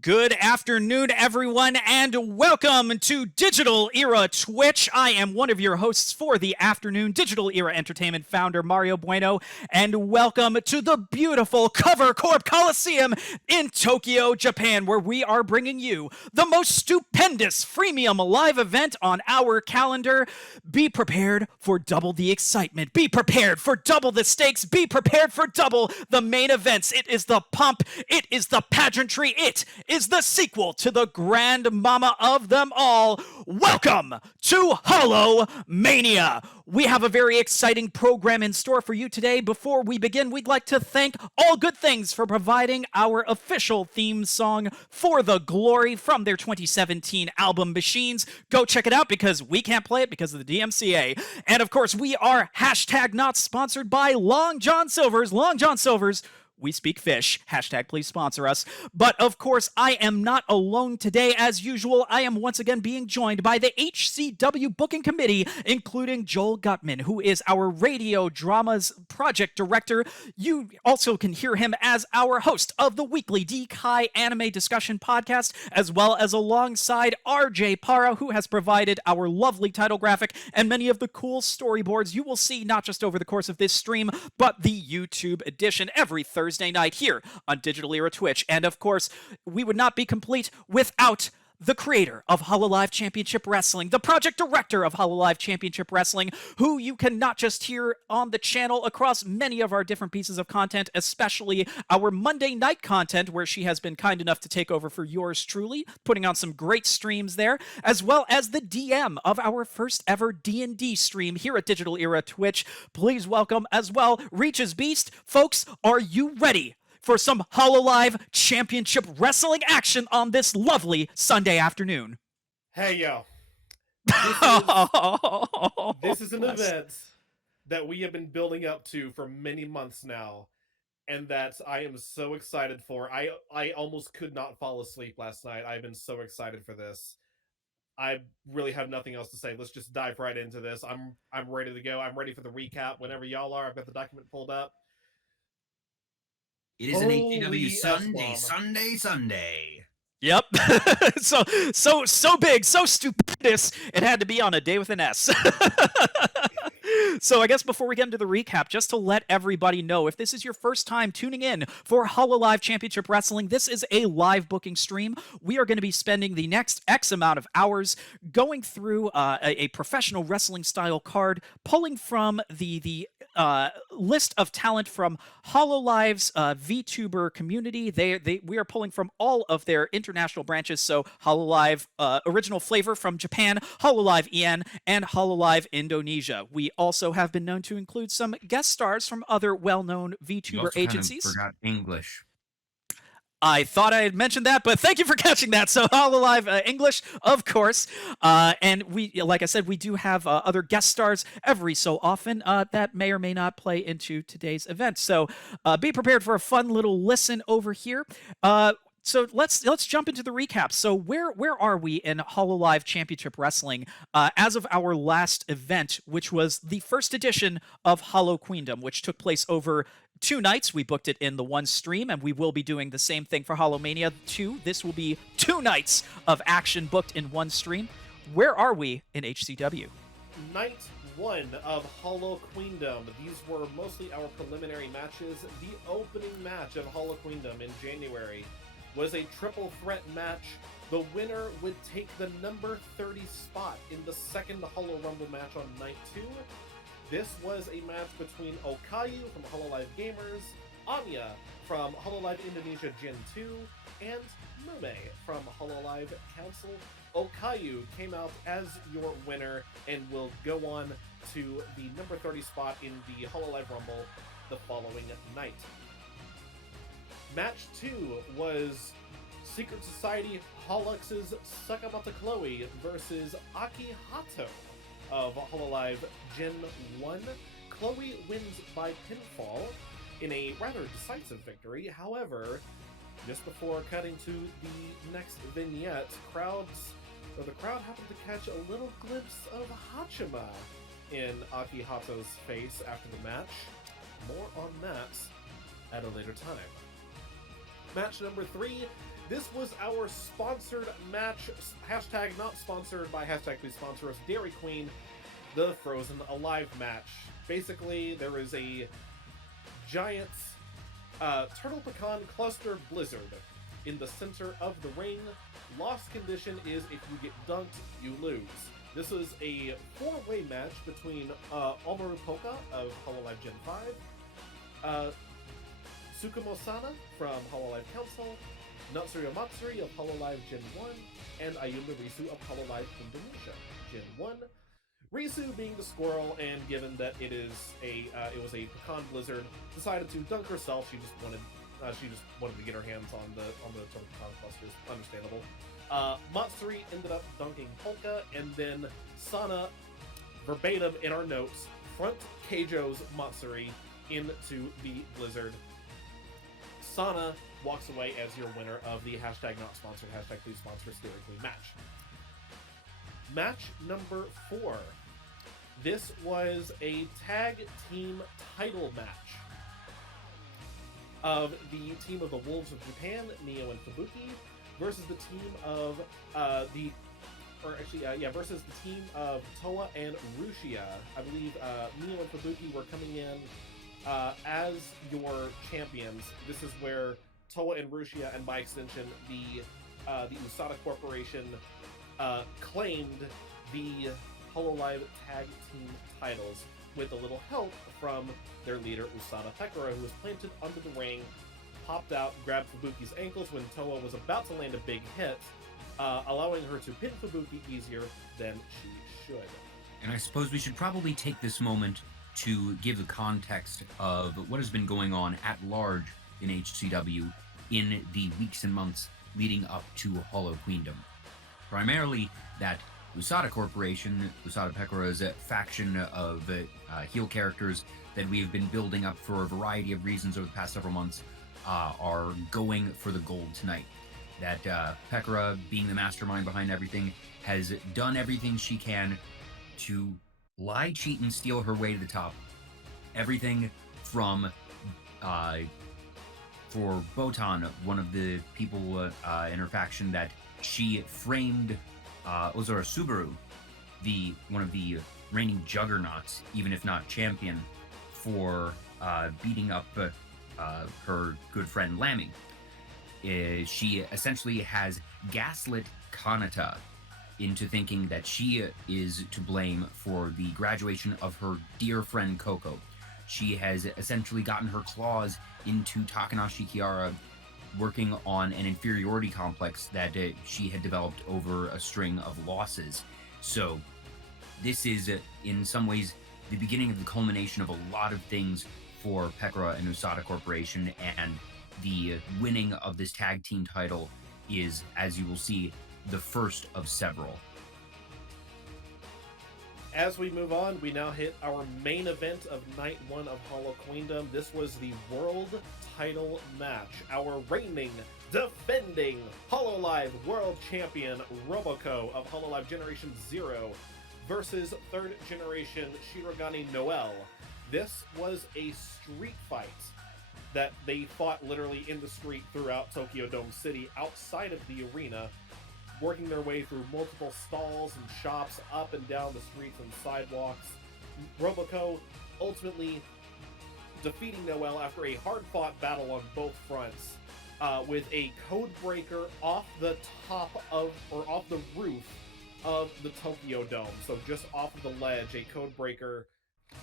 Good afternoon, everyone, and welcome to Digital Era Twitch. I am one of your hosts for the afternoon, Digital Era Entertainment founder Mario Bueno, and welcome to the beautiful Cover Corp Coliseum in Tokyo, Japan, where we are bringing you the most stupendous freemium live event on our calendar. Be prepared for double the excitement. Be prepared for double the stakes. Be prepared for double the main events. It is the pomp. It is the pageantry. It is the sequel to the grand mama of them all. Welcome to HoloMania. We have a very exciting program in store for you today. Before we begin, we'd like to thank All Good Things for providing our official theme song For the Glory from their 2017 album Machines. Go check it out because we can't play it because of the DMCA. And of course, we are hashtag not sponsored by Long John Silver's. Long John Silver's, we speak fish. Hashtag please sponsor us. But of course, I am not alone today. As usual, I am once again being joined by the HCW booking committee, including Joel Gutman, who is our radio dramas project director. You also can hear him as our host of the weekly D-Kai anime discussion podcast, as well as alongside RJ Para, who has provided our lovely title graphic and many of the cool storyboards you will see not just over the course of this stream, but the YouTube edition every Thursday night here on Digital Era Twitch. And of course, we would not be complete without the creator of Hololive Championship Wrestling, the project director of Hololive Championship Wrestling, who you can not just hear on the channel across many of our different pieces of content, especially our Monday night content, where she has been kind enough to take over for yours truly, putting on some great streams there, as well as the DM of our first ever D&D stream here at Digital Era Twitch. Please welcome as well Reach's Beast. Folks, are you ready for some Hololive Championship Wrestling action on this lovely Sunday afternoon? Hey, yo. This is an event that we have been building up to for many months now, and that I am so excited for. I almost could not fall asleep last night. I've been so excited for this. I really have nothing else to say. Let's just dive right into this. I'm ready to go. I'm ready for the recap whenever y'all are. I've got the document pulled up. It is an HCW Sunday. Yep. so big, so stupendous, it had to be on a day with an S. So I guess before we get into the recap, just to let everybody know, if this is your first time tuning in for Hololive Championship Wrestling, this is a live booking stream. We are going to be spending the next X amount of hours going through a professional wrestling style card, pulling from the list of talent from Hololive's VTuber community. We are pulling from all of their international branches, so Hololive Original Flavor from Japan, Hololive EN, and Hololive Indonesia. We also have been known to include some guest stars from other well-known VTuber agencies. Kind of forgot English. I thought I had mentioned that, but thank you for catching that. So Hololive English, of course. And we, like I said, we do have other guest stars every so often that may or may not play into today's event. So be prepared for a fun little listen over here. So let's jump into the recap. So where are we in Hololive Championship Wrestling as of our last event, which was the first edition of Holo Queendom, which took place over 2 nights. We booked it in the one stream, and we will be doing the same thing for HoloMania 2. This will be 2 nights of action booked in one stream. Where are we in HCW? Night 1 of Holo Queendom. These were mostly our preliminary matches. The opening match of Holo Queendom in January was a triple threat match. The winner would take the number 30 spot in the second Holo Rumble match on night 2. This was a match between Okayu from Hololive Gamers, Anya from Hololive Indonesia Gen 2, and Mume from Hololive Council. Okayu came out as your winner and will go on to the number 30 spot in the Hololive Rumble the following night. Match 2 was Secret Society Holux's Sakamata Chloe versus Aki Hato of Hololive Gen 1. Chloe wins by pinfall in a rather decisive victory. However, just before cutting to the next vignette, the crowd happened to catch a little glimpse of Hachima in Aki Hato's face after the match. More on that at a later time. Match number 3, This was our sponsored match. Hashtag not sponsored by hashtag please sponsor us, Dairy Queen, the Frozen Alive match. Basically, there is a giant turtle pecan cluster blizzard in the center of the ring. Lost condition is if you get dunked, you lose. This is a four-way match between Omaru Poka of Hololive Gen 5, Tsukumo-sana from Hololive Council, Natsuyo Matsuri of Hololive Gen 1, and Ayunda Risu of Hololive Indonesia Gen 1. Risu, being the squirrel, and given that it was a pecan blizzard, decided to dunk herself. She just wanted to get her hands on the turtle pecan clusters. Understandable. Matsuri ended up dunking Polka, and then Sana, verbatim in our notes, front Keijo's Matsuri into the blizzard. Sana walks away as your winner of the hashtag not sponsored, hashtag please sponsor Dairy Queen match. Match number 4. This was a tag team title match of the team of the Wolves of Japan, Neo and Fubuki, versus the team of versus the team of Towa and Rushia. I believe Neo and Fubuki were coming in as your champions. This is where Towa and Rushia, and by extension the Usada Corporation, claimed the Hololive tag team titles with a little help from their leader Usada Pekora, who was planted under the ring, popped out, grabbed Fubuki's ankles when Towa was about to land a big hit, allowing her to pin Fubuki easier than she should. And I suppose we should probably take this moment to give the context of what has been going on at large in HCW in the weeks and months leading up to Holo Queendom. Primarily that Usada Corporation, Usada Pekora's faction of heel characters that we have been building up for a variety of reasons over the past several months, are going for the gold tonight. That Pekora, being the mastermind behind everything, has done everything she can to lie, cheat, and steal her way to the top. Everything from, for Botan, one of the people in her faction that she framed Ozora Subaru, one of the reigning juggernauts, even if not champion, for beating up her good friend Lammy. She essentially has gaslit Kanata into thinking that she is to blame for the graduation of her dear friend Coco. She has essentially gotten her claws into Takanashi Kiara, working on an inferiority complex that she had developed over a string of losses. So this is, in some ways, the beginning of the culmination of a lot of things for Pekora and Usada Corporation, and the winning of this tag team title is, as you will see, the first of several. As we move on, we now hit our main event of Night 1 of Holo Queendom. This was the World Title match. Our reigning, defending Hololive World Champion Roboco of Hololive Generation 0 versus 3rd Generation Shirogane Noel. This was a street fight that they fought literally in the street throughout Tokyo Dome City, outside of the arena, working their way through multiple stalls and shops, up and down the streets and sidewalks. Roboco ultimately defeating Noel after a hard-fought battle on both fronts, with a code breaker off the top of, or off the roof of the Tokyo Dome. So just off of the ledge, a code breaker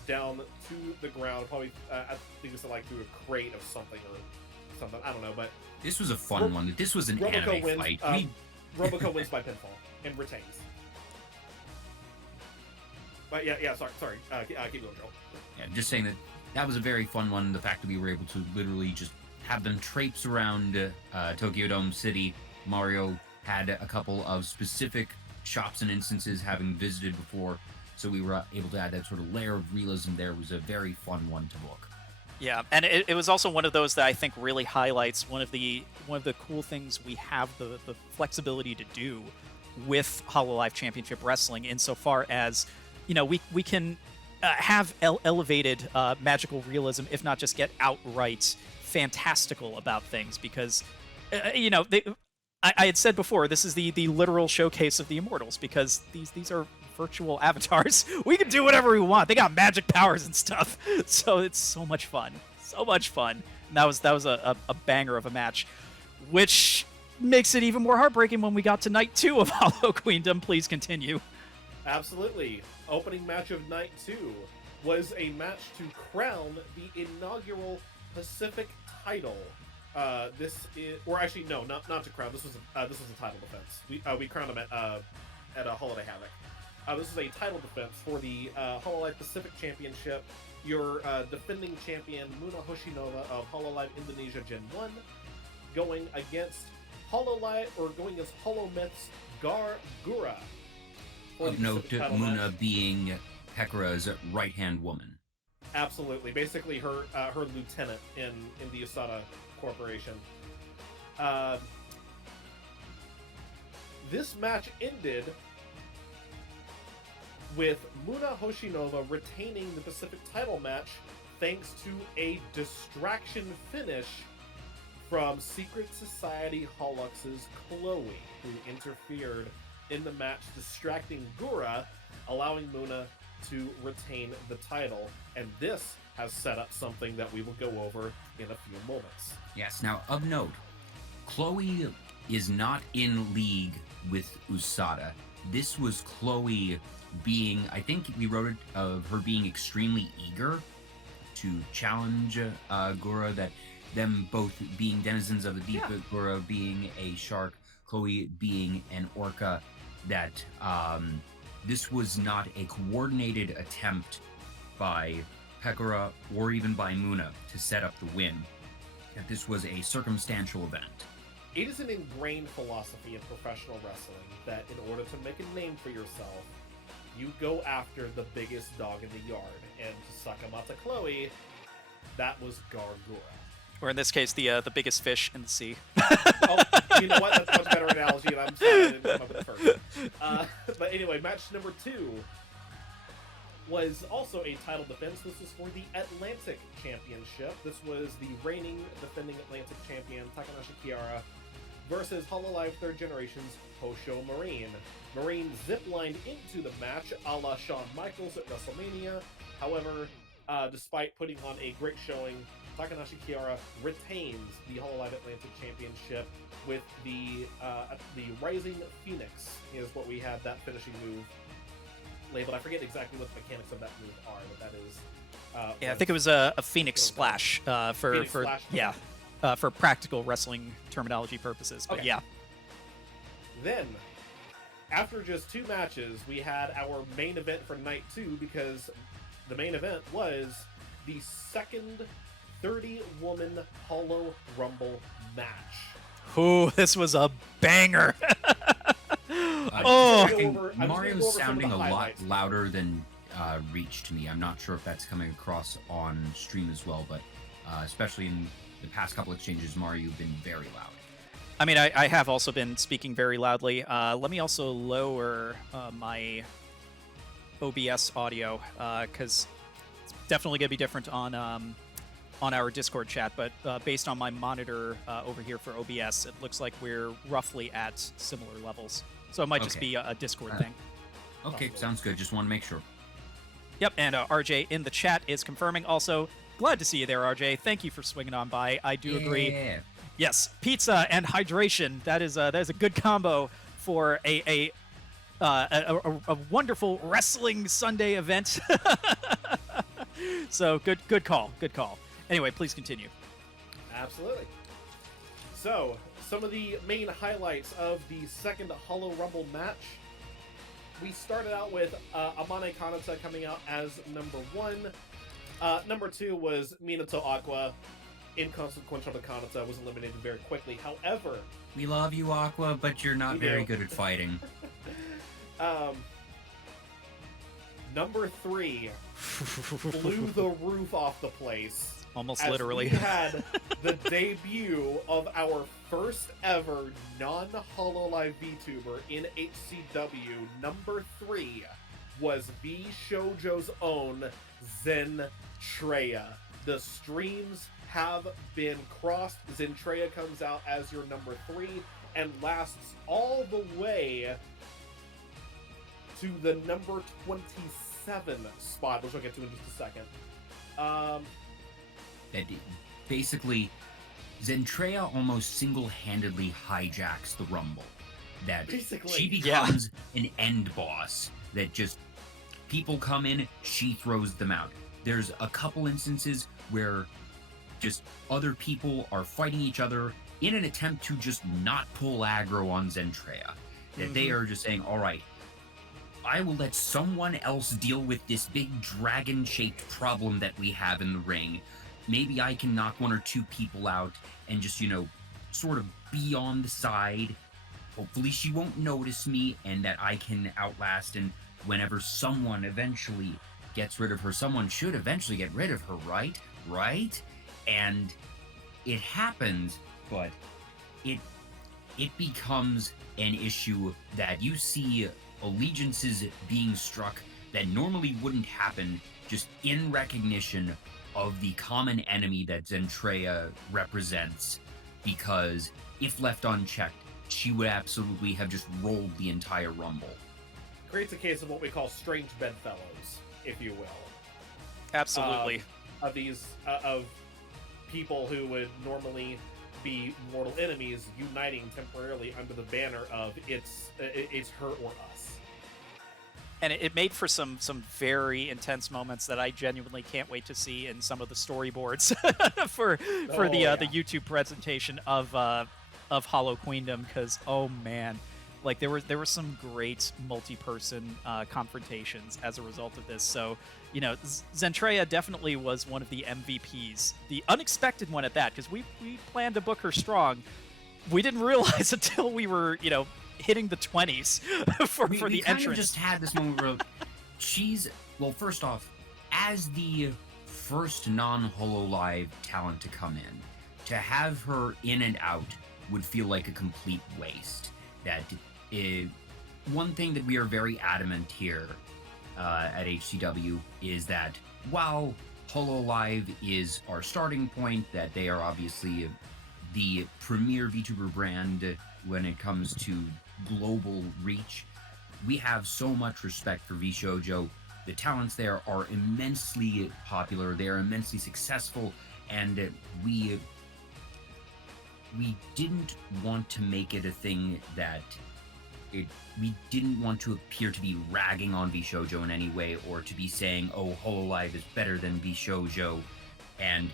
down to the ground. Probably, I think it's like through a crate of something or something. I don't know, but this was a fun one. This was an Roboco anime wins, fight. Roboco wins by pinfall and retains. But yeah, sorry. Keep going, Joel. Yeah, just saying that was a very fun one. The fact that we were able to literally just have them traipse around Tokyo Dome City. Mario had a couple of specific shops and instances having visited before, so we were able to add that sort of layer of realism there. It was a very fun one to book. Yeah, and it was also one of those that I think really highlights one of the cool things we have the flexibility to do with Hololive Championship Wrestling, insofar as, you know, we can have elevated magical realism, if not just get outright fantastical about things, because I had said before, this is the literal showcase of the Immortals, because these are virtual avatars. We can do whatever we want. They got magic powers and stuff, so it's so much fun, so much fun. And that was a banger of a match, which makes it even more heartbreaking when we got to night 2 of Holo Queendom. Please continue. Absolutely. Opening match of night 2 was a match to crown the inaugural Pacific title. This is, or actually, no, not to crown. This was a title defense. We crowned them at a Holiday Havoc. This is a title defense for the Hololive Pacific Championship. Your defending champion Moona Hoshinova of Hololive Indonesia Gen 1 going against Holomyth's Gura. Of note, Moona being Pekora's right-hand woman. Absolutely. Basically her lieutenant in the Usada Corporation. This match ended with Moona Hoshinova retaining the Pacific title match thanks to a distraction finish from Secret Society Holux's Chloe, who interfered in the match, distracting Gura, allowing Moona to retain the title. And this has set up something that we will go over in a few moments. Yes, now of note, Chloe is not in league with Usada. This was Chloe being, I think we wrote it, of her being extremely eager to challenge Gura, that them both being denizens of the deep, Yeah. Gura being a shark, Chloe being an orca, that this was not a coordinated attempt by Pekora or even by Moona to set up the win. That this was a circumstantial event. It is an ingrained philosophy in professional wrestling that in order to make a name for yourself, you go after the biggest dog in the yard. And to Sakamata Chloe, that was Gura. Or in this case, the biggest fish in the sea. Oh, you know what? That's a much better analogy, and I'm sorry I didn't come up with it first. But anyway, match number 2 was also a title defense. This was for the Atlantic Championship. This was the reigning defending Atlantic champion, Takanashi Kiara, versus Hololive 3rd Generation's Hosho Marine. Marine ziplined into the match a la Shawn Michaels at WrestleMania. However, despite putting on a great showing, Takanashi Kiara retains the Hololive Atlantic Championship with the Rising Phoenix is what we had that finishing move labeled. I forget exactly what the mechanics of that move are, but that is... Yeah, I think it was a Phoenix Splash Phoenix Splash. for practical wrestling terminology purposes. But Okay. yeah. Then, after just 2 matches, we had our main event for night 2, because the main event was the second 30-woman Holo Rumble match. Ooh, this was a banger. I'm just gonna go over some Mario's of sounding the a lot highlights. louder than Reach to me. I'm not sure if that's coming across on stream as well, but especially in the past couple exchanges, Mario, you've been very loud. I mean, I have also been speaking very loudly. Let me also lower my OBS audio, because it's definitely going to be different on our Discord chat, but based on my monitor over here for OBS, it looks like we're roughly at similar levels. So it might just Okay. be a Discord thing. Okay, sounds good. Just want to make sure. Yep, and RJ in the chat is confirming. Also, glad to see you there, RJ. Thank you for swinging on by. I do agree. Yeah. Yes, pizza and hydration. That is a good combo for a wonderful wrestling Sunday event. So good call. Anyway, please continue. Absolutely. So, some of the main highlights of the second Holo Rumble match. We started out with Amane Kanata coming out as number 1. Number 2 was Minato Aqua. Inconsequential to Kanata, was eliminated very quickly. However, We love you, Aqua, but you're not We very do. good at fighting. Number 3 blew the roof off the place. Almost As literally. we had the debut of our first ever non-Hololive VTuber in HCW. Number 3 was V Shoujo's own Zentreya. The streams have been crossed. Zentreya comes out as your number 3, and lasts all the way to the number 27 spot, which I'll get to in just a second. Basically, Zentreya almost single-handedly hijacks the Rumble. That Basically, she becomes an end boss that just people come in, she throws them out. There's a couple instances where just other people are fighting each other in an attempt to just not pull aggro on Zentreya. That they are just saying, all right, I will let someone else deal with this big dragon-shaped problem that we have in the ring. Maybe I can knock one or two people out and just, sort of be on the side. Hopefully she won't notice me and that I can outlast, and whenever someone eventually gets rid of her, someone should eventually get rid of her, right? Right? And it happens, but it becomes an issue that you see allegiances being struck that normally wouldn't happen just in recognition of the common enemy that Zentreya represents, because if left unchecked, she would absolutely have just rolled the entire Rumble. Creates a case of what we call strange bedfellows, if you will. Absolutely. Of these, of people who would normally be mortal enemies uniting temporarily under the banner of it's her or us. And it made for some very intense moments that I genuinely can't wait to see in some of the storyboards for the YouTube presentation of Holo Queendom, because oh man, like there were some great multi-person confrontations as a result of this. So Zentreya definitely was one of the MVPs, the unexpected one at that, because we planned to book her strong. We didn't realize until we were hitting the 20s for the we entrance. We just had this moment where first off, as the first non-Hololive talent to come in, to have her in and out would feel like a complete waste. That one thing that we are very adamant here at HCW is that while Hololive is our starting point, that they are obviously the premier VTuber brand when it comes to global reach, we have so much respect for VShojo. The talents there are immensely popular, they are immensely successful, and we didn't want to make it a thing that we didn't want to appear to be ragging on VShojo in any way, or to be saying, oh, Hololive is better than VShojo, and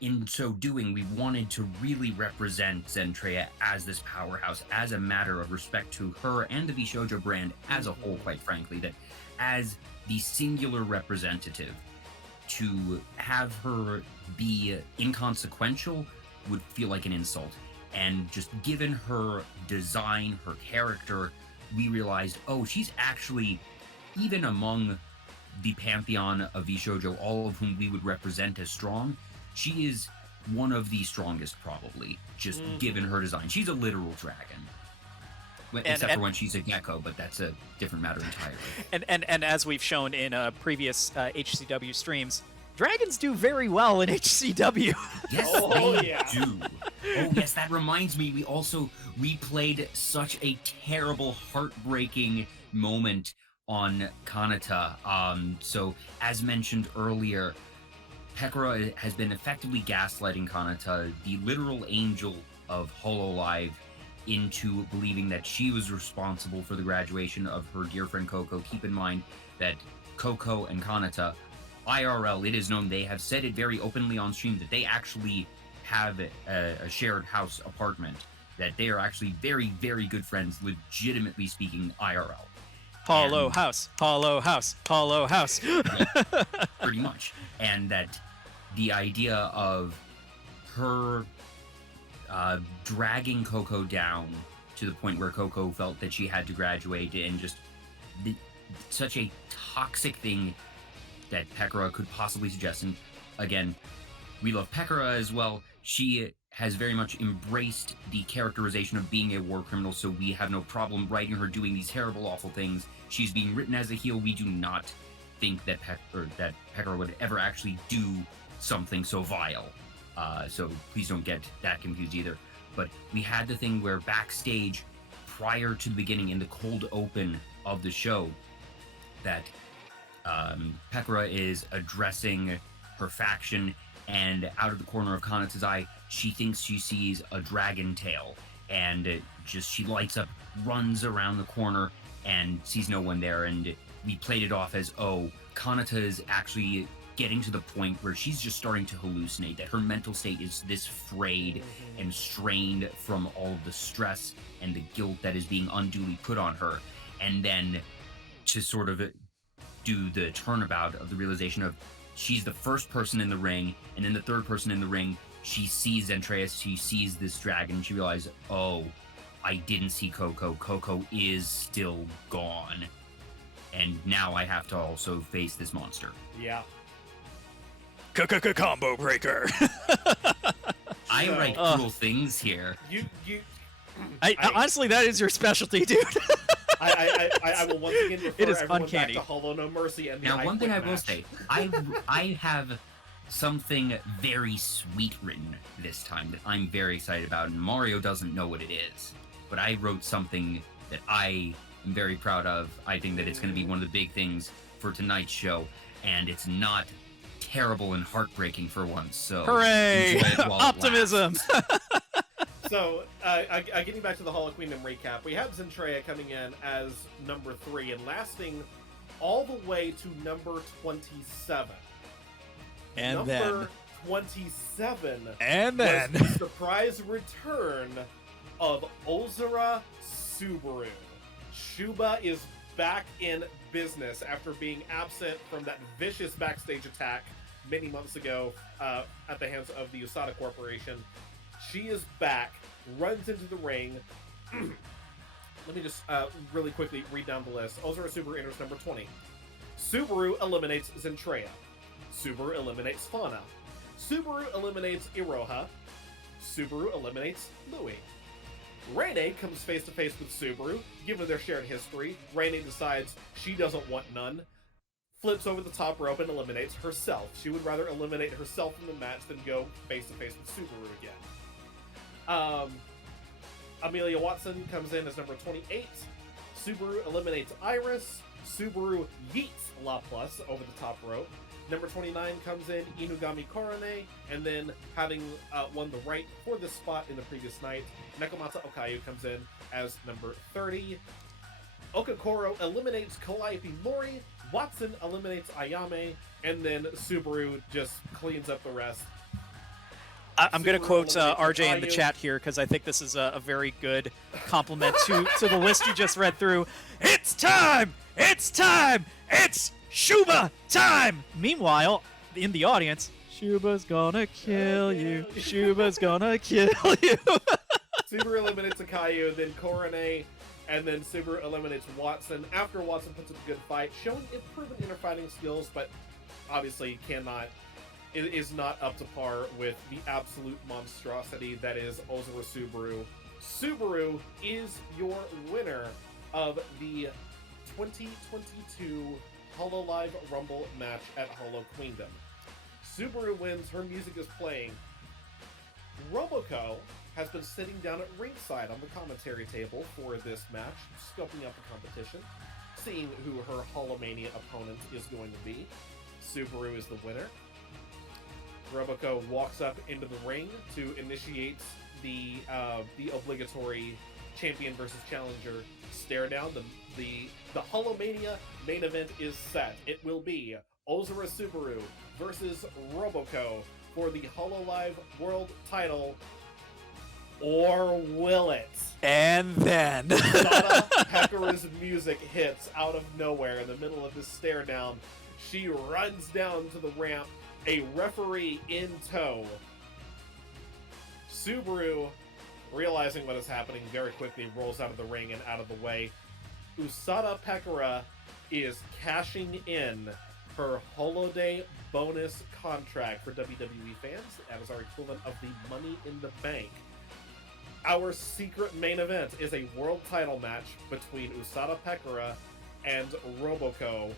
in so doing, we wanted to really represent Zentreya as this powerhouse, as a matter of respect to her and the VShojo brand as a whole, quite frankly, that as the singular representative, to have her be inconsequential would feel like an insult. And just given her design, her character, we realized, oh, she's actually, even among the pantheon of VShojo, all of whom we would represent as strong, she is one of the strongest, probably, just given her design. She's a literal dragon. Except for when she's a gecko, but that's a different matter entirely. And as we've shown in previous HCW streams, dragons do very well in HCW. Yes, they do. Oh, yes, that reminds me, we also replayed such a terrible, heartbreaking moment on Kanata. So, as mentioned earlier, Pekora has been effectively gaslighting Kanata, the literal angel of Hololive, into believing that she was responsible for the graduation of her dear friend Coco. Keep in mind that Coco and Kanata, IRL, it is known, they have said it very openly on stream that they actually have a shared house apartment, that they are actually very, very good friends, legitimately speaking, IRL. Hollow house, hollow house, hollow house. Pretty much. And that the idea of her dragging Coco down to the point where Coco felt that she had to graduate, and just such a toxic thing that Pekora could possibly suggest. And again, we love Pekora as well. She has very much embraced the characterization of being a war criminal, so we have no problem writing her doing these terrible, awful things. She's being written as a heel. We do not think that Pekora would ever actually do something so vile. So please don't get that confused either. but we had the thing where backstage, prior to the beginning, in the cold open of the show, that Pekora is addressing her faction, and out of the corner of Kanata's eye, she thinks she sees a dragon tail, and she lights up, runs around the corner, and sees no one there, and we played it off as, oh, Kanata is actually getting to the point where she's just starting to hallucinate, that her mental state is this frayed and strained from all of the stress and the guilt that is being unduly put on her. And then to sort of do the turnabout of the realization of she's the first person in the ring, and then the third person in the ring, she sees Zentreya, she sees this dragon, she realizes, oh, I didn't see Coco. Coco is still gone. And now I have to also face this monster. Yeah. Combo breaker. I write cool things here. Honestly, that is your specialty, dude. I will once again refer It is everyone uncanny. back to Holo No Mercy and the Now, one thing I will match. say, I have something very sweet written this time that I'm very excited about, and Mario doesn't know what it is, but I wrote something that I am very proud of. I think that it's going to be one of the big things for tonight's show, and it's not terrible and heartbreaking for once, so Hooray! enjoy it while it Optimism. So, getting back to the Holo Queendom recap, we have Zentreya coming in as number 3 and lasting all the way to number 27. And number then 27 And was then the surprise return of Ozura Subaru. Shuba is back in business after being absent from that vicious backstage attack many months ago at the hands of the Usada Corporation. She is back, runs into the ring. Let me just really quickly read down the list. Ozura Subaru enters number 20. Subaru eliminates Zentreya. Subaru eliminates Fauna. Subaru eliminates Iroha. Subaru eliminates Louie. Reine comes face to face with Subaru. Given their shared history, Reine decides she doesn't want none. Flips over the top rope and eliminates herself. She would rather eliminate herself in the match than go face to face with Subaru again. Amelia Watson comes in as number 28. Subaru eliminates IRyS. Subaru yeets La Plus over the top rope. Number 29 comes in Inugami Kronii, and then having won the right for this spot in the previous night, Nakamata Okayu comes in as number 30. Okakoro eliminates Calliope Mori, Watson eliminates Ayame, and then Subaru just cleans up the rest. I'm going to Subaru quote eliminates RJ in the Okayu. chat here because I think this is a very good compliment to the list you just read through. It's time! It's time! It's Shuba time! Meanwhile, in the audience, Shuba's gonna kill you. Shuba's gonna kill you. Subaru eliminates Akayu, then Kronii, and then Subaru eliminates Watson. After Watson puts up a good fight, showing improvement in her fighting skills, but obviously it is not up to par with the absolute monstrosity that is Ozura Subaru. Subaru is your winner of the 2022 Hololive Rumble match at Holo Queendom. Subaru wins, her music is playing. Roboco has been sitting down at ringside on the commentary table for this match, scoping out the competition, seeing who her HoloMania opponent is going to be. Subaru is the winner. Roboco walks up into the ring to initiate the obligatory champion versus challenger stare down. The HoloMania main event is set. It will be Ozura Subaru versus Roboco for the Hololive World Title. Or will it? And then Usada Pekora's music hits out of nowhere in the middle of this stare down. She runs down to the ramp, a referee in tow. Subaru, realizing what is happening, very quickly rolls out of the ring and out of the way. Usada Pekora is cashing in her Holiday bonus contract for WWE fans. That is our equivalent of the Money in the Bank. Our secret main event is a world title match between Usada Pekora and Roboco.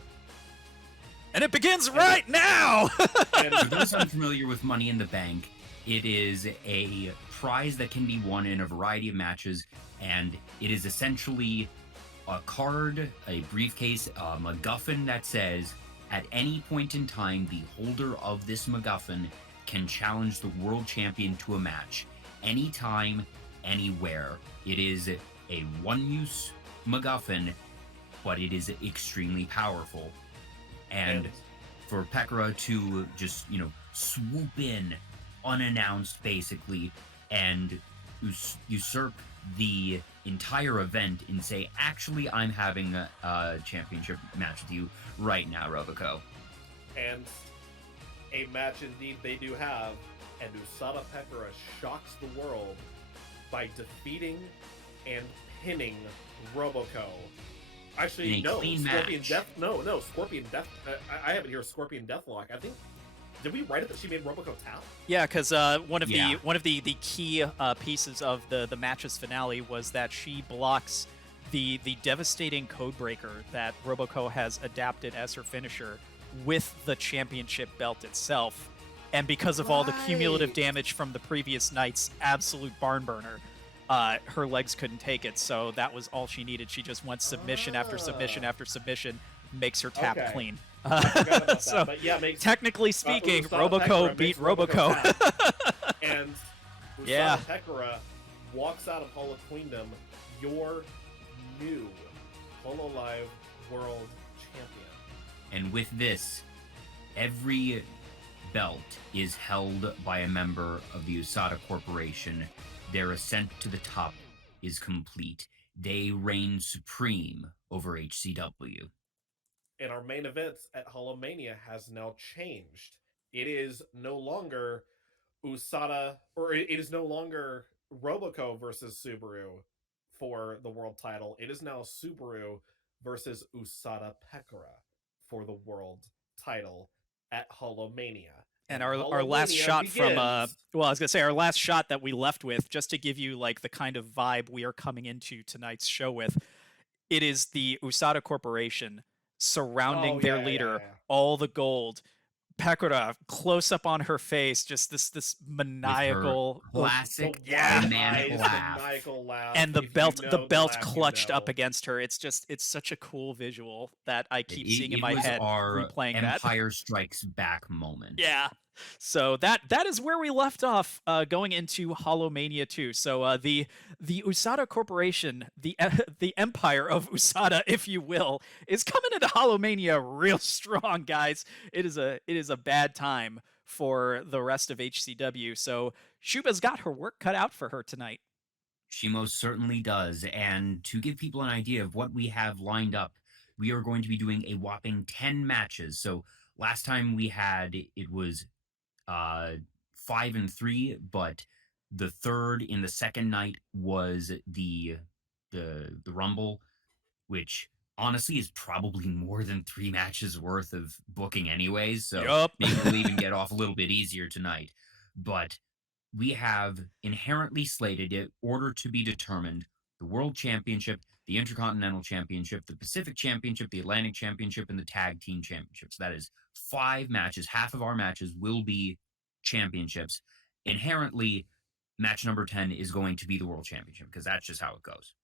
and it begins right now. And For those unfamiliar with Money in the Bank, It is a prize that can be won in a variety of matches, and it is essentially a card, a briefcase, a MacGuffin that says, at any point in time, the holder of this MacGuffin can challenge the world champion to a match, anytime, anywhere. It is a one-use MacGuffin, but it is extremely powerful. And for Pekora to just, swoop in unannounced, basically, and usurp the entire event and say, actually, I'm having a championship match with you right now, Roboco. And a match indeed they do have, and Usada Pekora shocks the world by defeating and pinning Roboco. Actually, no, Scorpion match. Scorpion Death. I have it here, Scorpion Deathlock. I think. Did we write it that she made Roboco tap? Yeah, because one of the key pieces of the match's finale was that she blocks the devastating codebreaker that Roboco has adapted as her finisher with the championship belt itself, and because of all the cumulative damage from the previous night's absolute barn burner, her legs couldn't take it. So that was all she needed. She just went submission after submission after submission, makes her tap clean. So, but yeah, technically speaking, Roboco beat Roboco. And Usada Pekora walks out of Holo Queendom, your new Hololive World Champion. And with this, every belt is held by a member of the Usada Corporation. Their ascent to the top is complete. They reign supreme over HCW. And our main event at HoloMania has now changed. It is no longer Usada, or it is no longer Roboco versus Subaru for the world title. It is now Subaru versus Usada Pekora for the world title at HoloMania. And our last shot from I was gonna say our last shot that we left with, just to give you like the kind of vibe we are coming into tonight's show with, it is the Usada Corporation surrounding their leader, all the gold. Pekora close up on her face, just this maniacal classic, maniacal laugh, and the belt clutched up against her. It's such a cool visual that I keep seeing in my head, replaying that Empire Strikes Back moment. Yeah. So that is where we left off, going into HoloMania 2. So the Usada Corporation, the empire of Usada, if you will, is coming into HoloMania real strong, guys. It is a bad time for the rest of HCW. So Shuba's got her work cut out for her tonight. She most certainly does. And to give people an idea of what we have lined up, we are going to be doing a whopping 10 matches. So last time we had, it was 5 and 3, but the third in the second night was the Rumble, which honestly is probably more than 3 matches worth of booking anyways. So maybe we'll even get off a little bit easier tonight. But we have inherently slated it, order to be determined, the World Championship, the Intercontinental Championship, the Pacific Championship, the Atlantic Championship, and the Tag Team Championships. That is 5 matches. Half of our matches will be championships. Inherently, match number 10 is going to be the World Championship, because that's just how it goes.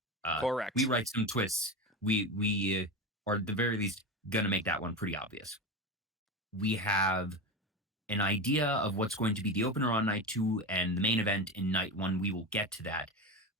Correct. We write some twists. We are at the very least going to make that one pretty obvious. We have an idea of what's going to be the opener on night 2 and the main event in night 1. We will get to that.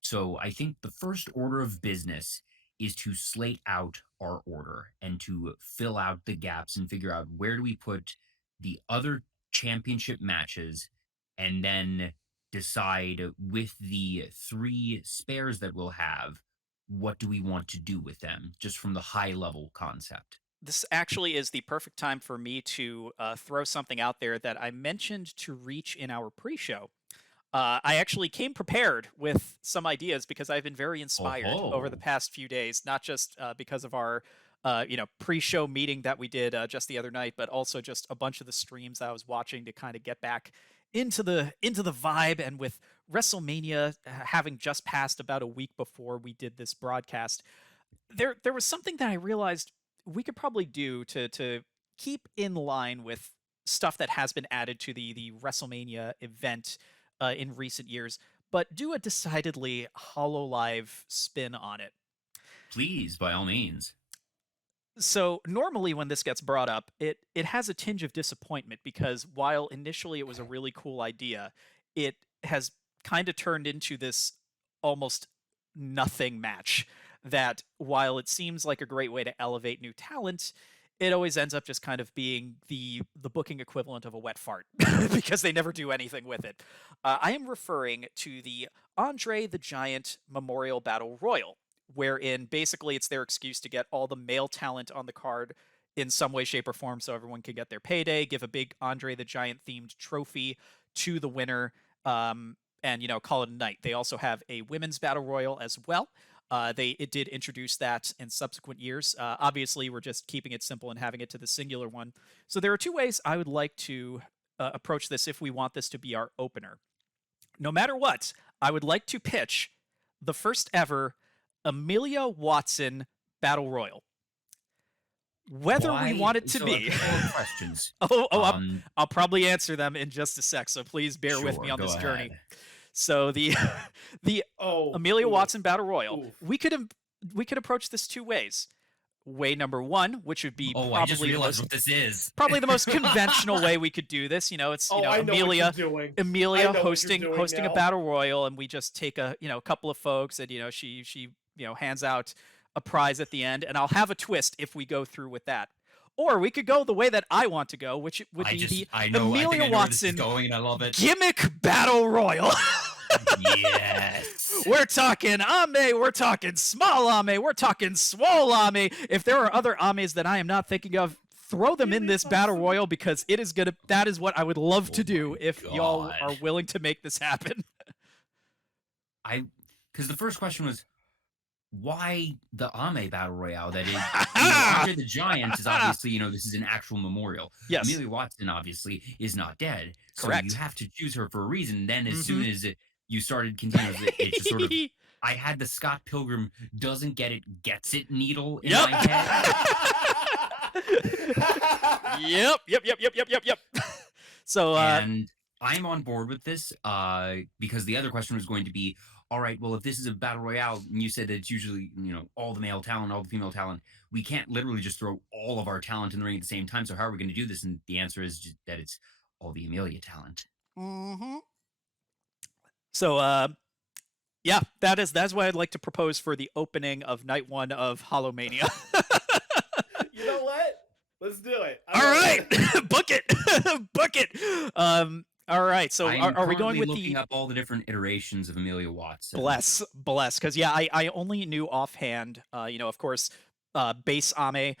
So I think the first order of business is to slate out our order and to fill out the gaps and figure out where do we put the other championship matches, and then decide with the 3 spares that we'll have, what do we want to do with them, just from the high level concept. This actually is the perfect time for me to throw something out there that I mentioned to Reach in our pre-show. I actually came prepared with some ideas because I've been very inspired over the past few days, not just because of our pre-show meeting that we did just the other night, but also just a bunch of the streams I was watching to kind of get back into the vibe. And with WrestleMania having just passed about a week before we did this broadcast, there was something that I realized we could probably do to keep in line with stuff that has been added to the WrestleMania event in recent years, but do a decidedly Hololive spin on it. Please, by all means. So normally when this gets brought up, it has a tinge of disappointment because while initially it was a really cool idea, it has kind of turned into this almost nothing match that while it seems like a great way to elevate new talent, it always ends up just kind of being the booking equivalent of a wet fart because they never do anything with it. I am referring to the Andre the Giant Memorial Battle Royal, wherein basically it's their excuse to get all the male talent on the card in some way, shape, or form so everyone can get their payday, give a big Andre the Giant themed trophy to the winner, and, call it a night. They also have a women's battle royal as well. It did introduce that in subsequent years. Obviously, we're just keeping it simple and having it to the singular one. So there are two ways I would like to approach this if we want this to be our opener. No matter what, I would like to pitch the first ever Amelia Watson Battle Royal. Whether we want it to be. Questions. I'll probably answer them in just a sec, so please bear with me on this journey. Ahead. So the Amelia Watson Battle Royal, we could approach this two ways. Way number one, which would be I just realized what this is. Probably the most conventional way we could do this. It's Amelia hosting a battle royal, and we just take a couple of folks, and she hands out a prize at the end, and I'll have a twist if we go through with that. Or we could go the way that I want to go, which would be the Amelia Watson going. I love it. Gimmick Battle Royal. Yes. We're talking Ame, we're talking small Ame, we're talking swole Ame. If there are other Ames that I am not thinking of, throw them in this battle royal because that is what I would love to do if y'all are willing to make this happen. Because the first question was, why the Ame Battle Royale? That is, Andre the Giant is obviously, this is an actual memorial. Yes. Amelia Watson obviously is not dead. Correct. So you have to choose her for a reason. Then as soon as you started continuing, it just sort of, I had the Scott Pilgrim doesn't get it, gets it needle in my head. Yep. So, and I'm on board with this because the other question was going to be, all right, well, if this is a battle royale, and you said that it's usually, all the male talent, all the female talent, we can't literally just throw all of our talent in the ring at the same time. So how are we going to do this? And the answer is just that it's all the Amelia talent. Mm-hmm. So, that's what I'd like to propose for the opening of night one of HoloMania. You know what? Let's do it. All right, book it. All right, so are we going with looking up all the different iterations of Amelia Watson? Bless, because I only knew offhand, of course, base Ame,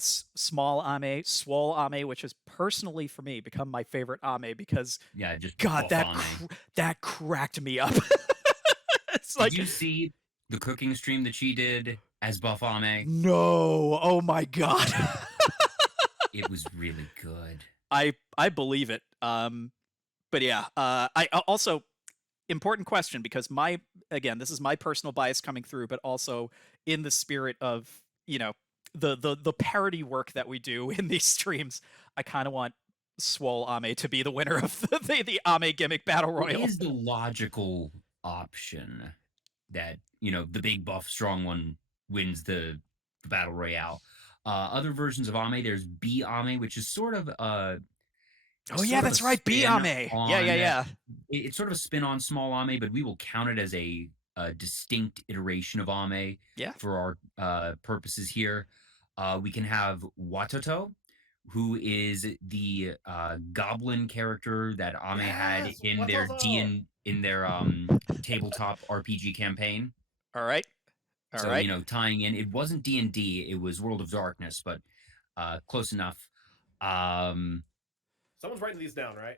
small Ame, swole Ame, which has personally for me become my favorite Ame because that cracked me up. It's like, did you see the cooking stream that she did as Buff Ame? No, oh my god, it was really good. I believe it. But yeah, I also important question because this is my personal bias coming through, but also in the spirit of the parody work that we do in these streams, I kind of want Swole Ame to be the winner of the Ame Gimmick Battle Royal. What is the logical option that the big buff strong one wins the Battle Royale? Other versions of Ame, there's B Ame, which is sort of oh yeah, that's right, B Ame. Yeah. It's sort of a spin on small Ame, but we will count it as a distinct iteration of Ame for our purposes here. We can have Watoto, who is the goblin character that Ame had in their tabletop RPG campaign. All right. Tying in, it wasn't D&D, it was World of Darkness, but close enough. Someone's writing these down, right?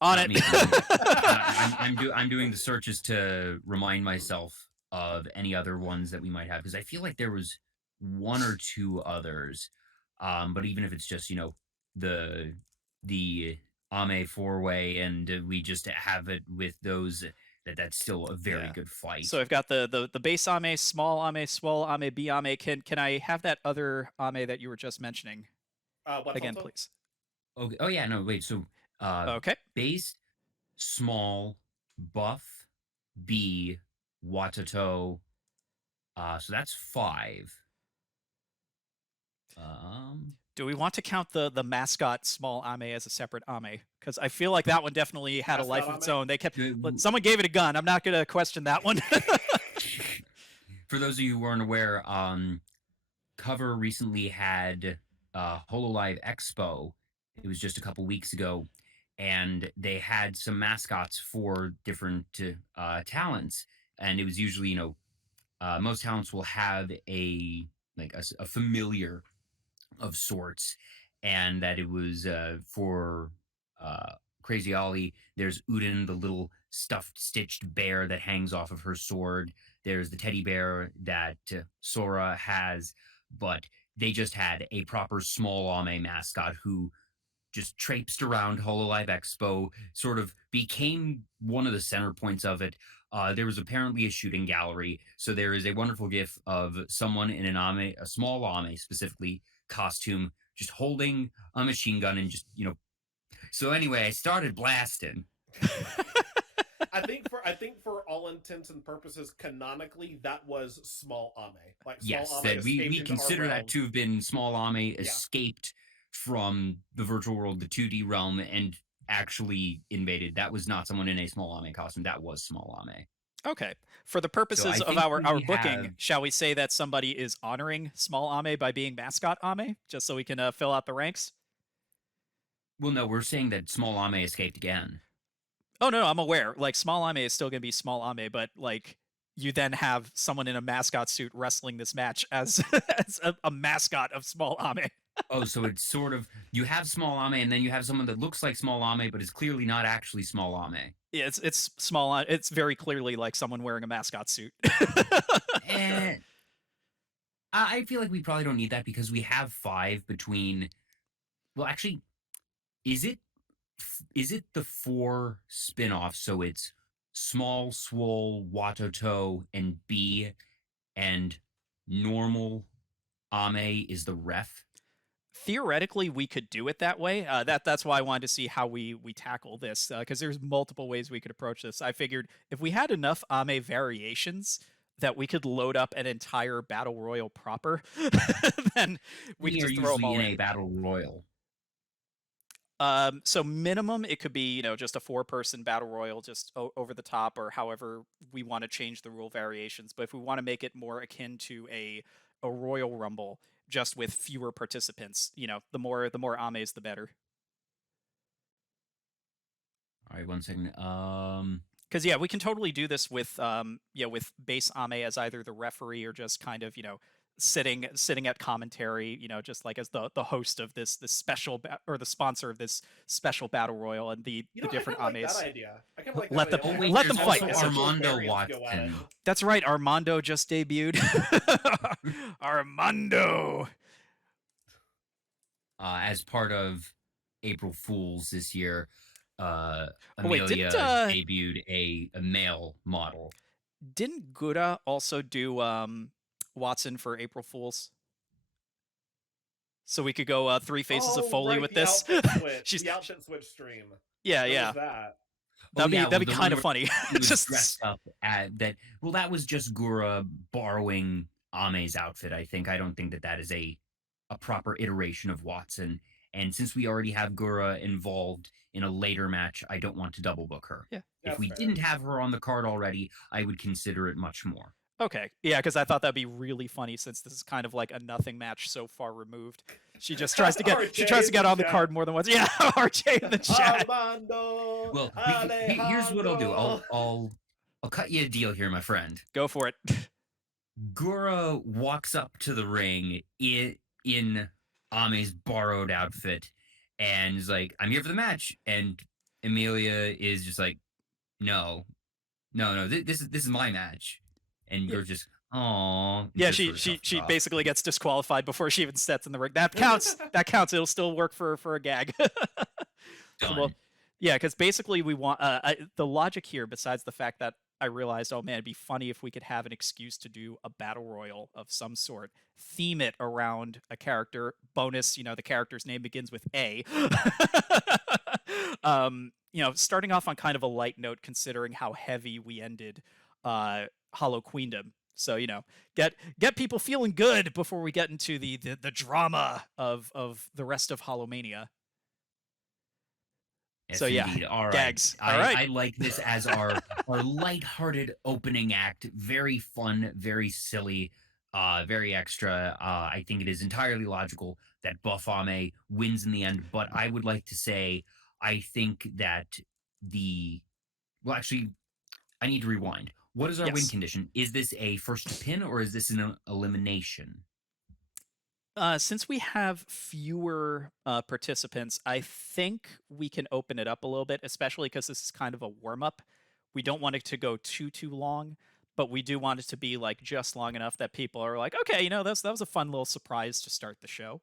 On it. I'm doing the searches to remind myself of any other ones that we might have, because I feel like there was one or two others. But even if it's just the Ame 4-way and we just have it with those, that's still a very good fight. So I've got the base Ame, small Ame, swole Ame, B Ame. Can I have that other Ame that you were just mentioning? What's again, also? please. Okay. Oh yeah, no, wait. So Okay. base, small, buff, B, Watato. So that's 5. Do we want to count the mascot small Ame as a separate Ame? Because I feel like that one definitely had a life of its Mascot own. They kept Good. someone gave it a gun. I'm not going to question that one. For those of you who aren't aware, Cover recently had Hololive Expo. It was just a couple weeks ago, and they had some mascots for different talents. And it was usually, most talents will have a familiar of sorts, and that it was for Crazy Ollie. There's Uden, the little stuffed stitched bear that hangs off of her sword. There's the teddy bear that Sora has, but they just had a proper small Ame mascot who just traipsed around Hololive Expo, sort of became one of the center points of it. There was apparently a shooting gallery, so there is a wonderful gif of someone in a small Ame specifically costume, just holding a machine gun and just. So anyway, I started blasting. I think for all intents and purposes, canonically, that was small Ame. Like small Yes, Ame that we escaped into our consider realm. that to have been small Ame escaped from the virtual world, the 2D realm, and actually invaded. That was not someone in a small Ame costume. That was small Ame. Okay. For the purposes of think our we booking, have- shall we say that somebody is honoring small Ame by being mascot Ame, just so we can fill out the ranks? Well, no, we're saying that small Ame escaped again. Oh no, I'm aware. Like small Ame is still going to be small Ame, but like you then have someone in a mascot suit wrestling this match as as a mascot of small Ame. Oh, so it's sort of you have small Ame, and then you have someone that looks like small Ame, but is clearly not actually small Ame. Yeah, it's small. It's very clearly like someone wearing a mascot suit. And I feel like we probably don't need that because we have 5 between. Well, actually, is it the 4 spin-offs? So it's small, swole, Watoto, and B, and normal Ame is the ref. Theoretically, we could do it that way. That's why I wanted to see how we tackle this because there's multiple ways we could approach this. I figured if we had enough Ame variations that we could load up an entire battle royal proper, then we could are just throw them usually all in in. a battle royal. So minimum, it could be just a 4-person battle royal, just over the top, or however we want to change the rule variations. But if we want to make it more akin to a Royal Rumble, just with fewer participants, the more Ames, the better. All right, 1 second. Because yeah, we can totally do this with with base Ame as either the referee or just kind of sitting at commentary, just like as the host of this special or the sponsor of this special battle royal and the different I kinda Ames. like that idea. I kind of like Let that them- idea. let them there's fight. also Essentially. Armando Variants go at it. Watson. That's right, Armando just debuted. Armando. As part of April Fools this year, wait, Amelia didn't, debuted a male model. Didn't Gura also do Watson for April Fools? So we could go 3 faces of Foley right, with the this. outfit switch, She's the outfit switch stream. yeah, There yeah. was that. That'd be the kind one of funny. where he was Just dressed up at that. Well, that was just Gura borrowing Ame's outfit. I think. I don't think that is a proper iteration of Watson. And since we already have Gura involved in a later match, I don't want to double book her. Yeah. If That's we fair. didn't have her on the card already, I would consider it much more. okay, yeah, because I thought that'd be really funny since this is kind of like a nothing match so far removed. She just tries to get RJ in on the chat. card more than once. Yeah, RJ in the chat. Armando. Well, here's what I'll do. I'll cut you a deal here, my friend. Go for it. Gura walks up to the ring in Ame's borrowed outfit and is like, "I'm here for the match." And Amelia is just like, "No, this is my match." And Gura's just, "Aw." Yeah, she basically gets disqualified before she even steps in the ring. That counts. That counts. It'll still work for a gag. So, Done. yeah, because basically we want the logic here, besides the fact that I realized, oh man, it'd be funny if we could have an excuse to do a battle royal of some sort, theme it around a character. Bonus, the character's name begins with A. Starting off on kind of a light note, considering how heavy we ended Holo Queendom. So get people feeling good before we get into the drama of the rest of HoloMania. Yes, So indeed. All right. gags. All right. I like this as our lighthearted opening act. Very fun, very silly, very extra. I think it is entirely logical that Buff Ame wins in the end, but I would like to say I think that actually, I need to rewind. What is our win condition? Is this a first pin or is this an elimination? Since we have fewer participants, I think we can open it up a little bit, especially because this is kind of a warm-up. We don't want it to go too long, but we do want it to be like just long enough that people are like, okay, that was a fun little surprise to start the show.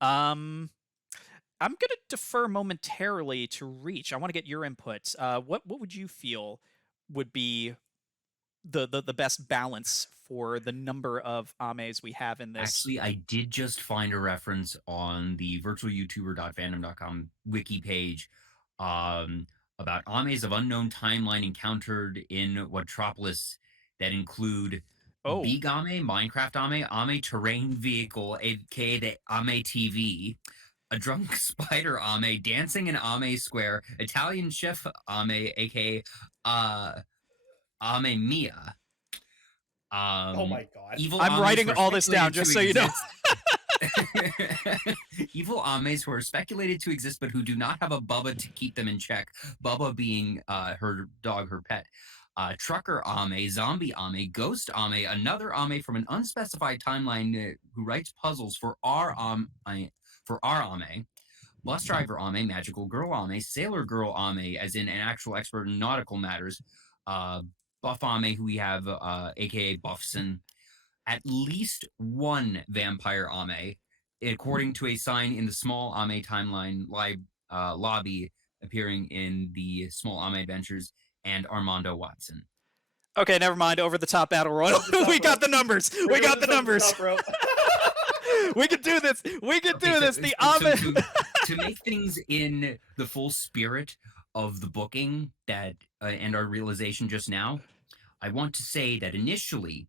I'm gonna defer momentarily to Reach. I want to get your input. What would you feel would be the best balance for the number of Ames we have in this? Actually, I did just find a reference on the virtualyoutuber.fandom.com wiki page about Ames of unknown timeline encountered in Watropolis that include Big Ame, Minecraft Ame terrain vehicle, aka the Ame TV, a drunk spider Ame dancing in Ame Square, Italian chef Ame, aka Ame Mia. Oh my god. I'm writing all this down just so you know. Evil Ames who are speculated to exist but who do not have a Bubba to keep them in check. Bubba being her dog, her pet. Trucker Ame, Zombie Ame, Ghost Ame, another Ame from an unspecified timeline who writes puzzles for our Ame. Bus driver Ame, magical girl Ame, sailor girl Ame, as in an actual expert in nautical matters. Buff Ame, who we have, aka Buffson. At least one vampire Ame, according to a sign in the small Ame timeline lobby appearing in the small Ame adventures, and Armando Watson. Okay, never mind. Over the top battle royal. We got the numbers. We got the numbers. We can do this. We can do this. The Ame. To make things in the full spirit of the booking that and our realization just now, I want to say that initially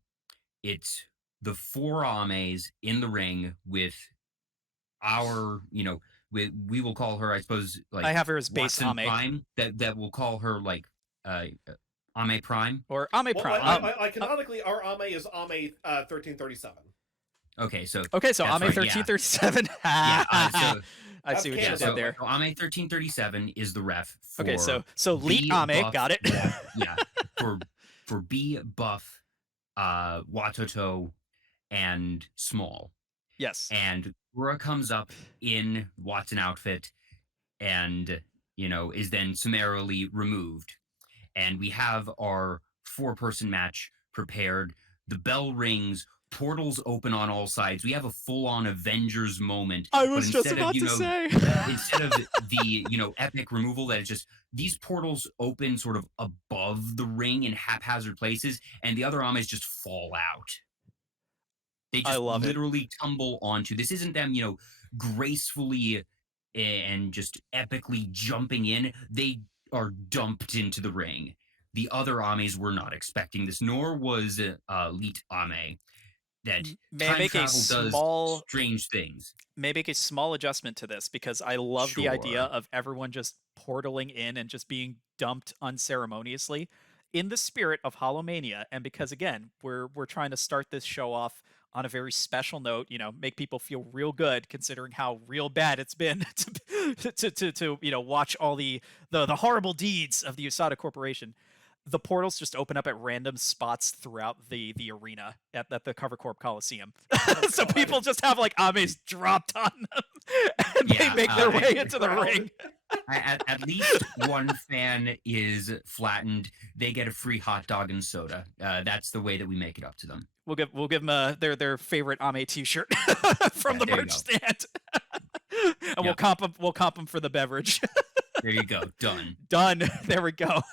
it's the four Ames in the ring with our, we will call her, I suppose, like I have her as base Watson Ame. Prime. That will call her like Ame Prime or Ame Prime. I canonically, our Ame is Ame 1337. Okay, so Ame 1337. Yeah, I see what you did there. So Ame 1337 is the ref. For okay, so Leet Ame, Buff, got it. Yeah, for B Buff, Watoto, and Small. Yes. And Gura comes up in Watson outfit, and is then summarily removed. And we have our 4-person match prepared. The bell rings. Portals open on all sides. We have a full-on Avengers moment. I was just about to say. Instead of the epic removal, that it's just these portals open sort of above the ring in haphazard places, and the other Ames just fall out. They just literally tumble onto. This isn't them, gracefully and just epically jumping in. They are dumped into the ring. The other Ames were not expecting this, nor was Leet Ame. That time travel does strange things. May make a small adjustment to this because I love the idea of everyone just portaling in and just being dumped unceremoniously in the spirit of HoloMania. And because again, we're trying to start this show off on a very special note, make people feel real good considering how real bad it's been to watch all the horrible deeds of the Usada Corporation. The portals just open up at random spots throughout the arena at the Cover Corp Coliseum. So people just have like Ames dropped on them and they make their way into the ring. At least one fan is flattened. They get a free hot dog and soda. That's the way that we make it up to them. We'll give them their favorite Ame t-shirt from the merch stand. And we'll comp them for the beverage. There you go. Done. There we go.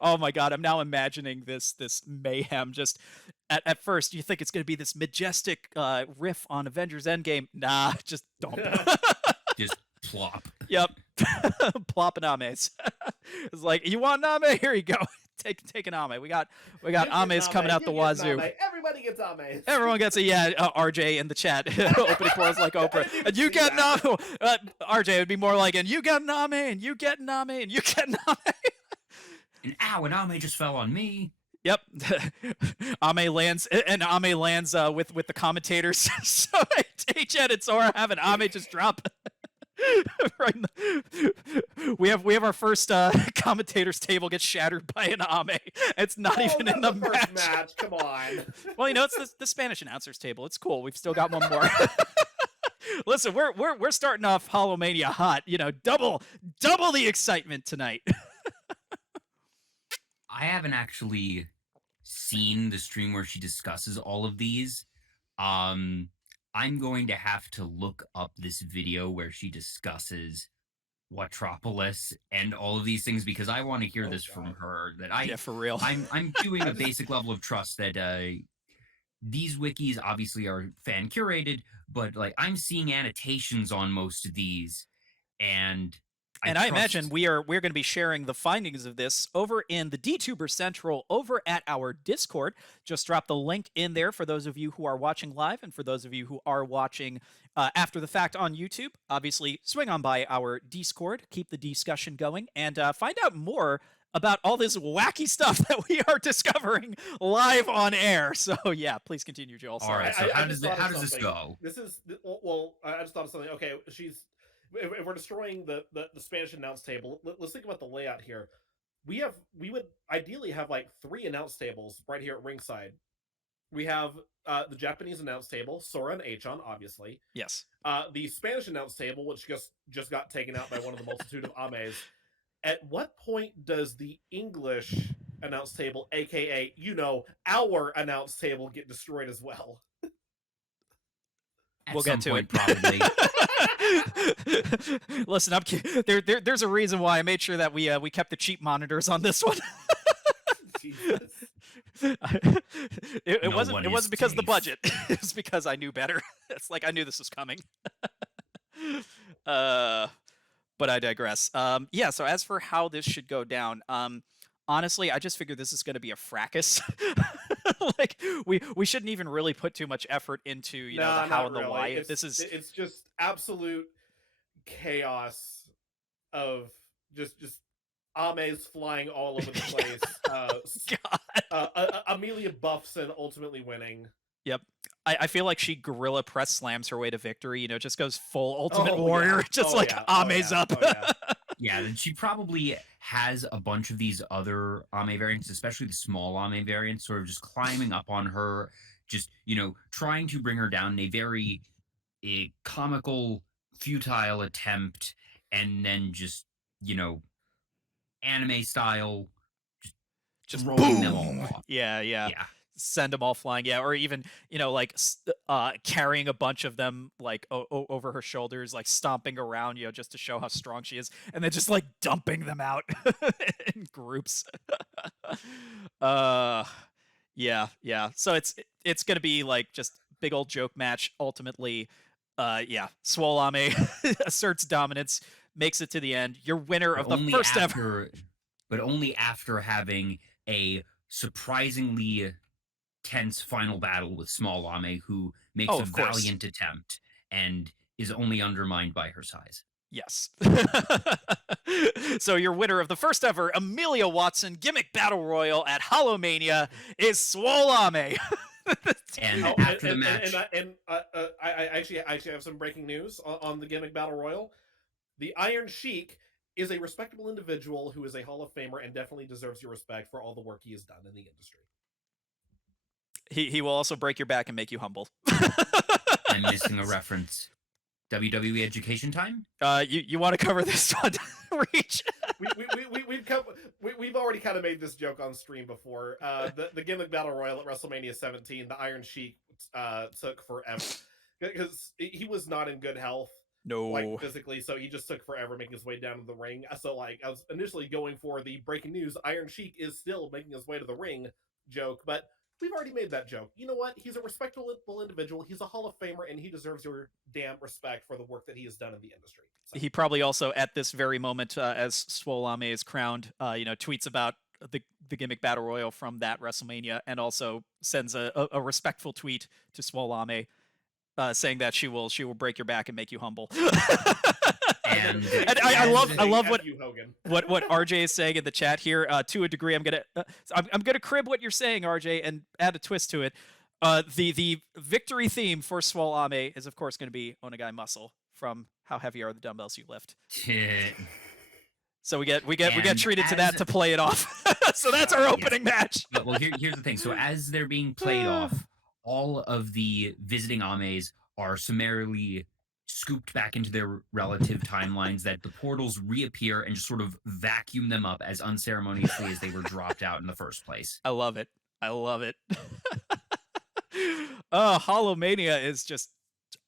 Oh my god, I'm now imagining this mayhem. Just at first, you think it's going to be this majestic riff on Avengers Endgame. Nah, just dump. Just plop. Yep, plop and Ames. It's like, you want an Ame? Here you go. Take an Ame. We got Ames coming out the wazoo. Everybody gets Ames. Everyone gets a RJ in the chat. Opening quotes like Oprah. And you get an Ame. RJ, it would be more like, and you get an Ame, and you get an Ame, and you get an Ame. And ow, an Ame just fell on me. Yep. Ame lands with the commentators. So H-Ed and Sora have an Ame just drop. Right. We have our first commentators table get shattered by an Ame. It's not even in the match. Come on. Well, it's the Spanish announcers table. It's cool. We've still got one more. Listen, we're starting off HoloMania hot. Double the excitement tonight. I haven't actually seen the stream where she discusses all of these. I'm going to have to look up this video where she discusses Watropolis and all of these things, because I want to hear this from her. Yeah, for real. I'm doing a basic level of trust that these wikis obviously are fan curated, but like I'm seeing annotations on most of these, and I imagine we're going to be sharing the findings of this over in the DTuber Central over at our Discord. Just drop the link in there for those of you who are watching live, and for those of you who are watching after the fact on YouTube. Obviously, swing on by our Discord, keep the discussion going, and find out more about all this wacky stuff that we are discovering live on air. So yeah, please continue, Joel. All right, so how does this go? This is, well, I just thought of something. Okay, if we're destroying the Spanish announce table, let's think about the layout here. We would ideally have like 3 announce tables right here at ringside. We have the Japanese announce table, Sora and H-On, obviously. Yes. The Spanish announce table, which just got taken out by one of the multitude of Ames. At what point does the English announce table, aka our announce table, get destroyed as well? We'll get to it. Probably. Listen, there's a reason why I made sure that we kept the cheap monitors on this one. Jesus. It wasn't because of the budget. It was because I knew better. It's like I knew this was coming. But I digress. Yeah. So as for how this should go down, honestly, I just figured this is going to be a fracas. Like we shouldn't even really put too much effort into the how and the why. It's just absolute chaos of just Ames flying all over the place. Amelia buffs and ultimately winning. Yep. I feel like she gorilla press slams her way to victory. Just goes full Ultimate Warrior, Ame's up. Yeah, and she probably has a bunch of these other Ame variants, especially the small Ame variants, sort of just climbing up on her, just, trying to bring her down in a very comical, futile attempt, and then just, anime style, just rolling them all off. Yeah. Send them all flying, yeah, or even carrying a bunch of them over her shoulders, like stomping around, just to show how strong she is, and then just dumping them out in groups. Yeah. So it's gonna be just big old joke match. Ultimately, Swole Ame asserts dominance, makes it to the end. Your winner of the first ever, but only after having a surprisingly tense final battle with Small Ame, who makes a valiant attempt and is only undermined by her size. Yes. So your winner of the first ever Amelia Watson Gimmick Battle Royal at HoloMania is Swole Ame. And after the match, I actually have some breaking news on the Gimmick Battle Royal. The Iron Sheik is a respectable individual who is a Hall of Famer and definitely deserves your respect for all the work he has done in the industry. He will also break your back and make you humble. I'm missing a reference. WWE Education Time? You want to cover this one, Reach? We've already kind of made this joke on stream before. The Gimmick Battle Royal at WrestleMania 17, the Iron Sheik took forever because he was not in good health. like No. physically, so he just took forever making his way down to the ring. So like I was initially going for the breaking news, Iron Sheik is still making his way to the ring joke, but we've already made that joke. You know what? He's a respectable individual. He's a Hall of Famer, and he deserves your damn respect for the work that he has done in the industry. So. He probably also, at this very moment, as Swolame is crowned, tweets about the Gimmick Battle Royal from that WrestleMania, and also sends a respectful tweet to Swolame, saying that she will break your back and make you humble. And I love what you, Hogan. what RJ is saying in the chat here. To a degree, I'm gonna crib what you're saying, RJ, and add a twist to it. The victory theme for Swolame is of course going to be Onegai Muscle from How Heavy Are the Dumbbells You Lift. So we get treated to that to play it off. So that's our opening match. Well, here's the thing. So as they're being played off, all of the visiting Ames are summarily scooped back into their relative timelines, that the portals reappear and just sort of vacuum them up as unceremoniously as they were dropped out in the first place. I love it. HoloMania is just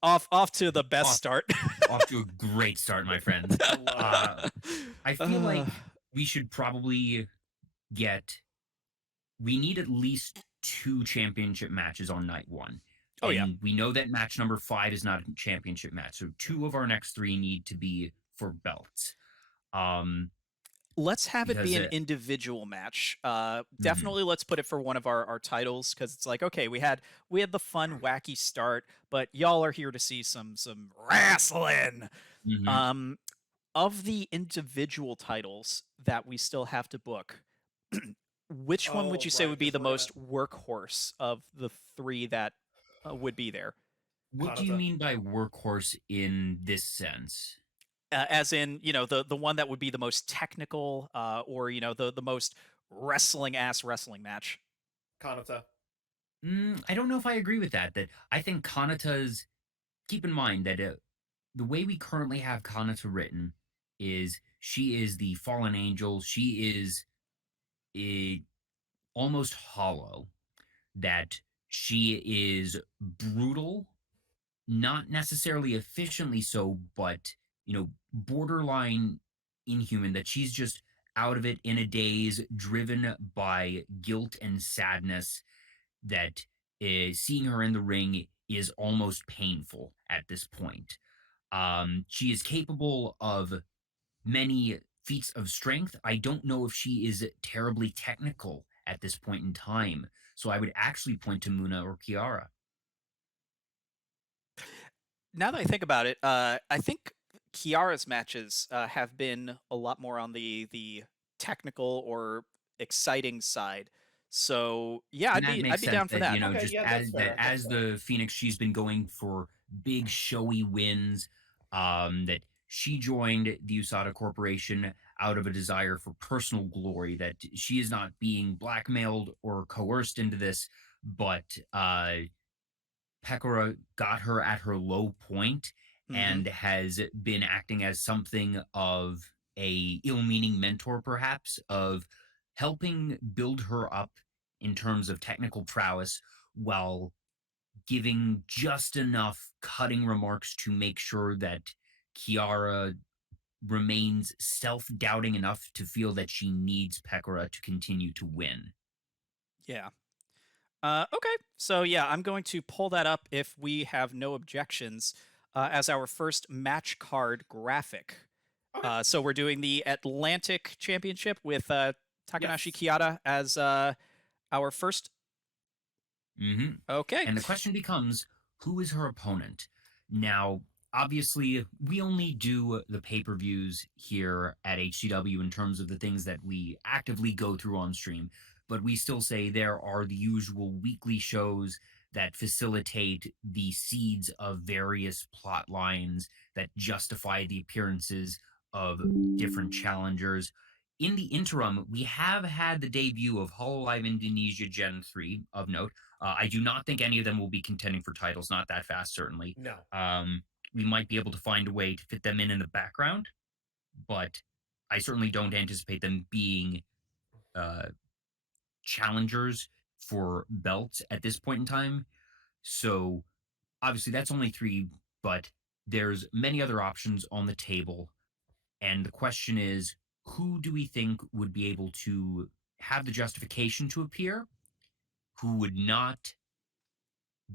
off to the best start. Off to a great start, my friends. I feel like we should probably we need at least 2 championship matches on night 1. Oh, yeah. We know that match number 5 is not a championship match, so 2 of our next 3 need to be for belts. Let's have it be an individual match. Definitely let's put it for one of our titles, because it's like, okay, we had the fun, wacky start, but y'all are here to see some wrestling. Of the individual titles that we still have to book, which one would you say would be the most workhorse of the 3 that would be there? What do you mean by workhorse in this sense? As in, the one that would be the most technical, or the most wrestling match. Kanata. I don't know if I agree with that. That I think Kanata's. Keep in mind that the way we currently have Kanata written is she is the fallen angel. She is almost hollow. That she is brutal, not necessarily efficiently so, but borderline inhuman, that she's just out of it in a daze, driven by guilt and sadness, that seeing her in the ring is almost painful at this point. She is capable of many feats of strength. I don't know if she is terribly technical at this point in time, so I would actually point to Moona or Kiara. Now that I think about it, I think Kiara's matches have been a lot more on the technical or exciting side. So yeah, I'd be down for that. As the Phoenix, she's been going for big showy wins. That she joined the Usada Corporation out of a desire for personal glory. That she is not being blackmailed or coerced into this, but Pekora got her at her low point and has been acting as something of a ill-meaning mentor, perhaps, of helping build her up in terms of technical prowess while giving just enough cutting remarks to make sure that Kiara remains self-doubting enough to feel that she needs Pekora to continue to win. Yeah. Okay. So yeah, I'm going to pull that up if we have no objections as our first match card graphic. Okay. So we're doing the Atlantic Championship with Takanashi Kiara as our first. Okay. And the question becomes, who is her opponent? Now, obviously, we only do the pay-per-views here at HCW in terms of the things that we actively go through on stream, but we still say there are the usual weekly shows that facilitate the seeds of various plot lines that justify the appearances of different challengers. In the interim, we have had the debut of Hololive Indonesia Gen 3 of note. I do not think any of them will be contending for titles, not that fast, certainly. No. We might be able to find a way to fit them in the background, but I certainly don't anticipate them being challengers for belts at this point in time. So obviously that's only 3, but there's many other options on the table. And the question is, who do we think would be able to have the justification to appear, who would not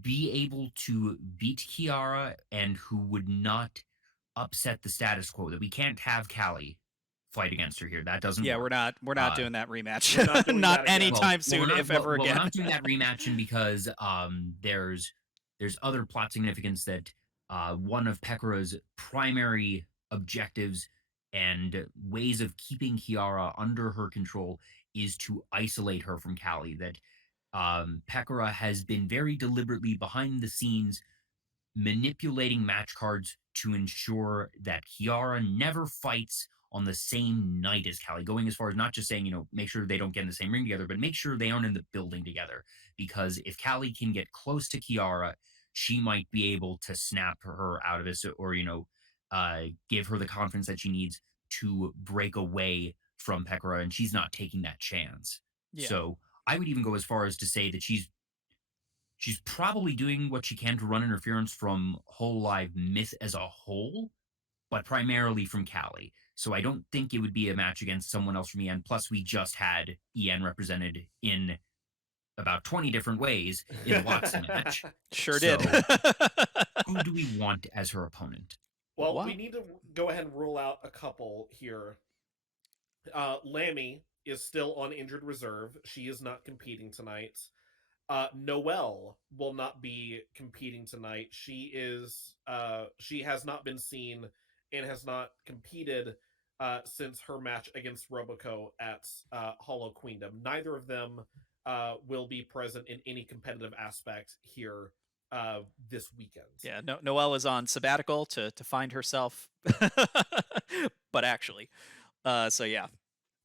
be able to beat Kiara, and who would not upset the status quo? That we can't have Callie fight against her here. That doesn't Yeah, work. we're not doing that rematch. we're not doing not that again. anytime soon, we're not, if ever well, again. we're not doing that rematching because there's other plot significance that one of Pekora's primary objectives and ways of keeping Kiara under her control is to isolate her from Callie. That Pekora has been very deliberately behind the scenes manipulating match cards to ensure that Kiara never fights on the same night as Callie, going as far as not just saying, make sure they don't get in the same ring together, but make sure they aren't in the building together. Because if Callie can get close to Kiara, she might be able to snap her out of this, or, give her the confidence that she needs to break away from Pekora, and she's not taking that chance. Yeah. So I would even go as far as to say that she's probably doing what she can to run interference from Hololive myth as a whole, but primarily from Callie. So I don't think it would be a match against someone else from EN. Plus, we just had EN represented in about 20 different ways in the Watson match. Sure So, did. Who do we want as her opponent? Well, Wow. we need to go ahead and rule out a couple here. Lammy is still on injured reserve. She is not competing tonight. Noelle will not be competing tonight. She has not been seen and has not competed since her match against Roboco at Holo Queendom. Neither of them will be present in any competitive aspect here this weekend. Yeah, Noelle is on sabbatical to find herself, but actually, so yeah,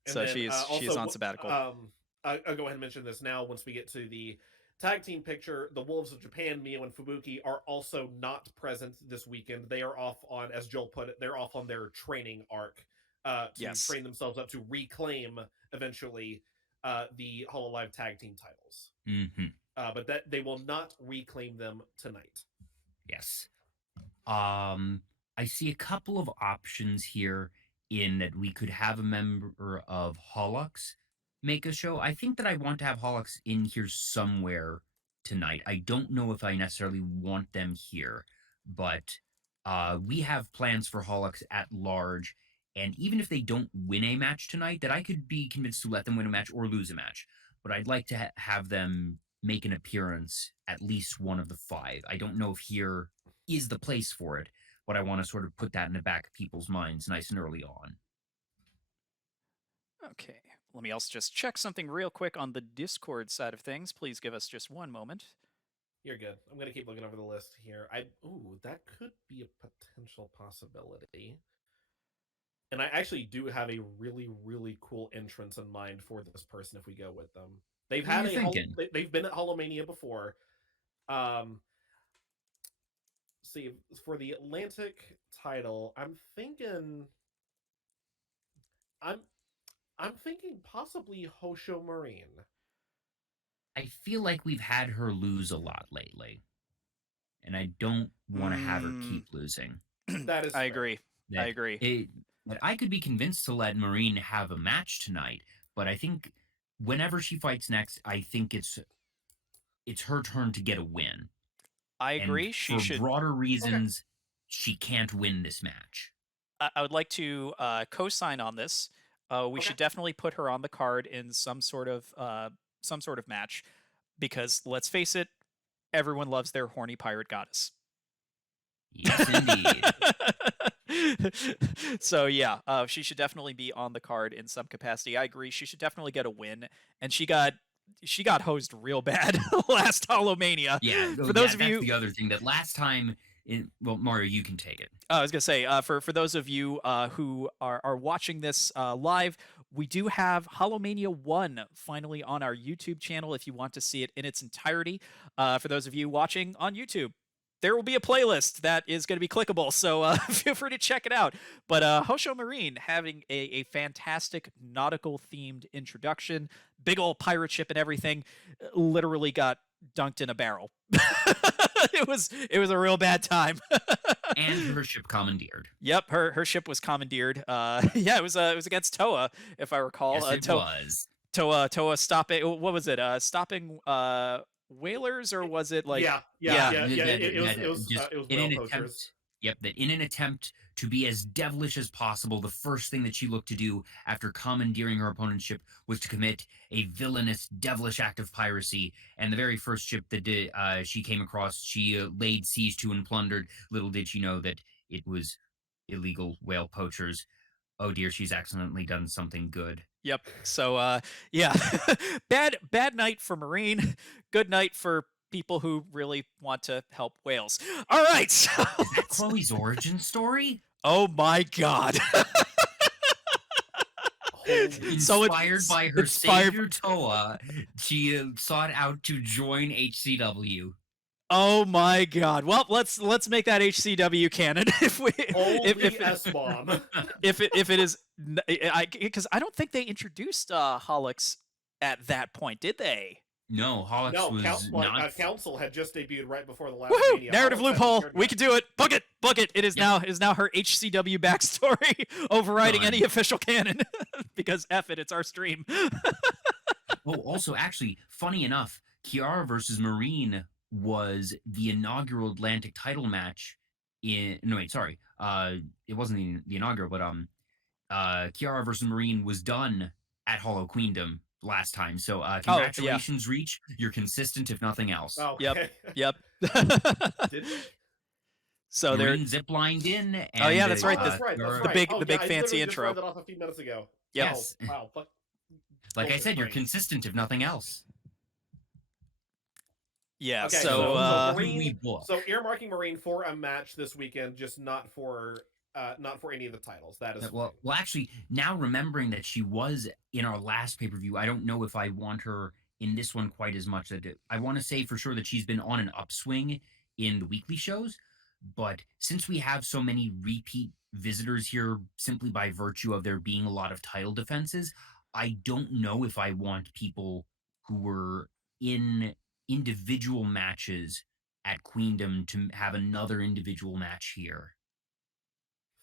And so then, she is on sabbatical. I'll go ahead and mention this now once we get to the tag team picture. The Wolves of Japan, Mio and Fubuki, are also not present this weekend. They are off on, as Joel put it, they're off on their training arc to train themselves up to reclaim eventually the Hololive tag team titles. Mm-hmm. But that they will not reclaim them tonight. Yes. I see a couple of options here in that we could have a member of Holux make a show. I think that I want to have Holux in here somewhere tonight. I don't know if I necessarily want them here, but we have plans for Holux at large. And even if they don't win a match tonight, that I could be convinced to let them win a match or lose a match. But I'd like to have them make an appearance at least one of the 5. I don't know if here is the place for it, but I want to sort of put that in the back of people's minds nice and early on. Okay, let me also just check something real quick on the Discord side of things. Please give us just one moment. You're good. I'm going to keep looking over the list here. That could be a potential possibility. And I actually do have a really, really cool entrance in mind for this person if we go with them. They've been at HoloMania before. See, for the Atlantic title, I'm thinking possibly Hosho Marine. I feel like we've had her lose a lot lately, and I don't want to have her keep losing. That is, I agree. But I could be convinced to let Marine have a match tonight, but I think whenever she fights next, I think it's her turn to get a win. I agree. And she for should. Broader reasons, she can't win this match. I would like to co-sign on this. We should definitely put her on the card in some sort of match, because let's face it, everyone loves their horny pirate goddess. Yes, indeed. So yeah, she should definitely be on the card in some capacity. I agree. She should definitely get a win, and she got hosed real bad last HoloMania. Yeah, for those of you, that's the other thing that last time. Mario, you can take it. I was gonna say, for those of you who are watching this live, we do have HoloMania 1 finally on our YouTube channel if you want to see it in its entirety. For those of you watching on YouTube, there will be a playlist that is going to be clickable, so feel free to check it out. But Hosho Marine having a fantastic nautical-themed introduction, big old pirate ship and everything, literally got dunked in a barrel it was a real bad time. And her ship commandeered. Yep, her ship was commandeered. Yeah, it was against Towa, if I recall. Yes, it was. Towa stopping. What was it? Stopping whalers, or was it like? Yeah. It was in whale an poachers. attempt. Yep, that in an attempt to be as devilish as possible, the first thing that she looked to do after commandeering her opponent's ship was to commit a villainous, devilish act of piracy. And the very first ship that she came across, she laid siege to and plundered. Little did she know that it was illegal whale poachers. Oh dear, she's accidentally done something good. Yep. So yeah, bad night for Marine. Good night for people who really want to help whales. All right. So, Is that Chloe's origin story? oh my God. Inspired by her savior Towa, she sought out to join HCW. Oh my God. Well, let's make that HCW canon if we Holy S-bomb. if it is, because I don't think they introduced Holix at that point, did they? No, Holix No, was not. Council had just debuted right before the last Woohoo! Mania. Narrative Holix loophole. hadn't We appeared can do it. Book it. Book it. It is Yep. now her HCW backstory overriding Done. any official canon because F it, it's our stream. Oh, also, actually, funny enough, Kiara versus Marine was the inaugural Atlantic title match in. No, wait, sorry. It wasn't the inaugural, but Kiara versus Marine was done at Holo Queendom last time. So congratulations, Reach. You're consistent, if nothing else. Oh, Yep. okay. Yep. Did we? So they're Marine ziplined in. And, Oh, yeah, that's right, That's right. That's Kiara- right. big- Oh, the big yeah, I fancy literally just intro. read that off a few minutes ago. Yes. Oh, wow. Fuck. Like I Bullshit said, you're brain. consistent, if nothing else. yeah. Okay, so Marine- we book. So earmarking Marine for a match this weekend, just not for any of the titles. That is Well, actually, now remembering that she was in our last pay-per-view, I don't know if I want her in this one quite as much. I want to say for sure that she's been on an upswing in the weekly shows, but since we have so many repeat visitors here simply by virtue of there being a lot of title defenses, I don't know if I want people who were in individual matches at Queendom to have another individual match here.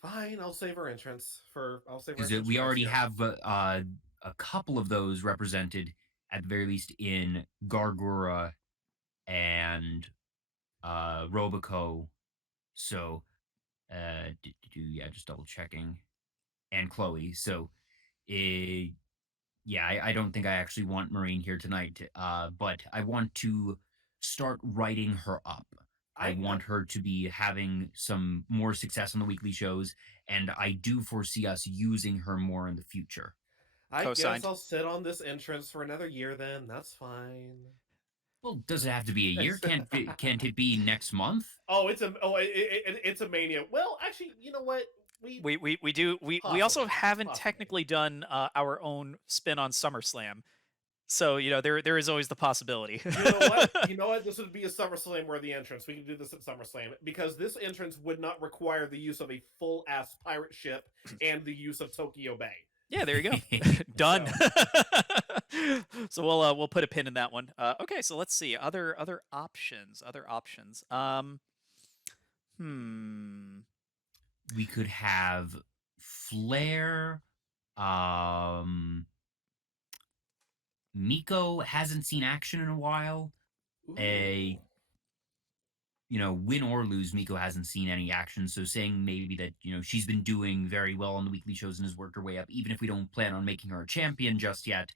fine. I'll save her entrance for. I'll save her. Because entrance we for next already year. have a couple of those represented at the very least in Gura and Roboco. So, yeah, just double checking, and Chloe. So, yeah, I don't think I actually want Marine here tonight. But I want to start writing her up. I want her to be having some more success on the weekly shows, and I do foresee us using her more in the future. I Co-signed. guess I'll sit on this entrance for another year. Then that's fine. Well, does it have to be a year? Can't it be next month? Oh, it's a Mania. Well, actually, you know what? We also Possibly, haven't possibly. technically done our own spin on SummerSlam. So, there is always the possibility. You know what? You know what? This would be a SummerSlam worthy entrance. We can do this at SummerSlam because this entrance would not require the use of a full ass pirate ship and the use of Tokyo Bay. Yeah, there you go. Done. So we'll put a pin in that one. Okay, so let's see other options. We could have Flair. Miko hasn't seen action in a while. Ooh. Win or lose, Miko hasn't seen any action. So saying maybe that, she's been doing very well on the weekly shows and has worked her way up, even if we don't plan on making her a champion just yet,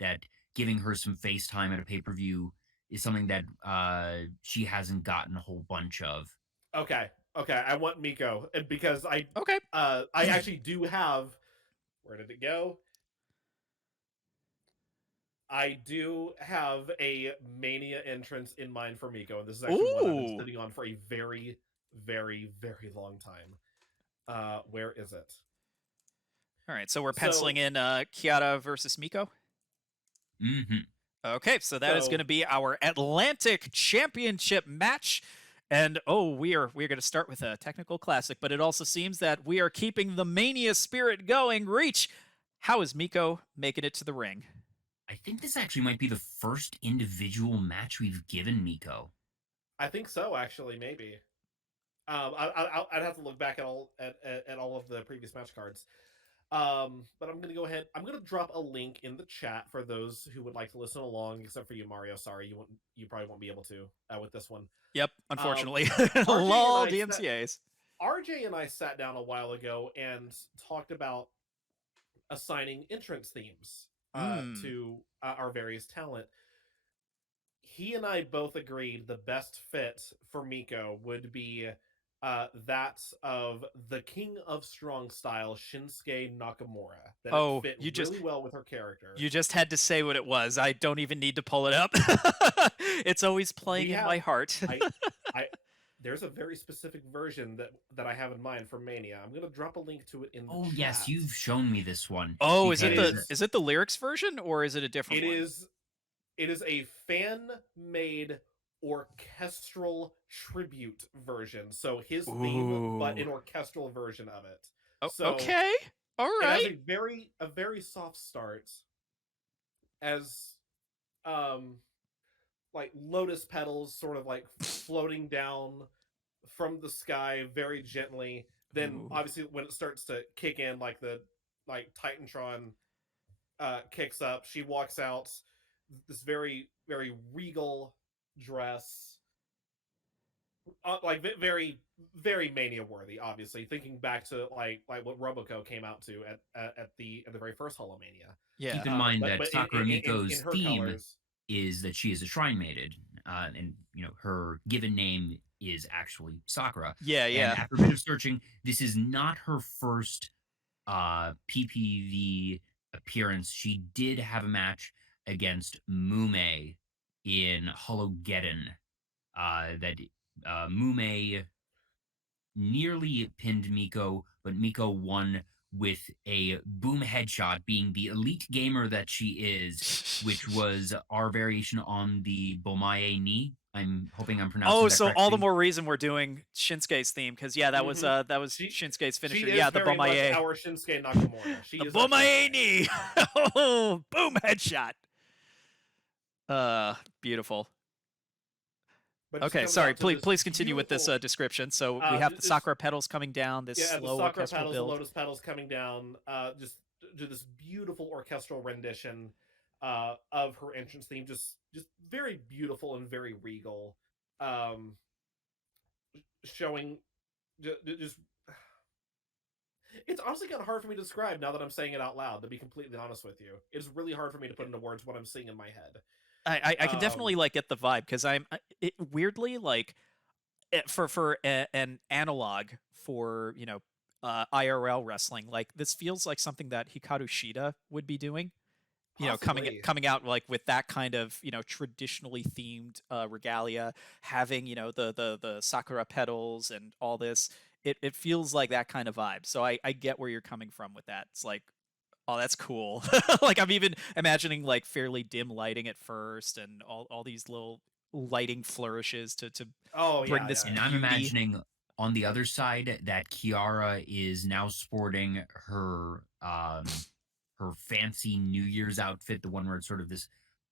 that giving her some face time at a pay-per-view is something that she hasn't gotten a whole bunch of. Okay. I want Miko because I actually do have. Where did it go? I do have a Mania entrance in mind for Miko, and this is actually one I've been sitting on for a very, very, very long time. Where is it? All right, so we're penciling in Kiara versus Miko. Mm-hmm. Okay, so that is going to be our Atlantic Championship match. And we are going to start with a technical classic, but it also seems that we are keeping the Mania spirit going. Reach, how is Miko making it to the ring? I think this actually might be the first individual match we've given Miko. I think so, actually, maybe. I'd have to look back at all of the previous match cards. But I'm gonna go ahead. I'm gonna drop a link in the chat for those who would like to listen along. Except for you, Mario. Sorry, you probably won't be able to with this one. Yep, unfortunately. RJ Lol, DMCAs. RJ and I sat down a while ago and talked about assigning entrance themes to our various talent. He and I both agreed the best fit for Miko would be that of the King of Strong Style, Shinsuke Nakamura. That it fit really well with her character. You just had to say what it was. I don't even need to pull it up. It's always playing in my heart. There's a very specific version that I have in mind for Mania. I'm gonna drop a link to it in the chat. Yes, you've shown me this one. Oh, is it the lyrics version or is it a different one? It is a fan-made orchestral tribute version. So his theme, but an orchestral version of it. So okay, all right. It has a very soft start, as like lotus petals, sort of like floating down from the sky very gently. Then obviously when it starts to kick in, like the Titantron kicks up, she walks out. This very, very regal dress, like very, very Mania worthy. Obviously, thinking back to like what Roboco came out to at the very first HoloMania. Yeah. Keep in mind that Sakura Miko's theme is that she is a shrine maiden, and her given name is actually Sakura. Yeah. And after a bit of searching, this is not her first PPV appearance. She did have a match against Mume in Hologeddon. That Mume nearly pinned Miko, but Miko won with a boom headshot, being the elite gamer that she is, which was our variation on the Bomaye ni. I'm hoping I'm pronouncing that correctly. All the more reason we're doing Shinsuke's theme, because that was Shinsuke's finisher. She is the very Bomaye. much our Shinsuke Nakamura. The Bomaye ni. Oh, boom headshot. Beautiful. Okay, sorry. Please continue with this description. So we have the Sakura petals coming down. This slow orchestral build. The lotus petals coming down. Just do this beautiful orchestral rendition of her entrance theme. Just very beautiful and very regal. Showing just. It's honestly kind of hard for me to describe now that I'm saying it out loud. To be completely honest with you, it's really hard for me to put into words what I'm seeing in my head. I can definitely get the vibe, because weirdly for an analog for IRL wrestling, this feels like something that Hikaru Shida would be doing. Coming out with that kind of traditionally themed regalia, having the Sakura petals and all this. It feels like that kind of vibe. So I get where you're coming from with that. It's like, oh, that's cool. I'm even imagining fairly dim lighting at first, and all these little lighting flourishes to bring this. And I'm imagining on the other side that Kiara is now sporting her her fancy New Year's outfit, the one where it's sort of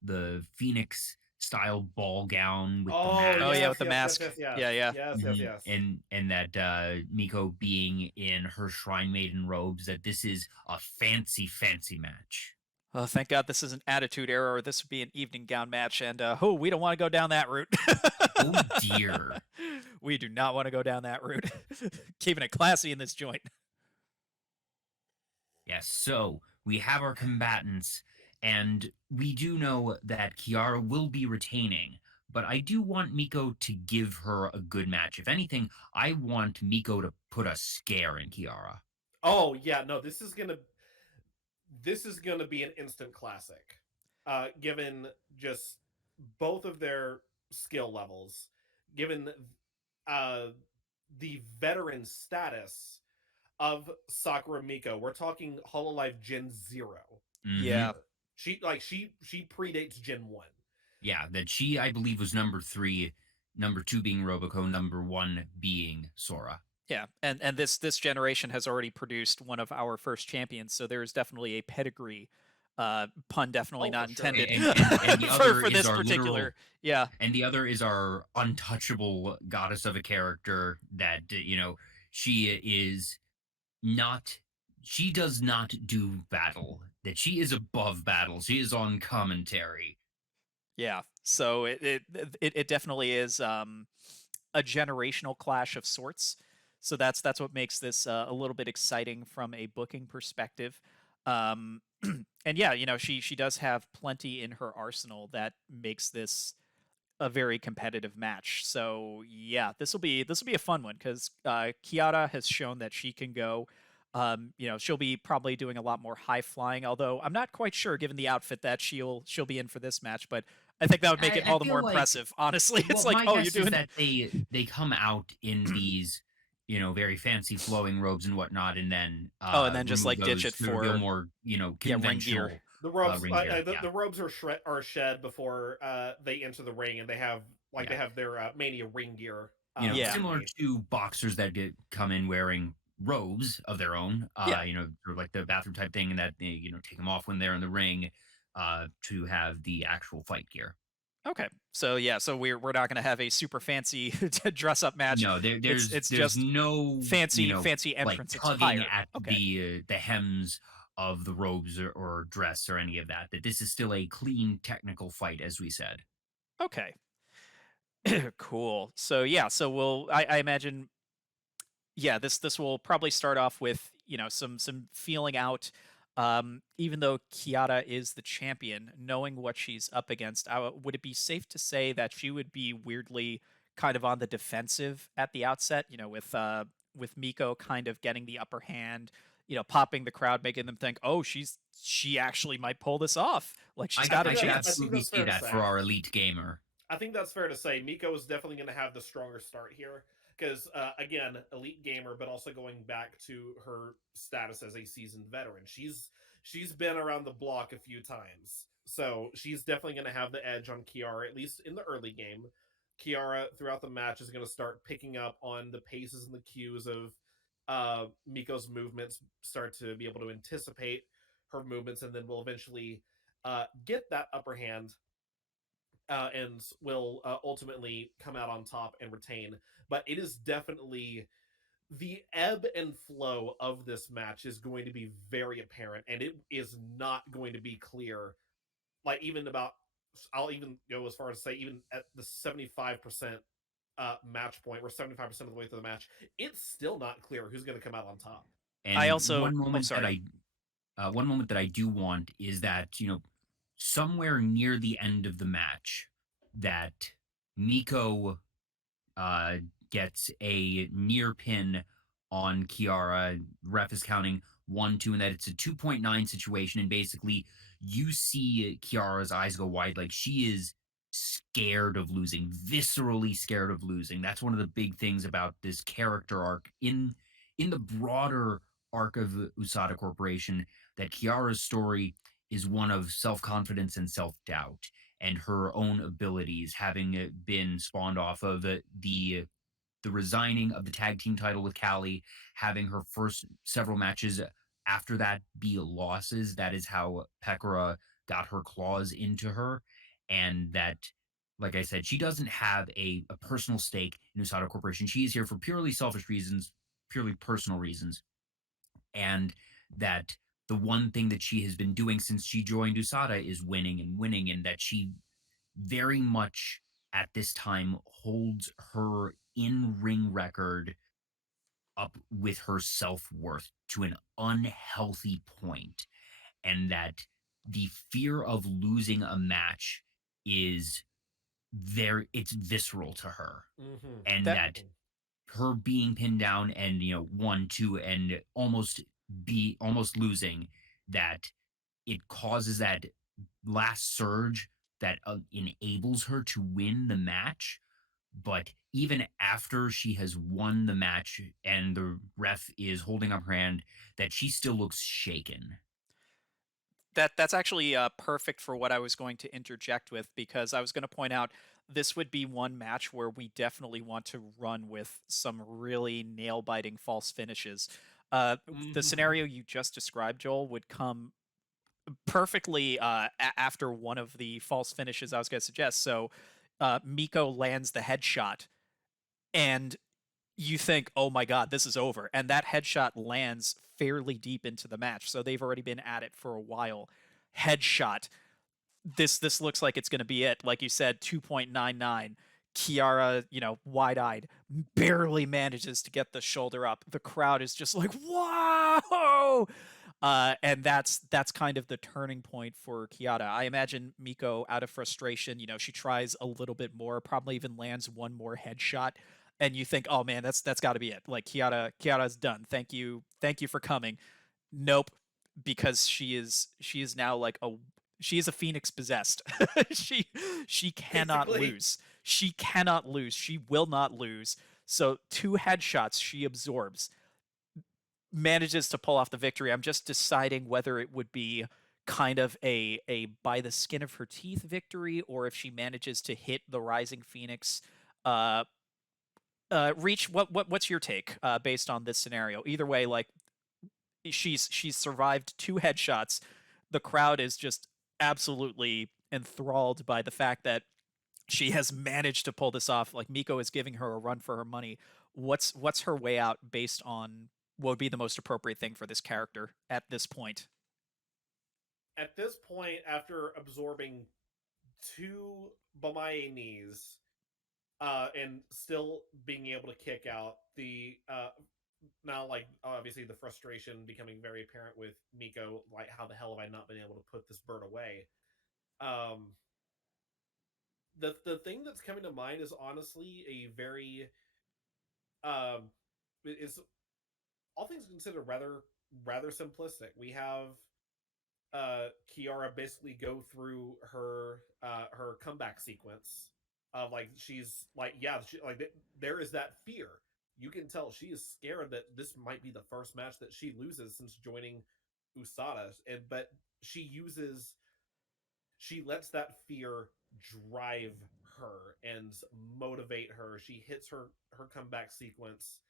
the Phoenix style ball gown with the mask. With the mask. Yes. And that Miko being in her Shrine Maiden robes, that this is a fancy match. Oh, thank God this is an Attitude Era, or this would be an evening gown match, and we don't want to go down that route. Oh dear. We do not want to go down that route. Keeping it classy in this joint. Yes, so we have our combatants. And we do know that Kiara will be retaining, but I do want Miko to give her a good match. If anything, I want Miko to put a scare in Kiara. Oh yeah, no, this is gonna be an instant classic, given just both of their skill levels, given the veteran status of Sakura Miko. We're talking Hololive Gen 0. Mm-hmm. Yeah. She predates Gen 1. Yeah, that she, I believe, was number 3, number 2 being Roboco, number 1 being Sora. Yeah, and this generation has already produced one of our first champions, so there's definitely a pedigree Pun definitely Oh, not for sure. intended And the other for is this our particular. literal, Yeah. and the other is our untouchable goddess of a character that she is not, she does not do battle, that she is above battle, she is on commentary. Yeah. So it definitely is a generational clash of sorts. So that's what makes this a little bit exciting from a booking perspective. And yeah, she does have plenty in her arsenal that makes this a very competitive match. So yeah, this will be a fun one because Kiara has shown that she can go. She'll be probably doing a lot more high flying. Although I'm not quite sure, given the outfit that she'll be in for this match. But I think that would make it I all the feel more like, impressive. Honestly, it's well, like, my oh, you're guess is doing. that they come out in these, very fancy flowing robes and whatnot, and then Oh, and then just remove like ditch those it to reveal for, more, yeah, ring gear. conventional The robes, ring gear. Yeah, the robes are shed before they enter the ring, and they have yeah. they have their Mania ring gear. Yeah. Similar underneath. to boxers that come in wearing robes of their own, Yeah. sort of like the bathroom type thing, and that they, take them off when they're in the ring, to have the actual fight gear. Okay. So yeah, so we're not gonna have a super fancy dress up match. No, It's there's just no, fancy like entrance tugging attire. at Okay. the hems of the robes or dress or any of that. That this is still a clean technical fight, as we said. Okay. Cool. So yeah, so I imagine, yeah, this will probably start off with, some feeling out. Even though Kiara is the champion, knowing what she's up against, would it be safe to say that she would be weirdly kind of on the defensive at the outset? With Miko kind of getting the upper hand, popping the crowd, making them think, oh, she actually might pull this off. Like she's got a I could I chance. think absolutely that's see fair to that say. for our elite gamer. I think that's fair to say. Miko is definitely going to have the stronger start here because, again, elite gamer, but also going back to her status as a seasoned veteran. She's been around the block a few times, so she's definitely going to have the edge on Kiara, at least in the early game. Kiara, throughout the match, is going to start picking up on the paces and the cues of Miko's movements, start to be able to anticipate her movements, and then will eventually get that upper hand and will ultimately come out on top and retain. But it is definitely the ebb and flow of this match is going to be very apparent, and it is not going to be clear. Like even about, I'll even go as far as to say, even at the 75% match point, we're 75% of the way through the match, it's still not clear who's going to come out on top. I And also, oh, sorry. one moment that I do want is that, somewhere near the end of the match, that Miko uh, gets a near pin on Kiara. Ref is counting 1, 2, and that it's a 2.9 situation. And basically, you see Kiara's eyes go wide, like she is scared of losing, viscerally scared of losing. That's one of the big things about this character arc in the broader arc of Usada Corporation. That Kiara's story is one of self-confidence and self-doubt, and her own abilities, having been spawned off of the resigning of the tag team title with Callie, having her first several matches after that be losses. That is how Pekora got her claws into her. And that, like I said, she doesn't have a personal stake in Usada Corporation. She is here for purely selfish reasons, purely personal reasons. And that the one thing that she has been doing since she joined Usada is winning and winning, and that she very much at this time holds her in-ring record up with her self-worth to an unhealthy point, and that the fear of losing a match is there, it's visceral to her. Mm-hmm. And That that her being pinned down and 1, 2 and almost losing, that it causes that last surge that enables her to win the match. But even after she has won the match and the ref is holding up her hand, that she still looks shaken. that's actually perfect for what I was going to interject with, because I was going to point out this would be one match where we definitely want to run with some really nail-biting false finishes. The Mm-hmm. scenario you just described, Joel, would come perfectly after one of the false finishes I was going to suggest. So Miko lands the headshot, and you think, oh my God, this is over. And that headshot lands fairly deep into the match. So they've already been at it for a while. Headshot. This looks like it's going to be it. Like you said, 2.99. Kiara, wide-eyed, barely manages to get the shoulder up. The crowd is just like, "Whoa!" And that's kind of the turning point for Kiara. I imagine Miko, out of frustration, she tries a little bit more, probably even lands one more headshot, and you think, "Oh man, that's got to be it." Like Kiara's done. Thank you for coming. Nope, because she is now like she is a phoenix possessed. she cannot Basically. lose. She cannot lose. She will not lose. So 2 headshots she absorbs, manages to pull off the victory. I'm just deciding whether it would be kind of a by the skin of her teeth victory, or if she manages to hit the rising phoenix. Reach, what's your take based on this scenario? Either way, like, she's survived 2 headshots. The crowd is just absolutely enthralled by the fact that she has managed to pull this off. Like, Miko is giving her a run for her money. What's her way out based on what would be the most appropriate thing for this character at this point? At this point, after absorbing 2 Bamaye knees, and still being able to kick out, the now, like, obviously the frustration becoming very apparent with Miko, like, how the hell have I not been able to put this bird away? Um, the thing that's coming to mind is honestly a very is, all things considered, rather simplistic. We have Kiara basically go through her comeback sequence of, like, she's like, yeah, there is that fear. You can tell she is scared that this might be the first match that she loses since joining Usada, but she uses she lets that fear drive her and motivate her. She hits her comeback sequence,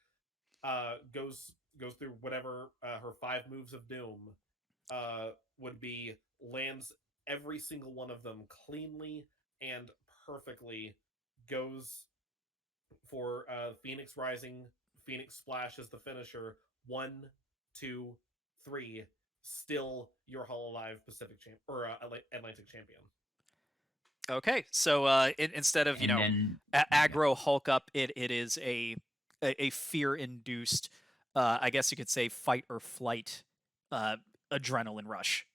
goes through whatever her 5 moves of doom would be, lands every single one of them cleanly and perfectly, goes for Phoenix Rising, Phoenix Splash as the finisher. 1, 2, 3. Still your Hololive Pacific champ or Atlantic champion. Okay, so instead of And then aggro Hulk up, it is a fear induced, I guess you could say, fight or flight uh, adrenaline rush.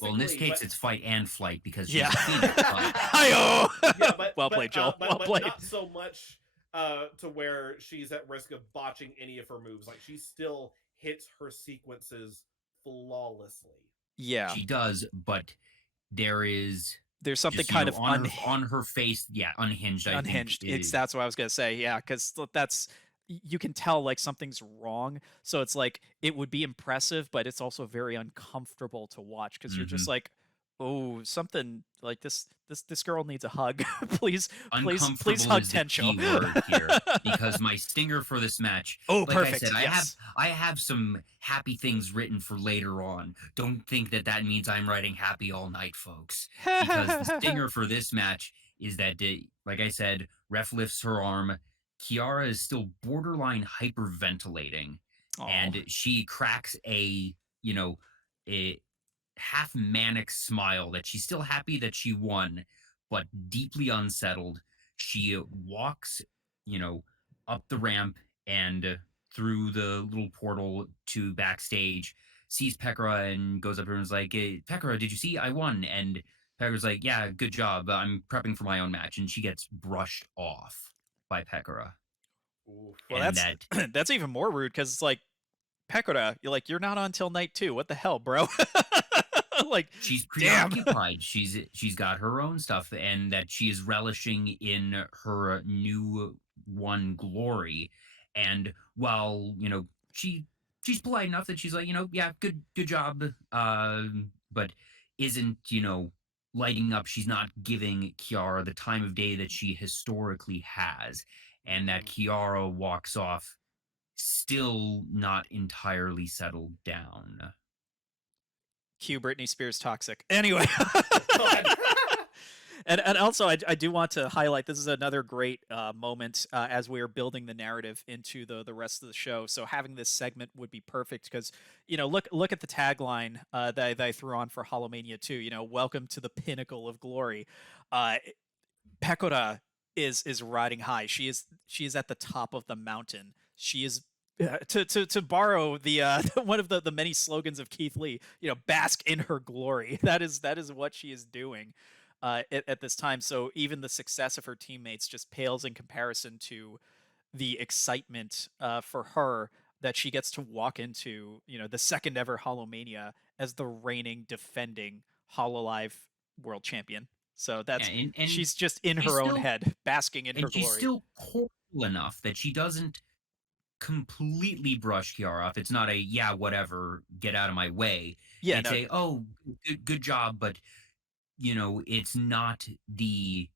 well, in this Basically, case, but it's fight and flight because she's Yeah. a phoenix. But Hi-yo! yeah, Well played, Joel. Well played. not so much to where she's at risk of botching any of her moves. Like, she still hits her sequences flawlessly. Yeah, she does, but there is there's something just kind of on her face, yeah, unhinged. I think unhinged. That's what I was gonna say. Yeah, because that's, you can tell like something's wrong. So it's like it would be impressive, but it's also very uncomfortable to watch because you're just mhm. like, oh, something like this girl needs a hug. Please Uncomfortable hug is the Tencho. key word here because my stinger for this match, Oh, like I said, perfect. Yes. I have some happy things written for later on. Don't think that that means I'm writing happy all night, folks, because the stinger for this match is that, like I said, ref lifts her arm. Kiara is still borderline hyperventilating, Oh, and she cracks you know, a half manic smile that she's still happy that she won, but deeply unsettled. She walks, you know, up the ramp and through the little portal to backstage, sees Pekora and goes up to her and is like, hey, Pekora, did you see I won? And Pekora's like, yeah, good job. I'm prepping for my own match. And she gets brushed off by Pekora. Oof. well, And that's that that's even more rude because it's like, Pekora, you're not on till night 2. What the hell, bro? Like, she's damn. preoccupied. She's got her own stuff, and that she is relishing in her new won glory. And while she's polite enough that she's like, yeah, good job, but isn't lighting up. She's not giving Kiara the time of day that she historically has, and that Kiara walks off still not entirely settled down. Cue Britney Spears toxic. Anyway. God. And also, I do want to highlight this is another great moment as we are building the narrative into the rest of the show. So having this segment would be perfect because, look at the tagline that I threw on for HoloMania 2. Welcome to the pinnacle of glory. Pekora is riding high. She is at the top of the mountain. She is to borrow the one of the many slogans of Keith Lee, bask in her glory. That is what she is doing at this time. So even the success of her teammates just pales in comparison to the excitement for her that she gets to walk into, the second ever HoloMania as the reigning, defending Hololive world champion. So that's and she's just in she's her own still- head, basking in her and she's glory. still cool enough that she doesn't completely brush Kiara off. It's not a yeah, whatever, get out of my way. Yeah, It's a oh, good job, but it's not the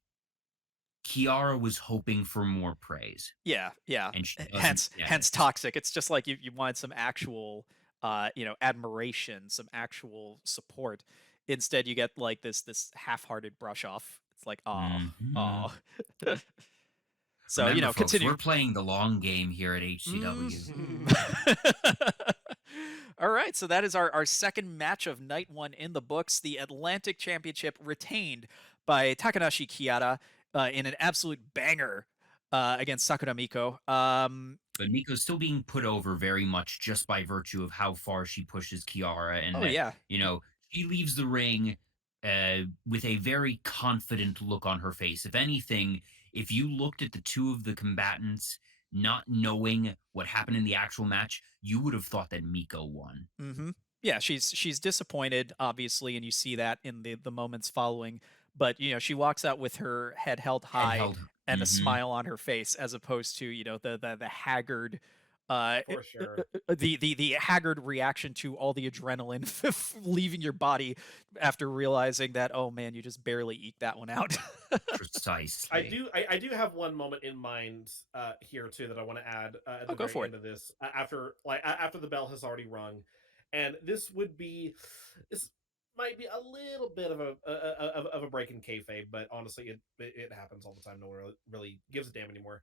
Kiara was hoping for more praise. yeah. And she doesn't Hence, get hence it. toxic. It's just like you wanted some actual, admiration, some actual support. Instead, you get like this half-hearted brush off. It's like, oh, Mhm. oh. So Remember, folks, continue. we're playing the long game here at HCW. All right, so that is our second match of night one in the books. The Atlantic Championship retained by Takanashi Kiara in an absolute banger against Sakura Miko. But Miko's still being put over very much just by virtue of how far she pushes Kiara, and that, yeah. She leaves the ring with a very confident look on her face. If anything, if you looked at the two of the combatants, not knowing what happened in the actual match, you would have thought that Miko won. Mm-hmm. Yeah, she's disappointed, obviously, and you see that in the moments following. But she walks out with her head held high and a smile on her face, as opposed to the haggard, For sure. the haggard reaction to all the adrenaline leaving your body after realizing that, oh man, you just barely eked that one out. Precisely. I do have one moment in mind here too that I want to add at the go very for end of this after the bell has already rung, and this might be a little bit of a break in kayfabe, but honestly, it happens all the time. No one really gives a damn anymore.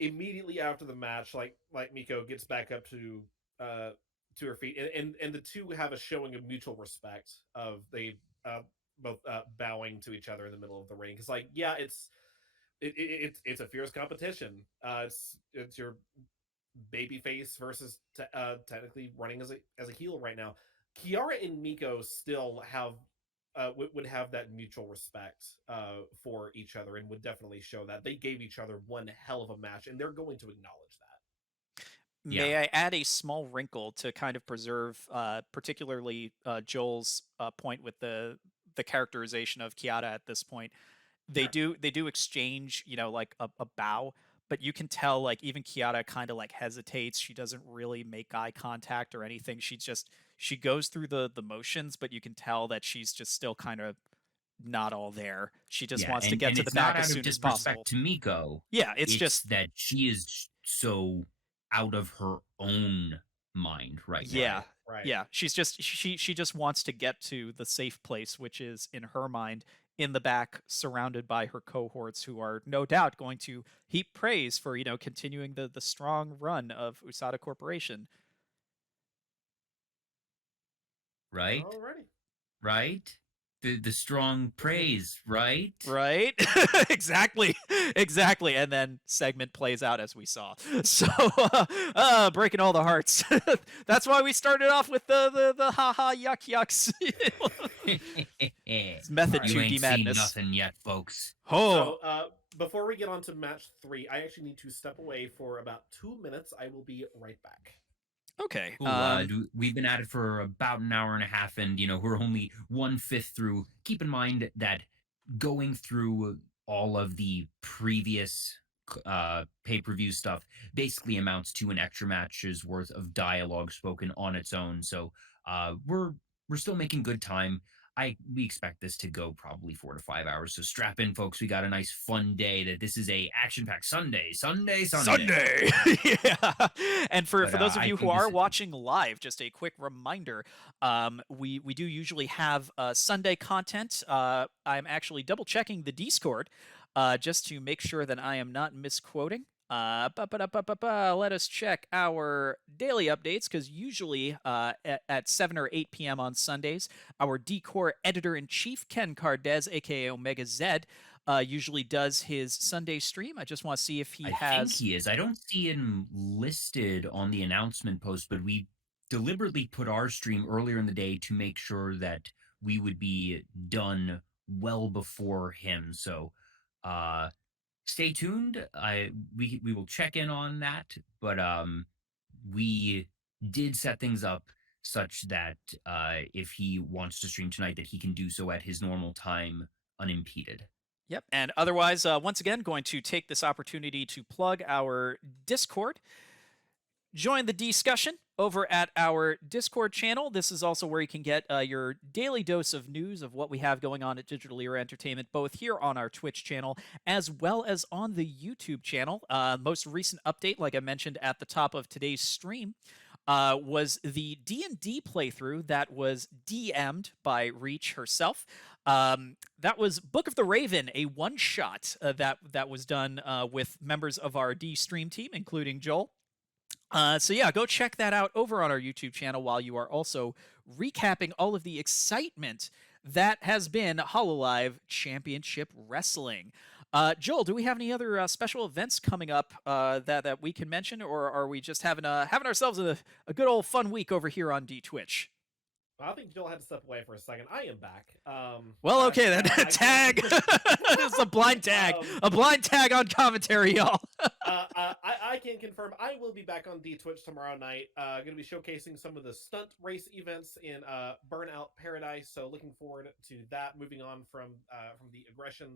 Immediately after the match, like Miko gets back up to her feet, and the two have a showing of mutual respect of they both bowing to each other in the middle of the ring. It's like, yeah, it's a fierce competition. It's your baby face versus technically running as a heel right now. Kiara and Miko still have would have that mutual respect for each other, and would definitely show that they gave each other one hell of a match, and they're going to acknowledge that. May I add a small wrinkle to kind of preserve, particularly Joel's point with the characterization of Kiara at this point? They do exchange, like a bow, but you can tell like even Kiara kind of like hesitates. She doesn't really make eye contact or anything. She goes through the motions, but you can tell that she's just still kind of not all there. She just wants to get to the back as soon as possible. To Miko, yeah, it's just that she is so out of her own mind right now. Right. Yeah, she's just she just wants to get to the safe place, which is in her mind in the back, surrounded by her cohorts, who are no doubt going to heap praise for continuing the strong run of Usada Corporation. Right. Alrighty. Right. The strong praise, right? Right? Exactly. And then segment plays out as we saw. So, breaking all the hearts. That's why we started off with the haha yuck yucks. It's method You 2D ain't seen madness. nothing yet, folks. Oh. So, before we get on to match 3, I actually need to step away for about 2 minutes. I will be right back. Okay. Cool. We've been at it for about an hour and a half, and we're only 1/5 through. Keep in mind that going through all of the previous pay-per-view stuff basically amounts to an extra match's worth of dialogue spoken on its own. So we're still making good time. we expect this to go probably 4 to 5 hours. So strap in, folks. We got a nice fun day. That this is a action-packed Sunday. Sunday. Yeah. And for But those of I you who think this are is watching live, just a quick reminder, we do usually have Sunday content. I'm actually double checking the Discord just to make sure that I am not misquoting. Let us check our daily updates, because usually at 7 or 8 p.m. on Sundays, our Decor editor-in-chief, Ken Cardez, aka Omega Z, usually does his Sunday stream. I just want to see if he I has. think he is. I don't see him listed on the announcement post, but we deliberately put our stream earlier in the day to make sure that we would be done well before him. So stay tuned. We will check in on that, but we did set things up such that if he wants to stream tonight, that he can do so at his normal time unimpeded. Yep. And otherwise, once again, going to take this opportunity to plug our Discord. Join the discussion over at our Discord channel. This is also where you can get your daily dose of news of what we have going on at Digital Era Entertainment, both here on our Twitch channel as well as on the YouTube channel. Most recent update, like I mentioned at the top of today's stream, was the D&D playthrough that was DM'd by Reach herself. That was Book of the Raven, a one-shot that was done with members of our D stream team, including Joel. So yeah, go check that out over on our YouTube channel, while you are also recapping all of the excitement that has been Hololive Championship Wrestling. Joel, do we have any other special events coming up that we can mention, or are we just having ourselves a good old fun week over here on D Twitch? I think Joel had to step away for a second. I am back. Well, okay then. Tag. It's a blind tag. A blind tag on commentary, y'all. I can confirm I will be back on D Twitch tomorrow night. Going to be showcasing some of the stunt race events in Burnout Paradise. So looking forward to that. Moving on from the aggression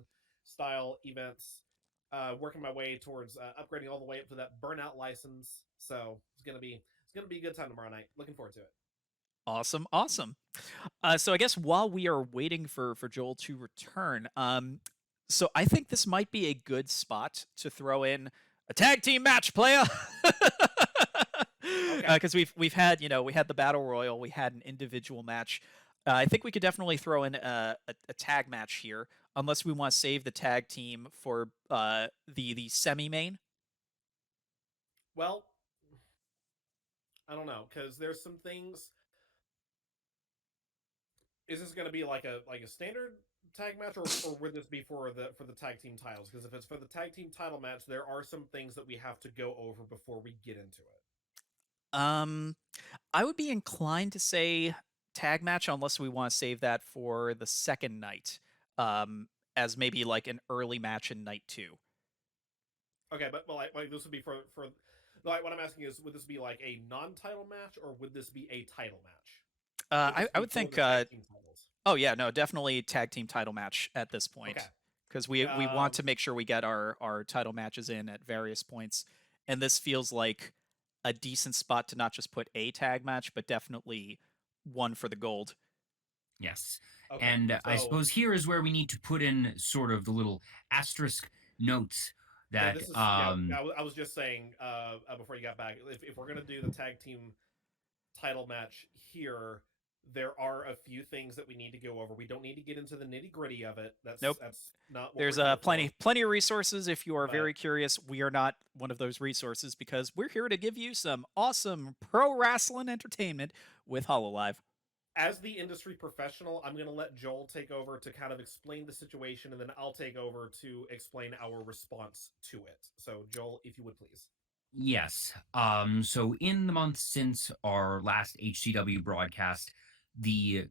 style events, working my way towards upgrading all the way up to that Burnout license. So it's gonna be a good time tomorrow night. Looking forward to it. Awesome. So I guess while we are waiting for Joel to return, so I think this might be a good spot to throw in a tag team match, playa. Because we've had, we had the battle royal, we had an individual match. I think we could definitely throw in a tag match here, unless we want to save the tag team for the semi main. Well, I don't know, because there's some things. Is this going to be like a standard tag match, or would this be for the tag team titles? Because if it's for the tag team title match, there are some things that we have to go over before we get into it. I would be inclined to say tag match, unless we want to save that for the second night, as maybe like an early match in night 2. Okay, but like this would be for like, what I'm asking is, would this be like a non-title match, or would this be a title match? I would think. Oh yeah, no, definitely tag team title match at this point, because we want to make sure we get our title matches in at various points, and this feels like a decent spot to not just put a tag match, but definitely one for the gold. Yes, and I suppose here is where we need to put in sort of the little asterisk notes that. I was just saying before you got back, if we're gonna do the tag team title match here, there are a few things that we need to go over. We don't need to get into the nitty gritty of it. That's not what there's plenty of resources if you are very curious. We are not one of those resources, because we're here to give you some awesome pro wrestling entertainment with Hololive. As the industry professional, I'm going to let Joel take over to kind of explain the situation, and then I'll take over to explain our response to it. So Joel, if you would please. Yes. So in the month since our last HCW broadcast, the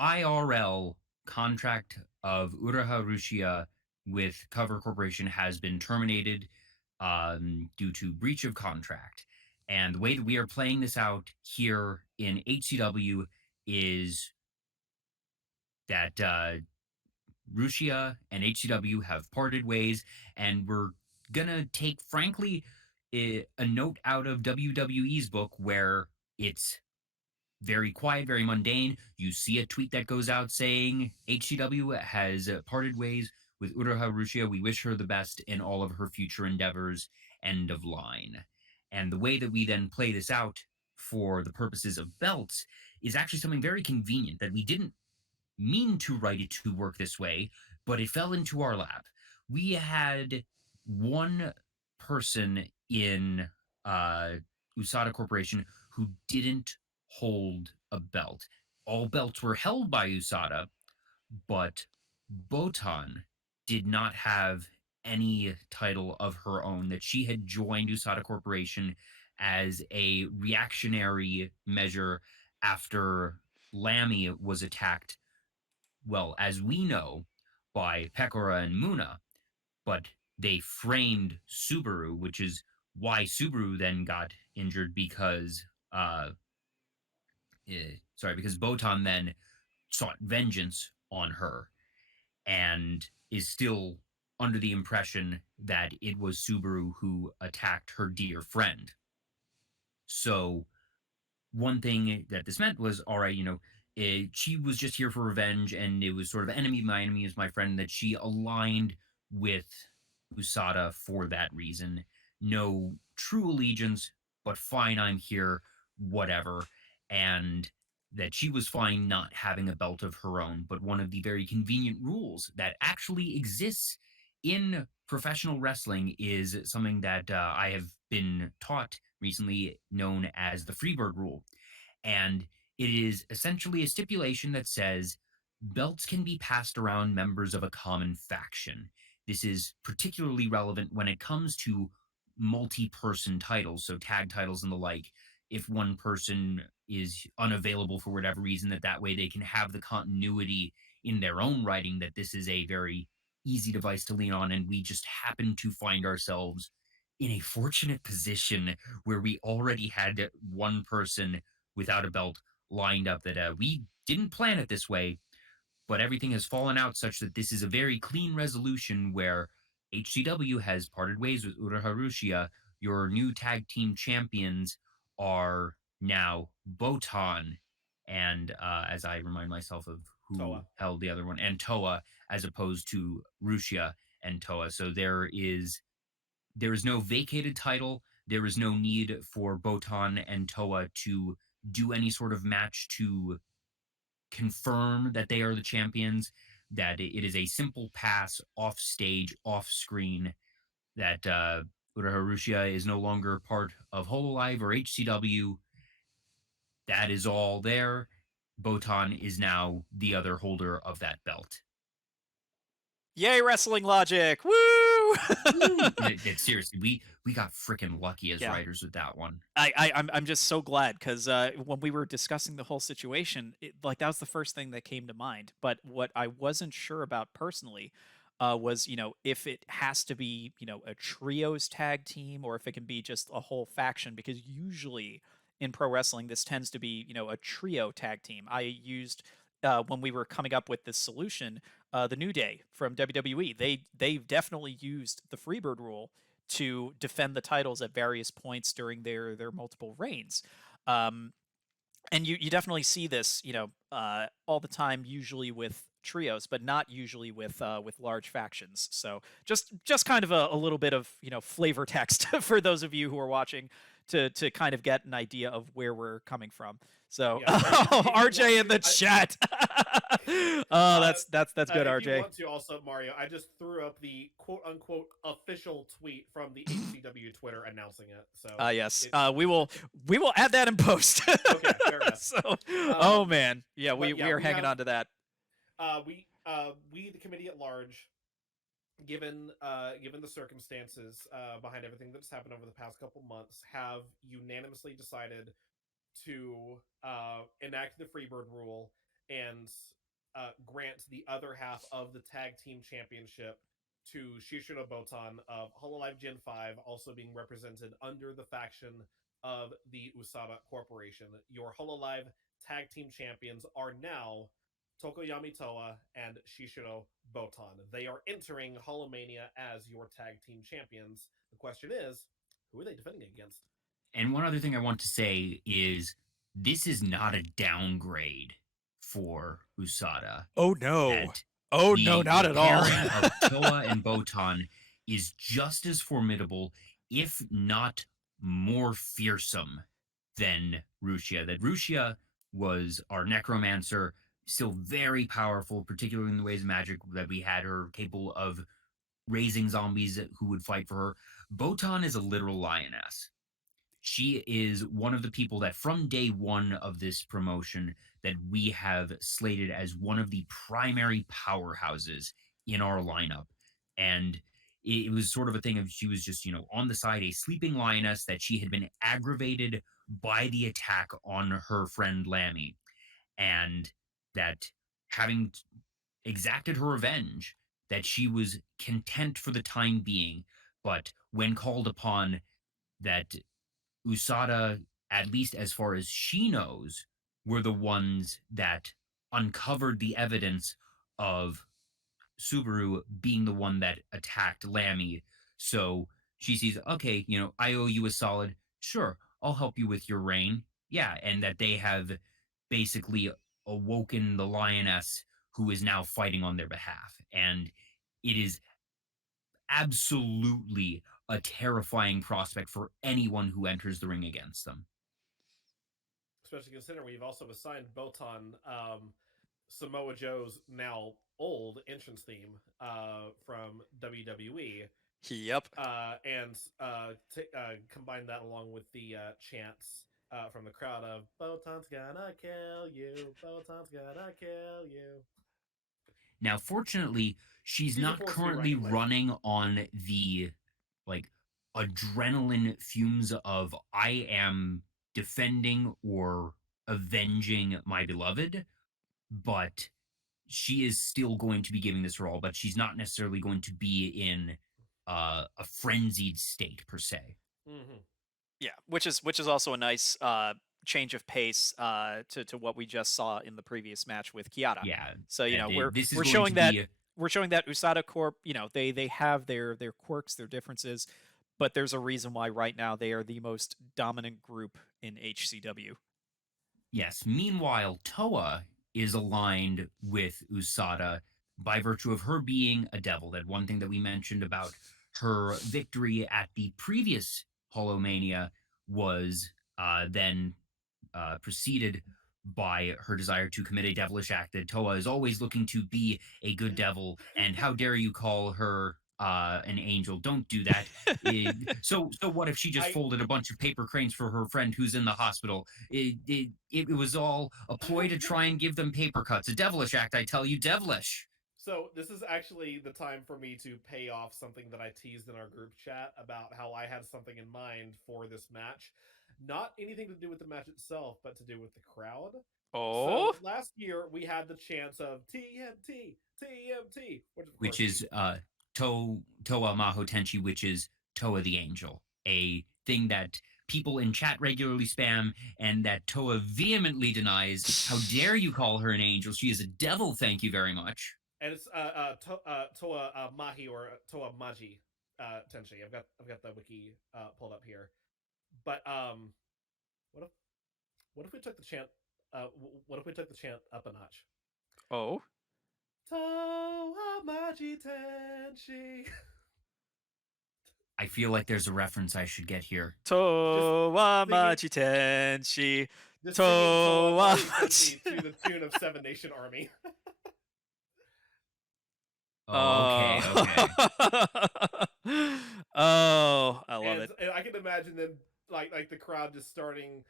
IRL contract of Uraha Rushia with Cover Corporation has been terminated due to breach of contract. And the way that we are playing this out here in HCW is that Rushia and HCW have parted ways, and we're gonna take, frankly, a note out of WWE's book, where it's very quiet, very mundane. You see a tweet that goes out saying HCW has parted ways with Uraha Rushia. We wish her the best in all of her future endeavors. End of line. And the way that we then play this out for the purposes of belts is actually something very convenient that we didn't mean to write it to work this way, but it fell into our lap. We had one person in Usada Corporation who didn't hold a belt. All belts were held by Usada, but Botan did not have any title of her own, that she had joined Usada Corporation as a reactionary measure after Lammy was attacked, well, as we know, by Pekora and Moona, but they framed Subaru, which is why Subaru then got injured because because Botan then sought vengeance on her and is still under the impression that it was Subaru who attacked her dear friend. So one thing that this meant was, all right, she was just here for revenge, and it was sort of enemy of my enemy is my friend, that she aligned with Usada for that reason. No true allegiance, but fine, I'm here, whatever. And that she was fine not having a belt of her own, but one of the very convenient rules that actually exists in professional wrestling is something that I have been taught recently, known as the Freebird rule. And it is essentially a stipulation that says belts can be passed around members of a common faction. This is particularly relevant when it comes to multi-person titles, so tag titles and the like. If one person is unavailable for whatever reason, that way they can have the continuity in their own writing, that this is a very easy device to lean on, and we just happen to find ourselves in a fortunate position where we already had one person without a belt lined up, that we didn't plan it this way, but everything has fallen out such that this is a very clean resolution where HCW has parted ways with Uraharushia. Your new tag team champions are now Botan and, as I remind myself of who Towa. held the other one, and Towa, as opposed to Rushia and Towa. So there is no vacated title. There is no need for Botan and Towa to do any sort of match to confirm that they are the champions. That it is a simple pass off stage, off screen, that Uraharushia is no longer part of Hololive or HCW. That is all there. Botan is now the other holder of that belt. Yay, wrestling logic! Woo! Seriously, we got freaking lucky as writers with that one. I'm just so glad, because when we were discussing the whole situation, that was the first thing that came to mind. But what I wasn't sure about personally was, if it has to be, a trios tag team, or if it can be just a whole faction, because usually in pro wrestling this tends to be, a trio tag team. I used when we were coming up with this solution, the New Day from WWE. They've definitely used the Freebird rule to defend the titles at various points during their multiple reigns. And you definitely see this, all the time, usually with trios, but not usually with large factions. So just kind of a little bit of, flavor text for those of you who are watching, to kind of get an idea of where we're coming from. So Yeah, RJ in the chat. Oh, that's good, if RJ. you want to also, Mario, I just threw up the quote unquote official tweet from the HCW Twitter announcing it. So yes, we will add that in post. Okay, fair enough. So, oh man, we are hanging on to that. We the committee at large, given the circumstances behind everything that's happened over the past couple months, have unanimously decided to enact the Freebird rule and grant the other half of the tag team championship to Shishiro Botan of Hololive Gen 5, also being represented under the faction of the Usada Corporation. Your Hololive tag team champions are now Tokoyami Towa and Shishiro Botan. They are entering HoloMania as your tag team champions. The question is, who are they defending against? And one other thing I want to say is this is not a downgrade for Usada. Oh no. That Oh no, not the at all. pairing of Towa and Botan is just as formidable, if not more fearsome than Rushia. That Rushia was our necromancer, still very powerful, particularly in the ways of magic that we had her capable of raising zombies who would fight for her. Botan is a literal lioness. She is one of the people that from day one of this promotion that we have slated as one of the primary powerhouses in our lineup. And it was sort of a thing of she was just, on the side, a sleeping lioness that she had been aggravated by the attack on her friend Lammy. And that having exacted her revenge, that she was content for the time being. But when called upon, that Usada, at least as far as she knows, were the ones that uncovered the evidence of Subaru being the one that attacked Lammy. So she sees, okay, I owe you a solid. Sure, I'll help you with your reign. Yeah, and that they have basically awoken the lioness who is now fighting on their behalf. And it is absolutely a terrifying prospect for anyone who enters the ring against them. Especially considering we've also assigned Botan Samoa Joe's now old entrance theme from WWE. Yep. And combine that along with the chants from the crowd of "Botan's gonna kill you, Botan's gonna kill you." Now, fortunately, she's not currently running on the adrenaline fumes of I am defending or avenging my beloved, but she is still going to be giving this her all, but she's not necessarily going to be in a frenzied state per se. Mm-hmm. Yeah, which is also a nice change of pace to what we just saw in the previous match with Kiara. Yeah. So we're we're showing that we're showing that Usada Corp, they have their quirks, their differences, but there's a reason why right now they are the most dominant group in HCW. Yes. Meanwhile, Towa is aligned with Usada by virtue of her being a devil. That one thing that we mentioned about her victory at the previous HoloMania was then preceded by her desire to commit a devilish act. That Towa is always looking to be a good devil, and how dare you call her an angel? Don't do that. So what if she just folded a bunch of paper cranes for her friend who's in the hospital? It was all a ploy to try and give them paper cuts. A devilish act, I tell you, devilish. So this is actually the time for me to pay off something that I teased in our group chat about how I had something in mind for this match. Not anything to do with the match itself, but to do with the crowd. Oh, so last year we had the chance of TMT, TMT, which is Towa Maho Tenchi, which is Towa the Angel, a thing that people in chat regularly spam, and that Towa vehemently denies. How dare you call her an angel? She is a devil. Thank you very much. And it's Towa Mahi or Towa Maji Tenchi. I've got the wiki pulled up here. But what if we took the chant? What if we took the chant up a notch? Oh, Towa Maji Tenchi. I feel like there's a reference I should get here. Towa Maji Tenchi. Towa Maji to the tune of Seven Nation Army. Oh, okay. Oh, I love it. And I can imagine them like the crowd just starting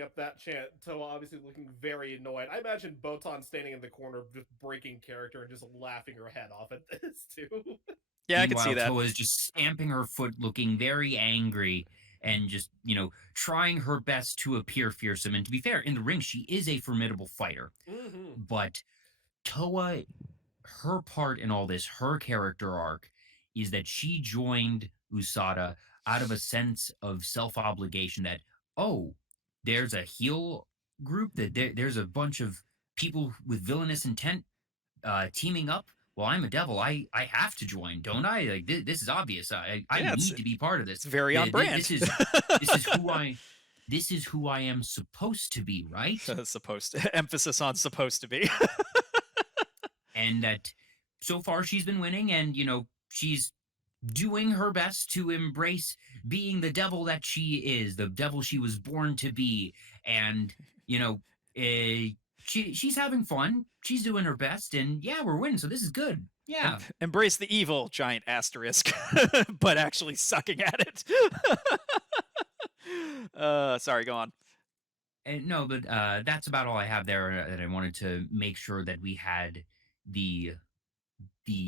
up that chant. Towa obviously looking very annoyed. I imagine Botan standing in the corner, just breaking character and just laughing her head off at this too. Yeah, I can see that. Towa is just stamping her foot, looking very angry, and just trying her best to appear fearsome. And to be fair, in the ring, she is a formidable fighter. Mm-hmm. But Towa, her part in all this, her character arc, is that she joined Usada out of a sense of self-obligation that, there's a heel group, that there's a bunch of people with villainous intent teaming up. Well, I'm a devil. I have to join, don't I? Like this is obvious. I need to be part of this. It's very on brand. This is who I. this is who I am supposed to be, right? Supposed to, emphasis on supposed to be. And that so far she's been winning, and she's doing her best to embrace being the devil that she is, the devil she was born to be. And she's having fun, she's doing her best, and yeah, we're winning, so this is good. Yeah. Embrace the evil, giant asterisk, but actually sucking at it. Sorry, go on. And no, but that's about all I have there. That I wanted to make sure that we had the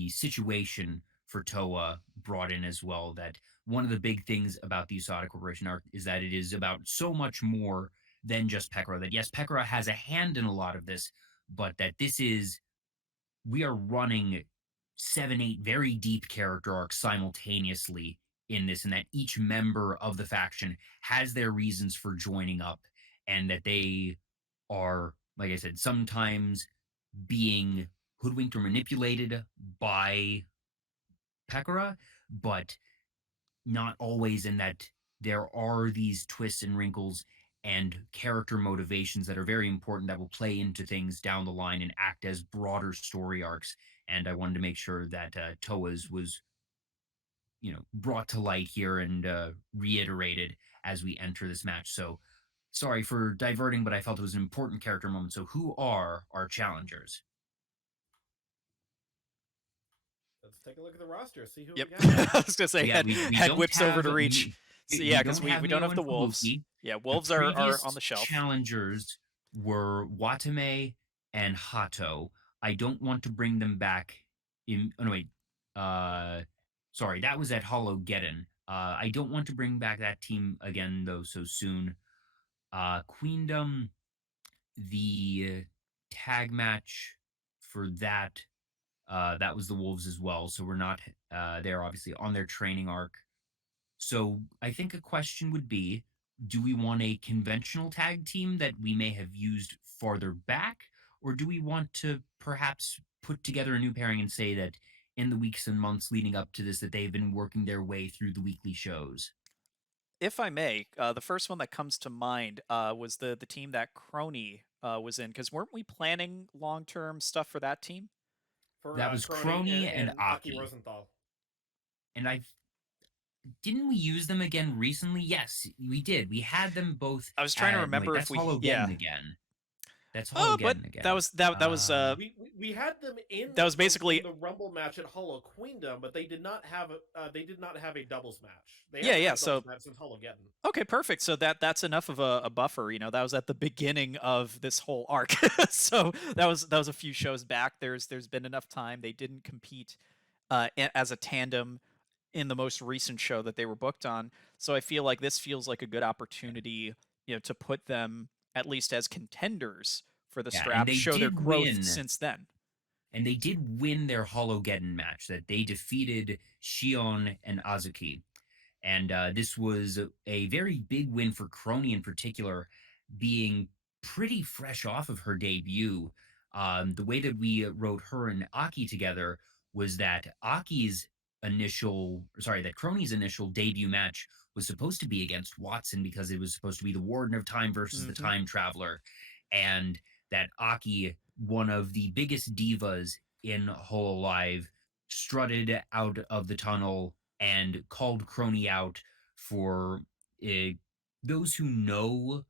situation for Towa brought in as well. That one of the big things about the Usada Corporation arc is that it is about so much more than just Pekora. That yes, Pekora has a hand in a lot of this, but that we are running 7-8 very deep character arcs simultaneously in this, and that each member of the faction has their reasons for joining up, and that they are, like I said, sometimes being hoodwinked or manipulated by Pekora, but not always, in that there are these twists and wrinkles and character motivations that are very important that will play into things down the line and act as broader story arcs. And I wanted to make sure that Towa's was brought to light here and reiterated as we enter this match. So sorry for diverting, but I felt it was an important character moment. So who are our challengers? Let's take a look at the roster, see who Yep. we got. I was gonna say Yeah, head don't whips over have- to reach. So, yeah, because we don't have the Mio and wolves. Fubuki. Yeah, The wolves are previous on the shelf. Challengers were Watame and Hato. I don't want to bring them back in. Oh no, wait. Sorry, that was at Hologeddon. I don't want to bring back that team again though so soon. Queendom, the tag match for that was the Wolves as well. So we're not they're obviously on their training arc. So I think a question would be, do we want a conventional tag team that we may have used farther back? Or do we want to perhaps put together a new pairing and say that in the weeks and months leading up to this, that they've been working their way through the weekly shows? If I may, the first one that comes to mind was the team that Kronii was in, because weren't we planning long-term stuff for that team? For, That was Kronii and Aki. Rosenthal. And didn't we use them again recently? Yes, we did. We had them both. I was trying to remember that's if we Hologeddon again. That's Oh, Hologeddon but again. that was We had them in. That was basically- in the Rumble match at Holo Queendom, but they did not have a doubles match. They Yeah, haven't yeah, had a so- doubles match since Hologeddon. Okay, perfect. So that's enough of a buffer. That was at the beginning of this whole arc. So that was a few shows back. There's been enough time. They didn't compete as a tandem in the most recent show that they were booked on. So I feel like this feels like a good opportunity, to put them at least as contenders for the Yeah, and strap, they show their did growth win. since then. And they did win their Hologeddon match, that they defeated Shion and Azuki. And this was a very big win for Kronii in particular, being pretty fresh off of her debut. The way that we wrote her and Aki together was that Kronii's initial debut match was supposed to be against Watson, because it was supposed to be the Warden of Time versus the Time Traveler. And that Aki, one of the biggest divas in Hololive, strutted out of the tunnel and called Kronii out for those who know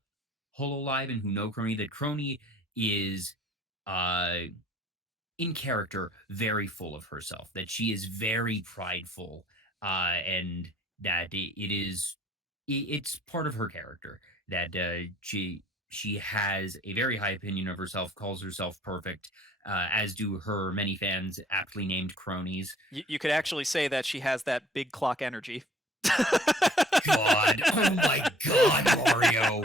Hololive and who know Kronii, that Kronii is in character very full of herself, that she is very prideful, and that it's part of her character, that she has a very high opinion of herself, calls herself perfect, as do her many fans aptly named cronies. You could actually say that she has that big clock energy. God, oh my God, Mario.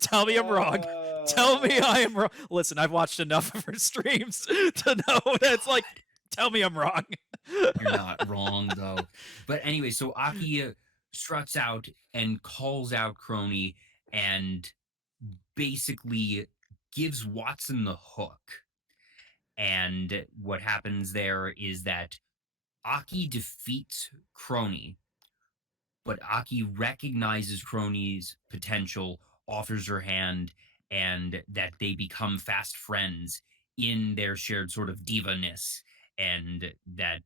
Tell me I'm wrong. Tell me I am wrong. Listen, I've watched enough of her streams to know that it's like, tell me I'm wrong. You're not wrong, though. But anyway, so Aki struts out and calls out Kronii and basically gives Watson the hook. And what happens there is that Aki defeats Kronii, but Aki recognizes Kronii's potential, offers her hand, and that they become fast friends in their shared sort of diva-ness. And that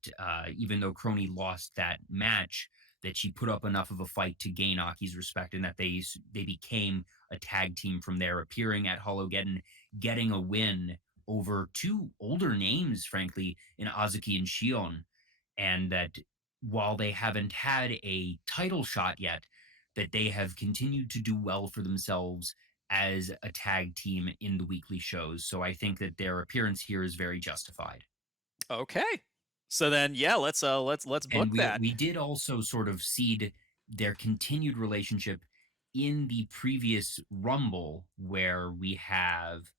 even though Kronii lost that match, that she put up enough of a fight to gain Aki's respect, and that they became a tag team from there, appearing at Hologeddon, getting a win over two older names, frankly, in Azuki and Shion. And that while they haven't had a title shot yet, that they have continued to do well for themselves as a tag team in the weekly shows. So I think that their appearance here is very justified. Okay. So then, yeah, let's And book that. we did also sort of seed their continued relationship in the previous Rumble, where we have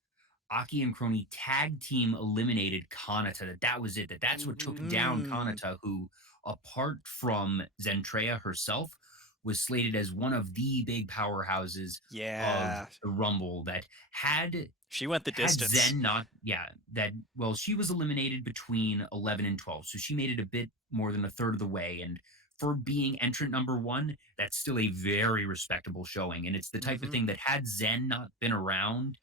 Aki and Kronii tag team eliminated Kanata. That was it. That's what took down Kanata, who, apart from Zentreya herself, was slated as one of the big powerhouses of Yeah. the Rumble. That She went the had distance. Zen not, yeah, that, well, she was eliminated between 11 and 12, so she made it a bit more than a third of the way. And for being entrant number one, that's still a very respectable showing. And it's the type of thing that, had Zen not been around,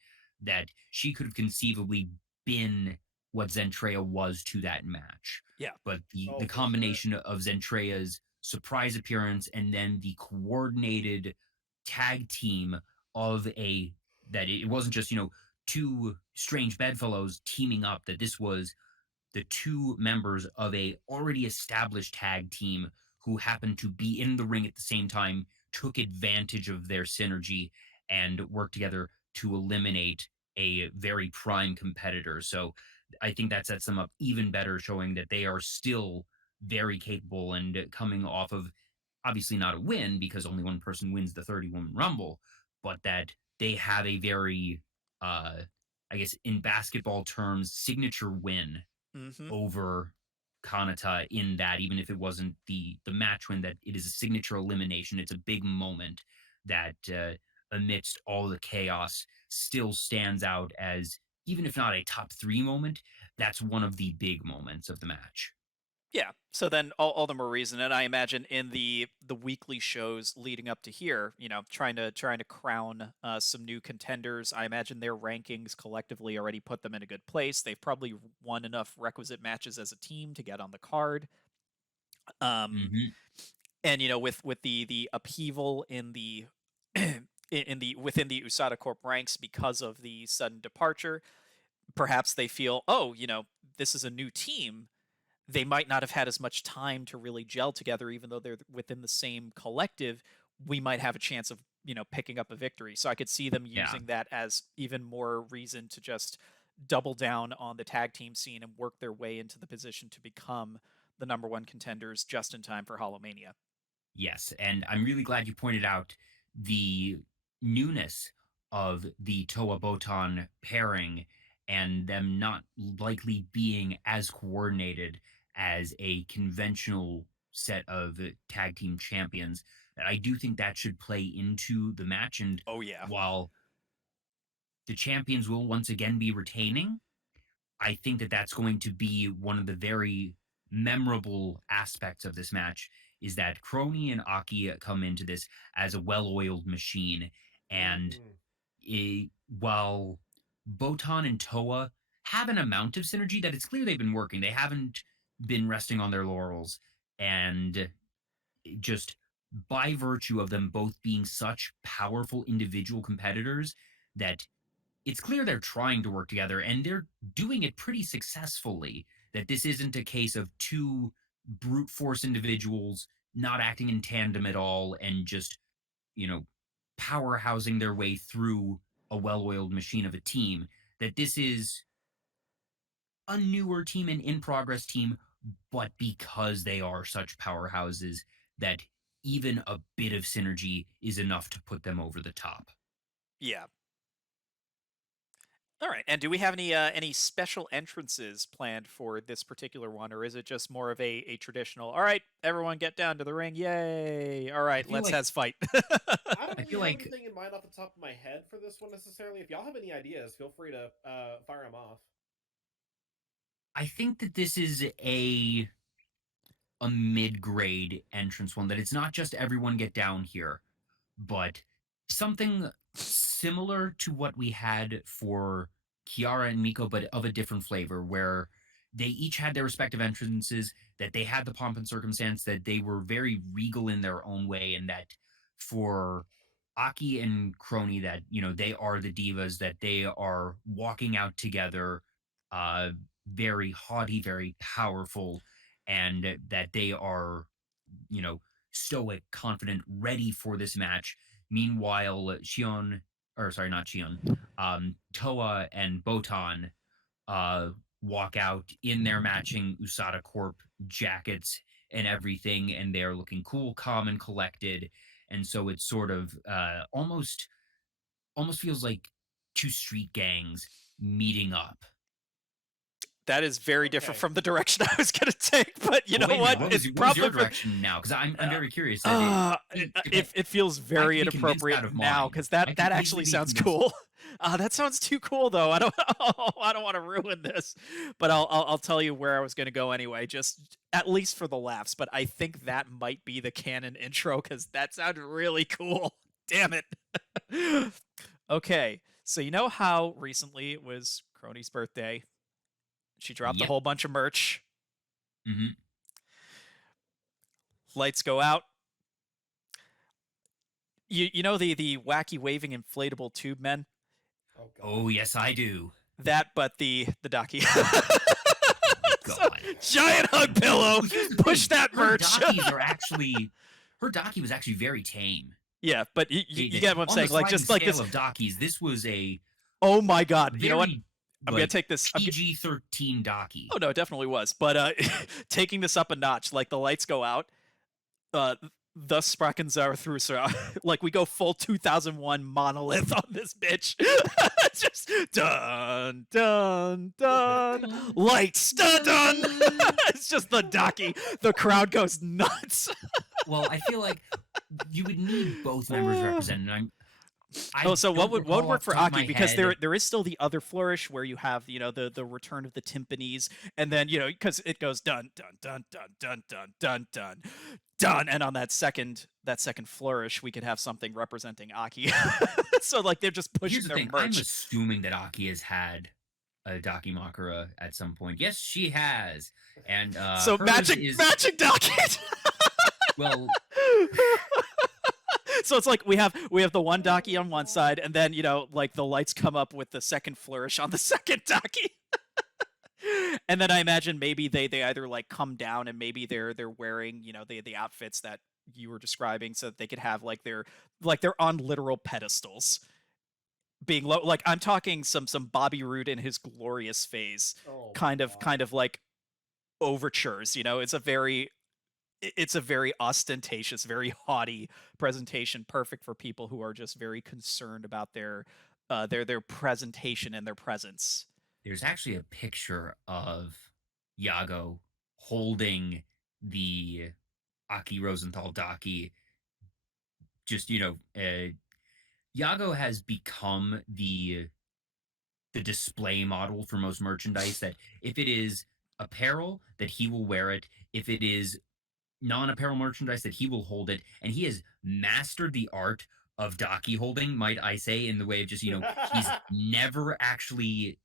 that she could have conceivably been what Zentreya was to that match. Yeah. But Oh, the for combination of Zentreya's surprise appearance and then the coordinated tag team of that it wasn't just, two strange bedfellows teaming up, that this was the two members of a already established tag team who happened to be in the ring at the same time, took advantage of their synergy and worked together to eliminate a very prime competitor. So I think that sets them up even better, showing that they are still very capable, and coming off of, obviously not a win because only one person wins the 30-woman Rumble, but that they have a very, I guess in basketball terms, signature win over Kanata, in that, even if it wasn't the match win, that it is a signature elimination. It's a big moment that, amidst all the chaos, still stands out as, even if not a top three moment, that's one of the big moments of the match. Yeah. So then all the more reason, and I imagine in the weekly shows leading up to here, trying to crown some new contenders. I imagine their rankings collectively already put them in a good place. They've probably won enough requisite matches as a team to get on the card. Mm-hmm. And with the upheaval in the within the Usada Corp ranks because of the sudden departure, perhaps they feel, oh, this is a new team. They might not have had as much time to really gel together, even though they're within the same collective. We might have a chance of, picking up a victory. So I could see them Yeah. using that as even more reason to just double down on the tag team scene and work their way into the position to become the number one contenders just in time for HoloMania. Yes, and I'm really glad you pointed out the newness of the Towa Botan pairing, and them not likely being as coordinated as a conventional set of tag team champions. I do think that should play into the match. And Oh yeah. while the champions will once again be retaining, I think that that's going to be one of the very memorable aspects of this match, is that Kronii and Aki come into this as a well-oiled machine. And while Botan and Towa have an amount of synergy that it's clear they've been working, they haven't been resting on their laurels. And just by virtue of them both being such powerful individual competitors, that it's clear they're trying to work together, and they're doing it pretty successfully. That this isn't a case of two brute force individuals not acting in tandem at all, and just, powerhousing their way through a well-oiled machine of a team. That this is a newer team, an in-progress team, but because they are such powerhouses, that even a bit of synergy is enough to put them over the top. Yeah. All right. And do we have any special entrances planned for this particular one, or is it just more of a traditional? All right, everyone, get down to the ring! Yay! All right, let's like- has fight. I don't really feel have like- anything in mind off the top of my head for this one necessarily. If y'all have any ideas, feel free to fire them off. I think that this is a a mid-grade entrance one, that it's not just everyone get down here, but something similar to what we had for Kiara and Miko, but of a different flavor, where they each had their respective entrances, that they had the pomp and circumstance, that they were very regal in their own way, and that for Aki and Kronii, that, you know, they are the divas, that they are walking out together, very haughty, very powerful, and that they are, you know, stoic, confident, ready for this match. Meanwhile, not Shion, Towa and Botan walk out in their matching Usada Corp jackets and everything, and they're looking cool, calm, and collected. And so it's sort of almost feels like two street gangs meeting up. That is very different from the direction I was going to take, but you know what? What was your direction now? Because I'm very curious. It feels very inappropriate now, because that actually sounds cool. That sounds too cool, though. I don't want to ruin this, but I'll tell you where I was going to go anyway, just at least for the laughs. But I think that might be the canon intro, because that sounded really cool. Damn it. Okay, so you know how recently it was Kronii's birthday? She dropped a whole bunch of merch. Mm-hmm. Lights go out. You know the wacky waving inflatable tube men? Oh, yes, I do. That, but the Daki. God. Giant hug pillow. Push that merch. Her Daki was actually very tame. Yeah, but you get what I'm saying. Like, just like this of Dakis, this was a. Oh my God! You know what? I'm gonna take this PG-13 Daki. Oh no, it definitely was. But taking this up a notch, like the lights go out. Thus sprachen Zarathustra. Like we go full 2001 monolith on this bitch. Just dun dun dun. Lights dun dun. It's just the Daki. The crowd goes nuts. Well, I feel like you would need both members represented. So what would work for Aki, because there is still the other flourish where you have, you know, the return of the timpanis, and then, you know, because it goes dun dun dun dun dun dun dun dun dun, and on that second flourish we could have something representing Aki. So like they're just pushing their merch. I'm assuming that Aki has had a Daki Makura at some point. Yes, she has. And so matching Daki. Well. So it's like we have the one Daki on one side, and then, you know, like the lights come up with the second flourish on the second Daki. And then I imagine maybe they either like come down and maybe they're wearing, you know, the outfits that you were describing, so that they could have like they're on literal pedestals, being low. Like I'm talking some Bobby Roode in his glorious phase, kind of like overtures. You know, it's a very ostentatious, very haughty presentation, perfect for people who are just very concerned about their presentation and their presence. There's actually a picture of Yago holding the Aki Rosenthal Daki. Just, you know, Yago has become the display model for most merchandise, that if it is apparel, that he will wear it. If it is non-apparel merchandise, that he will hold it. And he has mastered the art of Daki holding, might I say, in the way of just, you know, he's never actually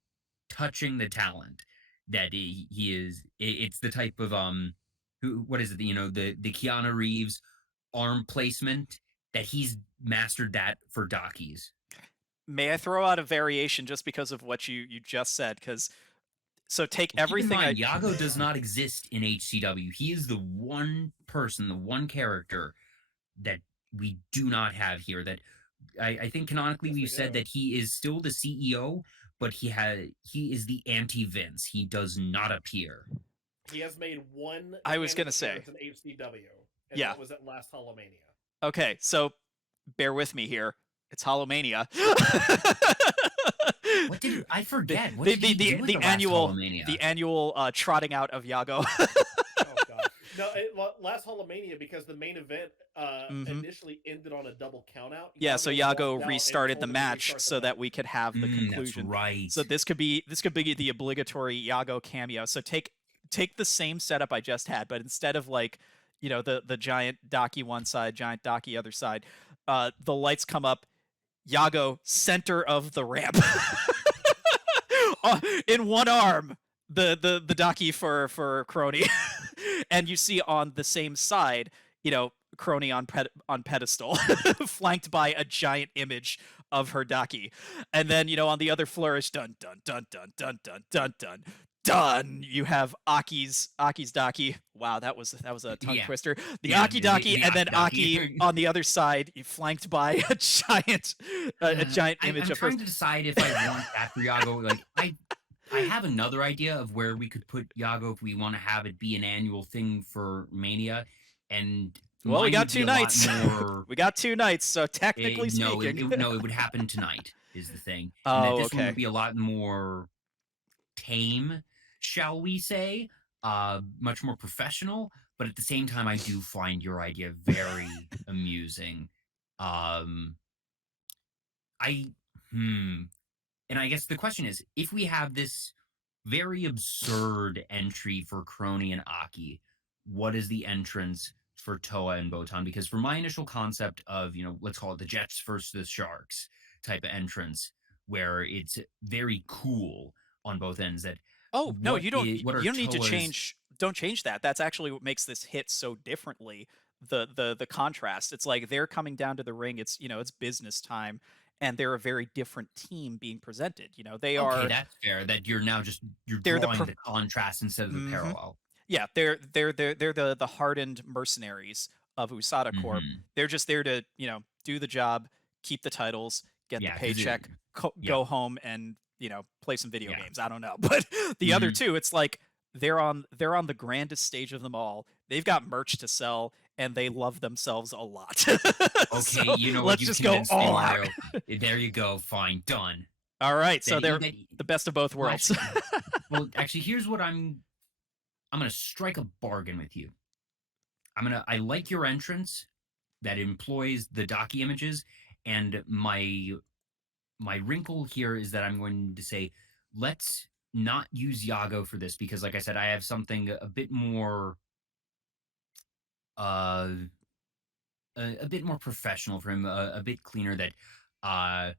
touching the talent. That he is, it's the type of what is it, you know, the Keanu Reeves arm placement, that he's mastered that for Dakis. May I throw out a variation just because of what you just said? Because so take everything. Yago does not exist in HCW. He is the one person, the one character that we do not have here. That I think canonically we've said that he is still the CEO, but he is the anti-Vince. He does not appear. He has made one. I was gonna say an HCW, and that was at last HoloMania. Okay, so bear with me here. It's HoloMania. What did I forget? What the annual trotting out of Yago. Oh god! No, last HoloMania, because the main event initially ended on a double countout. Yeah, so Yago restarted the match so that we could have the conclusion. That's right. So this could be the obligatory Yago cameo. So take take the same setup I just had, but instead of like, the giant Daki one side, giant Daki other side, the lights come up, Yago center of the ramp. In one arm, the Daki for Kronii, and you see on the same side, Kronii on pedestal, flanked by a giant image of her Daki, and then on the other flourish, dun dun dun dun dun dun dun dun done. You have Aki's Daki. Wow, that was a tongue twister. The Aki Daki, and then Aki on the other side, flanked by a giant image I'm of her. trying to decide if I want that for Yago. Like I have another idea of where we could put Yago if we want to have it be an annual thing for Mania, and well, we got 2 nights. More, we got 2 nights, so technically speaking, it would happen tonight. Is the thing? Oh, and that this okay. one would be a lot more tame, shall we say? Much more professional, but at the same time, I do find your idea very amusing. And I guess the question is, if we have this very absurd entry for Kronii and Aki, what is the entrance for Towa and Botan? Because for my initial concept of, let's call it the Jets versus the Sharks type of entrance, where it's very cool on both ends. That no, you don't need to change. Don't change that. That's actually what makes this hit so differently. The contrast. It's like they're coming down to the ring. It's it's business time, and they're a very different team being presented. They are. Okay, that's fair. That you're now drawing the contrast instead of the parallel. Yeah, they're the hardened mercenaries of Usada Corp. They're just there to do the job, keep the titles, get the paycheck, go home, and play some video games. I don't know, but the other two, it's like they're on the grandest stage of them all. They've got merch to sell, and they love themselves a lot. Okay, so let's just go all out. There you go. Fine, done. All right, so they're the best of both worlds. Well, actually, here's what I'm gonna strike a bargain with you. I like your entrance that employs the Daki images, and my wrinkle here is that I'm going to say, let's not use Yago for this, because like I said, I have something a bit more a bit more professional for him, a bit cleaner, that I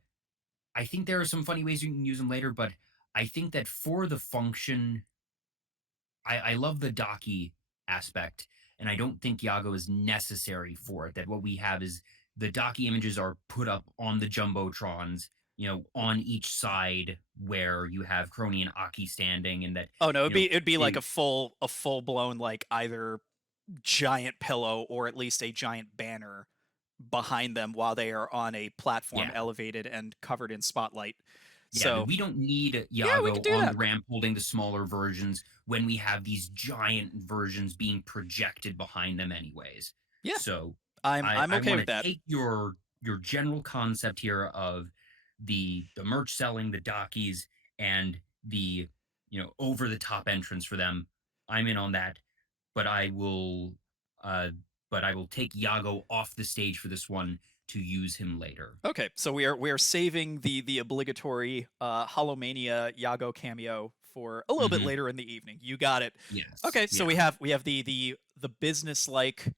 think there are some funny ways you can use them later, but I think that for the function, I love the Daki aspect, and I don't think Yago is necessary for it. That what we have is the Daki images are put up on the Jumbotrons, on each side where you have Kronii and Aki standing, and that. Oh no, it'd be like a full blown, like, either giant pillow or at least a giant banner behind them while they are on a platform, elevated and covered in spotlight. Yeah, so we don't need Yago on the ramp holding the smaller versions when we have these giant versions being projected behind them anyways. Yeah. So I'm okay with that. Take your general concept here of the merch selling, the Dakis, and the over the top entrance for them. I'm in on that, but I will take Yago off the stage for this one to use him later. Okay, so we are saving the obligatory HoloMania Yago cameo for a little bit later in the evening. You got it. Yes. Okay, so we have the business-like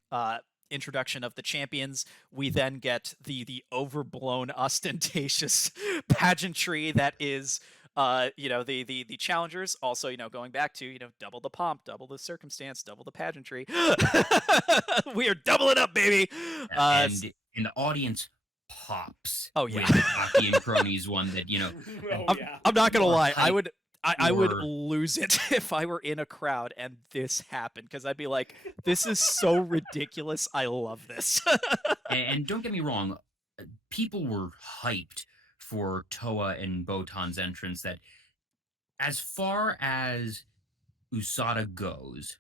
introduction of the champions. We then get the overblown, ostentatious pageantry that is the challengers. Also, going back to double the pomp, double the circumstance, double the pageantry. We are doubling up, baby. And the audience pops. Oh yeah, with Aki and Kronii's one that I'm not gonna lie. I would lose it if I were in a crowd and this happened, because I'd be like, this is so ridiculous. I love this. And don't get me wrong, people were hyped for Towa and Botan's entrance. That as far as Usada goes,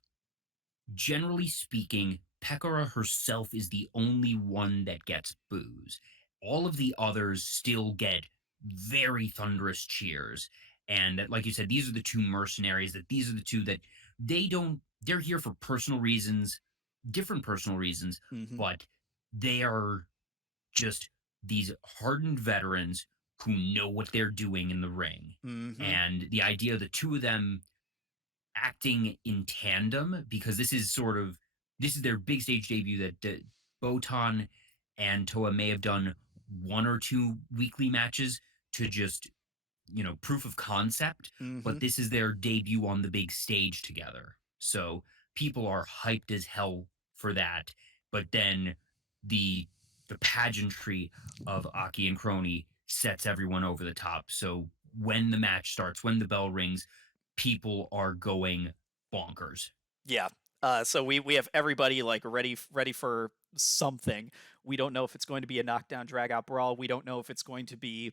generally speaking, Pekora herself is the only one that gets boos. All of the others still get very thunderous cheers. And like you said, these are the two mercenaries, that these are the two that they're here for personal reasons, different personal reasons, but they are just these hardened veterans who know what they're doing in the ring. And the idea of the two of them acting in tandem, because this is their big stage debut that Botan and Towa may have done one or two weekly matches to just, proof of concept, Mm-hmm. but this is their debut on the big stage together. So people are hyped as hell for that. But then the the pageantry of Aki and Kronii sets everyone over the top. So when the match starts, when the bell rings, people are going bonkers. Yeah. So we have everybody like ready for something. We don't know if it's going to be a knockdown drag out brawl. We don't know if it's going to be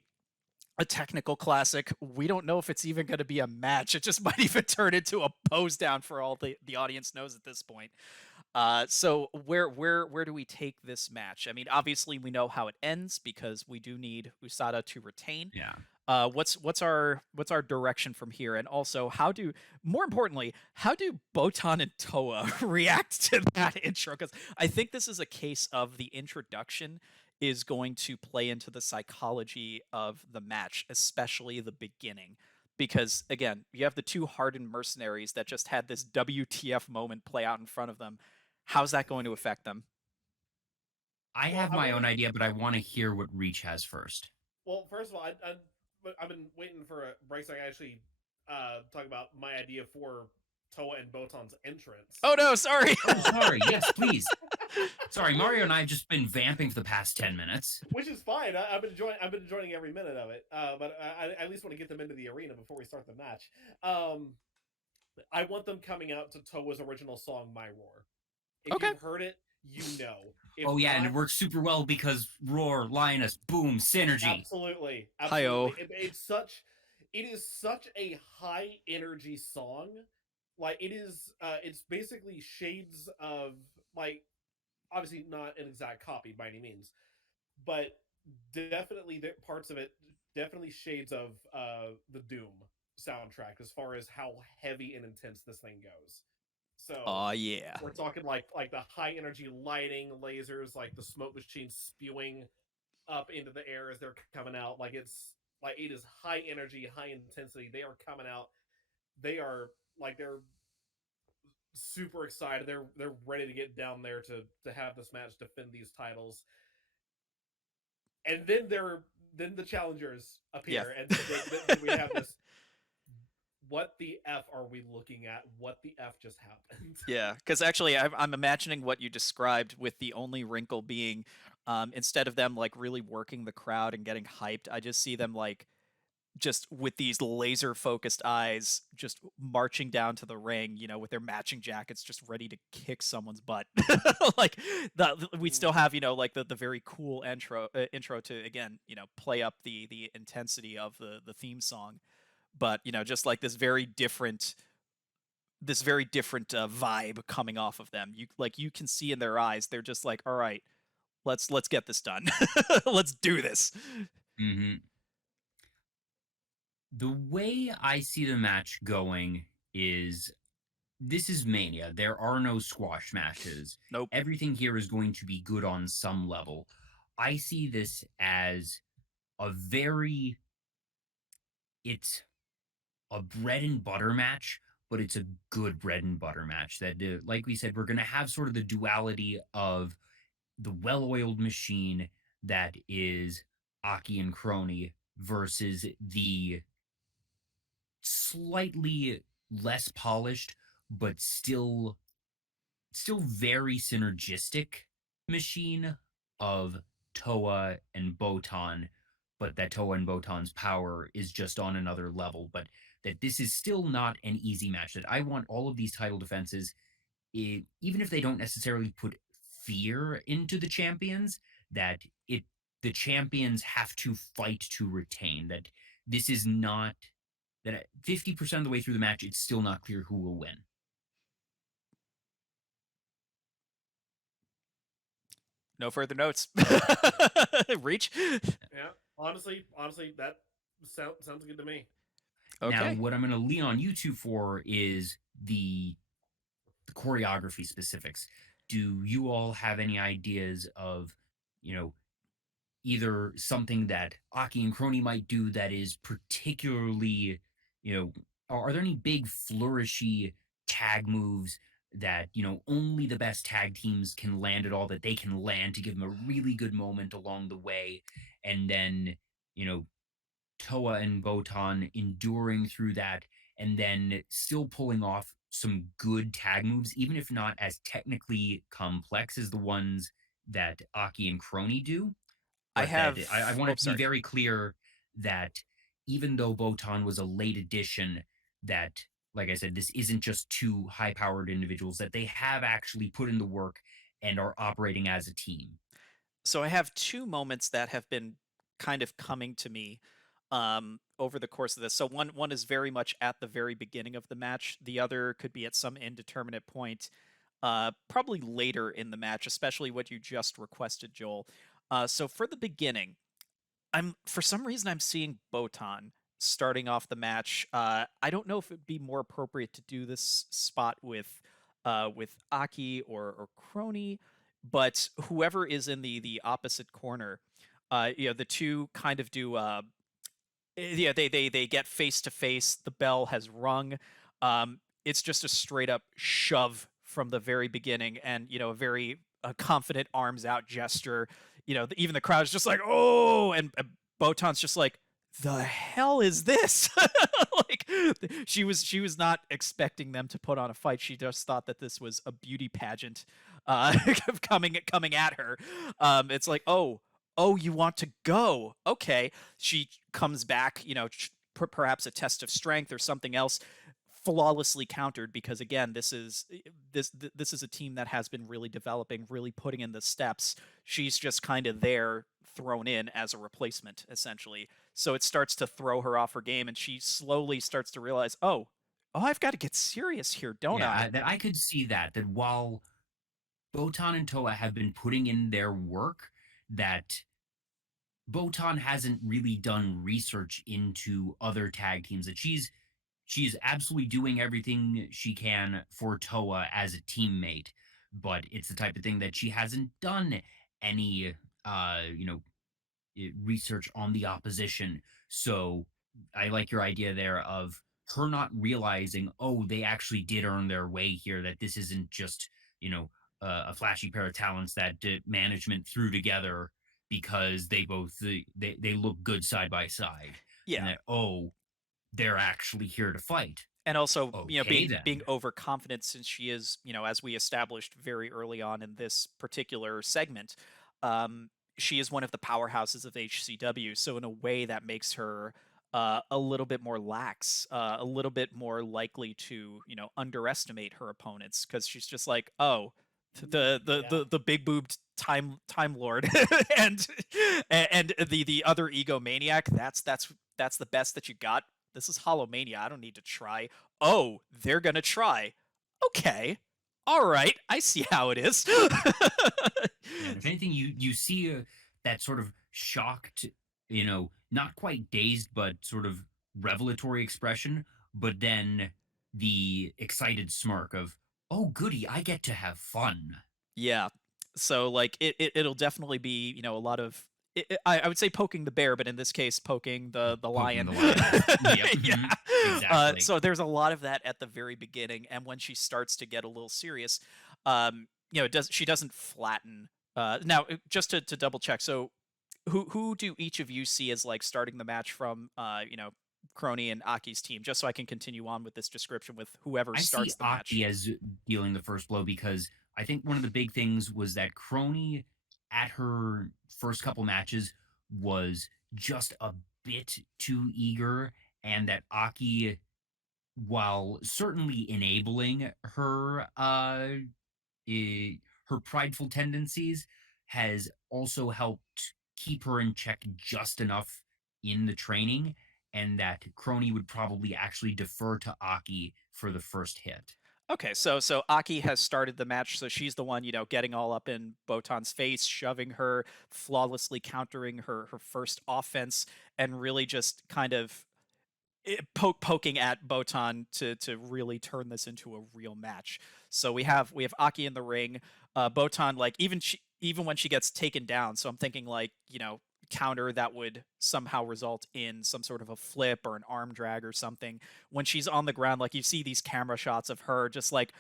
a technical classic. We don't know if it's even going to be a match. It just might even turn into a pose down for all the audience knows at this point. So where do we take this match? I mean, obviously we know how it ends because we do need Usada to retain. Yeah. What's our direction from here? And also, more importantly, how do Botan and Towa react to that intro? Because I think this is a case of the introduction is going to play into the psychology of the match, especially the beginning. Because again, you have the two hardened mercenaries that just had this WTF moment play out in front of them. How's that going to affect them? I Well, have my own idea, but I want to hear what Reach has first. well, first of all, I've been waiting for a break so I can actually talk about my idea for Towa and Botan's entrance. Oh no, sorry. Oh, sorry. Yes, please. Sorry, Mario and I have just been vamping for the past 10 minutes. Which is fine. I've been enjoying every minute of it. But I at least want to get them into the arena before we start the match. I want them coming out to Towa's original song, "My Roar." If Okay. you've heard it, you know. If Oh, yeah, not, and it works super well because Roar, Lioness, boom, synergy. absolutely, Hi-yo. absolutely. It is such a high energy song. Like it is, it's basically shades of like, obviously not an exact copy by any means, but definitely the parts of it, definitely shades of the Doom soundtrack as far as how heavy and intense this thing goes. So Oh yeah. we're talking like the high energy lighting, lasers, like the smoke machines spewing up into the air as they're coming out. Like it is high energy, high intensity. They are coming out. They are like they're super excited. They're ready to get down there to have this match, defend these titles. And then the challengers appear, Yeah. and then we have this. What the f are we looking at? What the f just happened? Yeah, because actually, I'm imagining what you described, with the only wrinkle being, instead of them like really working the crowd and getting hyped, I just see them like just with these laser focused eyes, just marching down to the ring, with their matching jackets, just ready to kick someone's butt. Like we still have, like the very cool intro to again, play up the intensity of the theme song, but just like this very different vibe coming off of them. You can see in their eyes, they're just like, all right, let's get this done. Let's do this. Hmm. The way I see the match going is this is Mania. There are no squash matches. Nope. Everything here is going to be good on some level. I see this as a very, it's a bread and butter match, but it's a good bread and butter match. That, like we said, we're going to have sort of the duality of the well oiled machine that is Aki and Kronii versus the slightly less polished, but still very synergistic machine of Towa and Botan, but that Towa and Botan's power is just on another level. But that this is still not an easy match. That I want all of these title defenses, even if they don't necessarily put fear into the champions, that the champions have to fight to retain. That this is not that 50% of the way through the match, it's still not clear who will win. No further notes. Reach. Yeah, honestly, that sounds good to me. Now, Okay. what I'm going to lean on you two for is the choreography specifics. Do you all have any ideas of, you know, either something that Aki and Kronii might do that is particularly, are there any big flourishy tag moves that, only the best tag teams can land at all, that they can land to give them a really good moment along the way? And then, you know, Towa and Botan enduring through that and then still pulling off some good tag moves, even if not as technically complex as the ones that Aki and Kronii do. I But that I have. want Oh, it to be sorry. very clear that even though Botan was a late addition, that, like I said, this isn't just two high powered individuals, that they have actually put in the work and are operating as a team. So I have two moments that have been kind of coming to me over the course of this. So one is very much at the very beginning of the match. The other could be at some indeterminate point, probably later in the match, especially what you just requested, Joel. So for the beginning, for some reason I'm seeing Botan starting off the match. I don't know if it'd be more appropriate to do this spot with Aki or Kronii, but whoever is in the opposite corner, the two kind of do yeah, they get face to face. The bell has rung. It's just a straight up shove from the very beginning, and a very confident arms out gesture. Even the crowd is just like, oh, and Botan's just like, the hell is this? Like she was not expecting them to put on a fight. She just thought that this was a beauty pageant coming at her. It's like, oh, you want to go? Okay. She comes back, perhaps a test of strength or something else, flawlessly countered, because again, this is a team that has been really developing, really putting in the steps. She's just kind of there, thrown in as a replacement, essentially. So it starts to throw her off her game, and she slowly starts to realize, oh, I've got to get serious here, don't Yeah, I? that I could see that while Botan and Toa have been putting in their work, that Botan hasn't really done research into other tag teams. That she's absolutely doing everything she can for Toa as a teammate, but it's the type of thing that she hasn't done any uh, you know, research on the opposition. So I like your idea there of her not realizing, oh, they actually did earn their way here, that this isn't just, a flashy pair of talents that management threw together because they both they look good side by side, and Yeah. that, oh, they're actually here to fight. And also, Okay, being then. overconfident, since she is, as we established very early on in this particular segment, um, she is one of the powerhouses of HCW. So in a way, that makes her a little bit more lax, a little bit more likely to, underestimate her opponents, because she's just like, oh, Yeah. the big boobed time lord and and the other egomaniac. That's the best that you got. This is HoloMania. I don't need to try. Oh, they're gonna try. Okay. All right. I see how it is. Yeah, and if anything, you see that sort of shocked, not quite dazed, but sort of revelatory expression, but then the excited smirk of, oh, goody, I get to have fun. Yeah. So like it'll definitely be, a lot of I would say poking the bear, but in this case poking the Poking lion. the lion. Yep. Yeah. Exactly. So there's a lot of that at the very beginning, and when she starts to get a little serious, she doesn't flatten. Now just to double check. So who do each of you see as like starting the match from Kronii and Aki's team, just so I can continue on with this description with whoever I see starts the match. Aki as dealing the first blow because I think one of the big things was that Kronii at her first couple matches was just a bit too eager, and that Aki, while certainly enabling her prideful tendencies, has also helped keep her in check just enough in the training, and that Kronii would probably actually defer to Aki for the first hit. Okay, so Aki has started the match, so she's the one, getting all up in Botan's face, shoving her, flawlessly countering her first offense, and really just kind of poking at Botan to really turn this into a real match. So we have Aki in the ring. Botan, like, even when she gets taken down, so I'm thinking like, counter that would somehow result in some sort of a flip or an arm drag or something. When she's on the ground, like you see these camera shots of her just like,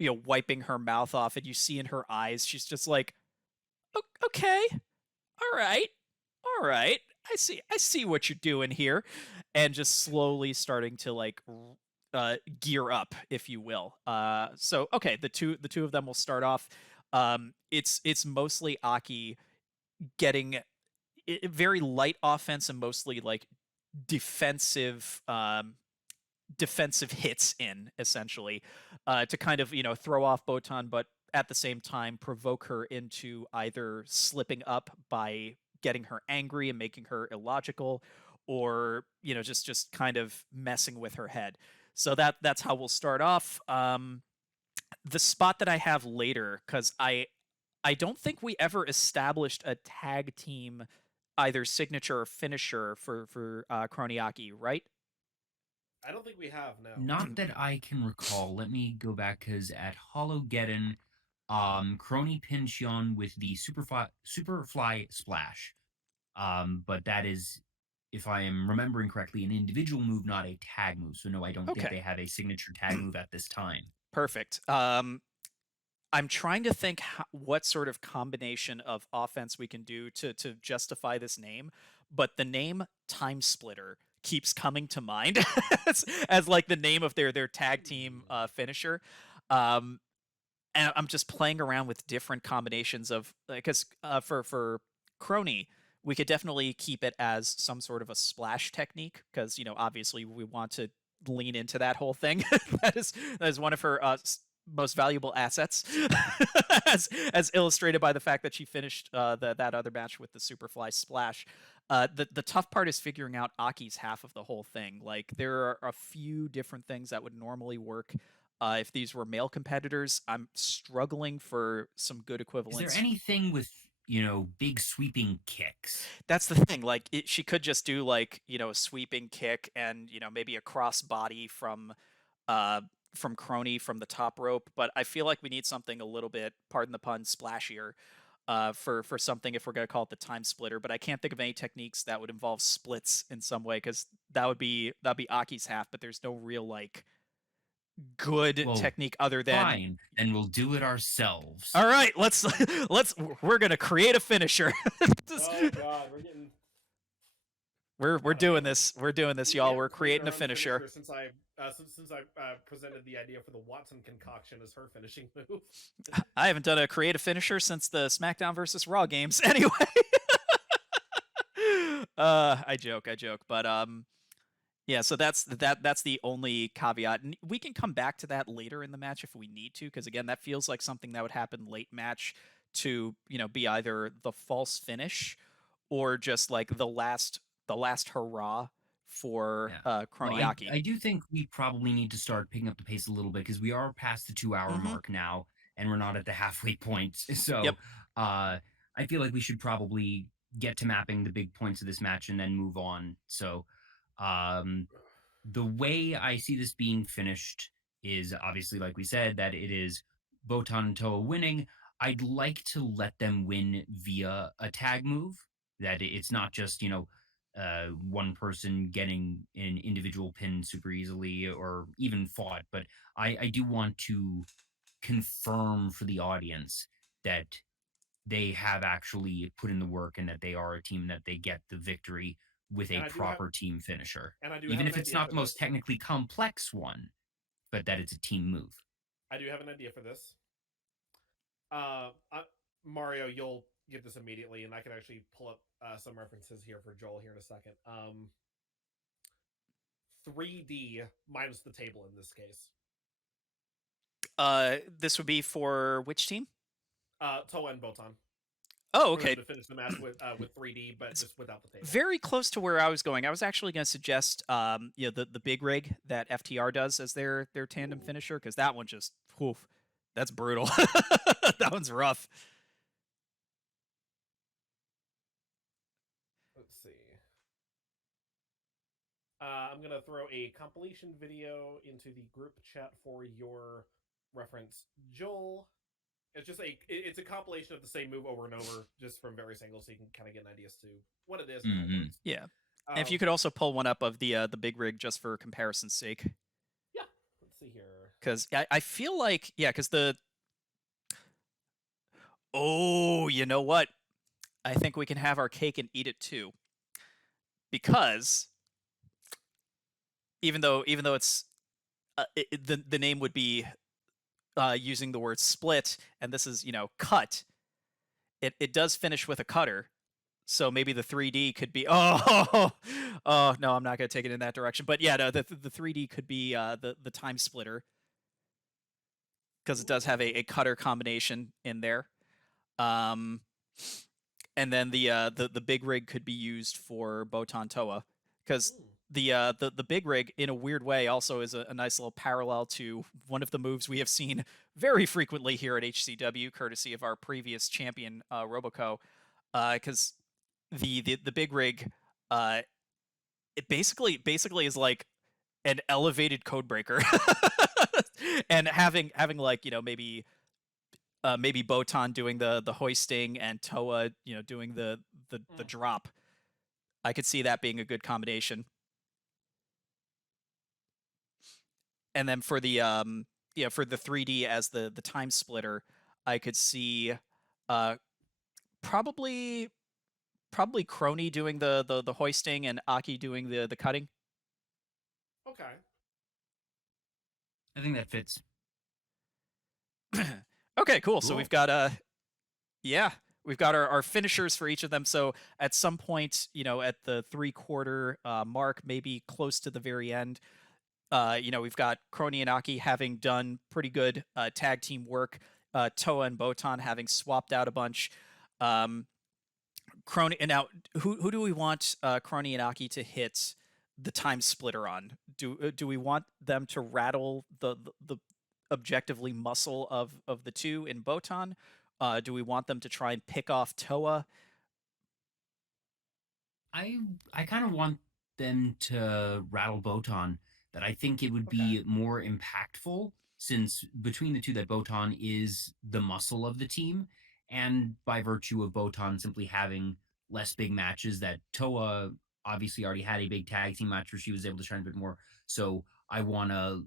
wiping her mouth off, and you see in her eyes, she's just like, okay, all right, all right. I see what you're doing here, and just slowly starting to like gear up, if you will. So okay, the two of them will start off. It's mostly Aki getting very light offense and mostly like defensive defensive hits in, essentially, to kind of throw off Botan, but at the same time provoke her into either slipping up by getting her angry and making her illogical, or just kind of messing with her head. So that's how we'll start off. The spot that I have later, because I don't think we ever established a tag team either signature or finisher for Kronii, right? I don't think we have now. Not that I can recall. Let me go back, because at Hologeddon, Kronii pinned Shion with the Superfly Splash. But that is, if I am remembering correctly, an individual move, not a tag move. So no, I don't think Okay. they have a signature tag move at this time. Perfect. I'm trying to think what sort of combination of offense we can do to justify this name, but the name Time Splitter keeps coming to mind as like the name of their tag team finisher. And I'm just playing around with different combinations of, because for Kronii, we could definitely keep it as some sort of a splash technique, because obviously we want to lean into that whole thing. that is one of her most valuable assets, as illustrated by the fact that she finished that other match with the Superfly Splash. The tough part is figuring out Aki's half of the whole thing. Like, there are a few different things that would normally work if these were male competitors. I'm struggling for some good equivalents. Is there anything with big sweeping kicks? That's the thing. Like, she could just do like a sweeping kick and maybe a cross body from Kronii from the top rope, but I feel like we need something a little bit, pardon the pun, splashier for something, if we're going to call it the Time Splitter. But I can't think of any techniques that would involve splits in some way, because that'd be Aki's half, but there's no real like good technique other than fine, and we'll do it ourselves. All right, let's we're going to create a finisher. Oh god, we're getting We're doing this. We're doing this, y'all. We're creating a finisher. Since I presented the idea for the Watson concoction as her finishing move. I haven't done a creative finisher since the SmackDown versus Raw games. Anyway, I joke, but yeah. So that's the only caveat, and we can come back to that later in the match if we need to, because again, that feels like something that would happen late match to be either the false finish or just like the last hurrah for Kronii. Well, I do think we probably need to start picking up the pace a little bit, because we are past the 2-hour mark now, and we're not at the halfway point. So I feel like we should probably get to mapping the big points of this match and then move on. So the way I see this being finished is obviously, like we said, that it is Botan and Towa winning. I'd like to let them win via a tag move, that it's not just, one person getting an individual pin super easily or even fought, but I do want to confirm for the audience that they have actually put in the work and that they are a team, that they get the victory with a proper team finisher. Even if it's not the most technically complex one, but that it's a team move. I do have an idea for this. Mario, you'll get this immediately, and I can actually pull up some references here for Joel here in a second. 3D minus the table in this case. This would be for which team? Towa and Botan. Oh, okay. To finish the match with 3D, but just without the table. Very close to where I was going. I was actually going to suggest, the big rig that FTR does as their tandem finisher, because that one just, that's brutal. That one's rough. Let's see. I'm going to throw a compilation video into the group chat for your reference. Joel, It's just it's a compilation of the same move over and over, just from various angles, so you can kind of get an idea as to what it is and how it Mm-hmm. works. Yeah. And if you Um, could also pull one up of the big rig just for comparison's sake. yeah, let's see here. Because I feel like, yeah, because oh, you know what? I think we can have our cake and eat it too. Because even though it's the name would be using the word split, and this is cut. It does finish with a cutter, so maybe the 3D could be oh no, I'm not gonna take it in that direction. But yeah, no, the 3D could be the time splitter because it does have a cutter combination in there. Um, and then the big rig could be used for Botan Towa because Ooh. the big rig in a weird way also is a nice little parallel to one of the moves we have seen very frequently here at HCW, courtesy of our previous champion Roboco, because the big rig it basically is like an elevated code breaker. And having like maybe Botan doing the hoisting and Towa doing the drop. I could see that being a good combination. And then for the for the 3D as the time splitter, I could see uh probably Kronii doing the hoisting and Aki doing the cutting. Okay. I think that fits. Okay, cool. So Cool. we've got yeah, we've got our finishers for each of them. So at some point, at the 3/4 mark, maybe close to the very end, we've got Kronii and Aki having done pretty good tag team work. Towa and Botan having swapped out a bunch. Kronii, and now who do we want Kronii and Aki to hit the time splitter on? Do we want them to rattle the objectively muscle of the two in Botan? Do we want them to try and pick off Towa? I kind of want them to rattle Botan. That I think it would be more impactful since between the two that Botan is the muscle of the team, and by virtue of Botan simply having less big matches, that Towa obviously already had a big tag team match where she was able to shine a bit more. So I want to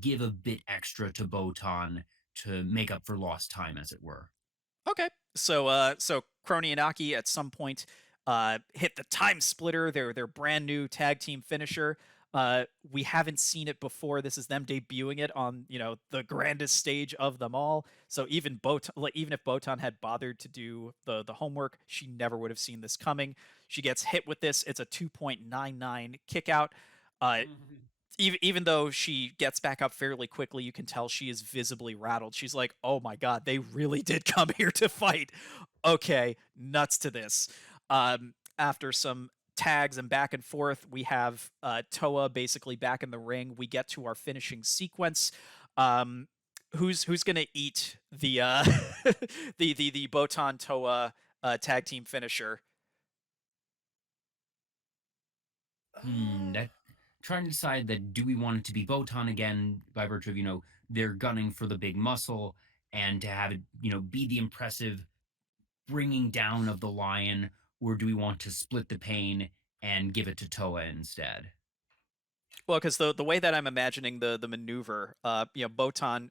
give a bit extra to Botan to make up for lost time, as it were. Okay. So Kronii and Aki at some point hit the time splitter, their brand new tag team finisher. We haven't seen it before. This is them debuting it on, the grandest stage of them all. So even even if Botan had bothered to do the homework, she never would have seen this coming. She gets hit with this. It's a 2.99 kick out. Even though she gets back up fairly quickly, you can tell she is visibly rattled. She's like, oh my god, they really did come here to fight. Okay, nuts to this. After some tags and back and forth, we have Towa basically back in the ring. We get to our finishing sequence. Who's gonna eat the the Botan Towa tag team finisher? That trying to decide that do we want it to be Botan again by virtue of they're gunning for the big muscle and to have it be the impressive bringing down of the lion, or do we want to split the pain and give it to Towa instead? Well, because the way that I'm imagining the maneuver, Botan,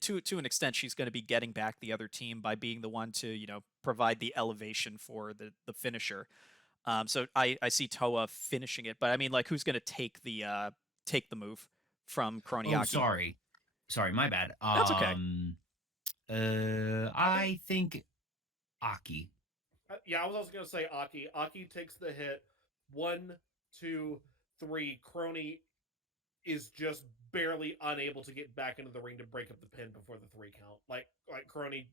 to an extent, she's going to be getting back the other team by being the one to provide the elevation for the finisher. So I see Towa finishing it, but I mean, like, who's going to take the move from Kronii? Oh, sorry, my bad. That's okay. I think Aki. Yeah, I was also going to say Aki. Aki takes the hit. 1, 2, 3. Kronii is just barely unable to get back into the ring to break up the pin before the 3 count. Like Kronii,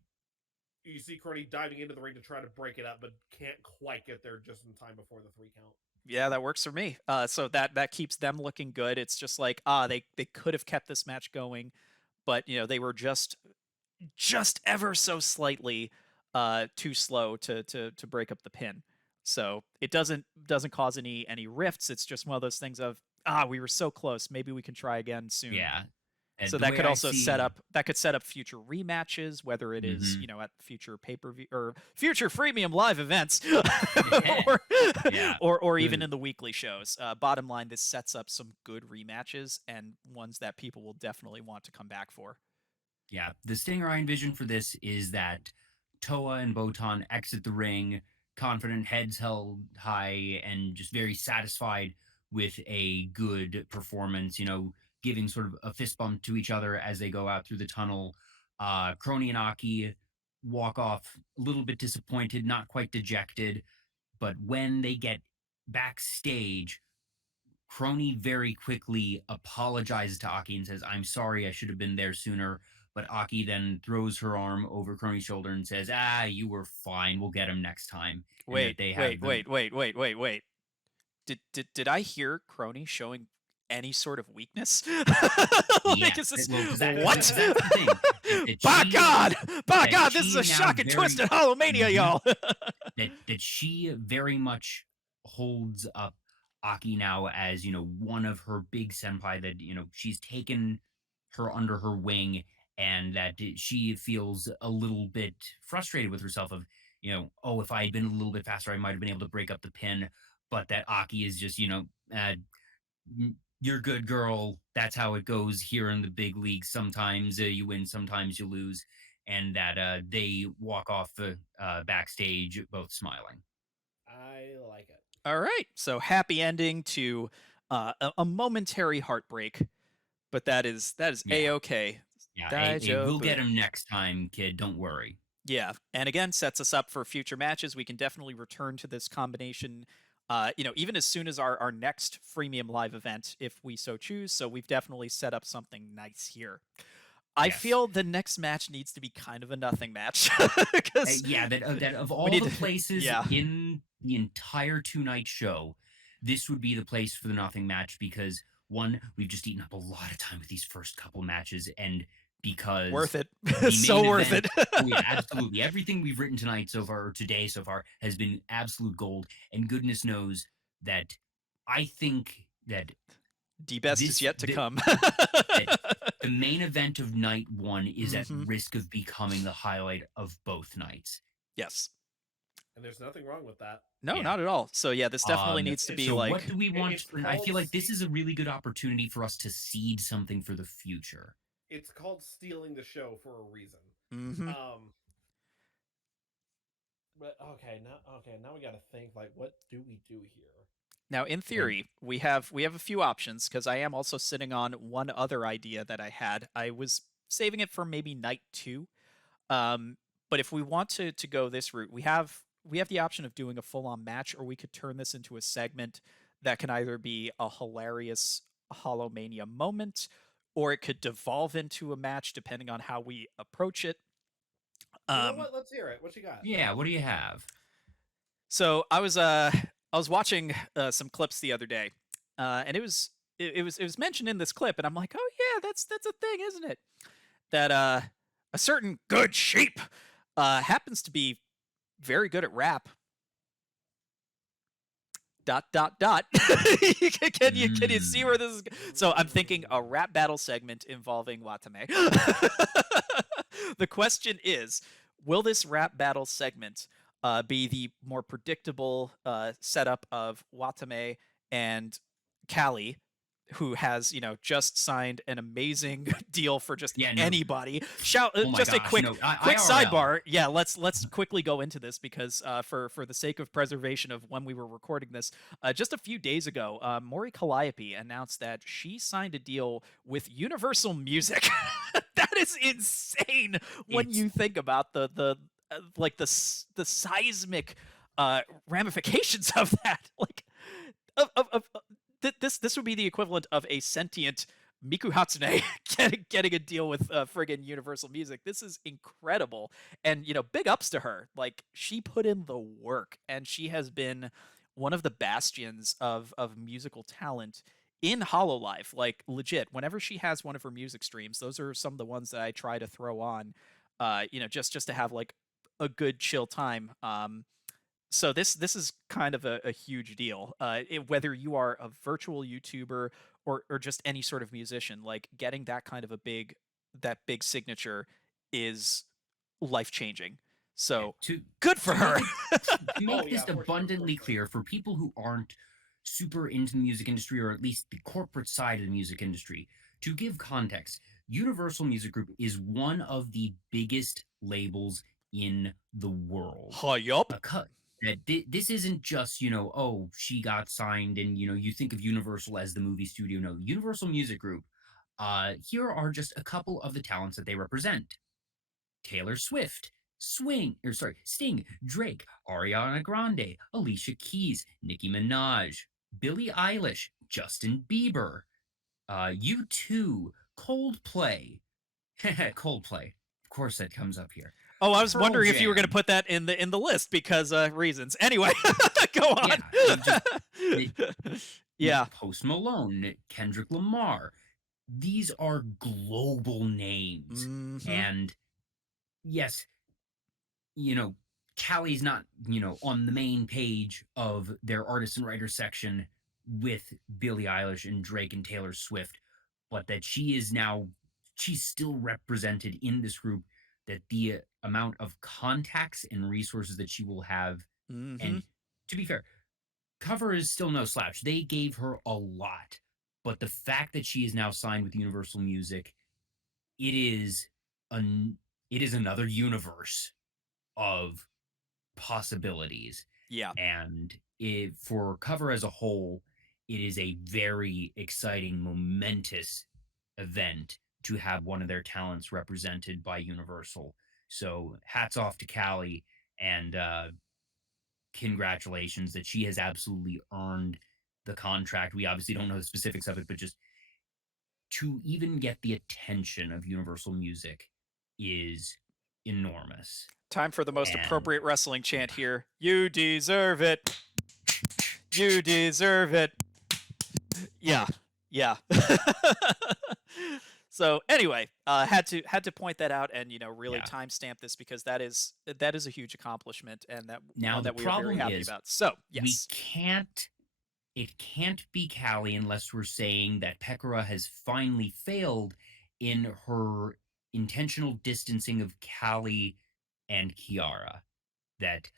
you see Kronii diving into the ring to try to break it up, but can't quite get there just in time before the 3 count. Yeah, that works for me. So that keeps them looking good. It's just like they could have kept this match going, but they were just ever so slightly too slow to break up the pin. So it doesn't cause any rifts. It's just one of those things of we were so close. Maybe we can try again soon. Yeah. So the that way could I also set see, up future rematches, whether it is hmm at future pay-per-view or future freemium live events, or yeah, or even the in the weekly shows. Bottom line, this sets up some good rematches and ones that people will definitely want to come back for. yeah, the stinger I envision for this is that Towa and Botan exit the ring, confident, heads held high, and just very satisfied with a good performance. Giving sort of a fist bump to each other as they go out through the tunnel. Kronii and Aki walk off a little bit disappointed, not quite dejected, but when they get backstage, Kronii very quickly apologizes to Aki and says, "I'm sorry, I should have been there sooner." But Aki then throws her arm over Kroni's shoulder and says, "You were fine. We'll get him next time." And that Wait, they have wait, the wait, wait, wait, wait, wait. Did I hear Kronii showing any sort of weakness? Like, is yes, this well, because what? that's the thing that By she God! By that God! This is she a now shocking twist very at HoloMania, mhm, y'all. that she very much holds up Aki now as one of her big senpai, that she's taken her under her wing, and that she feels a little bit frustrated with herself of oh, if I had been a little bit faster I might have been able to break up the pin, but that Aki is just you're good, girl. That's how it goes here in the big leagues. Sometimes you win, sometimes you lose, and that they walk off backstage both smiling. I like it. All right, so happy ending to a momentary heartbreak, but that is Yeah, a-okay. yeah. We'll Daijobu. get him next time, kid. Don't worry. Yeah, and again, sets us up for future matches. We can definitely return to this combination, even as soon as our next freemium live event, if we so choose. So we've definitely set up something nice here. I Yes. feel the next match needs to be kind of a nothing match because Yeah, that of we all need the to, places yeah, in the entire 2 night show, this would be the place for the nothing match because one, we've just eaten up a lot of time with these first couple matches, and worth because it. the So main worth event, it. oh yeah, absolutely. Everything we've written tonight so far, or today so far, has been absolute gold. And goodness knows that I think that The best is this yet to come. that the main event of night one is at Hmm. risk of becoming the highlight of both nights. Yes. And there's nothing wrong with that. No, Yeah. not at all. So yeah, this definitely needs to be So what like, do we want? It's I called feel like this is a really good opportunity for us to seed something for the future. it's called stealing the show for a reason. mhm. Um, but now we got to think like, what do we do here? Now, in And theory, we have a few options because I am also sitting on one other idea that I had. I was saving it for maybe night two. Um, but if we want to go this route, we have the option of doing a full on match, or we could turn this into a segment that can either be a hilarious HoloMania moment, or it could devolve into a match depending on how we approach it. You know Um, what? Let's hear it. What you got? yeah, what do you have? so I was watching some clips the other day, and it was mentioned in this clip, and I'm like, oh yeah, that's a thing, isn't it? That a certain good sheep happens to be very good at rap. Dot dot dot. Can you see where this is? So I'm thinking a rap battle segment involving Watame. The question is, will this rap battle segment be the more predictable setup of Watame and Callie, who has just signed an amazing deal for just Yeah, no. anybody? Shout Oh my just a gosh, quick no. quick IRL. sidebar. Yeah, let's quickly go into this because for the sake of preservation of when we were recording this, just a few days ago, Mori Calliope announced that she signed a deal with Universal Music. That is insane when It's you think about the like the seismic ramifications of that. Like this would be the equivalent of a sentient Miku Hatsune getting a deal with friggin' Universal Music. This is incredible, and big ups to her. Like, she put in the work, and she has been one of the bastions of musical talent in Hololive. Like, legit, whenever she has one of her music streams, those are some of the ones that I try to throw on. Just to have like a good chill time. So this is kind of a huge deal. Whether you are a virtual YouTuber or just any sort of musician, like getting that kind of that big signature is life changing. Yeah, So to good for to make her. it to Oh make yeah, this for sure, for abundantly sure. clear for people who aren't super into the music industry, or at least the corporate side of the music industry, to give context, Universal Music Group is one of the biggest labels in the world. Hi yup. A cut that this isn't just, oh, she got signed and, you think of Universal as the movie studio. No, Universal Music Group. Here are just a couple of the talents that they represent. Taylor Swift, Sting, Drake, Ariana Grande, Alicia Keys, Nicki Minaj, Billie Eilish, Justin Bieber, U2, Coldplay. Coldplay. Of course that comes up here. Oh, I was Pearl wondering if you were going to Jam. put that in the list because reasons. Anyway, go on. Yeah. Post Malone, Kendrick Lamar. These are global names. Mhm. And yes, Callie's not, on the main page of their artist and writer section with Billie Eilish and Drake and Taylor Swift, but that she's still represented in this group, that the amount of contacts and resources that she will have. Mhm. And to be fair, Cover is still no slouch. They gave her a lot, but the fact that she is now signed with Universal Music, it is another universe of possibilities. Yeah. And for Cover as a whole, it is a very exciting, momentous event to have one of their talents represented by Universal. So hats off to Callie, and congratulations that she has absolutely earned the contract. We obviously don't know the specifics of it, but just to even get the attention of Universal Music is enormous. Time for the most And appropriate wrestling chant here. You deserve it. You deserve it. Yeah. Yeah. So anyway, had to point that out and really Yeah. timestamp this because that is a huge accomplishment and that Now one the that we are very problem happy is about. So yes, it can't be Callie unless we're saying that Pekora has finally failed in her intentional distancing of Callie and Kiara. That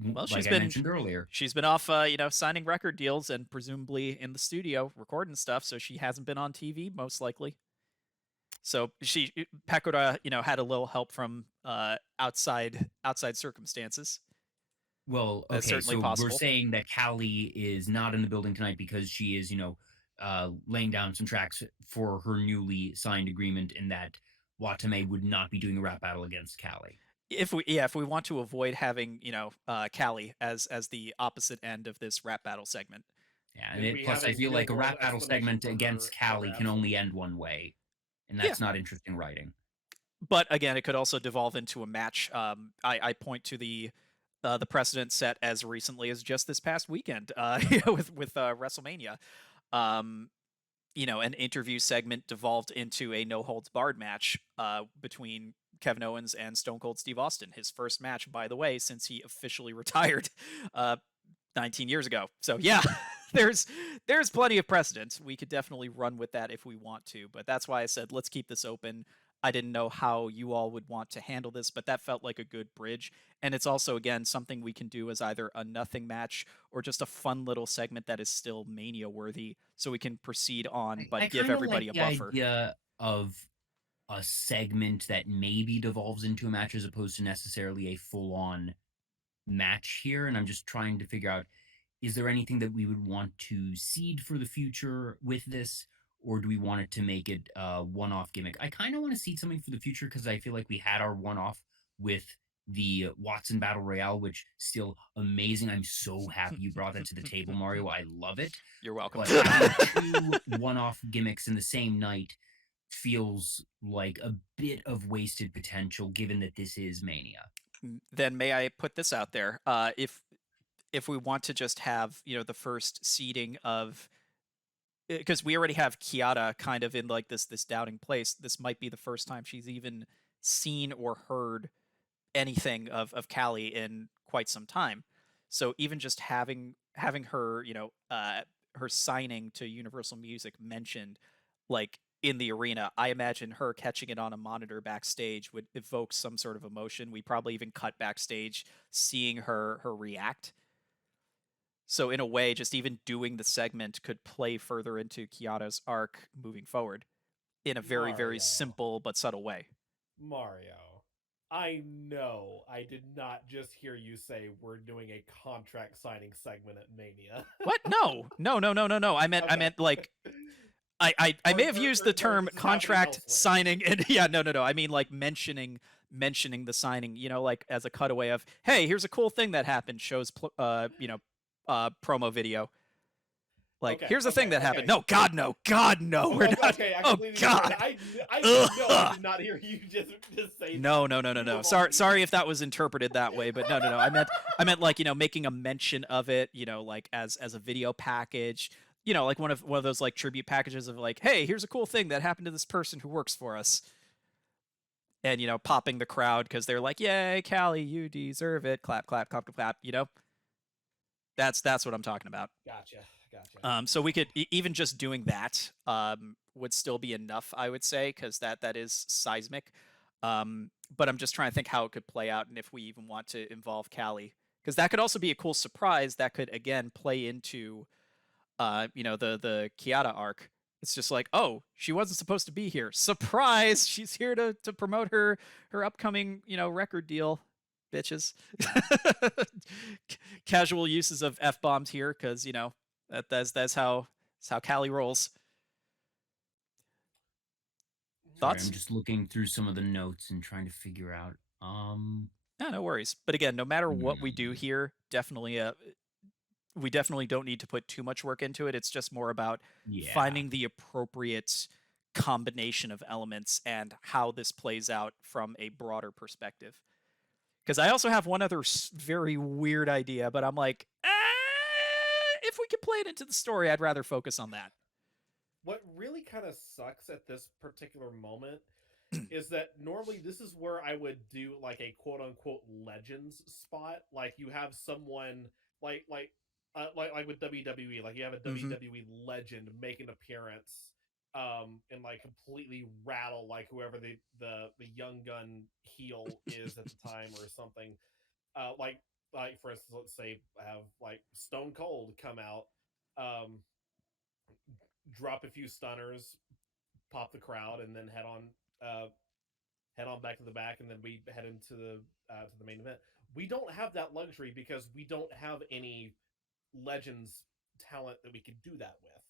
well like I mentioned earlier. she's been off signing record deals and presumably in the studio recording stuff, so she hasn't been on TV most likely. So Pekora, had a little help from outside circumstances. Well, That's okay, certainly so we're possible. saying that Callie is not in the building tonight because she is, laying down some tracks for her newly signed agreement, and that Watame would not be doing a rap battle against Callie. If we want to avoid having Callie as the opposite end of this rap battle segment. Yeah, And plus I feel like a rap battle segment against her Callie can only end one way, and Yeah. that's not interesting writing. But again, it could also devolve into a match. I point to the precedent set as recently as just this past weekend with WrestleMania. An interview segment devolved into a no holds barred match between Kevin Owens and Stone Cold Steve Austin. His first match, by the way, since he officially retired 19 years ago. So yeah, there's plenty of precedent. We could definitely run with that if we want to, but that's why I said let's keep this open. I didn't know how you all would want to handle this, but that felt like a good bridge. And it's also, again, something we can do as either a nothing match or just a fun little segment that is still Mania worthy so we can proceed on, but I give kinda everybody like a the buffer. idea of a segment that maybe devolves into a match as opposed to necessarily a full-on match here, and I'm just trying to figure out, is there anything that we would want to seed for the future with this, or do we want it to make it a one-off gimmick? I kind of want to seed something for the future because I feel like we had our one-off with the Watson Battle Royale, which still amazing. I'm so happy you brought that to the table, Mario. I love it. You're welcome. But having two one-off gimmicks in the same night feels like a bit of wasted potential, given that this is Mania. Then may I put this out there? If we want to just have the first seeding of, because we already have Kiara kind of in like this doubting place. This might be the first time she's even seen or heard anything of Callie in quite some time. So even just having her, her signing to Universal Music mentioned, like in the arena, I imagine her catching it on a monitor backstage would evoke some sort of emotion. We probably even cut backstage seeing her react. So in a way, just even doing the segment could play further into Kiara's arc moving forward in a very, very Mario. simple but subtle way. Mario. I know I did not just hear you say we're doing a contract signing segment at Mania. What? No, no, no, no, no, no. I Okay. meant like I may have used the Or term this is happening contract elsewhere. signing, and yeah, no, no, no. I mean like mentioning the signing. Like as a cutaway of, hey, here's a cool thing that happened. Shows promo video. Like, Okay, here's the thing okay, that happened. okay. No, God, no, God, no. We're not. Okay, I Oh completely God. misheard. I know I Ugh. did not hear you just say No, that. no, no, no, no. Move on, Sorry please. if that was interpreted that way, but no, no, no. I meant like making a mention of it. Like as a video package. Like one of those like tribute packages of like, hey, here's a cool thing that happened to this person who works for us, and popping the crowd because they're like, yay, Callie, you deserve it. Clap, clap, clap, clap, clap. That's what I'm talking about. Gotcha, gotcha. So we could even just doing that would still be enough, I would say, because that is seismic. But I'm just trying to think how it could play out, and if we even want to involve Callie, because that could also be a cool surprise that could again play into, the Kiara arc. It's just like, oh, she wasn't supposed to be here. Surprise! She's here to promote her upcoming record deal. Bitches. Casual uses of f bombs here, because that's how Callie rolls. Sorry, Thoughts? I'm just looking through some of the notes and trying to figure out. No worries. But again, no matter what we do Hmm, here, we definitely don't need to put too much work into it. It's just more about yeah, finding the appropriate combination of elements and how this plays out from a broader perspective. Because I also have one other very weird idea, but I'm like, if we could play it into the story, I'd rather focus on that. What really kind of sucks at this particular moment is that normally this is where I would do like a quote unquote legends spot. Like you have someone like with WWE, like you have a Mm-hmm. WWE legend make an appearance and like completely rattle like whoever the young gun heel is at the time or something. Like for instance, let's say have like Stone Cold come out, um, drop a few stunners, pop the crowd, and then head on back to the back, and then we head into the to the main event. We don't have that luxury because we don't have any legends talent that we could do that with.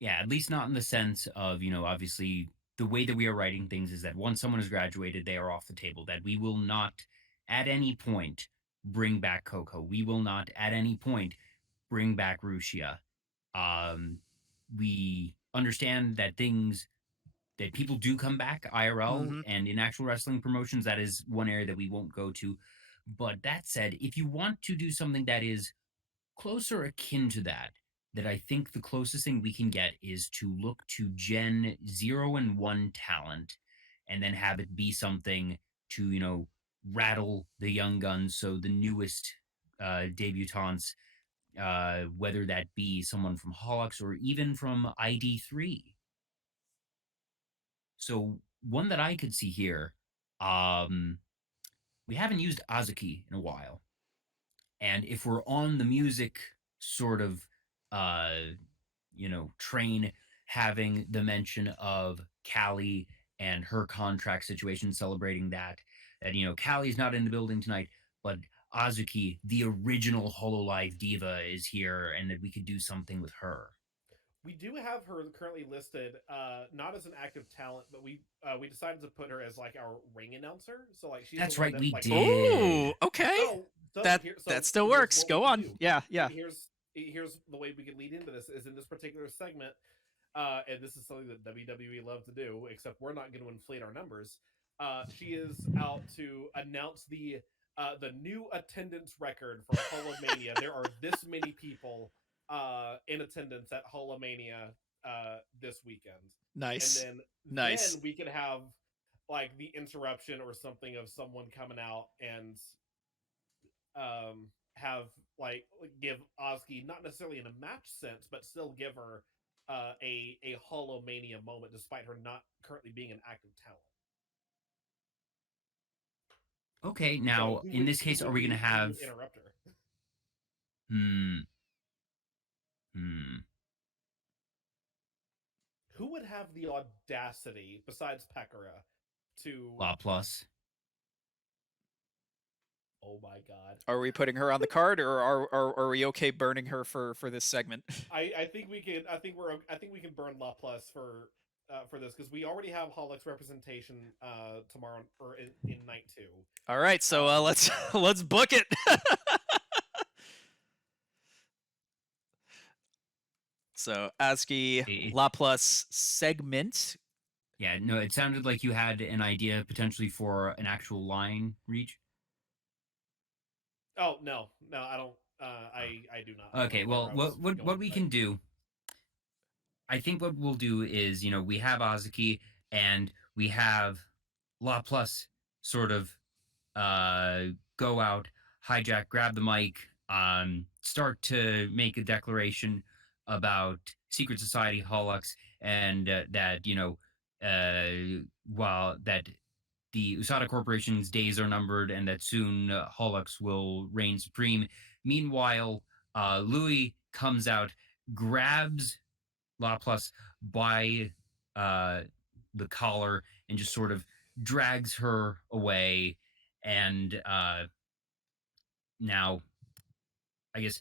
yeah. At least not in the sense of obviously the way that we are writing things is that once someone has graduated, they are off the table. That we will not at any point bring back Coco. We will not at any point bring back Rushia. Um, we understand that things that people do come back IRL Mm-hmm. and in actual wrestling promotions. That is one area that we won't go to. But that said, if you want to do something that is closer akin to that, that I think the closest thing we can get is to look to Gen 0 and 1 talent and then have it be something to, rattle the young guns. So the newest debutantes, whether that be someone from Holix or even from ID3. So one that I could see here, um, we haven't used Azuki in a while. And if we're on the music sort of train, having the mention of Callie and her contract situation, celebrating that Callie's not in the building tonight, but Azuki, the original Hololive diva, is here, and that we could do something with her. We do have her currently listed, not as an active talent, but we decided to put her as like our ring announcer. So like she's the That's one right, that we like Ooh, did. okay. so That here that so still here's works. what we Go can on. do. Yeah, yeah. Here's the way we can lead into this is in this particular segment, and this is something that WWE love to do, except we're not going to inflate our numbers. She is out to announce the new attendance record for HoloMania. There are this many people in attendance at HoloMania this weekend, and Nice. then Nice. we could have like the interruption or something of someone coming out and have like give Ozki not necessarily in a match sense, but still give her a HoloMania moment despite her not currently being an active talent. Okay, So now in this case, are we going to who have? would interrupt her? Hmm. Hmm. Who would have the audacity besides Pekora to? La Plus. Oh my god! Are we putting her on the card, or are we okay burning her for this segment? I think we can. I think we can burn La Plus for this because we already have Holix representation tomorrow or in night 2. All right, so let's let's book it. So ASCII La Plus segment. Yeah, no, it sounded like you had an idea potentially for an actual line reach. Oh no, I don't. I do not. Okay, well, what we can do, I think what we'll do is, we have Azuki and we have La Plus sort of go out, hijack, grab the mic, start to make a declaration about secret society Holux, and that while that the Usada Corporation's days are numbered and that soon Holux will reign supreme. Meanwhile, Louis comes out, grabs La Plus by the collar and just sort of drags her away. And now, I guess,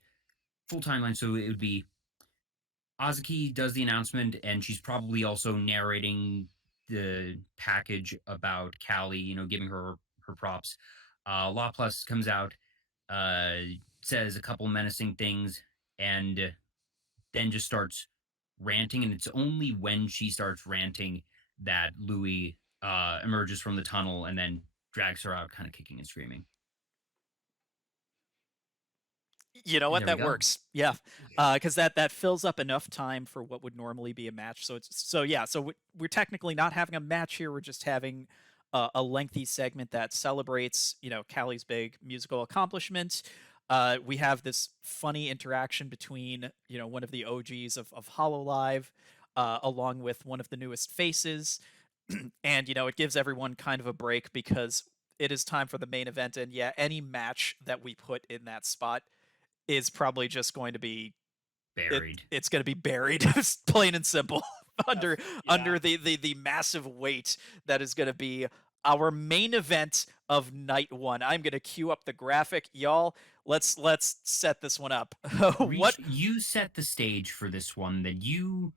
full timeline. So it would be Azuki does the announcement, and she's probably also narrating the package about Callie, giving her props. La Plus comes out, uh, says a couple menacing things, and then just starts ranting. And it's only when she starts ranting that Louis emerges from the tunnel and then drags her out, kind of kicking and screaming. You know And what? there we That go. works. Yeah, because that fills up enough time for what would normally be a match. So yeah. So we're technically not having a match here. We're just having a lengthy segment that celebrates Callie's big musical accomplishment. We have this funny interaction between one of the OGs of Hololive, along with one of the newest faces, and it gives everyone kind of a break because it is time for the main event. And yeah, any match that we put in that spot is probably just going to be Buried. It's going to be buried, plain and simple, under Yeah. the massive weight that is going to be our main event of night 1. I'm going to cue up the graphic, y'all. Let's set this one up. What You set the stage for this one. That you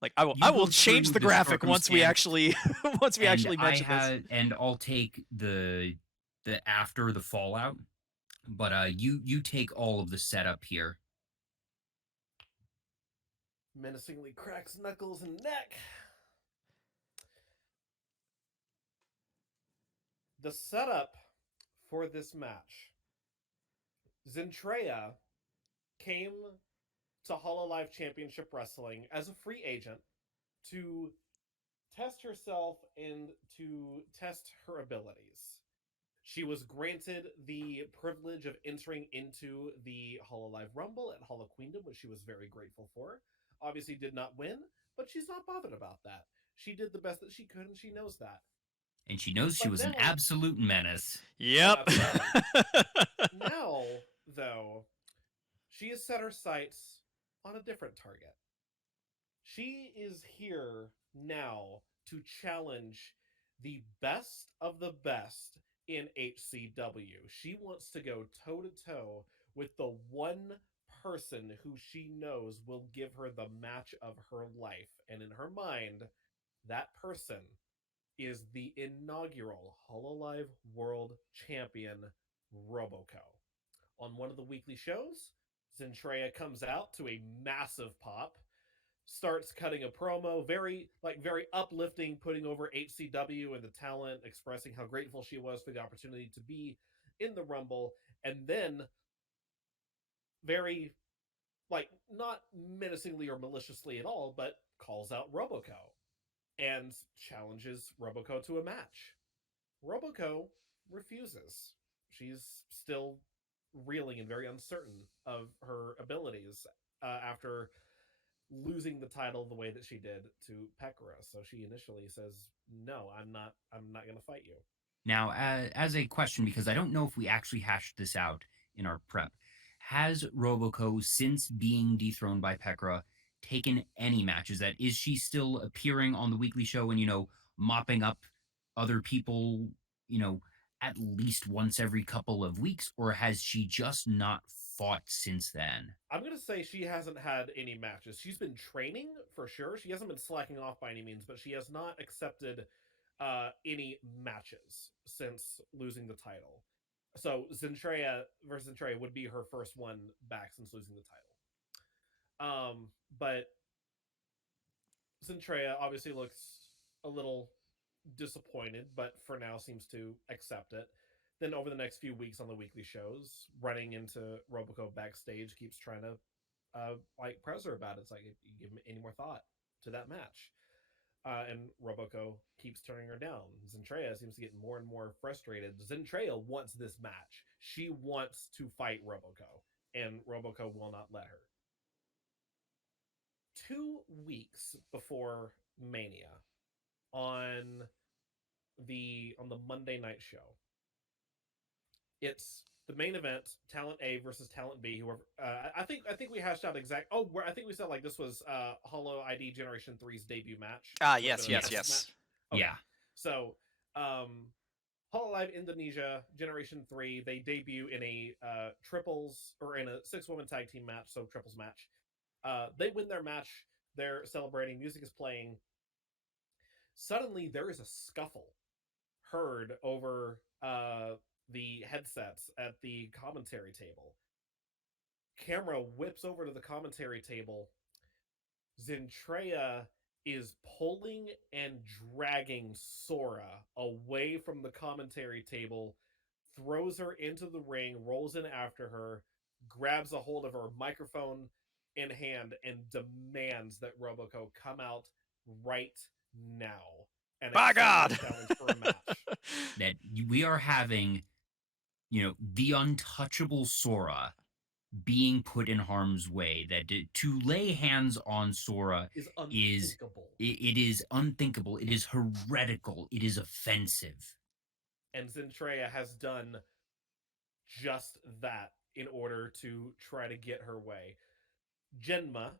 like I you will go change through the graphic once we circumstance, actually mention this. and I'll take the after the fallout. But you take all of the setup here. Menacingly cracks knuckles and neck. The setup for this match. Zentreya came to Hololive Championship Wrestling as a free agent to test herself and to test her abilities. She was granted the privilege of entering into the Hololive Rumble at Holo Queendom, which she was very grateful for. Obviously did not win, but she's not bothered about that. She did the best that she could, and she knows that. And she knows she But was an now, absolute menace. Yep. now, though, she has set her sights on a different target. She is here now to challenge the best of the best in HCW. She wants to go toe to toe with the one person who she knows will give her the match of her life. And in her mind, that person is the inaugural Hololive World Champion Roboco. On one of the weekly shows, Zentreya comes out to a massive pop, starts cutting a promo, very uplifting, putting over HCW and the talent, expressing how grateful she was for the opportunity to be in the Rumble, and then very not menacingly or maliciously at all, but calls out Roboco. and challenges Roboco to a match. Roboco refuses. She's still reeling and very uncertain of her abilities after losing the title the way that she did to Pekora. So she initially says, "No, I'm not. I'm not going to fight you." Now, as a question, because I don't know if we actually hashed this out in our prep, has Roboco, since being dethroned by Pekora, taken any matches? That is she still appearing on the weekly show and, mopping up other people, at least once every couple of weeks, or has she just not fought since then? I'm going to say she hasn't had any matches. She's been training for sure. She hasn't been slacking off by any means, but she has not accepted any matches since losing the title. So Zentreya versus Zentreya would be her first one back since losing the title. But Zentreya obviously looks a little disappointed, but for now seems to accept it. Then over the next few weeks on the weekly shows, running into Roboco backstage, keeps trying to press her about it. It's like, if you give me any more thought to that match. And Roboco keeps turning her down. Zentreya seems to get more and more frustrated. Zentreya wants this match. She wants to fight Roboco, and Roboco will not let her. 2 weeks before Mania, on the Monday night show, it's the main event, Talent A versus Talent B. Whoever I think we hashed out exact. Oh, where I think we said like this was Holo ID Generation 3's debut match. Yes. Okay. Yeah. So, Hololive Indonesia Generation 3, they debut in a triples, or in a 6-woman tag team match, so triples match. They win their match. They're celebrating. Music is playing. Suddenly, there is a scuffle heard over the headsets at the commentary table. Camera whips over to the commentary table. Zentreya is pulling and dragging Sora away from the commentary table, throws her into the ring, rolls in after her, grabs a hold of her, microphone in hand, and demands that Roboco come out right now and My God! challenge for a match. That we are having, the untouchable Sora being put in harm's way. That to lay hands on Sora is unthinkable. It is unthinkable. It is heretical. It is offensive. And Zentreya has done just that in order to try to get her way. Genma,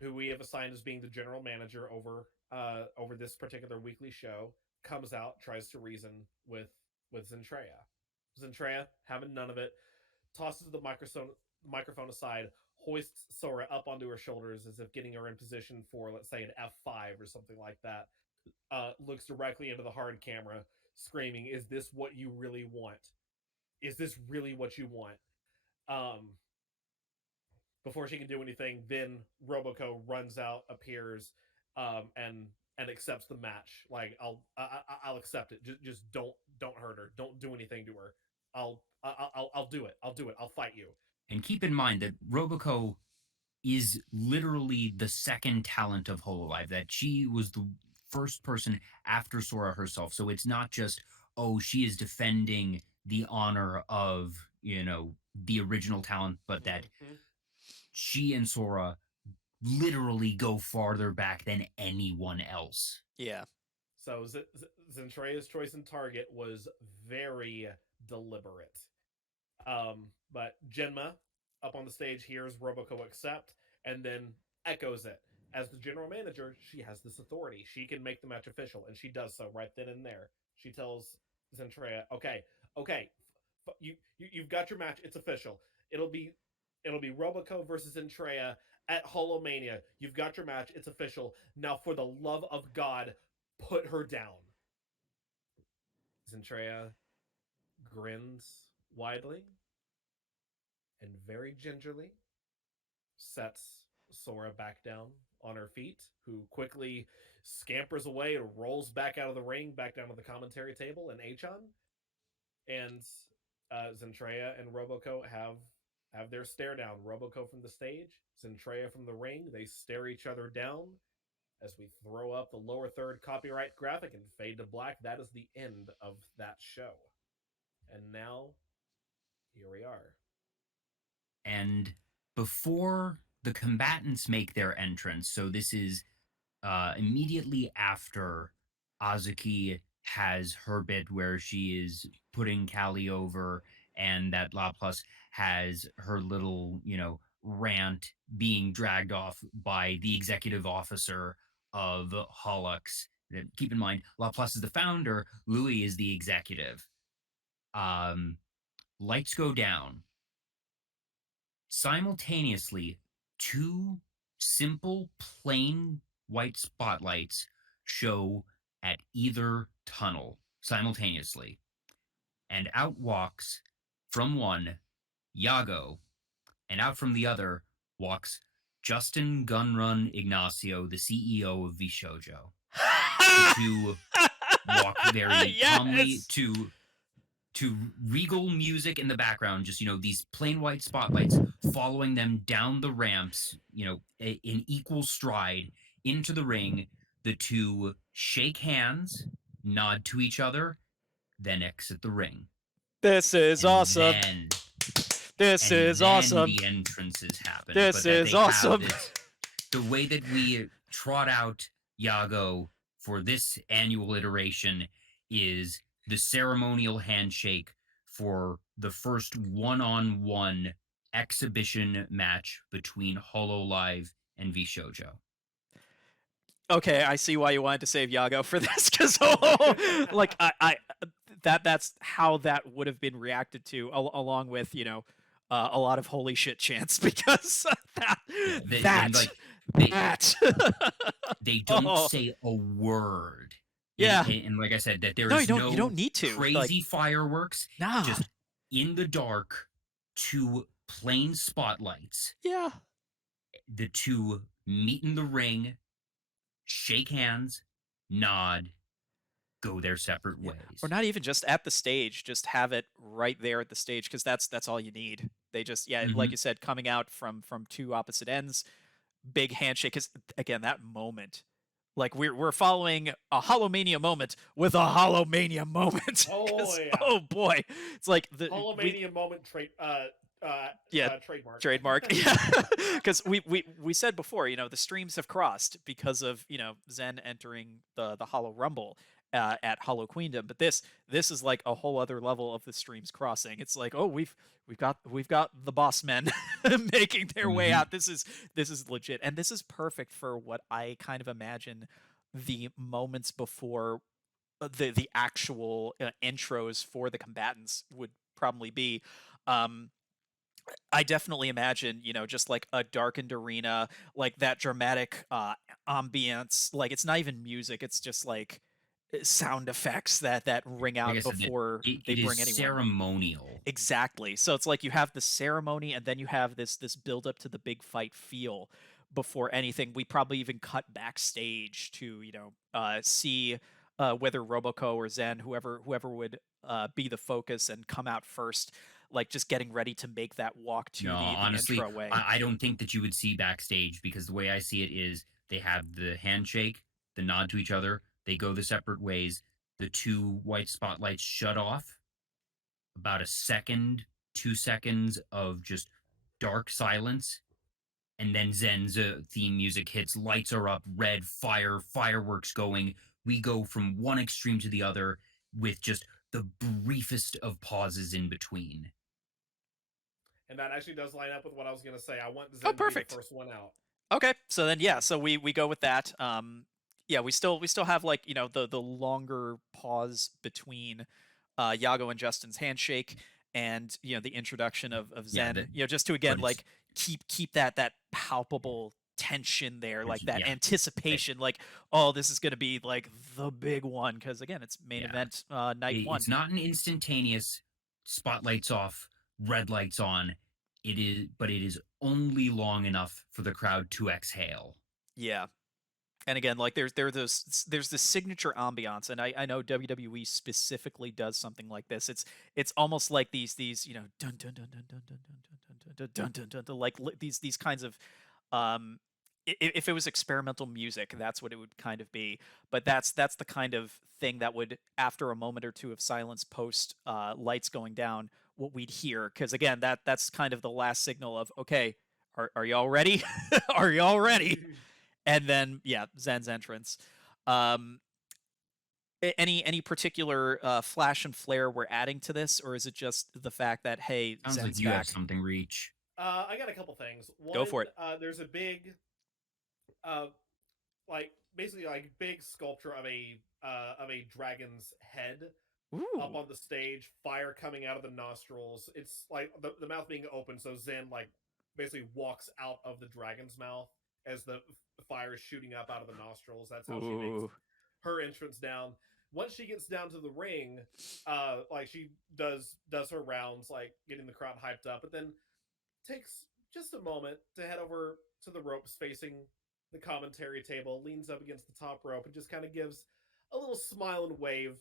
who we have assigned as being the general manager over this particular weekly show, comes out, tries to reason with Zentreya. Zentreya, having none of it, tosses the microphone aside, hoists Sora up onto her shoulders as if getting her in position for, let's say, an F5 or something like that. Looks directly into the hard camera, screaming, "Is this what you really want? Is this really what you want?" Before she can do anything, then Roboco runs out, appears, and accepts the match. Like, I'll accept it. Just don't hurt her. Don't do anything to her. I'll do it. I'll do it. I'll fight you. And keep in mind that Roboco is literally the second talent of Hololive. That she was the first person after Sora herself. So it's not just, oh, she is defending the honor of, the original talent, but that she and Sora literally go farther back than anyone else. Yeah. So Zentreya's choice in target was very deliberate. But Genma, up on the stage, hears Roboco accept, and then echoes it. As the general manager, she has this authority. She can make the match official, and she does so right then and there. She tells Zentreya, okay, you've got your match. It's official. It'll be Roboco versus Zentreya at HoloMania. You've got your match. It's official. Now, for the love of God, put her down. Zentreya grins widely and very gingerly sets Sora back down on her feet, who quickly scampers away and rolls back out of the ring, back down to the commentary table and Achan. And Zentreya and Roboco have their stare down. Roboco from the stage, Zentreya from the ring. They stare each other down As we throw up the lower third copyright graphic and fade to black, that is the end of that show. And now, here we are. And before the combatants make their entrance, so this is immediately after Azuki has her bit where she is putting Callie over, and that Laplace has her little, rant being dragged off by the executive officer of Holux. Keep in mind, Laplace is the founder, Louis is the executive. Lights go down. Simultaneously, two simple, plain white spotlights show at either tunnel simultaneously. And out walks from one Yago, and out from the other walks Justin Gunrun Ignacio, the CEO of Vishojo. The two walk very calmly to regal music in the background, just, these plain white spotlights following them down the ramps, in equal stride into the ring. The two shake hands, nod to each other, then exit the ring. This is awesome. This is awesome. The entrances happen. This is awesome. The way that we trot out Yago for this annual iteration is the ceremonial handshake for the first one-on-one exhibition match between Hololive and Vishojo. Okay, I see why you wanted to save Yago for this, because like that's how that would have been reacted to, along with a lot of holy shit chants, because they don't say a word. Yeah, and like I said, that there is you don't need to crazy fireworks. Nah. Just in the dark, two plain spotlights. Yeah. The two meet in the ring, shake hands, nod, go their separate ways. Or not even just at the stage, just have it right there at the stage, because that's all you need. They just like you said, coming out from two opposite ends, big handshake. Because again, that moment, like we're following a HoloMania moment with a HoloMania moment. Oh boy, it's like the HoloMania moment trademark. Yeah, because we said before, the streams have crossed because of Zen entering the Holo Rumble at Holo Queendom, but this is like a whole other level of the streams crossing. It's like, oh, we've got the boss men making their way out. This is legit, and this is perfect for what I kind of imagine the moments before the actual intros for the combatants would probably be. I definitely imagine, just like a darkened arena, like that dramatic ambience. Like, it's not even music; it's just like sound effects that ring out before they bring anyone. Ceremonial. Exactly. So it's like you have the ceremony, and then you have this build up to the big fight feel before anything. We probably even cut backstage to see whether Roboco or Zen, whoever would be the focus and come out first, like just getting ready to make that walk to the honestly, intro way. I don't think that you would see backstage, because the way I see it is they have the handshake, the nod to each other, they go the separate ways, the two white spotlights shut off, about a second, 2 seconds of just dark silence, and then Zen's theme music hits, lights are up, red fire, fireworks going. We go from one extreme to the other with just the briefest of pauses in between. And that actually does line up with what I was going to say. I want Zen to be the first one out. Okay, so then so we go with that. We still have like the longer pause between Yago and Justin's handshake and the introduction of Zen. Just to again like keep that palpable tension there, like that anticipation, like, oh, this is going to be like the big one, because again, it's main event night one. It's not an instantaneous spotlights off, red lights on. It is only long enough for the crowd to exhale. Yeah. And again, like there's this signature ambiance, and I know WWE specifically does something like this. It's almost like these dun dun dun dun dun dun dun dun dun dun dun dun, like these kinds of if it was experimental music, that's what it would kind of be. But that's the kind of thing that would, after a moment or two of silence post lights going down, what we'd hear. Because again, that's kind of the last signal of, okay, are y'all ready? Are y'all ready? And then yeah, Zen's entrance. Um, any particular flash and flare we're adding to this, or is it just the fact that hey, Sounds Zen's like you have back? something, Reach. I got a couple things. One, Go for it. there's a big, uh, like basically like big sculpture of a dragon's head up Ooh. on the stage, fire coming out of the nostrils. It's like the mouth being open, so Zen like basically walks out of the dragon's mouth as the fire is shooting up out of the nostrils. That's how she makes Ooh. her entrance down. Once she gets down to the ring, like she does her rounds, like getting the crowd hyped up, but then takes just a moment to head over to the ropes facing the commentary table, leans up against the top rope, and just kind of gives a little smile and wave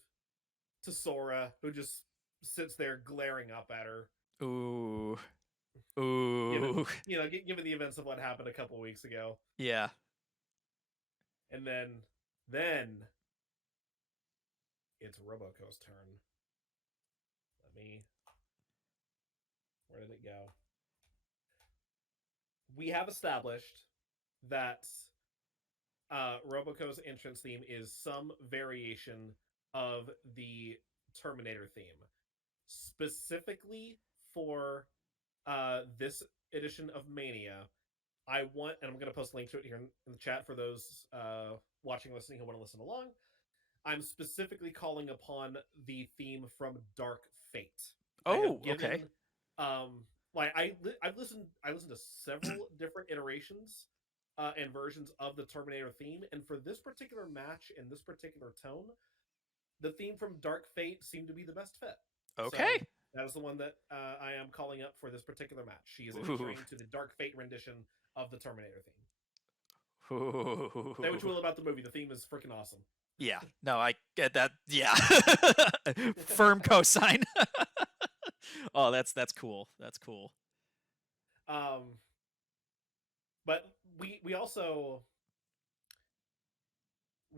to Sora, who just sits there glaring up at her. Ooh. Ooh. Given the events of what happened a couple weeks ago, Yeah. and then it's Roboco's turn. Where did it go? We have established that Roboco's entrance theme is some variation of the Terminator theme, specifically for this edition of Mania. I want, and I'm going to post a link to it here in the chat for those watching, listening who want to listen along. I'm specifically calling upon the theme from Dark Fate. Oh, okay. I've listened to several different iterations and versions of the Terminator theme, and for this particular match and this particular tone, the theme from Dark Fate seemed to be the best fit. Okay. So that is the one that I am calling up for this particular match. She is entering Ooh. to the Dark Fate rendition of the Terminator theme. Ooh. Say what you will about the movie, the theme is freaking awesome. Yeah. No, I get that. Yeah. Firm cosign. Oh, that's cool. That's cool. But we also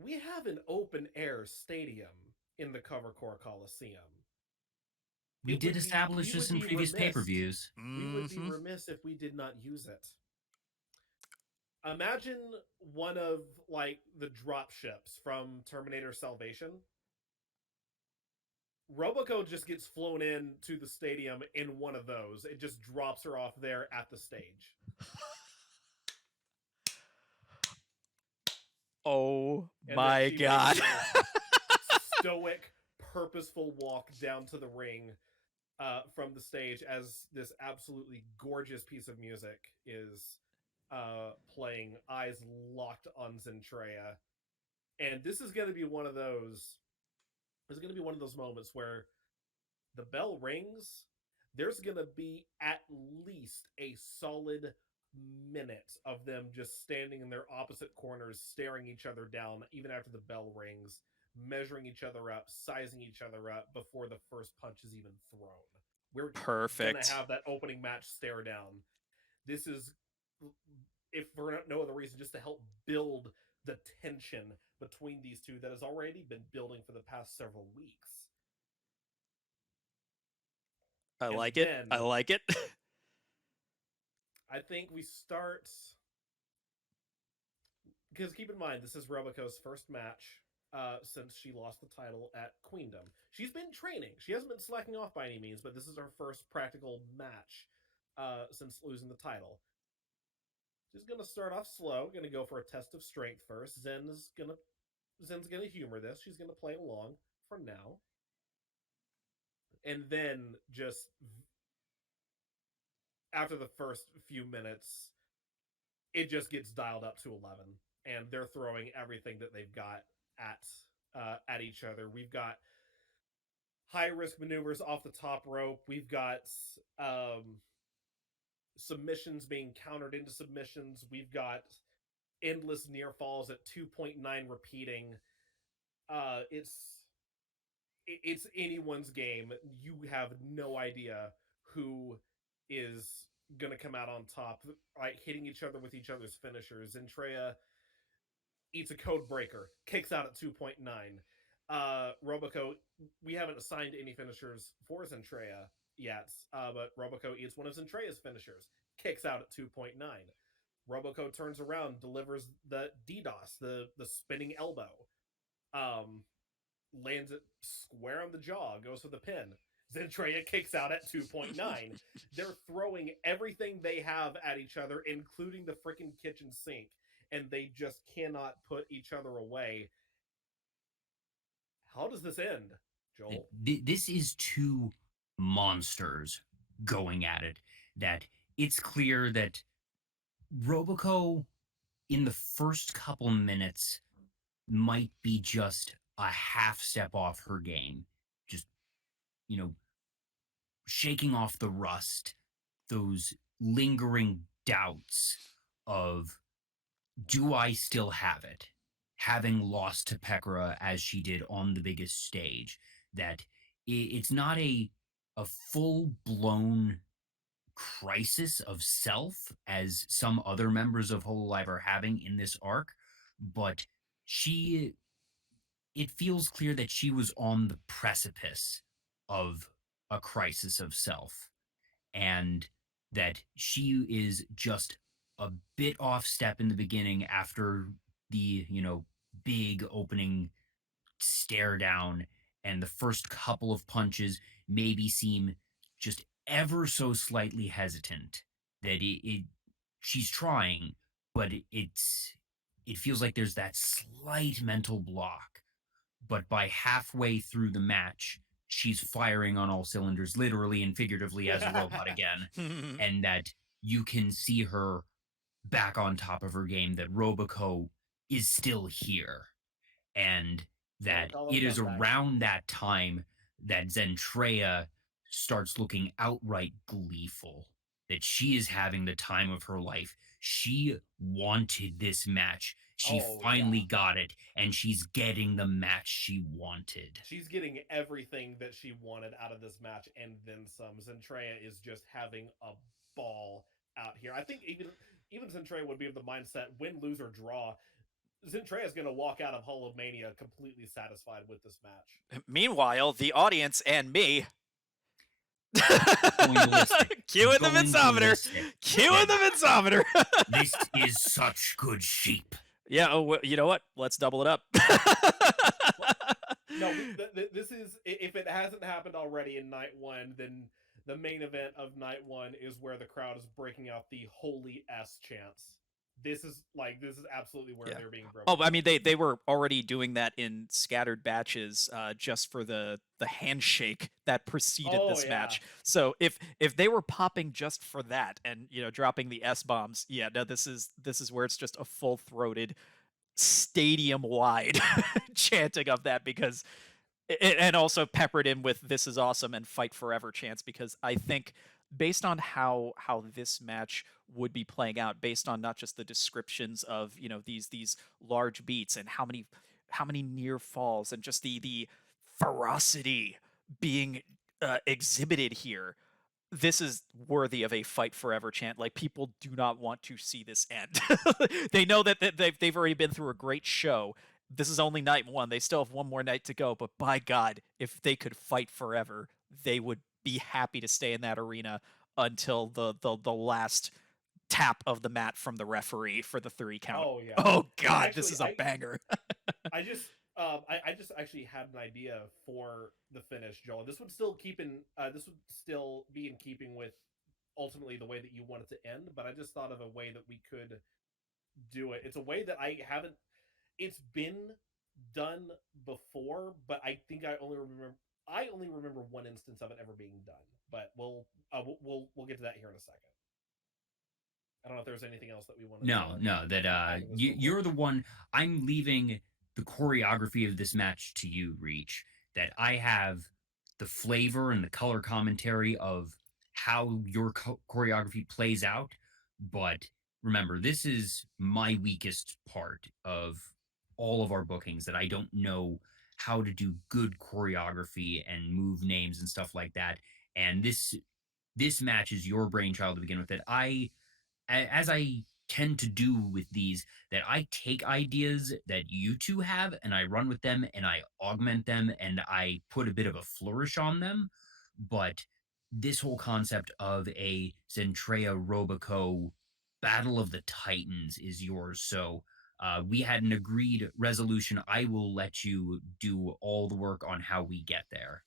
we have an open air stadium in the Cover Core Coliseum. We did establish this in previous pay-per-views. We would be remiss if we did not use it. Imagine one of like the drop ships from Terminator Salvation. Roboco just gets flown in to the stadium in one of those. It just drops her off there at the stage. Oh my god. Stoic, purposeful walk down to the ring from the stage as this absolutely gorgeous piece of music is playing, eyes locked on Zentreya. And this is going to be one of those. There's going to be one of those moments where the bell rings. There's going to be at least a solid minute of them just standing in their opposite corners, staring each other down, even after the bell rings, measuring each other up, sizing each other up before the first punch is even thrown. We're going to have that opening match stare down. This is, if for no other reason, just to help build the tension between these two that has already been building for the past several weeks. I like it. I like it. I think we start, because keep in mind, this is Roboco's first match since she lost the title at Queendom. She's been training. She hasn't been slacking off by any means, but this is her first practical match since losing the title. She's going to start off slow, going to go for a test of strength first. Zen's going to humor this. She's going to play along for now. And then just after the first few minutes, it just gets dialed up to 11, and they're throwing everything that they've got at each other. We've got high risk maneuvers off the top rope. We've got submissions being countered into submissions. We've got endless near falls at 2.9 repeating. It's anyone's game. You have no idea who is gonna come out on top, like hitting each other with each other's finishers. Zentreya eats a code breaker, kicks out at 2.9. Roboco, we haven't assigned any finishers for Zentreya yet, but Roboco eats one of Zentreya's finishers, kicks out at 2.9. Roboco turns around, delivers the DDoS, the spinning elbow, lands it square on the jaw, goes for the pin. Zentreya kicks out at 2.9. They're throwing everything they have at each other, including the freaking kitchen sink, and they just cannot put each other away. How does this end, Joel? This is two monsters going at it. That it's clear that Roboco in the first couple minutes might be just a half step off her game. Just, shaking off the rust, those lingering doubts of, do I still have it? Having lost to Pekora as she did on the biggest stage, that it's not a full blown crisis of self as some other members of Hololive are having in this arc, but it feels clear that she was on the precipice of a crisis of self, and that she is just a bit off step in the beginning after the, big opening stare down, and the first couple of punches maybe seem just ever so slightly hesitant, that she's trying, but it feels like there's that slight mental block. But by halfway through the match, she's firing on all cylinders, literally and figuratively, as a robot again. And that you can see her back on top of her game, that Roboco is still here. And that it is around that time that Zentreya starts looking outright gleeful, that she is having the time of her life. She wanted this match. She finally got it, and she's getting the match she wanted. She's getting everything that she wanted out of this match, and then some. Zentreya is just having a ball out here. I think even Zentreya would be of the mindset, win, lose, or draw, Zentreya is going to walk out of HoloMania completely satisfied with this match. Meanwhile, the audience and me Cue in the Mitsometer. Cue in the Mitsometer. This is such good sheep. Yeah, oh, you know what? Let's double it up. No, this is, if it hasn't happened already in night one, then the main event of night one is where the crowd is breaking out the holy S chants. This is absolutely where they're being broken. Oh, I mean, they were already doing that in scattered batches, just for the handshake that preceded this match. So if they were popping just for that and dropping the S bombs, no, this is where it's just a full throated, stadium wide chanting of that, because and also peppered in with "This is awesome" and "Fight Forever" chants, because I think, based on how this match would be playing out, based on not just the descriptions of these large beats and how many near falls and just the ferocity being exhibited here, this is worthy of a "Fight Forever" chant. Like, people do not want to see this end. They know that they've already been through a great show. This is only night one. They still have one more night to go. But by God, if they could fight forever, they would be happy to stay in that arena until the last tap of the mat from the referee for the 3 count. Oh yeah. Oh God, actually, this is a banger. I just actually had an idea for the finish, Joel. This would still be in keeping with ultimately the way that you want it to end, but I just thought of a way that we could do it. It's a way that it's been done before, but I think I only remember one instance of it ever being done. But we'll get to that here in a second. I don't know if there's anything else that we want to No, that you're the one. I'm leaving the choreography of this match to you, Reach. That I have the flavor and the color commentary of how your choreography plays out, but remember, this is my weakest part of all of our bookings, that I don't know how to do good choreography and move names and stuff like that. And this this match is your brainchild to begin with. That as I tend to do with these, that I take ideas that you two have and I run with them and I augment them and I put a bit of a flourish on them. But this whole concept of a Zentreya Roboco Battle of the Titans is yours. So we had an agreed resolution. I will let you do all the work on how we get there.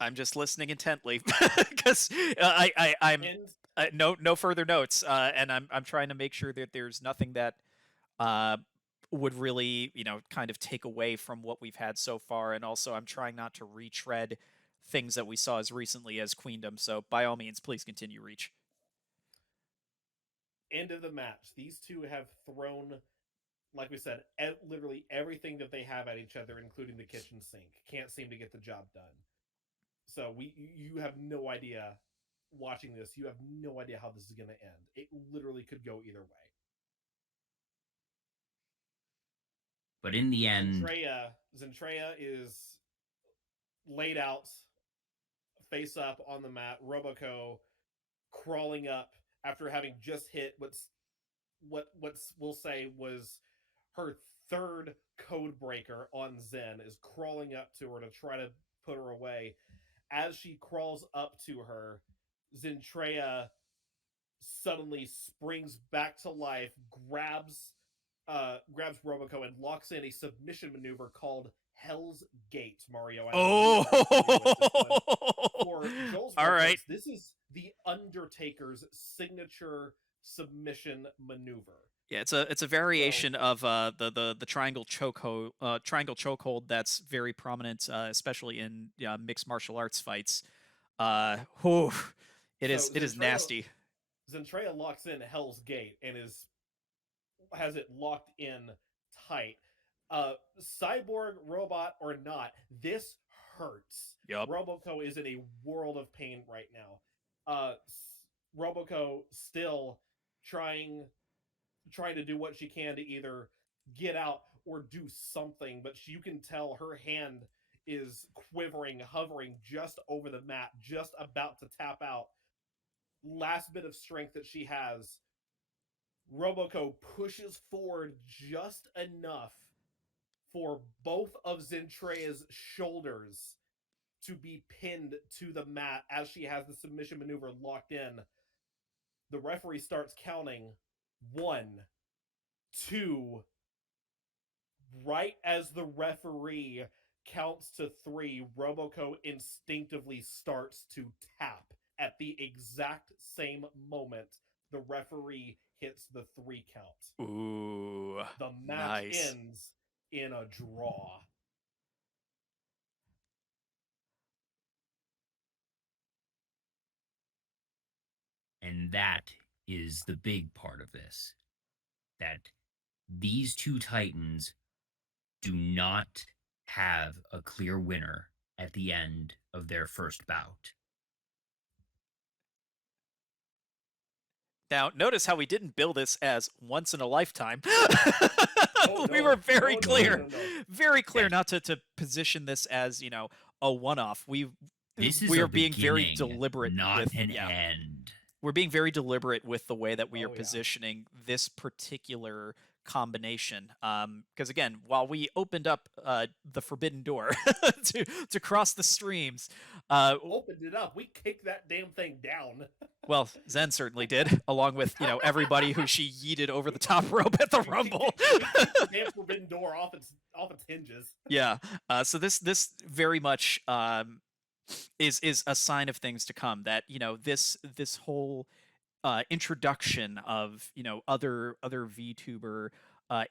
I'm just listening intently because I'm And no further notes, and I'm trying to make sure that there's nothing that uh, would really kind of take away from what we've had so far, and also I'm trying not to retread things that we saw as recently as Queendom. So by all means, please continue, Reach. end of the match, these two have thrown, like we said, literally everything that they have at each other, including the kitchen sink. Can't seem to get the job done. So you have no idea watching this. You have no idea how this is going to end. It literally could go either way. But in the end, Zentreya is laid out, face up on the mat. Roboco crawling up after having just hit what we'll say was her third code breaker on Zen, is crawling up to her to try to put her away. As she crawls up to her, Zentreya suddenly springs back to life, grabs Roboco and locks in a submission maneuver called Hell's Gate. Mario, Oh, for Joel's all right. This is the Undertaker's signature submission maneuver. Yeah, it's a variation of the triangle chokehold that's very prominent, especially in mixed martial arts fights. Whew, it is nasty. Zentreya locks in Hell's Gate and has it locked in tight. Cyborg, robot, or not, this hurts. Yep. Roboco is in a world of pain right now. Roboco still trying to do what she can to either get out or do something, but you can tell her hand is quivering, hovering just over the mat, just about to tap out. Last bit of strength that she has. Roboco pushes forward just enough for both of Zentreya's shoulders to be pinned to the mat as she has the submission maneuver locked in. The referee starts counting 1, 2. Right as the referee counts to 3, Roboco instinctively starts to tap. At the exact same moment, the referee hits the 3 count. Ooh, the match ends in a draw. and that is the big part of this, that these two Titans do not have a clear winner at the end of their first bout. Now, notice how we didn't bill this as once in a lifetime. We No. were very No. clear, very clear Yes. not to position this as, a one-off. This is We a are being very beginning, deliberate not with an end. We're being very deliberate with the way that we are Oh, yeah. positioning this particular combination. Because again, while we opened up the forbidden door to cross the streams, Opened it up. We kicked that damn thing down. well, Zen certainly did, along with everybody who she yeeted over the top rope at the Rumble. We kicked the damn forbidden door off its hinges. Yeah. So this very much is a sign of things to come. That this whole introduction of other VTuber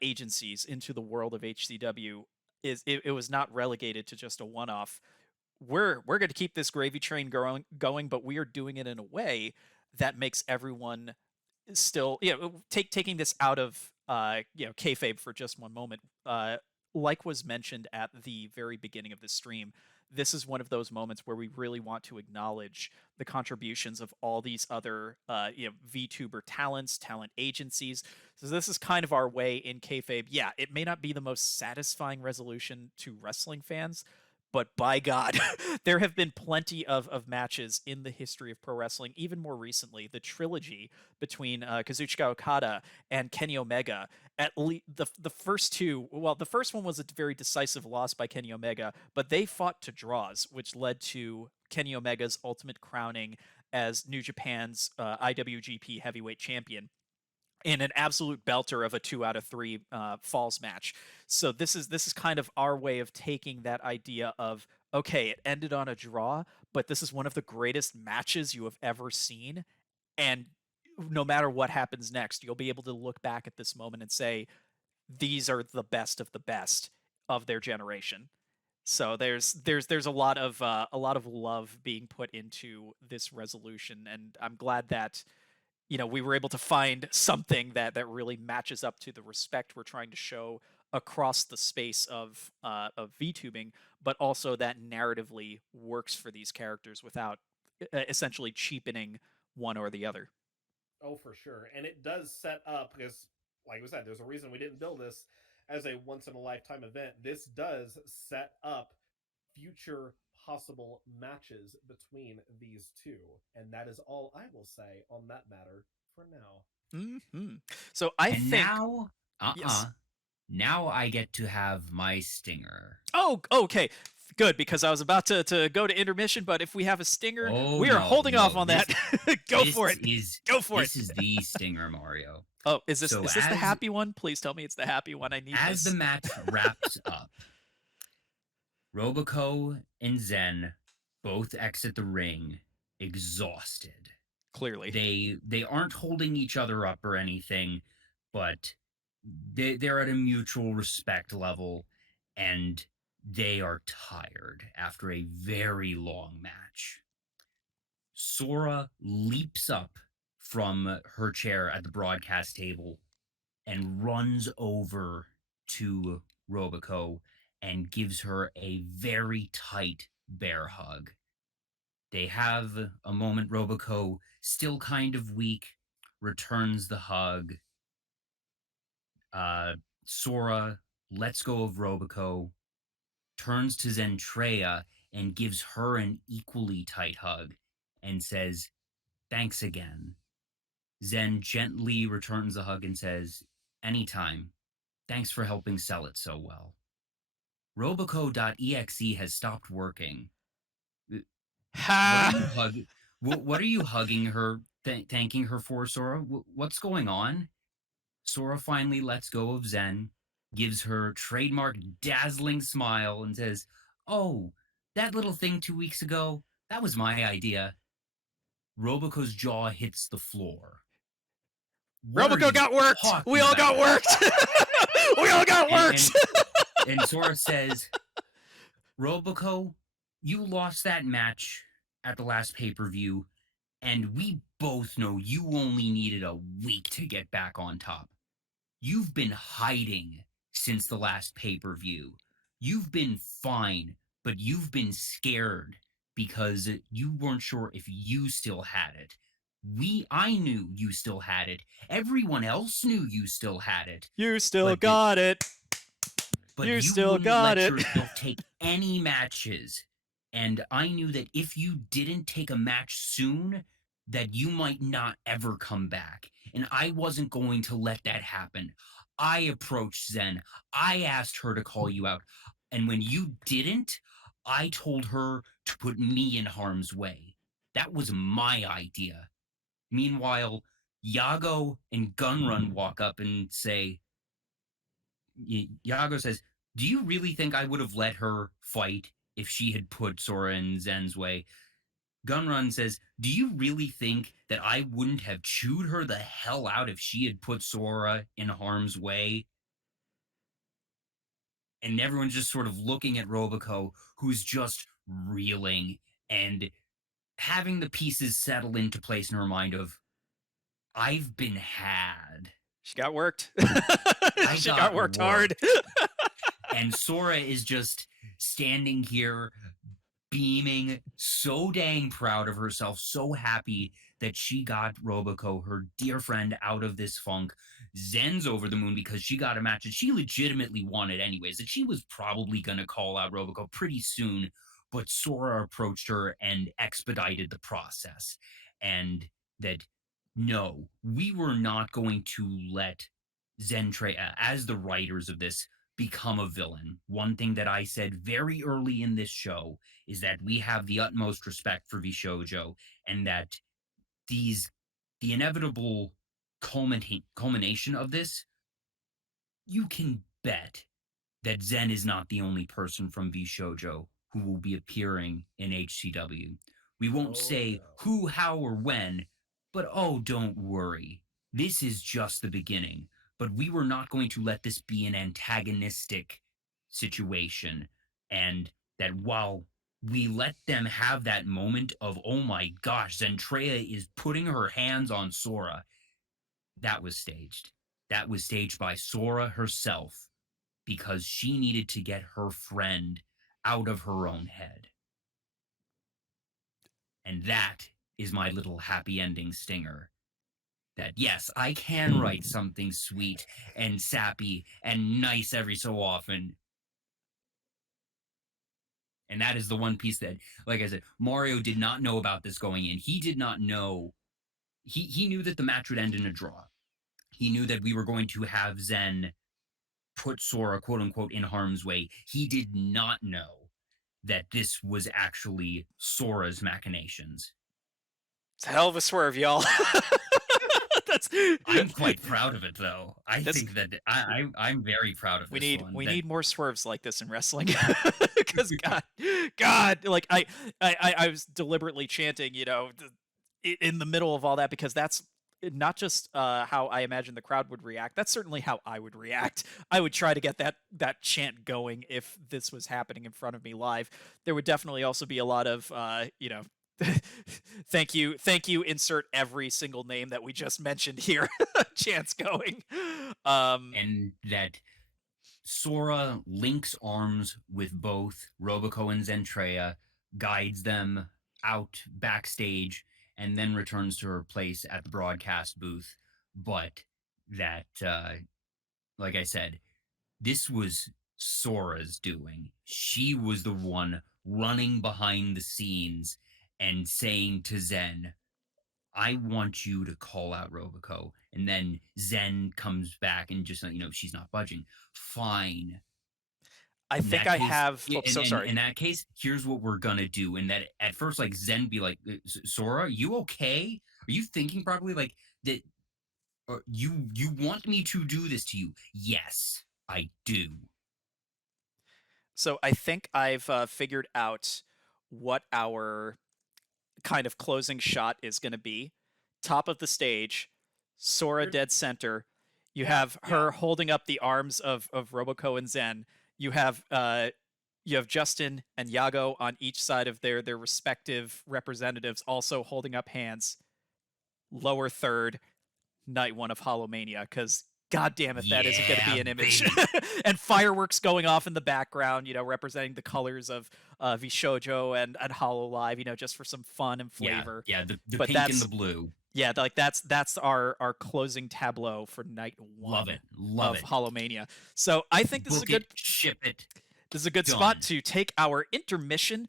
agencies into the world of HCW it was not relegated to just a one-off. We're going to keep this gravy train going, but we are doing it in a way that makes everyone still taking this out of kayfabe for just one moment. Like was mentioned at the very beginning of the stream, this is one of those moments where we really want to acknowledge the contributions of all these other VTuber talent agencies. So this is kind of our way in kayfabe. Yeah, it may not be the most satisfying resolution to wrestling fans, but by God, there have been plenty of matches in the history of pro wrestling, even more recently. The trilogy between Kazuchika Okada and Kenny Omega, at least the first two, well, the first one was a very decisive loss by Kenny Omega, but they fought to draws, which led to Kenny Omega's ultimate crowning as New Japan's IWGP Heavyweight Champion in an absolute belter of a 2 out of 3 falls match. So this is kind of our way of taking that idea of, okay, it ended on a draw, but this is one of the greatest matches you have ever seen, and no matter what happens next, you'll be able to look back at this moment and say these are the best of the best of their generation. So there's a lot of love being put into this resolution, and I'm glad that we were able to find something that really matches up to the respect we're trying to show across the space of VTubing, but also that narratively works for these characters without essentially cheapening one or the other. Oh, for sure. And it does set up, because, like we said, there's a reason we didn't build this as a once in a lifetime event. This does set up future possible matches between these two. And that is all I will say on that matter for now. Mm-hmm. So I and think now, yes. Now I get to have my stinger. Oh, okay. Good, because I was about to go to intermission, but if we have a stinger, we are holding off on that. Go for it. This is the stinger, Mario. Oh, is this the happy one? Please tell me it's the happy one. I need as this. The match wraps up, Roboco and Zen both exit the ring exhausted. Clearly. They aren't holding each other up or anything, but they're at a mutual respect level, and they are tired after a very long match. Sora leaps up from her chair at the broadcast table and runs over to Roboco and gives her a very tight bear hug. They have a moment. Roboco, still kind of weak, returns the hug. Sora lets go of Roboco, turns to Zentreya and gives her an equally tight hug and says, "Thanks again." Zen gently returns the hug and says, "Anytime. Thanks for helping sell it so well." Roboco.exe has stopped working. What are you hugging her, thanking her for, Sora? What's going on? Sora finally lets go of Zen, gives her trademark dazzling smile, and says, "Oh, that little thing 2 weeks ago, that was my idea." Roboco's jaw hits the floor. Roboco got worked. We all got worked. We all got worked. And Sora says, "Roboco, you lost that match at the last pay-per-view, and we both know you only needed a week to get back on top. You've been hiding since the last pay-per-view. You've been fine, but you've been scared because you weren't sure if you still had it. I knew you still had it. Everyone else knew you still had it. You still got it. But you still got it. Yourself take any matches. And I knew that if you didn't take a match soon, that you might not ever come back. And I wasn't going to let that happen. I approached Zen. I asked her to call you out. And when you didn't, I told her to put me in harm's way. That was my idea." Meanwhile, Yago and Gunrun walk up and say, Yago says, "Do you really think I would have let her fight if she had put Sora in Zen's way?" Gunrun says, "Do you really think that I wouldn't have chewed her the hell out if she had put Sora in harm's way?" And everyone's just sort of looking at Roboco, who's just reeling and having the pieces settle into place in her mind of, "I've been had." She got worked. She got worked hard. And Sora is just standing here beaming, so dang proud of herself, so happy that she got Roboco, her dear friend, out of this funk. Zen's over the moon because she got a match that she legitimately wanted anyways, that she was probably going to call out Roboco pretty soon, but Sora approached her and expedited the process. And that, no, we were not going to let Zentreya, as the writers of this, become a villain. One thing that I said very early in this show is that we have the utmost respect for Vishojo, and that the inevitable culmination of this, you can bet that Zen is not the only person from Vishojo who will be appearing in HCW. We won't say who, how, or when, but oh, don't worry. This is just the beginning. But we were not going to let this be an antagonistic situation. And that while we let them have that moment of, oh my gosh, Zentreya is putting her hands on Sora, that was staged. That was staged by Sora herself because she needed to get her friend out of her own head. And that is my little happy ending stinger. That, yes, I can write something sweet and sappy and nice every so often. And that is the one piece that, like I said, Mario did not know about this going in. He did not know. He knew that the match would end in a draw. He knew that we were going to have Zen put Sora, quote unquote, in harm's way. He did not know that this was actually Sora's machinations. It's a hell of a swerve, y'all. I'm quite proud of it, though. I think that I'm very proud of this one. We need more swerves like this in wrestling. Because God, like I was deliberately chanting, in the middle of all that, because that's not just how I imagine the crowd would react. That's certainly how I would react. I would try to get that chant going if this was happening in front of me live. There would definitely also be a lot of thank you, insert every single name that we just mentioned here chants going. And that Sora links arms with both Roboco and Zentreya, guides them out backstage, and then returns to her place at the broadcast booth. But that, like I said, this was Sora's doing. She was the one running behind the scenes and saying to Zen, I want you to call out Roboco. And then Zen comes back and just, she's not budging. Fine. I think I have. Sorry. In that case, here's what we're gonna do. And that at first, like, Zen be like, Sora, you okay? Are you thinking properly? Like that? You want me to do this to you? Yes, I do. So I think I've figured out what our kind of closing shot is going to be. Top of the stage, Sora dead center. You have her holding up the arms of Roboco and Zen. You have Justin and Yago on each side of their respective representatives also holding up hands. Lower third, night one of HoloMania, because God damn it, that isn't going to be an image. And fireworks going off in the background, representing the colors of Vishojo and Hololive, just for some fun and flavor. Yeah, the pink and the blue. Yeah, like that's our closing tableau for night one. Love it. HoloMania. So I think this is a good ship it. This is a good spot to take our intermission.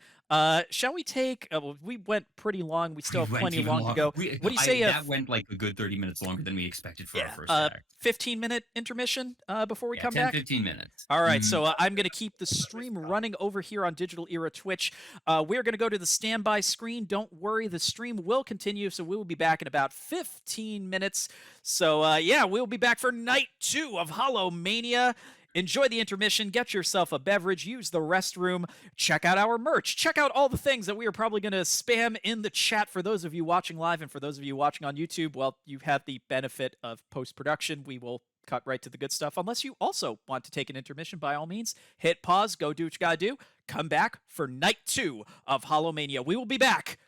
Shall we take? We went pretty long. We still have plenty long to go. What do you say? That went like a good 30 minutes longer than we expected for our first act. 15-minute intermission before we come 10, back. 15 minutes. All right, so I'm going to keep the stream running over here on Digital Era Twitch. We're going to go to the standby screen. Don't worry, the stream will continue, so we will be back in about 15 minutes. So we'll be back for night 2 of HoloMania. Enjoy the intermission, get yourself a beverage, use the restroom, check out our merch, check out all the things that we are probably going to spam in the chat for those of you watching live, and for those of you watching on YouTube, well, you have the benefit of post-production. We will cut right to the good stuff. Unless you also want to take an intermission, by all means, hit pause, go do what you gotta do, come back for night 2 of HoloMania. We will be back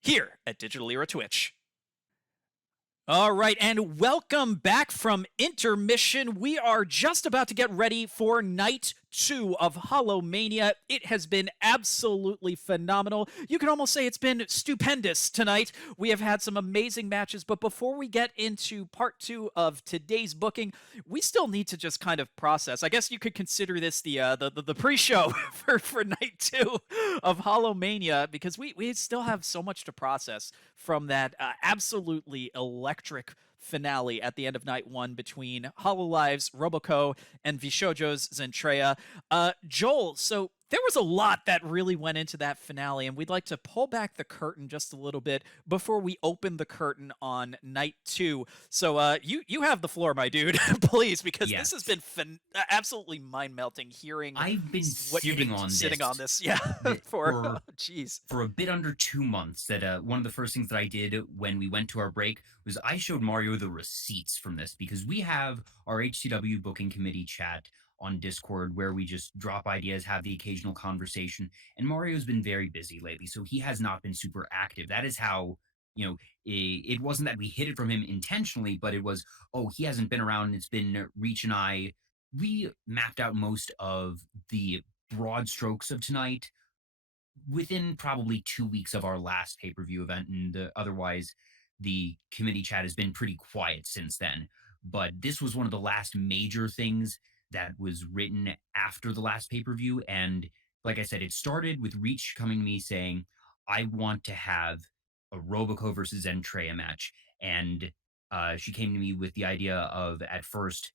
here at Digital Era Twitch. All right, and welcome back from intermission. We are just about to get ready for night 2 of HoloMania. It has been absolutely phenomenal. You can almost say it's been stupendous tonight. We have had some amazing matches, but before we get into part 2 of today's booking, we still need to just kind of process. I guess you could consider this the pre-show for night 2 of HoloMania, because we still have so much to process from that absolutely electric finale at the end of night 1 between Hololive's Roboco and Vishojo's Zentreya. Joel, so there was a lot that really went into that finale, and we'd like to pull back the curtain just a little bit before we open the curtain on night 2. So you have the floor, my dude, please, because Yes. this has been absolutely mind-melting hearing I've been what you've been sitting on this. Yeah, for jeez. For a bit under 2 months. That one of the first things that I did when we went to our break was I showed Mario the receipts from this, because we have our HCW booking committee chat on Discord where we just drop ideas, have the occasional conversation. And Mario's been very busy lately, so he has not been super active. That is how, it wasn't that we hid it from him intentionally, but it was, oh, he hasn't been around. It's been Reach and I. We mapped out most of the broad strokes of tonight within probably 2 weeks of our last pay-per-view event, and otherwise the committee chat has been pretty quiet since then. But this was one of the last major things that was written after the last pay-per-view, and like I said, it started with Reach coming to me saying, I want to have a Roboco versus Zentreya match. And she came to me with the idea of, at first,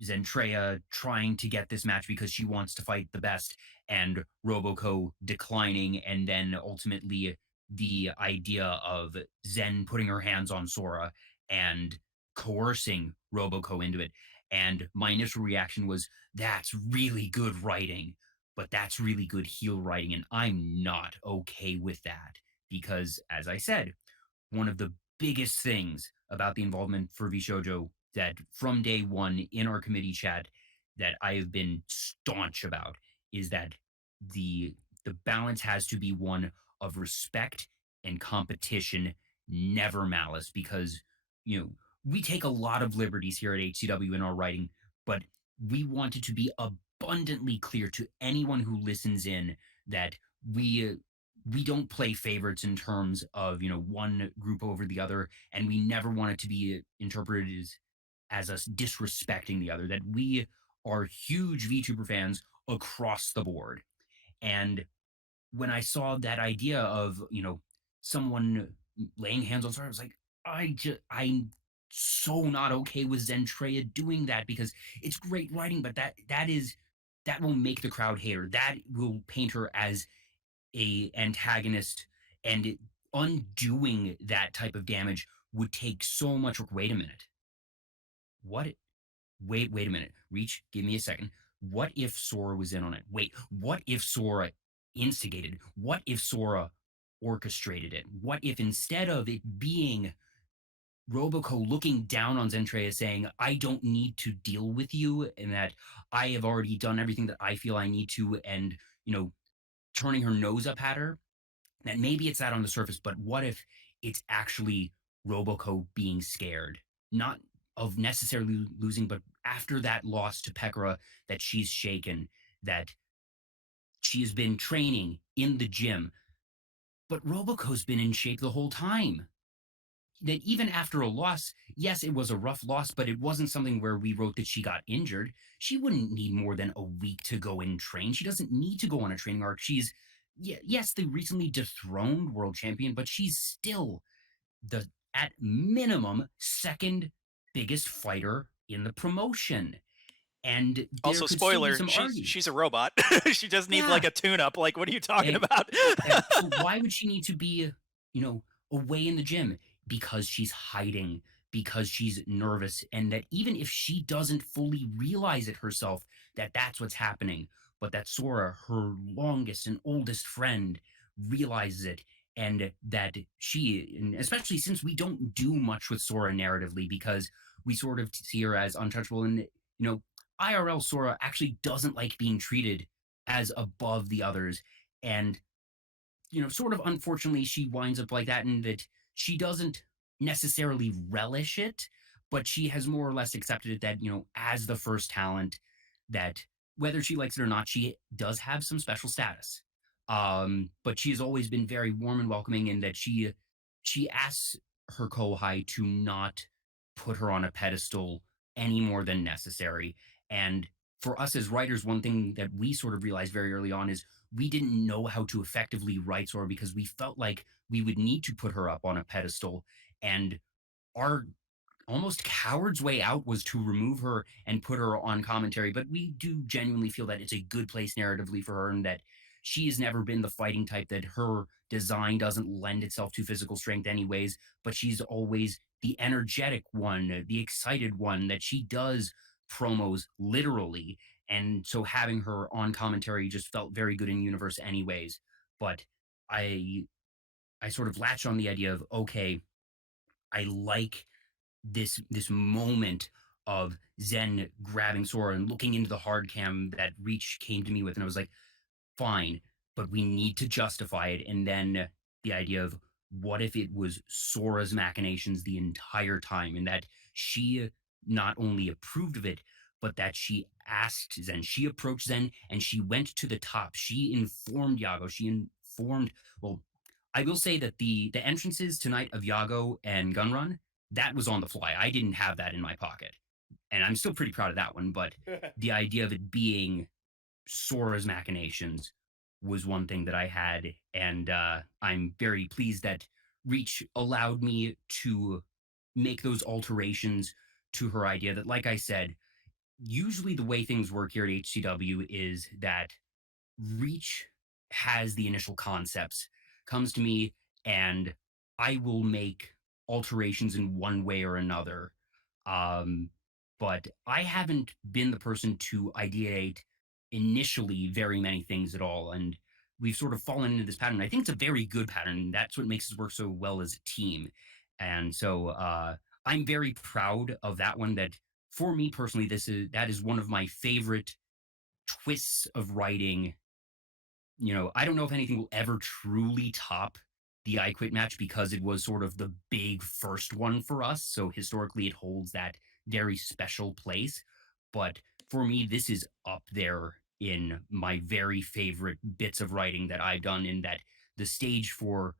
Zentreya trying to get this match because she wants to fight the best, and Roboco declining, and then ultimately the idea of Zen putting her hands on Sora and coercing Roboco into it. And my initial reaction was, that's really good writing, but that's really good heel writing, and I'm not okay with that. Because, as I said, one of the biggest things about the involvement for Vishojo that from day one in our committee chat that I have been staunch about is that the balance has to be one of respect and competition, never malice, because we take a lot of liberties here at HCW in our writing, but we want it to be abundantly clear to anyone who listens in that we don't play favorites in terms of one group over the other, and we never want it to be interpreted as us disrespecting the other, that we are huge VTuber fans across the board. And when I saw that idea of someone laying hands on Sora, I was like, I'm so not okay with Zentreya doing that, because it's great writing, but that will make the crowd hate her. That will paint her as a antagonist, and undoing that type of damage would take so much work. Wait a minute. Wait a minute. Reach, give me a second. What if Sora was in on it? Wait, what if Sora instigated? What if Sora orchestrated it? What if, instead of it being Roboco looking down on Zentreya saying, I don't need to deal with you, and that I have already done everything that I feel I need to, and turning her nose up at her, that maybe it's that on the surface, but what if it's actually Roboco being scared, not of necessarily losing, but after that loss to Pekora, that she's shaken, that she has been training in the gym, but Roboco's been in shape the whole time. That even after a loss, yes, it was a rough loss, but it wasn't something where we wrote that she got injured. She wouldn't need more than a week to go and train. She doesn't need to go on a training arc. She's, yes, the recently dethroned world champion, but she's still the, at minimum, second biggest fighter in the promotion. And Also, spoiler, she's a robot. She just needs like a tune-up. Like, what are you talking about? So why would she need to be, away in the gym? Because she's hiding, because she's nervous, and that even if she doesn't fully realize it herself, that that's what's happening, but that Sora, her longest and oldest friend, realizes it, and that she, and especially since we don't do much with Sora narratively, because we sort of see her as untouchable, and IRL Sora actually doesn't like being treated as above the others, and sort of unfortunately she winds up like that, and that she doesn't necessarily relish it, but she has more or less accepted it, that as the first talent, that whether she likes it or not, she does have some special status. But she has always been very warm and welcoming in that she asks her kohai to not put her on a pedestal any more than necessary. And for us as writers, one thing that we sort of realized very early on is we didn't know how to effectively write Sora because we felt like we would need to put her up on a pedestal. And our almost coward's way out was to remove her and put her on commentary. But we do genuinely feel that it's a good place narratively for her and that she has never been the fighting type, that her design doesn't lend itself to physical strength anyways, but she's always the energetic one, the excited one, that she does promos literally. And so having her on commentary just felt very good in universe anyways. But I I sort of latched on the idea of, okay, I like this moment of Zen grabbing Sora and looking into the hard cam that Reach came to me with, and I was like, fine, but we need to justify it. And then the idea of what if it was Sora's machinations the entire time, and that she not only approved of it, but that she asked Zen, she approached Zen, and she went to the top. She informed Yago. She informed. Well, I will say that the entrances tonight of Yago and Gunrun, that was on the fly. I didn't have that in my pocket, and I'm still pretty proud of that one. But the idea of it being Sora's machinations was one thing that I had, and I'm very pleased that Reach allowed me to make those alterations to her idea. That, like I said, usually the way things work here at HCW is that Reach has the initial concepts, comes to me, and I will make alterations in one way or another. Um, but I haven't been the person to ideate initially very many things at all. And we've sort of fallen into this pattern. I think it's a very good pattern. That's what makes us work so well as a team. And so I'm very proud of that one. That for me personally, that is one of my favorite twists of writing. I don't know if anything will ever truly top the I Quit match because it was sort of the big first one for us. So historically, it holds that very special place. But for me, this is up there in my very favorite bits of writing that I've done, in that the stage for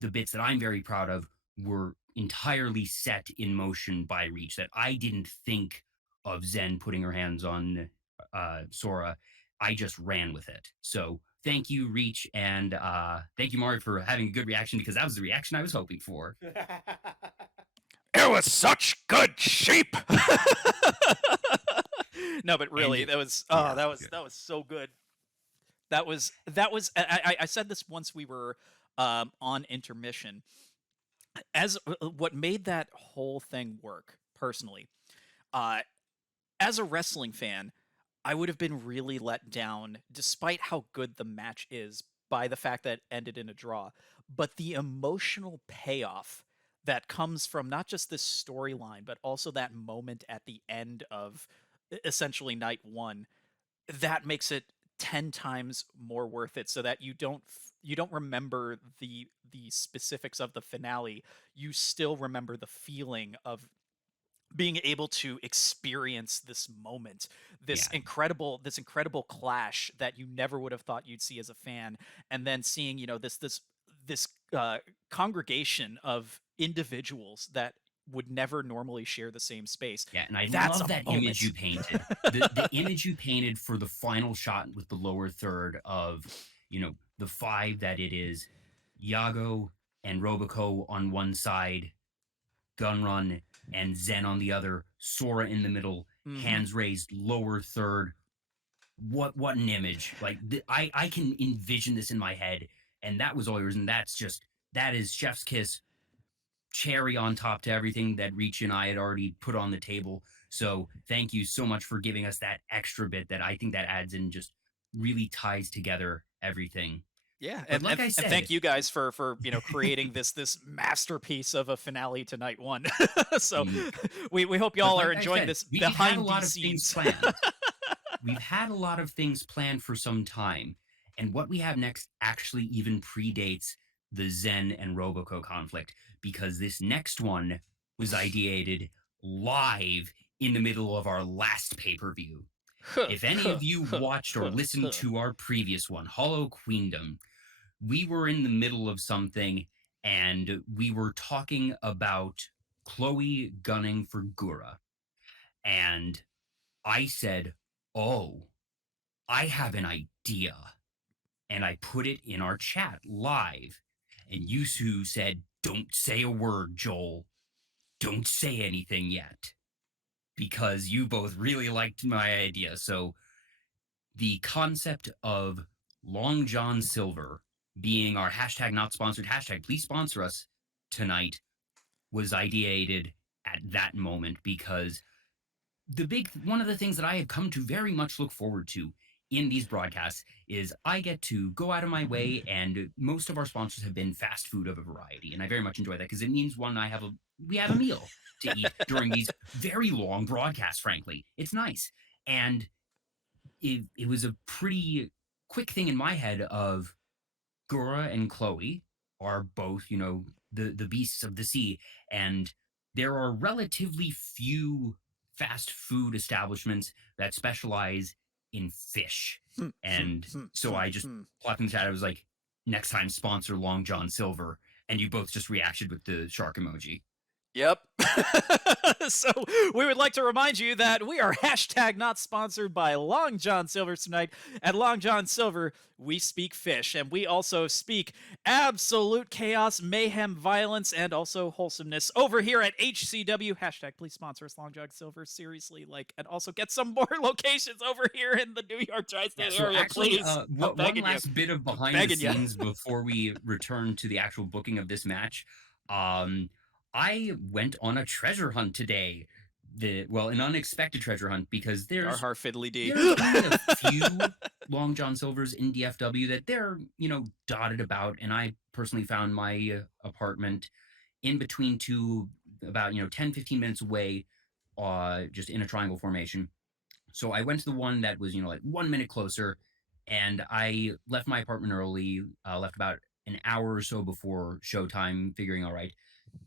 the bits that I'm very proud of were entirely set in motion by Reach, that I didn't think of Zen putting her hands on Sora. I just ran with it. So thank you, Reach, and thank you, Mario, for having a good reaction, because that was the reaction I was hoping for. It was such good sheep. No, but really, that was so good. That was I said this once we were on intermission. As what made that whole thing work personally, as a wrestling fan, I would have been really let down, despite how good the match is, by the fact that it ended in a draw. But the emotional payoff that comes from not just this storyline, but also that moment at the end of essentially night one, that makes it 10 times more worth it, so that you don't remember the specifics of the finale. You still remember the feeling of being able to experience this moment, this incredible clash that you never would have thought you'd see as a fan, and then seeing this congregation of individuals that would never normally share the same space. Yeah, and I love that image you painted. The image you painted for the final shot with the lower third of, the five that it is, Yago and Roboco on one side, Gunrun and Zen on the other, Sora in the middle, hands raised, lower third. What an image. Like, I can envision this in my head, and that was all yours, and that is chef's kiss, cherry on top to everything that Reach and I had already put on the table. So thank you so much for giving us that extra bit that I think that adds and just really ties together everything. Yeah, and like I said, and thank you guys for creating this masterpiece of a finale to night one. So we hope y'all are enjoying this behind the scenes. We've had a lot of things planned for some time, and what we have next actually even predates the Zen and Roboco conflict, because this next one was ideated live in the middle of our last pay-per-view. If any of you watched or listened to our previous one, Holo Queendom, we were in the middle of something and we were talking about Chloe gunning for Gura. And I said, "Oh, I have an idea." And I put it in our chat live. And Yusu said, "Don't say a word, Joel. Don't say anything yet." Because you both really liked my idea. So the concept of Long John Silver being our hashtag not sponsored, hashtag please sponsor us tonight was ideated at that moment, because one of the things that I have come to very much look forward to in these broadcasts is I get to go out of my way, and most of our sponsors have been fast food of a variety, and I very much enjoy that because it means we have a meal to eat during these very long broadcasts. Frankly, it's nice, and it was a pretty quick thing in my head of Gura and Chloe are both, the beasts of the sea, and there are relatively few fast food establishments that specialize in fish. And so I just plopped in the chat. I was like, next time sponsor Long John Silver. And you both just reacted with the shark emoji. Yep. So we would like to remind you that we are hashtag not sponsored by Long John Silver tonight. At Long John Silver, we speak fish, and we also speak absolute chaos, mayhem, violence, and also wholesomeness over here at HCW. Hashtag please sponsor us, Long John Silver. Seriously, and also get some more locations over here in the New York tri-state area, actually, please. one last bit of behind the scenes before we return to the actual booking of this match. I went on a treasure hunt today. An unexpected treasure hunt, because there's fiddly dee. only a few Long John Silvers in DFW that they're, dotted about. And I personally found my apartment in between two, about, 10, 15 minutes away, just in a triangle formation. So I went to the one that was, 1 minute closer, and I left my apartment early, left about an hour or so before showtime, figuring, all right,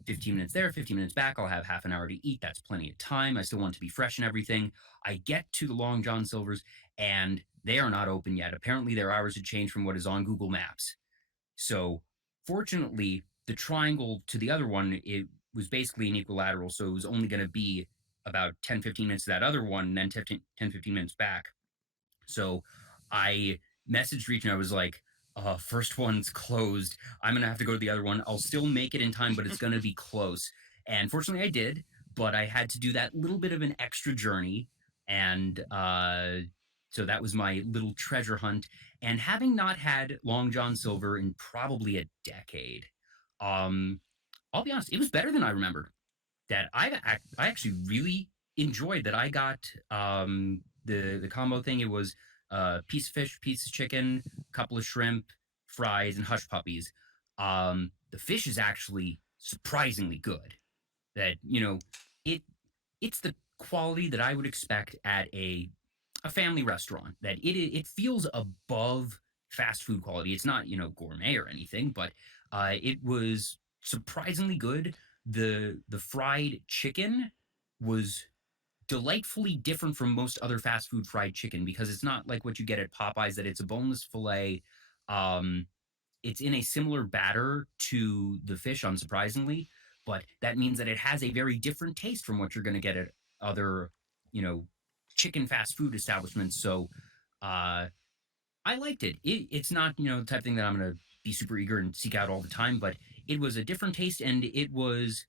15 minutes there, 15 minutes back, I'll have half an hour to eat. That's plenty of time. I still want to be fresh and everything. I get to the Long John Silvers, and they are not open yet. Apparently, their hours had changed from what is on Google Maps. So, fortunately, the triangle to the other one, it was basically an equilateral, so it was only going to be about 10, 15 minutes to that other one, and then 10, 15 minutes back. So, I messaged Reach, and I was like, first one's closed. I'm going to have to go to the other one. I'll still make it in time, but it's going to be close. And fortunately I did, but I had to do that little bit of an extra journey. And so that was my little treasure hunt. And having not had Long John Silver in probably a decade, I'll be honest, it was better than I remembered. That I actually really enjoyed that. I got the combo thing. It was piece of fish, piece of chicken, couple of shrimp, fries, and hush puppies. The fish is actually surprisingly good. That, it's the quality that I would expect at a family restaurant. That it feels above fast food quality. It's not, gourmet or anything, but it was surprisingly good. The fried chicken was delightfully different from most other fast food fried chicken, because it's not like what you get at Popeyes, that it's a boneless fillet. It's in a similar batter to the fish, unsurprisingly, but that means that it has a very different taste from what you're going to get at other, chicken fast food establishments. So I liked it. It's not, the type of thing that I'm going to be super eager and seek out all the time, but it was a different taste, and it was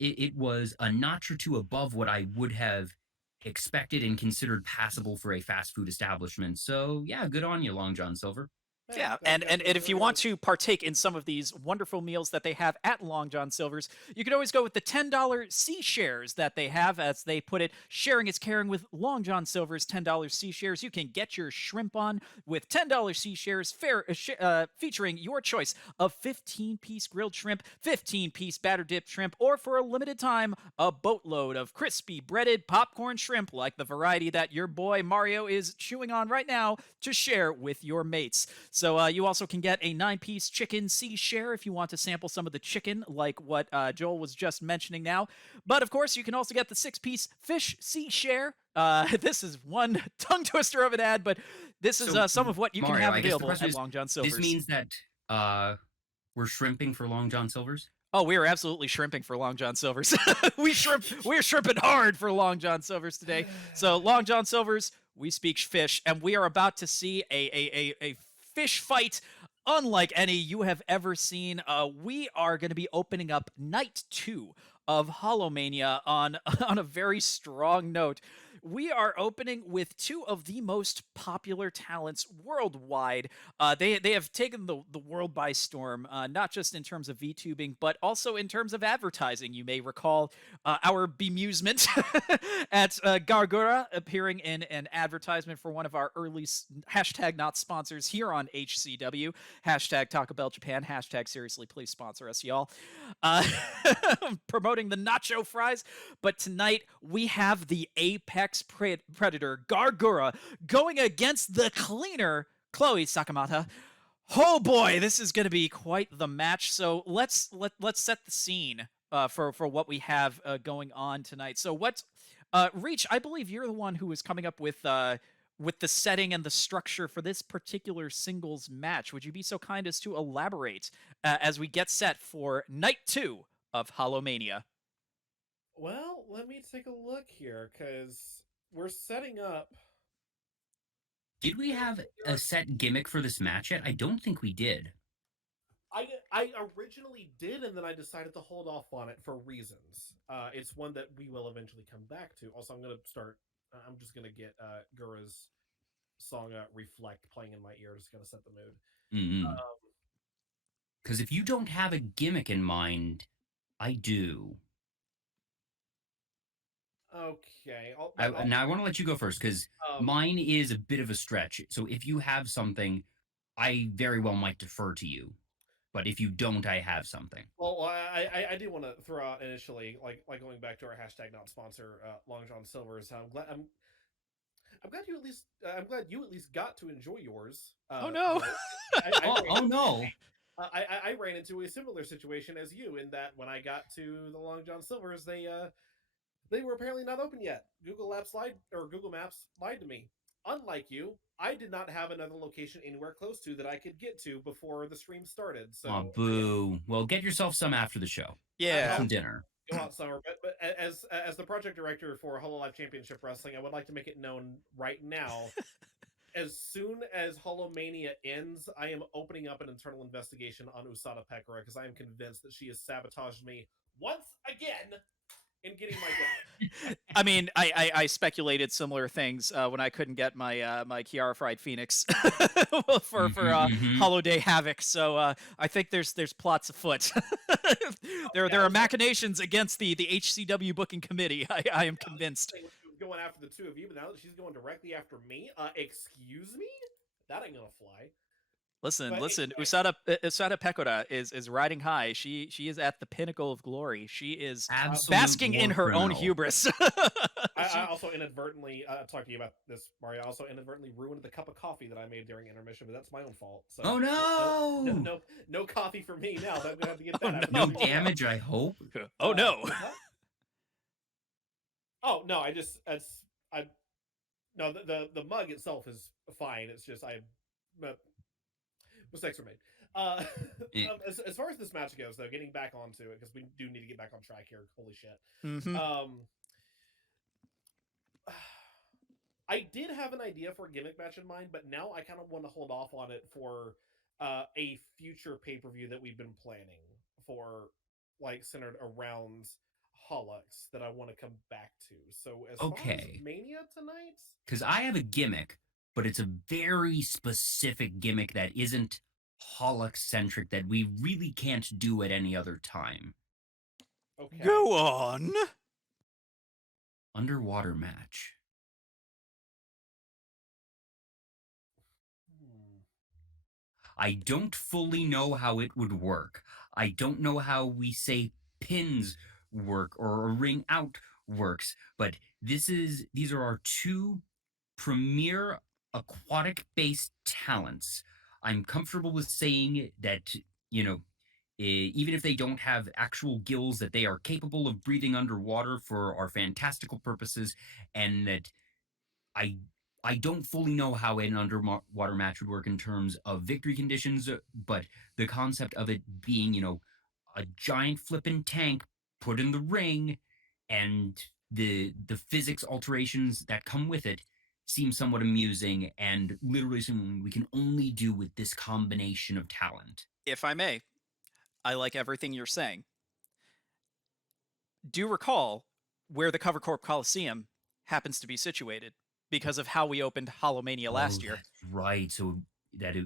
a notch or two above what I would have expected and considered passable for a fast food establishment. So yeah, good on you, Long John Silver. Yeah, and if you want to partake in some of these wonderful meals that they have at Long John Silver's, you can always go with the $10 C shares that they have. As they put it, sharing is caring with Long John Silver's $10 C shares. You can get your shrimp on with $10 C shares, featuring your choice of 15-piece grilled shrimp, 15-piece batter dipped shrimp, or for a limited time, a boatload of crispy breaded popcorn shrimp, like the variety that your boy Mario is chewing on right now, to share with your mates. So you also can get a 9-piece chicken C share if you want to sample some of the chicken, like what Joel was just mentioning now. But of course, you can also get the 6-piece fish C share, This is one tongue twister of an ad, but this is So, some of what you Mario, can have I guess the available question at is, Long John Silver's. this means that we're shrimping for Long John Silver's? Oh, we are absolutely shrimping for Long John Silver's. We're shrimping hard for Long John Silver's today. So Long John Silver's, we speak fish, and we are about to see a fish fight unlike any you have ever seen. We are going to be opening up night 2 of HoloMania on on a very strong note. We are opening with two of the most popular talents worldwide. They have taken the world by storm, not just in terms of VTubing, but also in terms of advertising. You may recall our bemusement at Gura appearing in an advertisement for one of our early hashtag not sponsors here on HCW, hashtag Taco Bell Japan, hashtag seriously please sponsor us, y'all. Promoting the nacho fries. But tonight we have the apex predator Gura going against the cleaner Chloe Sakamata. Oh boy, this is going to be quite the match. So let's set the scene for what we have going on tonight. So what, Reach? I believe you're the one who was coming up with the setting and the structure for this particular singles match. Would you be so kind as to elaborate as we get set for night 2 of HoloMania? Well, let me take a look here, because we're setting up. Did we have a set gimmick for this match yet? I don't think we did. I originally did, and then I decided to hold off on it for reasons. It's one that we will eventually come back to. Also, I'm going to start. I'm just going to get Gura's song "Reflect" playing in my ear. Just going to set the mood. Because if you don't have a gimmick in mind, I do. Okay. Now I want to let you go first because mine is a bit of a stretch. So if you have something, I very well might defer to you. But if you don't, I have something. Well, I did want to throw out initially, like going back to our hashtag not sponsor, Long John Silver's. I'm glad you at least got to enjoy yours. Oh no! Oh no! I ran into a similar situation as you in that when I got to the Long John Silver's, they were apparently not open yet. Google Maps lied to me. Unlike you, I did not have another location anywhere close to that I could get to before the stream started. So, oh, boo! Well, get yourself some after the show. Yeah, some dinner. Go out somewhere. But as the project director for Hololive Championship Wrestling, I would like to make it known right now. As soon as HoloMania ends, I am opening up an internal investigation on Usada Pekora because I am convinced that she has sabotaged me once again in getting my gun. I mean, I speculated similar things when I couldn't get my my Kiara Fried Phoenix for Holiday Havoc. So I think there's plots afoot. there are machinations against the HCW booking committee. I am convinced. She was going after the two of you, but now that she's going directly after me, excuse me, that ain't gonna fly. Listen, Usada Pekora is riding high. She is at the pinnacle of glory. She is basking in her own hubris. I also inadvertently talked to you about this, Mario. I also inadvertently ruined the cup of coffee that I made during intermission, but that's my own fault. So oh no! No coffee for me now. I'm gonna have to get that. No damage, I hope. Oh no! Oh no! The mug itself is fine. It's just mistakes were made. As far as this match goes, though, getting back onto it because we do need to get back on track here. Holy shit! I did have an idea for a gimmick match in mind, but now I kind of want to hold off on it for a future pay-per-view that we've been planning for, like centered around Holux that I want to come back to. So as far as Mania tonight, because I have a gimmick, but it's a very specific gimmick that isn't Holux centric that we really can't do at any other time. Okay. Go on. Underwater match. I don't fully know how it would work. I don't know how we say pins work or a ring out works, but these are our two premier aquatic-based talents. I'm comfortable with saying that, even if they don't have actual gills, that they are capable of breathing underwater for our fantastical purposes, and that I don't fully know how an underwater match would work in terms of victory conditions, but the concept of it being, a giant flippin' tank put in the ring and the physics alterations that come with it seem somewhat amusing and literally something we can only do with this combination of talent. If I may, I like everything you're saying. Do recall where the Cover Corp Coliseum happens to be situated because of how we opened HoloMania last year. That's right. So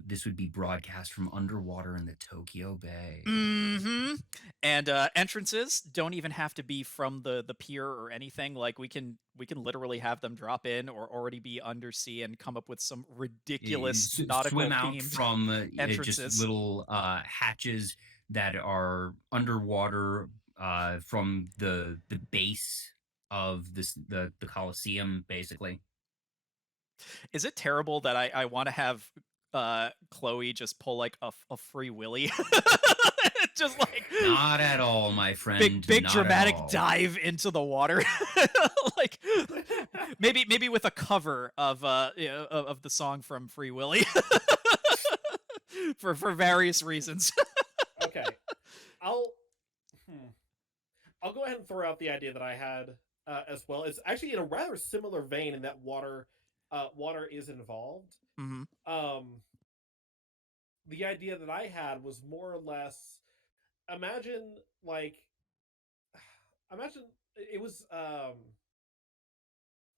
this would be broadcast from underwater in the Tokyo Bay. Mm-hmm. And entrances don't even have to be from the pier or anything. Like we can literally have them drop in or already be undersea and come up with some ridiculous nautical swim out themed from entrances. just little hatches that are underwater from the base of the Coliseum, basically. Is it terrible that I want to have Chloe just pull like a free willy? Just like not at all, my friend. Big not dramatic dive into the water. Like maybe with a cover of of the song from Free Willy. for various reasons. Okay. I'll go ahead and throw out the idea that I had as well. It's actually in a rather similar vein in that water is involved. Mm-hmm. The idea that I had was more or less imagine it was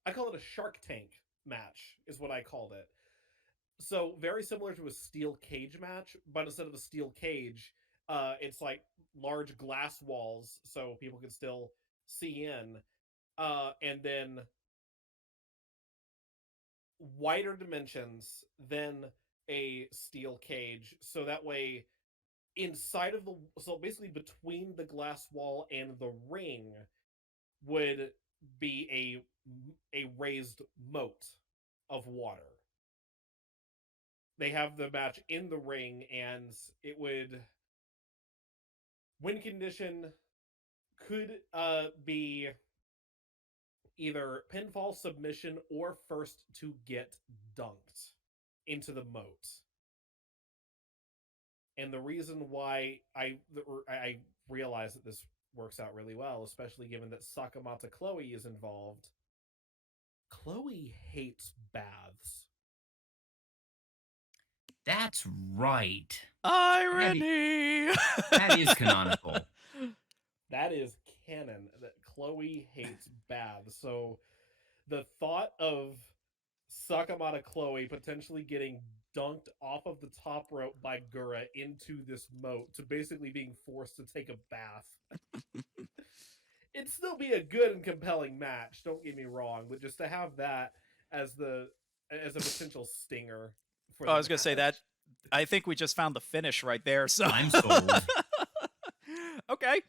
I call it a Shark Tank match is what I called it. So very similar to a steel cage match, but instead of a steel cage, it's like large glass walls so people can still see in, and then wider dimensions than a steel cage. So that way, inside of so basically between the glass wall and the ring would be a raised moat of water. They have the match in the ring, and it would win condition could be either pinfall, submission, or first to get dunked into the moat. And the reason why I realize that this works out really well, especially given that Sakamata Chloe is involved. Chloe hates baths. That's right. Irony. That is canonical. That is canon that Chloe hates baths. So the thought of Sakamata Chloe potentially getting dunked off of the top rope by Gura into this moat to basically being forced to take a bath. It'd still be a good and compelling match, don't get me wrong, but just to have that as a potential stinger for I was gonna say that. I think we just found the finish right there. So I'm sold. Okay.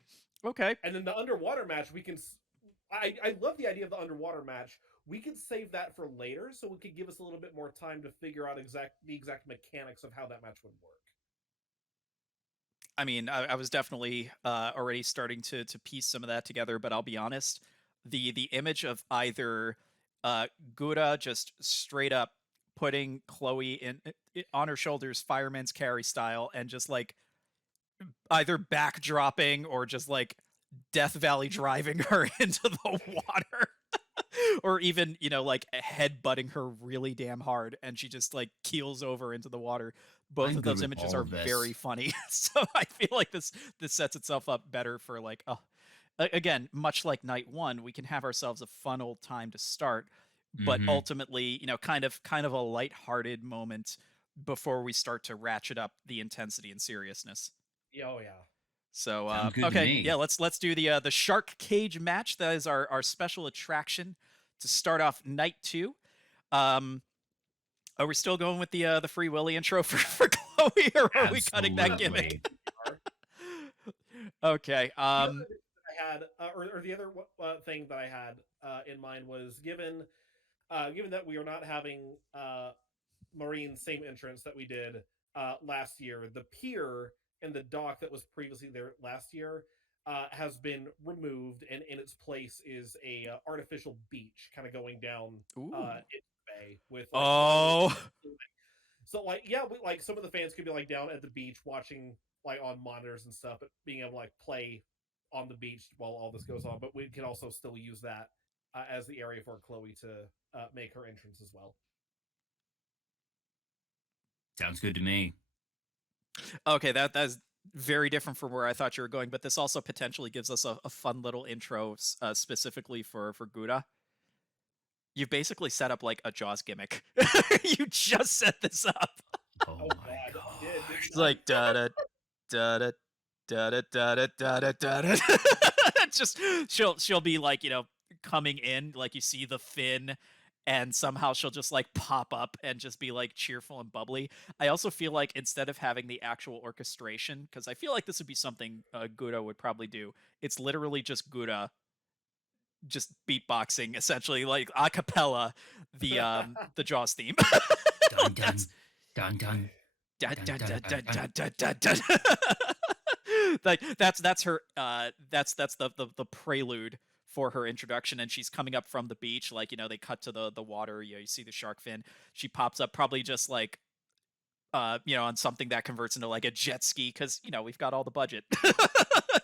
And then the underwater match, we can. I love the idea of the underwater match. We could save that for later, so it could give us a little bit more time to figure out the exact mechanics of how that match would work. I mean, I was definitely already starting to piece some of that together, but I'll be honest, the image of either Gura just straight up putting Chloe on her shoulders, fireman's carry style, and just like either backdropping or just like Death Valley driving her into the water. Or even, like headbutting her really damn hard and she just like keels over into the water. Both of those images are very funny. So I feel like this sets itself up better for like, again, much like night one, we can have ourselves a fun old time to start, but ultimately, kind of a lighthearted moment before we start to ratchet up the intensity and seriousness. Oh yeah. So okay, yeah, let's do the shark cage match. That is our special attraction to start off night 2. Are we still going with the Free Willy intro for Chloe, or are we cutting that gimmick? Okay. I had, or the other thing that I had in mind was given that we are not having Marine's same entrance that we did last year, the pier and the dock that was previously there last year has been removed, and in its place is a artificial beach kind of going down with like Oh. So like yeah, like some of the fans could be like down at the beach watching like on monitors and stuff, but being able to like play on the beach while all this goes on. But we can also still use that as the area for Chloe to make her entrance as well. Sounds good to me. Okay, that's very different from where I thought you were going, but this also potentially gives us a fun little intro specifically for Gura. You've basically set up like a Jaws gimmick. You just set this up. Oh my God, god. It's like da da da da da da da da da da da. Just she'll be like, you know, coming in, like you see the fin, and somehow she'll just like pop up and just be like cheerful and bubbly. I also feel like instead of having the actual orchestration, because I feel like this would be something Gura would probably do, it's literally just Gura just beatboxing essentially, like a cappella, the Jaws theme. Dun dun dun dun. Dun, dun, dun, dun, dun, dun, dun, dun. Like that's her that's the prelude for her introduction, and she's coming up from the beach, like, you know, they cut to the water, you know, you see the shark fin, she pops up probably just like you know, on something that converts into like a jet ski, because, you know, we've got all the budget.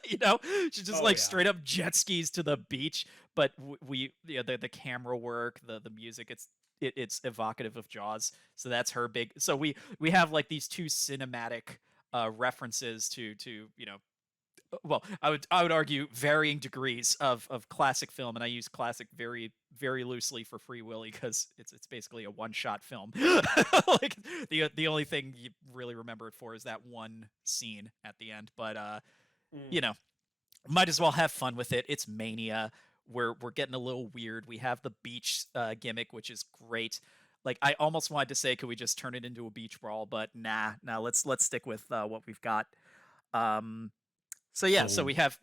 You know, she just like straight up jet skis to the beach, but we you know, the camera work, the music, it's evocative of Jaws, so that's her big. So we have like these two cinematic references to you know, well, I would argue varying degrees of classic film, and I use classic very very loosely for Free Willy because it's basically a one shot film. Like the only thing you really remember it for is that one scene at the end, but you know, might as well have fun with it. It's Mania. We're getting a little weird. We have the beach gimmick, which is great. Like, I almost wanted to say, could we just turn it into a beach brawl? But nah. Let's stick with what we've got. So yeah, so we have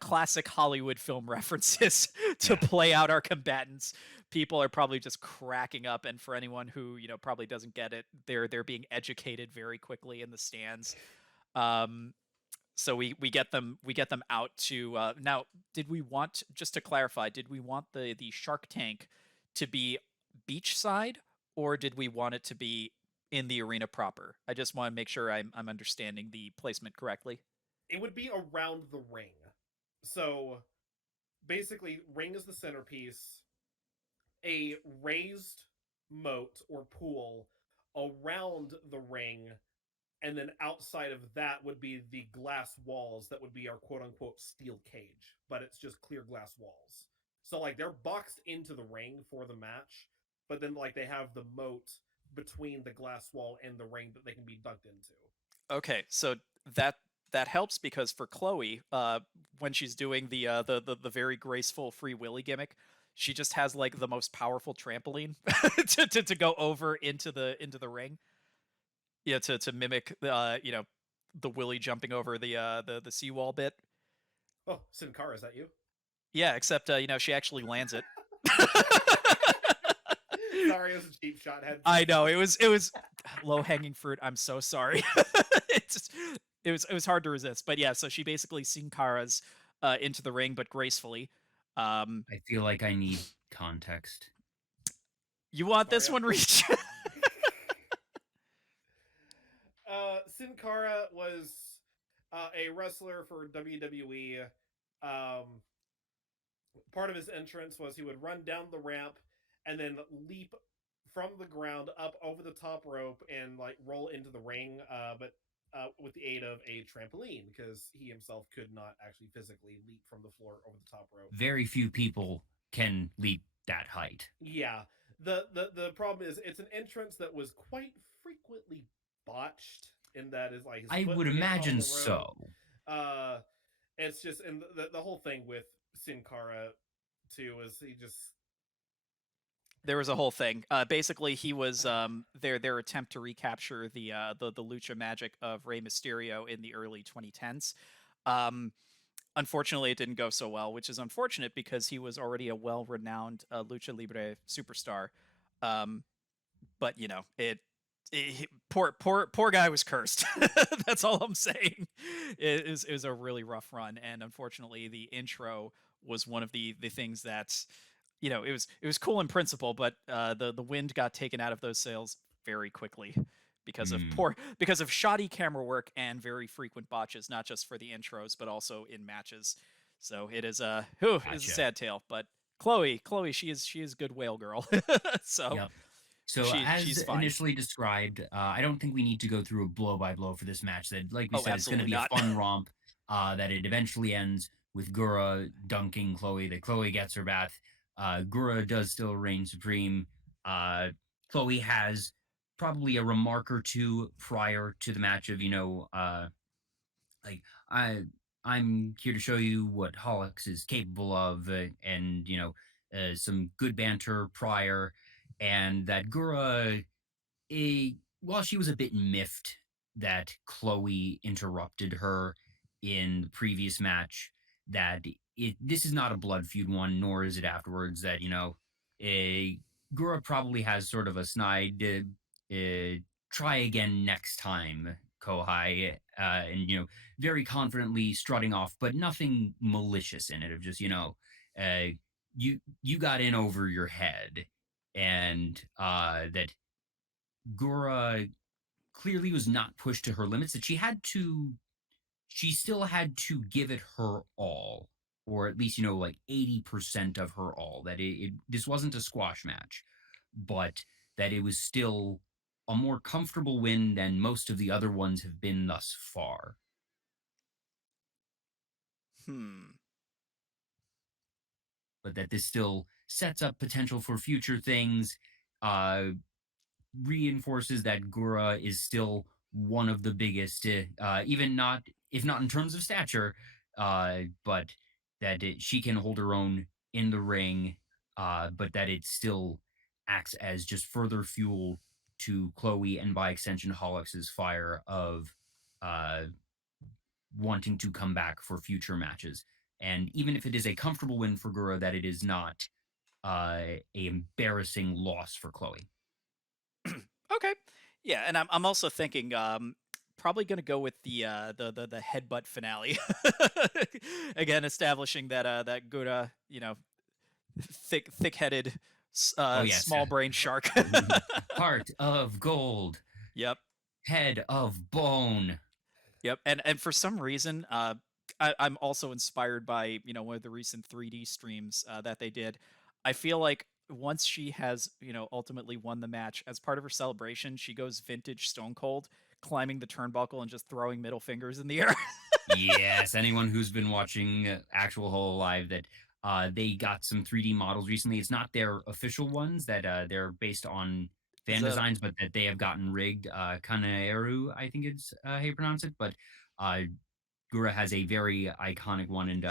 classic Hollywood film references to play out our combatants. People are probably just cracking up, and for anyone who, you know, probably doesn't get it, they're being educated very quickly in the stands. So we get them out to now. Did we want, just to clarify? Did we want the Shark Tank to be beachside, or did we want it to be in the arena proper? I just want to make sure I'm understanding the placement correctly. It would be around the ring. So basically, ring is the centerpiece. A raised moat or pool around the ring, and then outside of that would be the glass walls that would be our quote-unquote steel cage, but it's just clear glass walls. So like they're boxed into the ring for the match, but then like they have the moat between the glass wall and the ring that they can be dunked into. Okay, so that helps, because for Chloe, when she's doing the very graceful Free Willy gimmick, she just has like the most powerful trampoline to go over into the ring. Yeah, to mimic you know, the Willy jumping over the seawall bit. Oh, Sin Cara, is that you? Yeah, except you know, she actually lands it. Sorry, it was a cheap shot. I know, it was low hanging fruit. I'm so sorry. It was hard to resist. But yeah, so she basically Sin Cara's into the ring, but gracefully. I feel like I need context. You want this one, Reach? Sin Cara was a wrestler for WWE. Part of his entrance was he would run down the ramp and then leap from the ground up over the top rope and like roll into the ring, but with the aid of a trampoline, because he himself could not actually physically leap from the floor over the top rope. Very few people can leap that height. Yeah. The problem is it's an entrance that was quite frequently botched, in that is like his I foot would gets on imagine the so. rope. It's just, and the whole thing with Sin Cara too is he just, There was a whole thing. Basically, he was their attempt to recapture the lucha magic of Rey Mysterio in the early 2010s. Unfortunately, it didn't go so well, which is unfortunate because he was already a well-renowned lucha libre superstar. But you know, poor guy was cursed. That's all I'm saying. It was a really rough run, and unfortunately, the intro was one of the things that, it was cool in principle, but the wind got taken out of those sails very quickly because of shoddy camera work and very frequent botches, not just for the intros but also in matches. So it is it's a sad tale, but Chloe, she is good whale girl. So Yep. So she's as fine. initially described, I don't think we need to go through a blow by blow for this match. That, like we said, it's going to be not. a fun romp. That it eventually ends with Gura dunking Chloe. That Chloe gets her bath. Gura does still reign supreme. Chloe has probably a remark or two prior to the match of, like I'm here to show you what Holix is capable of, and some good banter prior, and that Gura, while she was a bit miffed that Chloe interrupted her in the previous match, that this is not a blood feud one, nor is it afterwards. That Gura probably has sort of a snide, try again next time, Kohai, and very confidently strutting off, but nothing malicious in it. Of just you got in over your head, and that Gura clearly was not pushed to her limits. That she still had to give it her all, or at least like 80% of her all. That this wasn't a squash match, but that it was still a more comfortable win than most of the other ones have been thus far. But that this still sets up potential for future things, reinforces that Gura is still one of the biggest, even not, if not in terms of stature, but that she can hold her own in the ring, but that it still acts as just further fuel to Chloe and by extension Holix's fire of wanting to come back for future matches. And even if it is a comfortable win for Gura, that it is not a embarrassing loss for Chloe. Okay. Yeah, and I'm also thinking probably going to go with the headbutt finale. Again, establishing that that Gura, thick-headed small brain shark. Heart of gold. Yep. Head of bone. Yep. And for some reason, I'm also inspired by one of the recent 3D streams that they did. I feel like once she has ultimately won the match, as part of her celebration, she goes vintage Stone Cold, climbing the turnbuckle and just throwing middle fingers in the air. Yes, anyone who's been watching actual Hololive, that they got some 3D models recently. It's not their official ones, that they're based on fan designs, but that they have gotten rigged. Kanaeru, I think it's how you pronounce it, but Gura has a very iconic one, and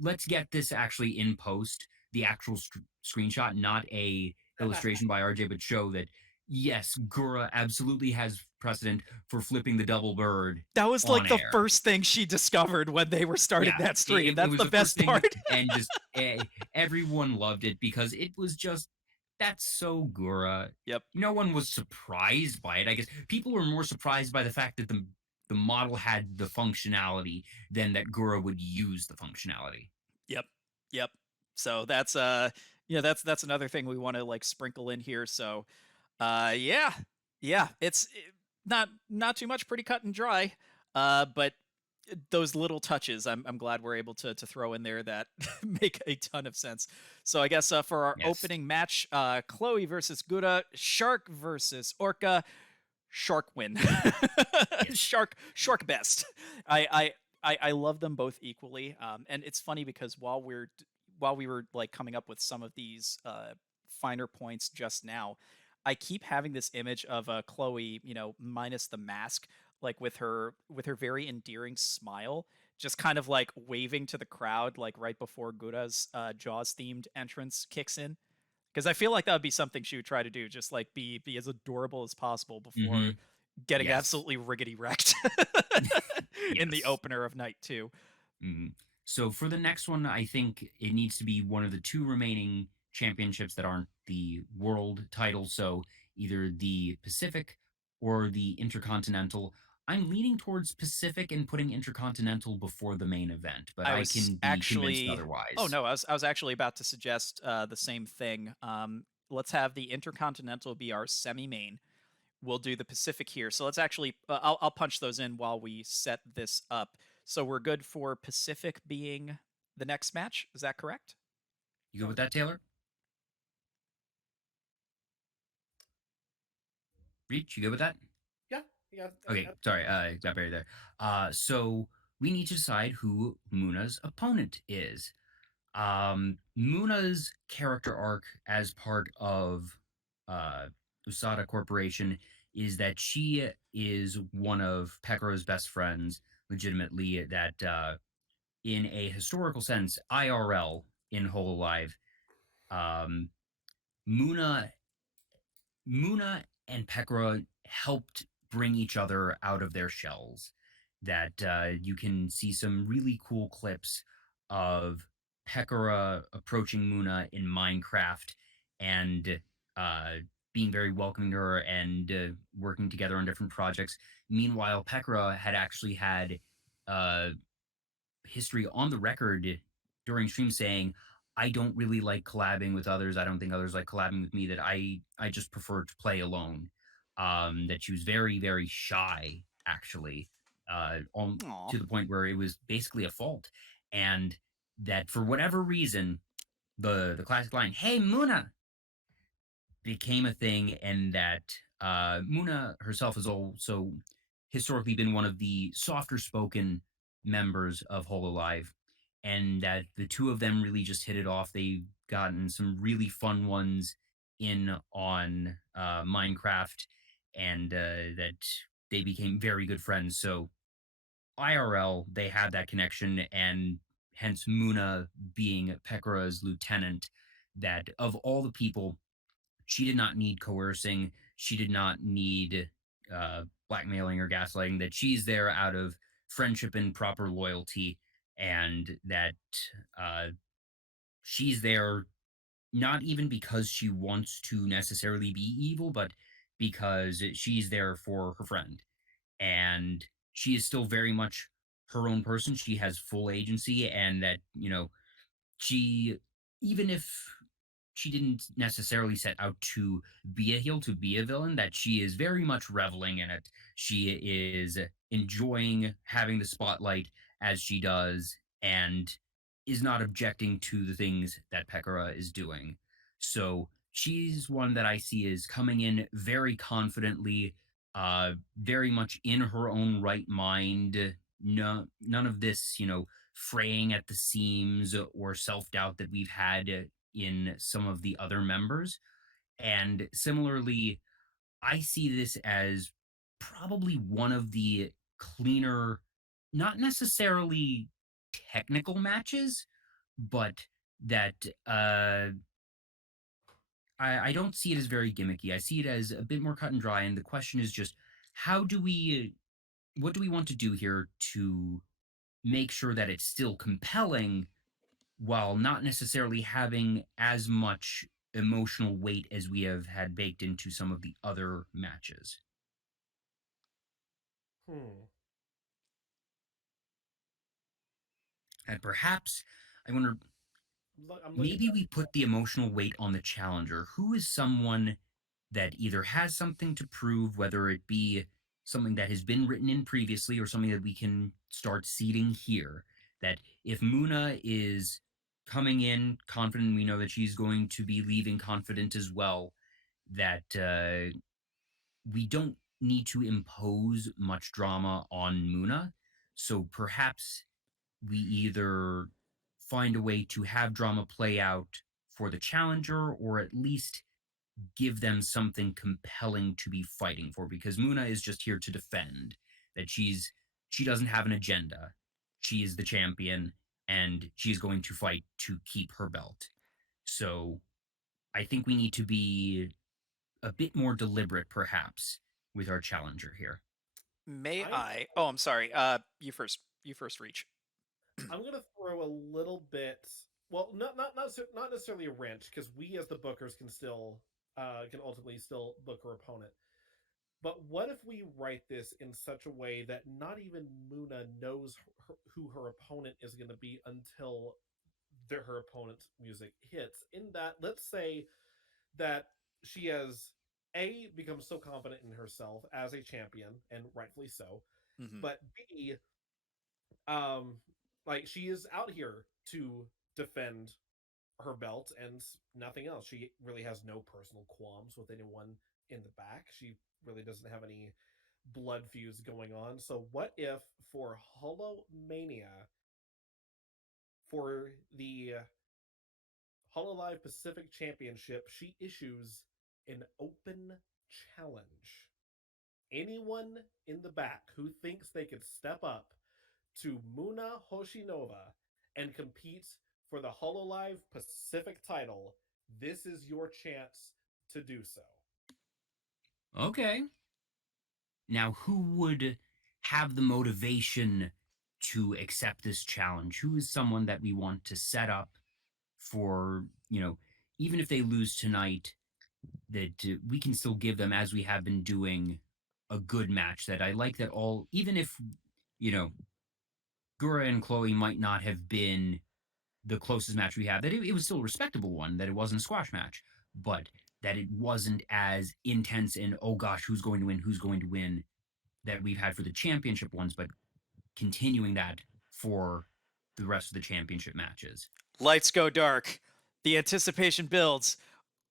let's get this actually in post, the actual screenshot, not a illustration by RJ, but show that yes, Gura absolutely has precedent for flipping the double bird. That was like the first thing she discovered when they were starting that stream. That's the best part. And just everyone loved it because it was just, that's so Gura. Yep. No one was surprised by it. I guess people were more surprised by the fact that the model had the functionality than that Gura would use the functionality. Yep. So that's that's another thing we want to like sprinkle in here. So it's not too much, pretty cut and dry, but those little touches I'm glad we're able to throw in there that make a ton of sense. So I guess for our opening match, Chloe versus Gura, Shark versus Orca. Shark win. Shark best. I love them both equally, and it's funny because while we were like coming up with some of these finer points just now, I keep having this image of Chloe, minus the mask, like with her very endearing smile, just kind of like waving to the crowd, like right before Gura's Jaws themed entrance kicks in. Because I feel like that would be something she would try to do, just like be as adorable as possible before getting absolutely riggedy wrecked in the opener of night 2. So for the next one, I think it needs to be one of the 2 remaining championships that aren't the world title. So either the Pacific or the Intercontinental. I'm leaning towards Pacific and putting Intercontinental before the main event, but I I was can be convinced actually. Oh otherwise. no, I was actually about to suggest the same thing. Let's have the Intercontinental be our semi-main. We'll do the Pacific here. So let's actually. I'll punch those in while we set this up. So we're good for Pacific being the next match. Is that correct? You go with that, Taylor? Reach, you good with that? Yeah, yeah. Okay, sorry, got buried there. So we need to decide who Moona's opponent is. Moona's character arc as part of uh, Usada Corporation is that she is one of Pekora's best friends, legitimately, that in a historical sense, IRL in Hololive, um, Moona Moona and Pekora helped bring each other out of their shells. That you can see some really cool clips of Pekora approaching Moona in Minecraft and uh, being very welcoming to her and working together on different projects. Meanwhile, Pekora had actually had uh, history on the record during stream saying, I don't really like collabing with others. I don't think others like collabing with me. That I just prefer to play alone. That she was very very shy actually, on Aw. to the point where it was basically a fault, and that for whatever reason the classic line "Hey Moona" became a thing, and that Moona herself has also historically been one of the softer spoken members of Hololive, and that the two of them really just hit it off. They've gotten some really fun ones in on Minecraft, and that they became very good friends. So IRL, they had that connection, and hence Moona being Pekora's lieutenant. That of all the people, she did not need coercing. She did not need blackmailing or gaslighting. That she's there out of friendship and proper loyalty, and that uh, she's there not even because she wants to necessarily be evil, but because she's there for her friend. And she is still very much her own person. She has full agency, and that, she, even if she didn't necessarily set out to be a heel, to be a villain, that she is very much reveling in it. She is enjoying having the spotlight as she does, and is not objecting to the things that Pekora is doing. So she's one that I see is coming in very confidently, very much in her own right mind. No, none of this, fraying at the seams or self doubt that we've had in some of the other members. And similarly, I see this as probably one of the cleaner, not necessarily technical matches, but that I don't see it as very gimmicky. I see it as a bit more cut and dry. And the question is just, what do we want to do here to make sure that it's still compelling while not necessarily having as much emotional weight as we have had baked into some of the other matches. Hmm. And perhaps I wonder, I'm looking maybe at. we put the emotional weight on the challenger. Who is someone that either has something to prove, whether it be something that has been written in previously or something that we can start seeding here? That if Moona is coming in confident, we know that she's going to be leaving confident as well, that we don't need to impose much drama on Moona. So perhaps we either find a way to have drama play out for the challenger, or at least give them something compelling to be fighting for, because Moona is just here to defend. That she doesn't have an agenda. She is the champion, and she's going to fight to keep her belt. So I think we need to be a bit more deliberate, perhaps, with our challenger here. May I I? Oh, I'm sorry. You first. You first, Reach. I'm gonna throw a little bit. Well, not necessarily a wrench, because we as the bookers can still can ultimately still book our opponent. But what if we write this in such a way that not even Moona knows who her opponent is going to be until her opponent's music hits? In that, let's say that she has become so confident in herself as a champion, and rightfully so, but B, like she is out here to defend her belt and nothing else. She really has no personal qualms with anyone in the back. She really doesn't have any blood feuds going on. So what if for HoloMania, for the Hololive Pacific Championship, she issues an open challenge? Anyone in the back who thinks they could step up to Moona Hoshinova and compete for the Hololive Pacific title, this is your chance to do so. Okay. Now, who would have the motivation to accept this challenge? Who is someone that we want to set up for, even if they lose tonight, that we can still give them, as we have been doing, a good match? That I like that all, even if, Gura and Chloe might not have been the closest match we have, that it was still a respectable one, that it wasn't a squash match, but that it wasn't as intense and, oh gosh, who's going to win, that we've had for the championship ones, but continuing that for the rest of the championship matches. Lights go dark. The anticipation builds.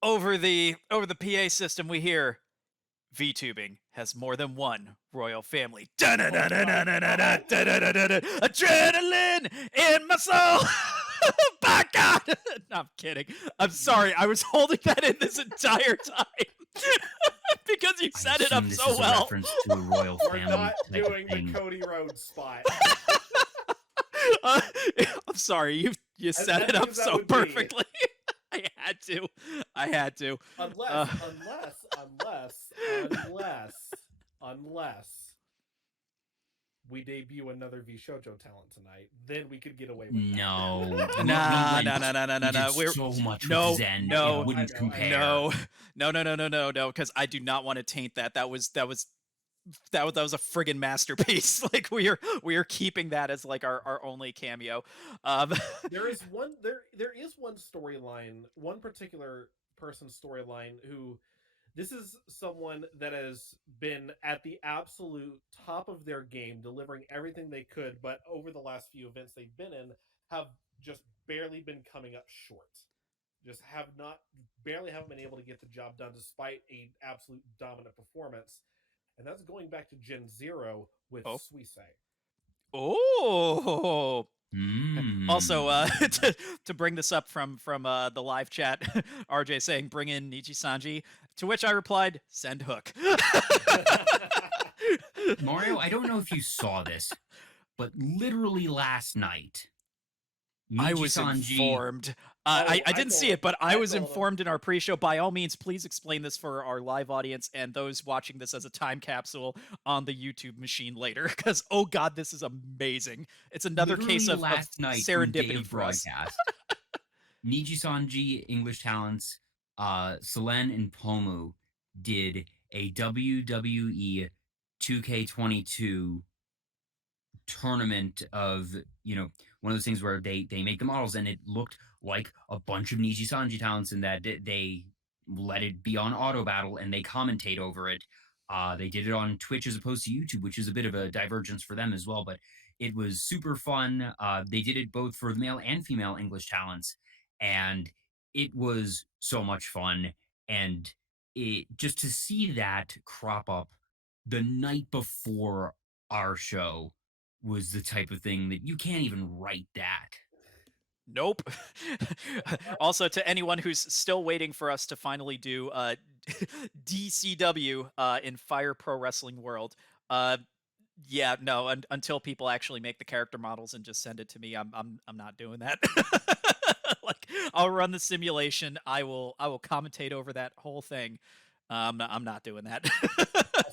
Over the PA system, we hear VTubing has more than one royal family. Adrenaline in my soul. By God. No, I'm kidding. I'm sorry. I was holding that in this entire time. Because you set it up so well. A reference to a royal We're family. not doing the Cody Rhodes spot. I'm sorry. You set it up so perfectly. I had to. Unless we debut another V Shoujo talent tonight, then we could get away with that. No. No. We're so much no, with Zen. no, it wouldn't compare. No, because I do not want to taint that. That was a friggin' masterpiece. Like we are keeping that as like our only cameo. There is one storyline, one particular person's storyline who, this is someone that has been at the absolute top of their game, delivering everything they could, but over the last few events they've been in, have just barely been coming up short. Barely haven't been able to get the job done despite an absolute dominant performance. And that's going back to Gen 0 with Suisei. Oh. Also, to bring this up from the live chat, RJ saying, bring in Nichi Sanji, to which I replied, send Hook. Mario, I don't know if you saw this, but literally last night, I was informed. I didn't see it, but I was informed in our pre-show. By all means, please explain this for our live audience and those watching this as a time capsule on the YouTube machine later, because, oh God, this is amazing. It's another case of serendipity for us. Niji Sanji, English Talents, Selen and Pomu did a WWE 2K22 tournament of, one of those things where they make the models and it looked like a bunch of Niji Sanji talents, and that they let it be on auto battle and they commentate over it. They did it on Twitch as opposed to YouTube, which is a bit of a divergence for them as well, but it was super fun. They did it both for the male and female English talents, and it was so much fun. And just to see that crop up the night before our show was the type of thing that you can't even write that. Nope. Also, to anyone who's still waiting for us to finally do DCW in Fire Pro Wrestling World, yeah, no, until people actually make the character models and just send it to me, I'm not doing that. Like, I'll run the simulation. I will commentate over that whole thing. I'm not doing that.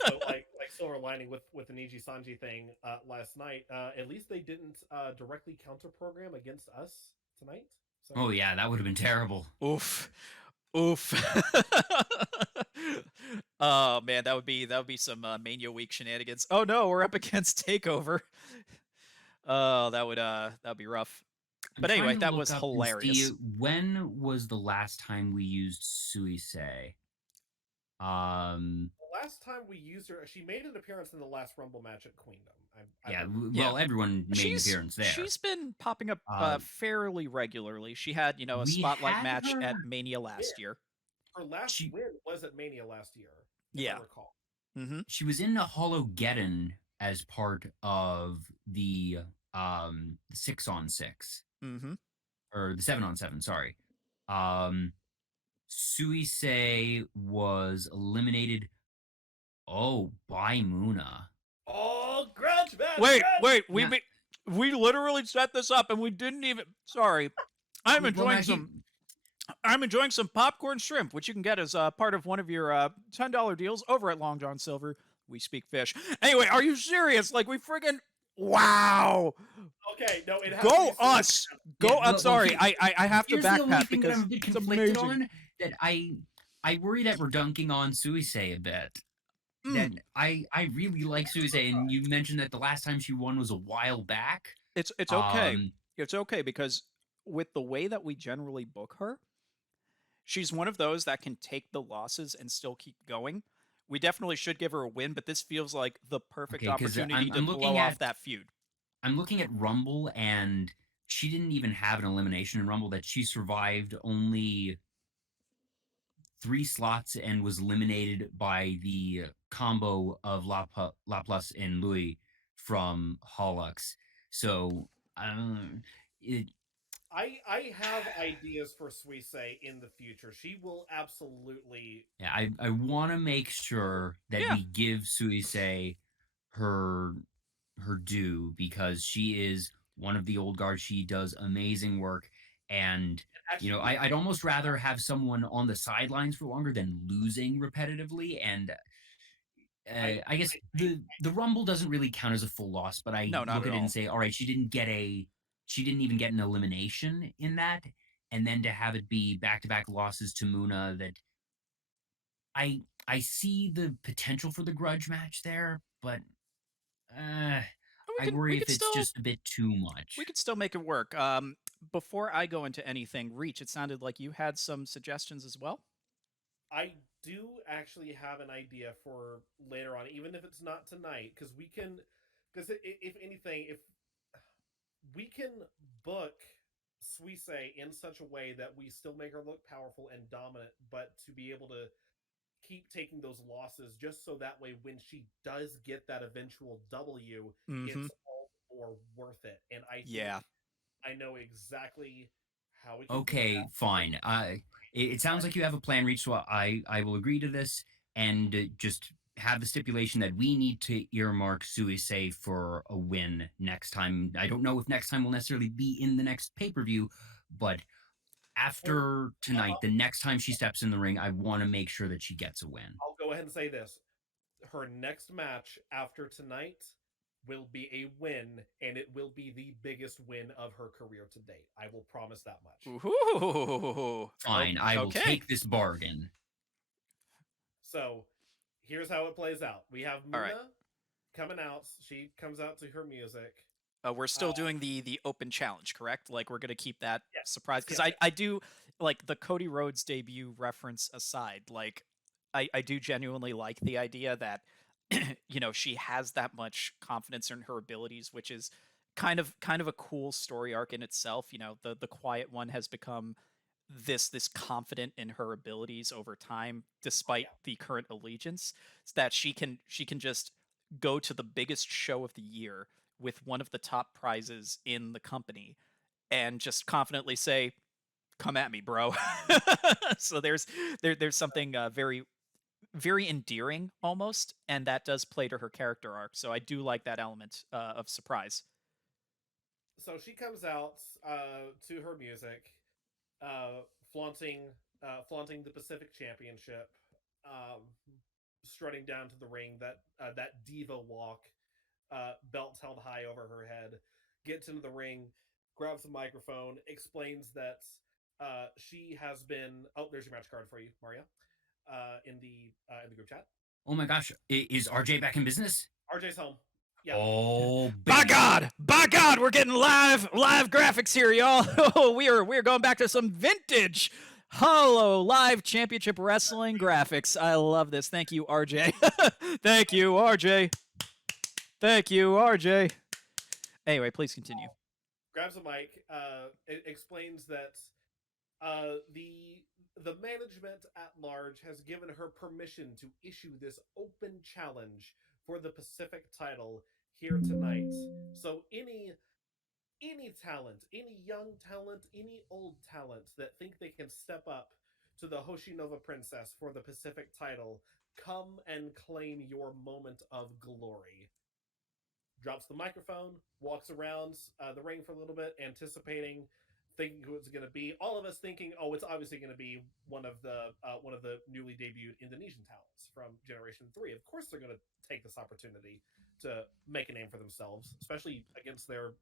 Also, like silver lining with the Niji Sanji thing last night, at least they didn't directly counter program against us tonight. So. Oh yeah, that would have been terrible. Oof. Oh man, that would be some Mania Week shenanigans. Oh no, we're up against Takeover. Oh, that would be rough. I'm But trying anyway, to that look was up and see hilarious. when was the last time we used Suisei. The last time we used her, she made an appearance in the last Rumble match at Queendom. Yeah, Yeah. well, everyone made an appearance there. She's been popping up Uh, fairly regularly. She had, a we spotlight had match her. at Mania last year. her last She win was at Mania last year, if I Yeah. recall. Mm-hmm. she was in the Hologeddon as part of the 6-on-6 Mm-hmm. or the 7-on-7. Sorry, um, Suisei was eliminated. Oh, by Moona. Oh, grudge match! Wait, grudge! wait, Yeah. we literally set this up and we didn't even. Sorry, I'm Well, enjoying Maggie, some popcorn shrimp, which you can get as part of one of your $10 deals over at Long John Silver. We speak fish. Anyway, are you serious? Like we friggin' wow! Okay, no, it has Go to be us! Go! Yeah, I'm well, sorry. I have to here's the only backpack thing that because I'm a bit it's conflicted amazing. on. That I worry that we're dunking on Suisei a bit. That Mm, I really like Suisei, and you mentioned that the last time she won was a while back. it's okay. Um, It's okay because with the way that we generally book her, she's one of those that can take the losses and still keep going. We definitely should give her a win, but this feels like the perfect okay, because opportunity to I'm blow looking off at that feud. Rumble, and she didn't even have an elimination in Rumble. That she survived only 3 slots and was eliminated by the combo of Laplace and Louis from Holux. So it, I have ideas for Suisei in the future. She will absolutely. yeah, I want to make sure that Yeah. we give Suisei her due because she is one of the old guard. She does amazing work, and Actually, I'd almost rather have someone on the sidelines for longer than losing repetitively. And I guess the Rumble doesn't really count as a full loss, but I No, not look at at it and all. say, all right, she didn't even get an elimination in that, and then to have it be back to back losses to Moona, that I see the potential for the grudge match there, but I We worry could if it's still just a bit too we much. could still make it work. Before I go into anything, Reach, it sounded like you had some suggestions as well. I do actually have an idea for later on, even if it's not tonight, because we can. Because if anything, if we can book Suisei in such a way that we still make her look powerful and dominant, but to be able to keep taking those losses just so that way when she does get that eventual W, Mm-hmm. it's all more worth it. And I think Yeah. I know exactly how we can do Okay, that. fine. It sounds like you have a plan, Reach. So I will agree to this and just have the stipulation that we need to earmark Suisei for a win next time. I don't know if next time will necessarily be in the next pay per view, but Well, after tonight, the next time she steps in the ring, I want to make sure that she gets a win. I'll go ahead and say this. Her next match after tonight will be a win, and it will be the biggest win of her career to date. I will promise that much. Ooh. Fine, I will Okay. take this bargain. So here's how it plays out. We have All Moona right. coming out. She comes out to her music. We're still doing the open challenge, correct? Like we're gonna keep that Yes, surprise because yes, I do like the Cody Rhodes debut reference aside. Like I do genuinely like the idea that she has that much confidence in her abilities, which is kind of a cool story arc in itself. The quiet one has become this confident in her abilities over time despite yeah. the current allegiance, so that she can just go to the biggest show of the year with one of the top prizes in the company and just confidently say, come at me, bro. So there's something very very endearing almost, and that does play to her character arc, so I do like that element of surprise. So she comes out to her music, uh, flaunting flaunting the Pacific Championship, um, strutting down to the ring. That diva walk, belt held high over her head. Gets into the ring, grabs the microphone, explains that she has been. Oh, there's your match card for you, Maria. in the group chat. Oh my gosh, is RJ back in business? RJ's home. Yeah. Oh, by God, we're getting live graphics here, y'all. we're going back to some vintage Hololive Championship Wrestling graphics. I love this. Thank you, RJ. Thank you, RJ. Thank you, RJ. Anyway, please continue. Grabs a mic. It explains that the management at large has given her permission to issue this open challenge for the Pacific title here tonight. So any talent, any young talent, any old talent that think they can step up to the Hoshinova Princess for the Pacific title, come and claim your moment of glory. Drops the microphone, walks around the ring for a little bit, anticipating, thinking who it's going to be. All of us thinking, oh, it's obviously going to be one of the newly debuted Indonesian talents from Generation 3. Of course, they're going to take this opportunity to make a name for themselves, especially against their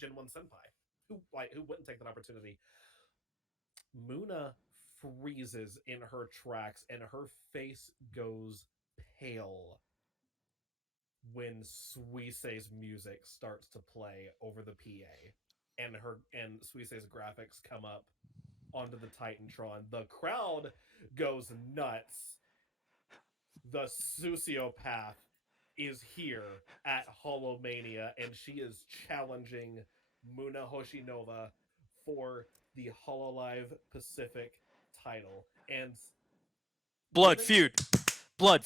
Gen 1 senpai. Who wouldn't take that opportunity? Moona freezes in her tracks, and her face goes pale when Suisei's music starts to play over the PA, and Suisei's graphics come up onto the Titantron. The crowd goes nuts. The sociopath is here at HoloMania, and she is challenging Moona Hoshinova for the Hololive Pacific title. And Blood feud. Like,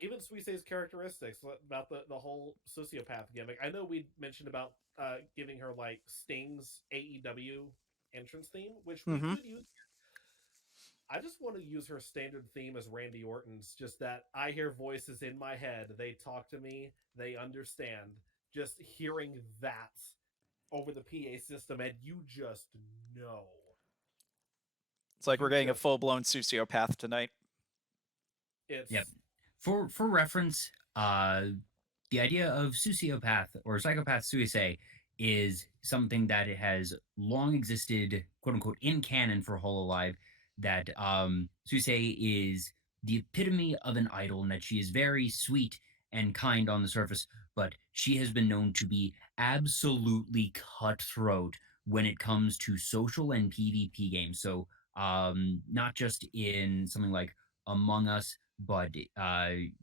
given Suisei's characteristics about the whole sociopath gimmick, I know we mentioned about giving her like Sting's AEW entrance theme, which we could use. I just want to use her standard theme as Randy Orton's, just that I hear voices in my head, they talk to me, they understand. Just hearing that over the PA system, and you just know. It's like we're getting a full-blown sociopath tonight. It's For reference, the idea of sociopath or psychopath Suisei is something that has long existed, quote unquote, in canon for Hololive. That Suisei is the epitome of an idol, and that she is very sweet and kind on the surface, but she has been known to be absolutely cutthroat when it comes to social and PvP games. So not just in something like Among Us, but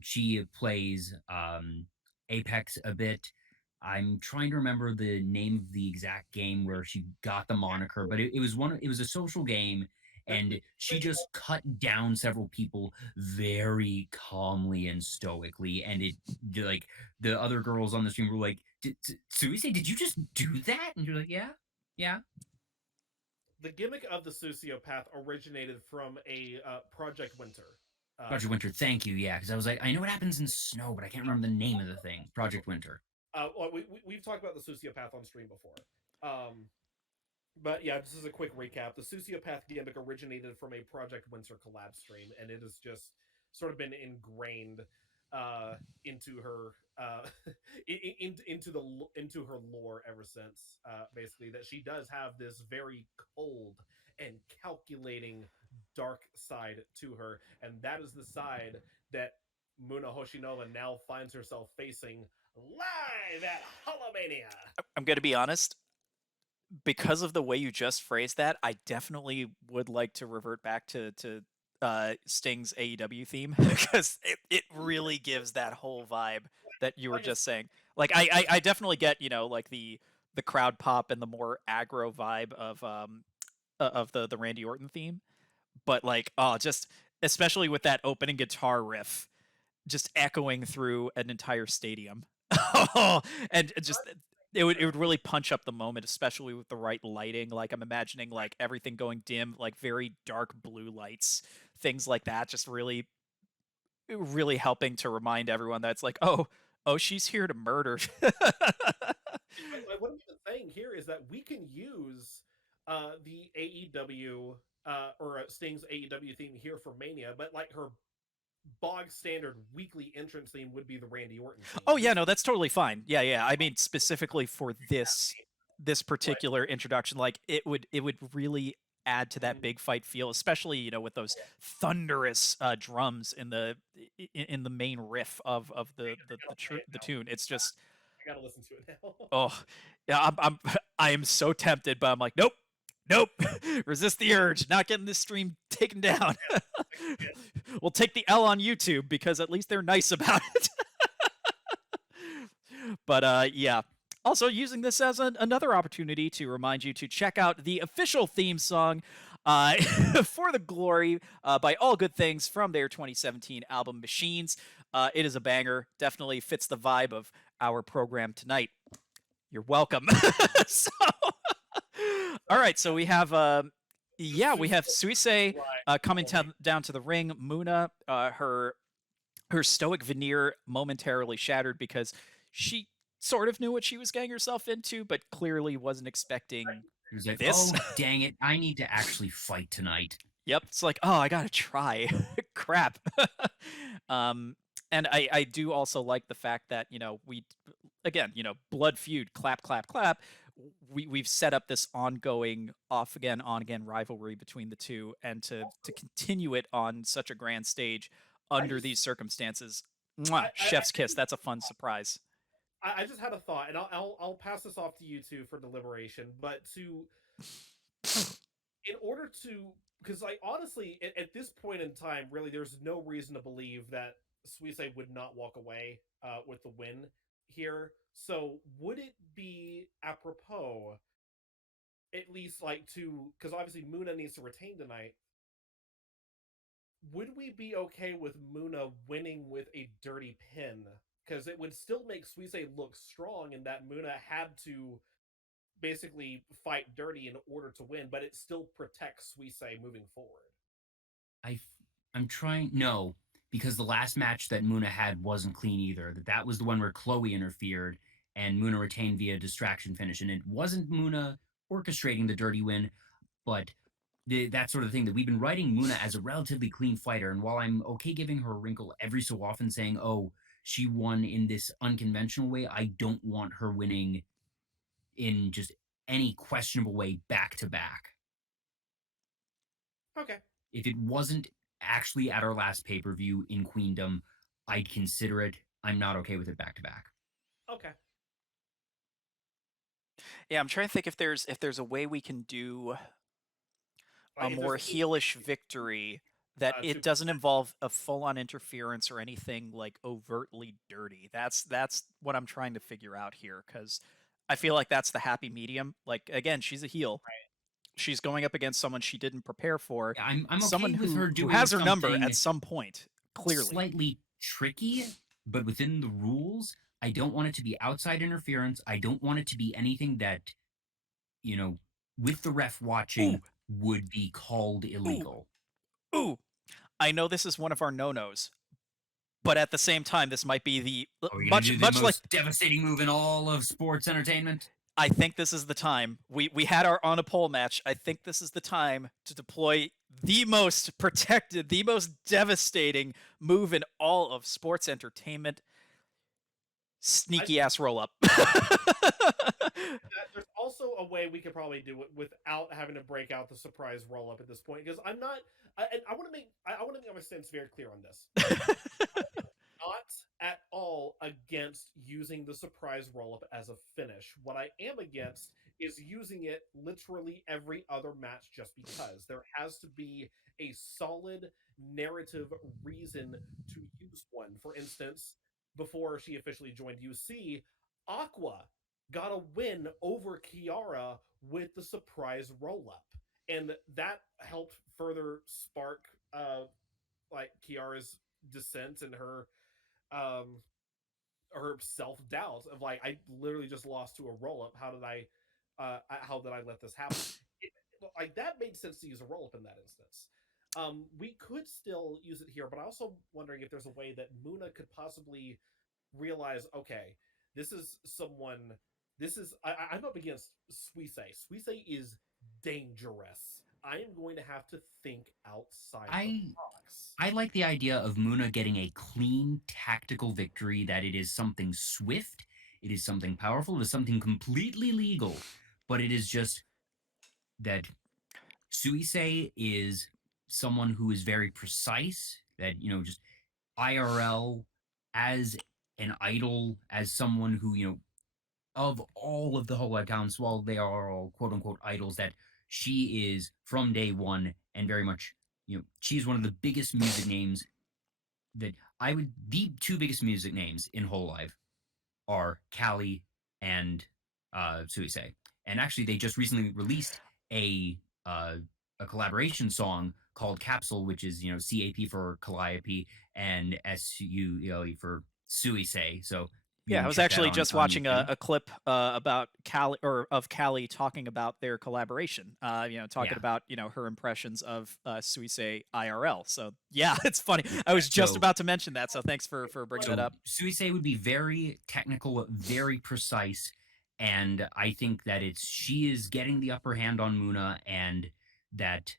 she plays Apex a bit. I'm trying to remember the name of the exact game where she got the moniker, but it was a social game, and she just cut down several people very calmly and stoically, and it like the other girls on the stream were like, Suisei, did you just do that? And you're like, yeah. The gimmick of the sociopath originated from a Project Winter. Project Winter, thank you. Yeah, because I was like, I know what happens in snow, but I can't remember the name of the thing. Project Winter. Well, we've talked about the sociopath on stream before. But yeah, this is a quick recap. The sociopath gimmick originated from a Project Winter collab stream, and it has just sort of been ingrained into her into her lore ever since. Basically, that she does have this very cold and calculating dark side to her, and that is the side that Moona Hoshinova now finds herself facing live at HoloMania. I'm gonna be honest. Because of the way you just phrased that, I definitely would like to revert back to Sting's AEW theme, because it really gives that whole vibe that you were just saying. Like I definitely get, like the crowd pop and the more aggro vibe of the Randy Orton theme, but like just especially with that opening guitar riff just echoing through an entire stadium. And just it would really punch up the moment, especially with the right lighting. Like I'm imagining like everything going dim, like very dark blue lights, things like that, just really helping to remind everyone that it's like, oh, she's here to murder. What I'm saying here is that we can use the AEW or Sting's AEW theme here for Mania, but like her bog standard weekly entrance theme would be the Randy Orton theme. Oh yeah, no, that's totally fine. Yeah. I mean, specifically for this particular introduction, like it would really add to that big fight feel, especially, you know, with those thunderous drums in the main riff of the tune. It's just, I gotta listen to it now. oh yeah, I am so tempted, but I'm like, nope, nope, resist the urge. Not getting this stream taken down. We'll take the L on YouTube because at least they're nice about it. But yeah. Also, using this as another opportunity to remind you to check out the official theme song for the Glory by All Good Things from their 2017 album Machines. It is a banger. Definitely fits the vibe of our program tonight. You're welcome. So, all right. So we have, we have Suisei coming down to the ring. Moona, her stoic veneer momentarily shattered because she sort of knew what she was getting herself into, but clearly wasn't expecting He was like, this. oh, dang it. I need to actually fight tonight. Yep. It's like, oh, I gotta try. Crap. And I do also like the fact that, you know, again, you know, blood feud, clap, clap, clap. We've set up this ongoing off again, on again rivalry between the two, and to continue it on such a grand stage under these circumstances. Mwah, chef's kiss. That's a fun surprise. I just had a thought, and I'll pass this off to you two for deliberation. But in order to, because like honestly, at this point in time, really, there's no reason to believe that Suisei would not walk away with the win here. So would it be apropos, at least like because obviously Moona needs to retain tonight. Would we be okay with Moona winning with a dirty pin? Because it would still make Suisei look strong in that Moona had to basically fight dirty in order to win, but it still protects Suisei moving forward. I'm trying... No, because the last match that Moona had wasn't clean either. That was the one where Chloe interfered and Moona retained via distraction finish. And it wasn't Moona orchestrating the dirty win, but that sort of thing that we've been writing Moona as a relatively clean fighter. And while I'm okay giving her a wrinkle every so often saying, oh, she won in this unconventional way, I don't want her winning in just any questionable way back to back. Okay. If it wasn't actually at our last pay-per-view in Queendom, I'd consider it. I'm not okay with it back to back. Okay. Yeah, I'm trying to think if there's a way we can do a more heelish victory that it doesn't involve a full-on interference or anything like overtly dirty. That's what I'm trying to figure out here, because I feel like that's the happy medium. Like, again, she's a heel. Right. She's going up against someone she didn't prepare for. Yeah, I'm okay someone with her doing who has her number at some point, clearly. Slightly tricky, but within the rules. I don't want it to be outside interference. I don't want it to be anything that, you know, with the ref watching, would be called illegal. Ooh. I know this is one of our no-nos, but at the same time, this might be the much like devastating move in all of sports entertainment. I think this is the time. We had our on a pole match. I think this is the time to deploy the most protected, the most devastating move in all of sports entertainment. Sneaky ass roll up. There's also a way we could probably do it without having to break out the surprise roll up at this point, because I'm not. I want to make my stance very clear on this. Not at all against using the surprise roll up as a finish. What I am against is using it literally every other match just because. There has to be a solid narrative reason to use one. For instance, before she officially joined UC, Aqua got a win over Kiara with the surprise roll-up. And that helped further spark like Kiara's descent and her self-doubt of like, I literally just lost to a roll-up. How did I let this happen? Like, that made sense to use a roll-up in that instance. We could still use it here, but I'm also wondering if there's a way that Moona could possibly realize, okay, I'm up against Suisei. Suisei is dangerous. I am going to have to think outside the box. I like the idea of Moona getting a clean tactical victory, that it is something swift, it is something powerful, it is something completely legal, but it is just that Suisei is someone who is very precise, that, just IRL as an idol, as someone who, of all of the Hololive accounts, while they are all quote unquote idols, that she is from day one and very much, she's one of the biggest music names that the two biggest music names in Hololive are Callie and Suisei. And actually, they just recently released a uh, a collaboration song called Capsule, which is CAP for Calliope and SUE for Suisei. So you Yeah, I can was check that actually just on watching YouTube. a clip about Callie or of Callie talking about their collaboration. Talking Yeah. about her impressions of Suisei IRL. So yeah, it's funny. I was just So about to mention that. So thanks for bringing that so up. Suisei would be very technical, very precise, and I think that she is getting the upper hand on Moona, and that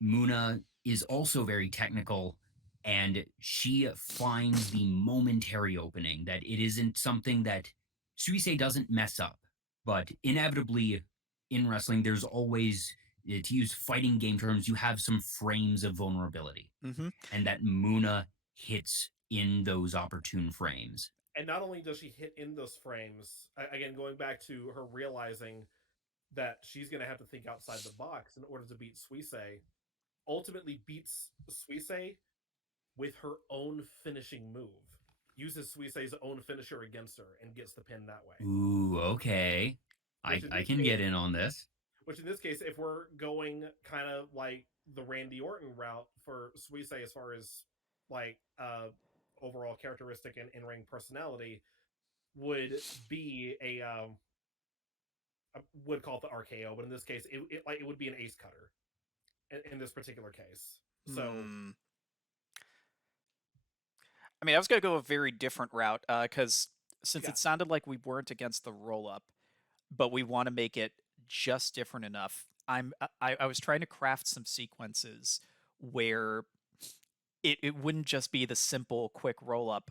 Moona is also very technical, and she finds the momentary opening, that it isn't something that Suisei doesn't mess up. But inevitably in wrestling, there's always, to use fighting game terms, you have some frames of vulnerability. Mm-hmm. And that Moona hits in those opportune frames. And not only does she hit in those frames, again, going back to her realizing that she's going to have to think outside the box in order to beat Suisei, ultimately beats Suisei with her own finishing move. Uses Suisei's own finisher against her and gets the pin that way. Ooh, okay. Which in I this can case, get in on this. which in this case, if we're going kind of like the Randy Orton route for Suisei as far as like overall characteristic and in-ring personality, would be I would call it the RKO, but in this case, it would be an ace cutter in this particular case. So, I mean, I was gonna go a very different route because since yeah, it sounded like we weren't against the roll up, but we want to make it just different enough. I was trying to craft some sequences where it wouldn't just be the simple quick roll up.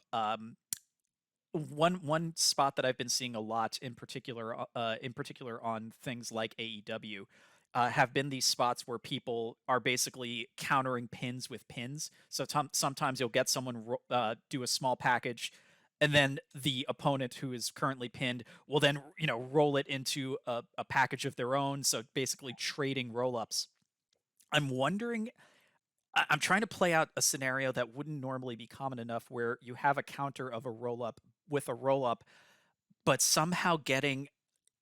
One spot that I've been seeing a lot in particular on things like AEW, have been these spots where people are basically countering pins with pins. So sometimes you'll get someone do a small package, and then the opponent who is currently pinned will then roll it into a package of their own. So basically trading roll ups. I'm wondering I'm trying to play out a scenario that wouldn't normally be common enough where you have a counter of a roll up with a roll up, but somehow getting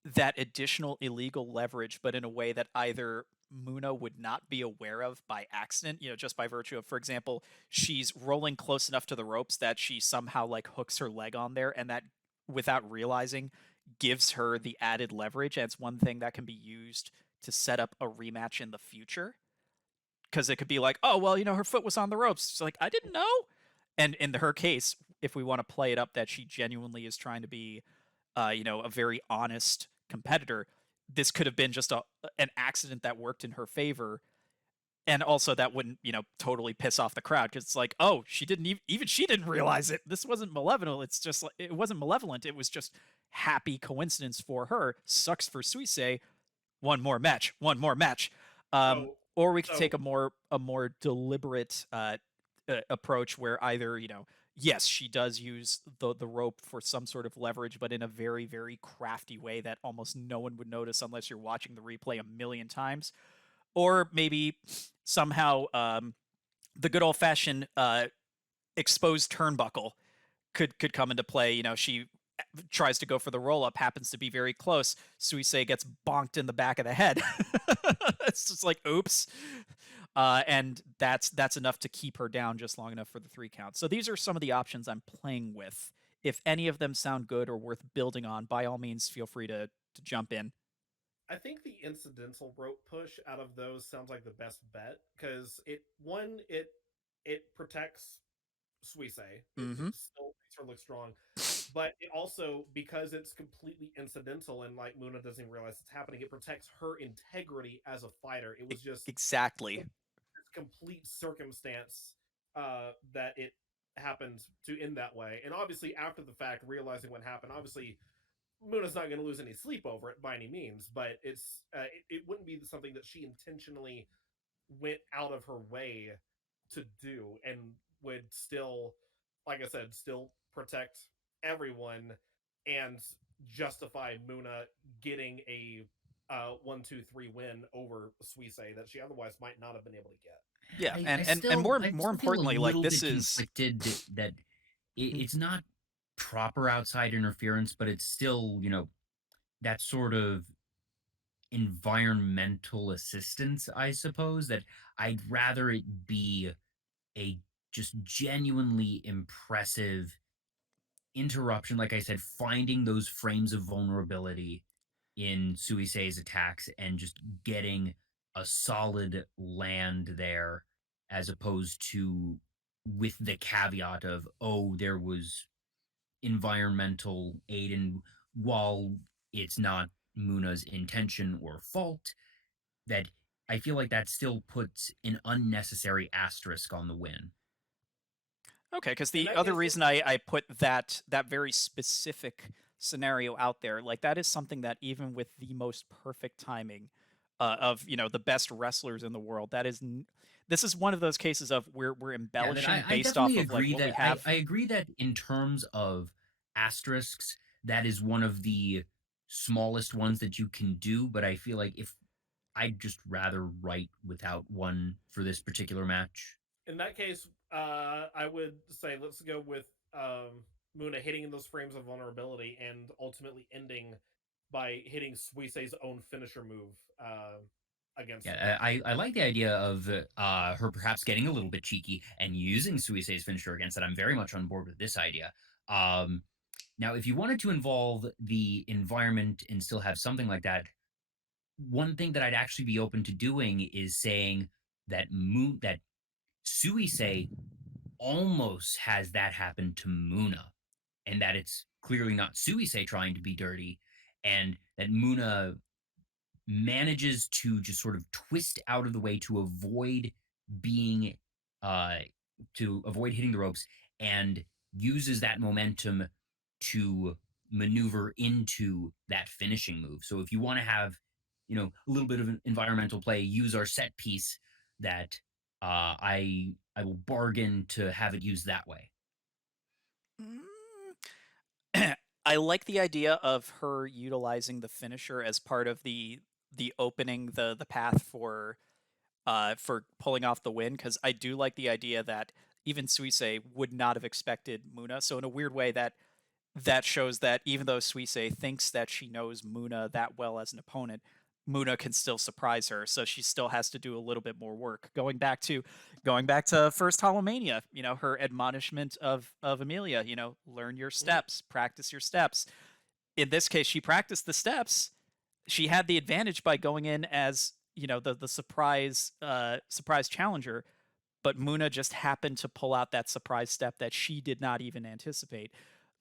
that additional illegal leverage, but in a way that either Moona would not be aware of by accident, just by virtue of, for example, she's rolling close enough to the ropes that she somehow like hooks her leg on there, and that without realizing gives her the added leverage. And it's one thing that can be used to set up a rematch in the future, because it could be like, oh well, her foot was on the ropes. It's like, I didn't know. And in her case, if we want to play it up that she genuinely is trying to be, a very honest competitor, this could have been just an accident that worked in her favor, and also that wouldn't, totally piss off the crowd because it's like, oh, she didn't even she didn't realize it. This wasn't malevolent. It's just like it wasn't malevolent. It was just happy coincidence for her. Sucks for Suisei. One more match. One more match. so, Or we could so take a more deliberate approach where either yes, she does use the rope for some sort of leverage, but in a very very crafty way that almost no one would notice unless you're watching the replay a million times. Or maybe somehow the good old fashioned exposed turnbuckle could come into play. She tries to go for the roll up, happens to be very close. Suisei gets bonked in the back of the head. It's just like, oops. And that's enough to keep her down just long enough for the 3 count. So these are some of the options I'm playing with. If any of them sound good or worth building on, by all means, feel free to jump in. I think the incidental rope push out of those sounds like the best bet because it protects Suisei. Mm-hmm. It still makes her look strong, but it also, because it's completely incidental and like Moona doesn't even realize it's happening, it protects her integrity as a fighter. It was just Exactly. complete circumstance that it happened to end that way. And obviously, after the fact, realizing what happened, obviously Moona's not going to lose any sleep over it by any means, but it wouldn't be something that she intentionally went out of her way to do, and would still, like I said, still protect everyone and justify Moona getting a 1-2-3 win over Suisei that she otherwise might not have been able to get. Yeah, I and still more feel importantly, a like little this bit is conflicted that it's not proper outside interference, but it's still, that sort of environmental assistance, I suppose, that I'd rather it be a just genuinely impressive interruption. Like I said, finding those frames of vulnerability in Suisei's attacks and just getting a solid land there, as opposed to with the caveat of, oh, there was environmental aid. And while it's not Moona's intention or fault, that I feel like that still puts an unnecessary asterisk on the win. okay, because In the that other case, reason I put that very specific scenario out there, like that is something that even with the most perfect timing of the best wrestlers in the world, this is one of those cases of we're Yeah, embellishing I based off definitely of like agree what we that have. I agree that in terms of asterisks, that is one of the smallest ones that you can do. But I feel like if I'd just rather write without one for this particular match. in that case, I would say let's go with Moona hitting those frames of vulnerability and ultimately ending by hitting Suisei's own finisher move against her. Yeah, I like the idea of her perhaps getting a little bit cheeky and using Suisei's finisher against it. I'm very much on board with this idea. Now, if you wanted to involve the environment and still have something like that, one thing that I'd actually be open to doing is saying that that Suisei almost has that happen to Moona, and that it's clearly not Suisei trying to be dirty, and that Moona manages to just sort of twist out of the way to avoid being uh to avoid hitting the ropes, and uses that momentum to maneuver into that finishing move. So if you want to have, a little bit of an environmental play, use our set piece that I will bargain to have it used that way. I like the idea of her utilizing the finisher as part of the opening the path for pulling off the win, because I do like the idea that even Suisei would not have expected Moona. So in a weird way, that shows that even though Suisei thinks that she knows Moona that well as an opponent, Moona can still surprise her. So she still has to do a little bit more work. Going back to first HoloMania, her admonishment of Amelia, learn your steps, practice your steps. In this case, she practiced the steps. She had the advantage by going in as the surprise challenger, but Moona just happened to pull out that surprise step that she did not even anticipate.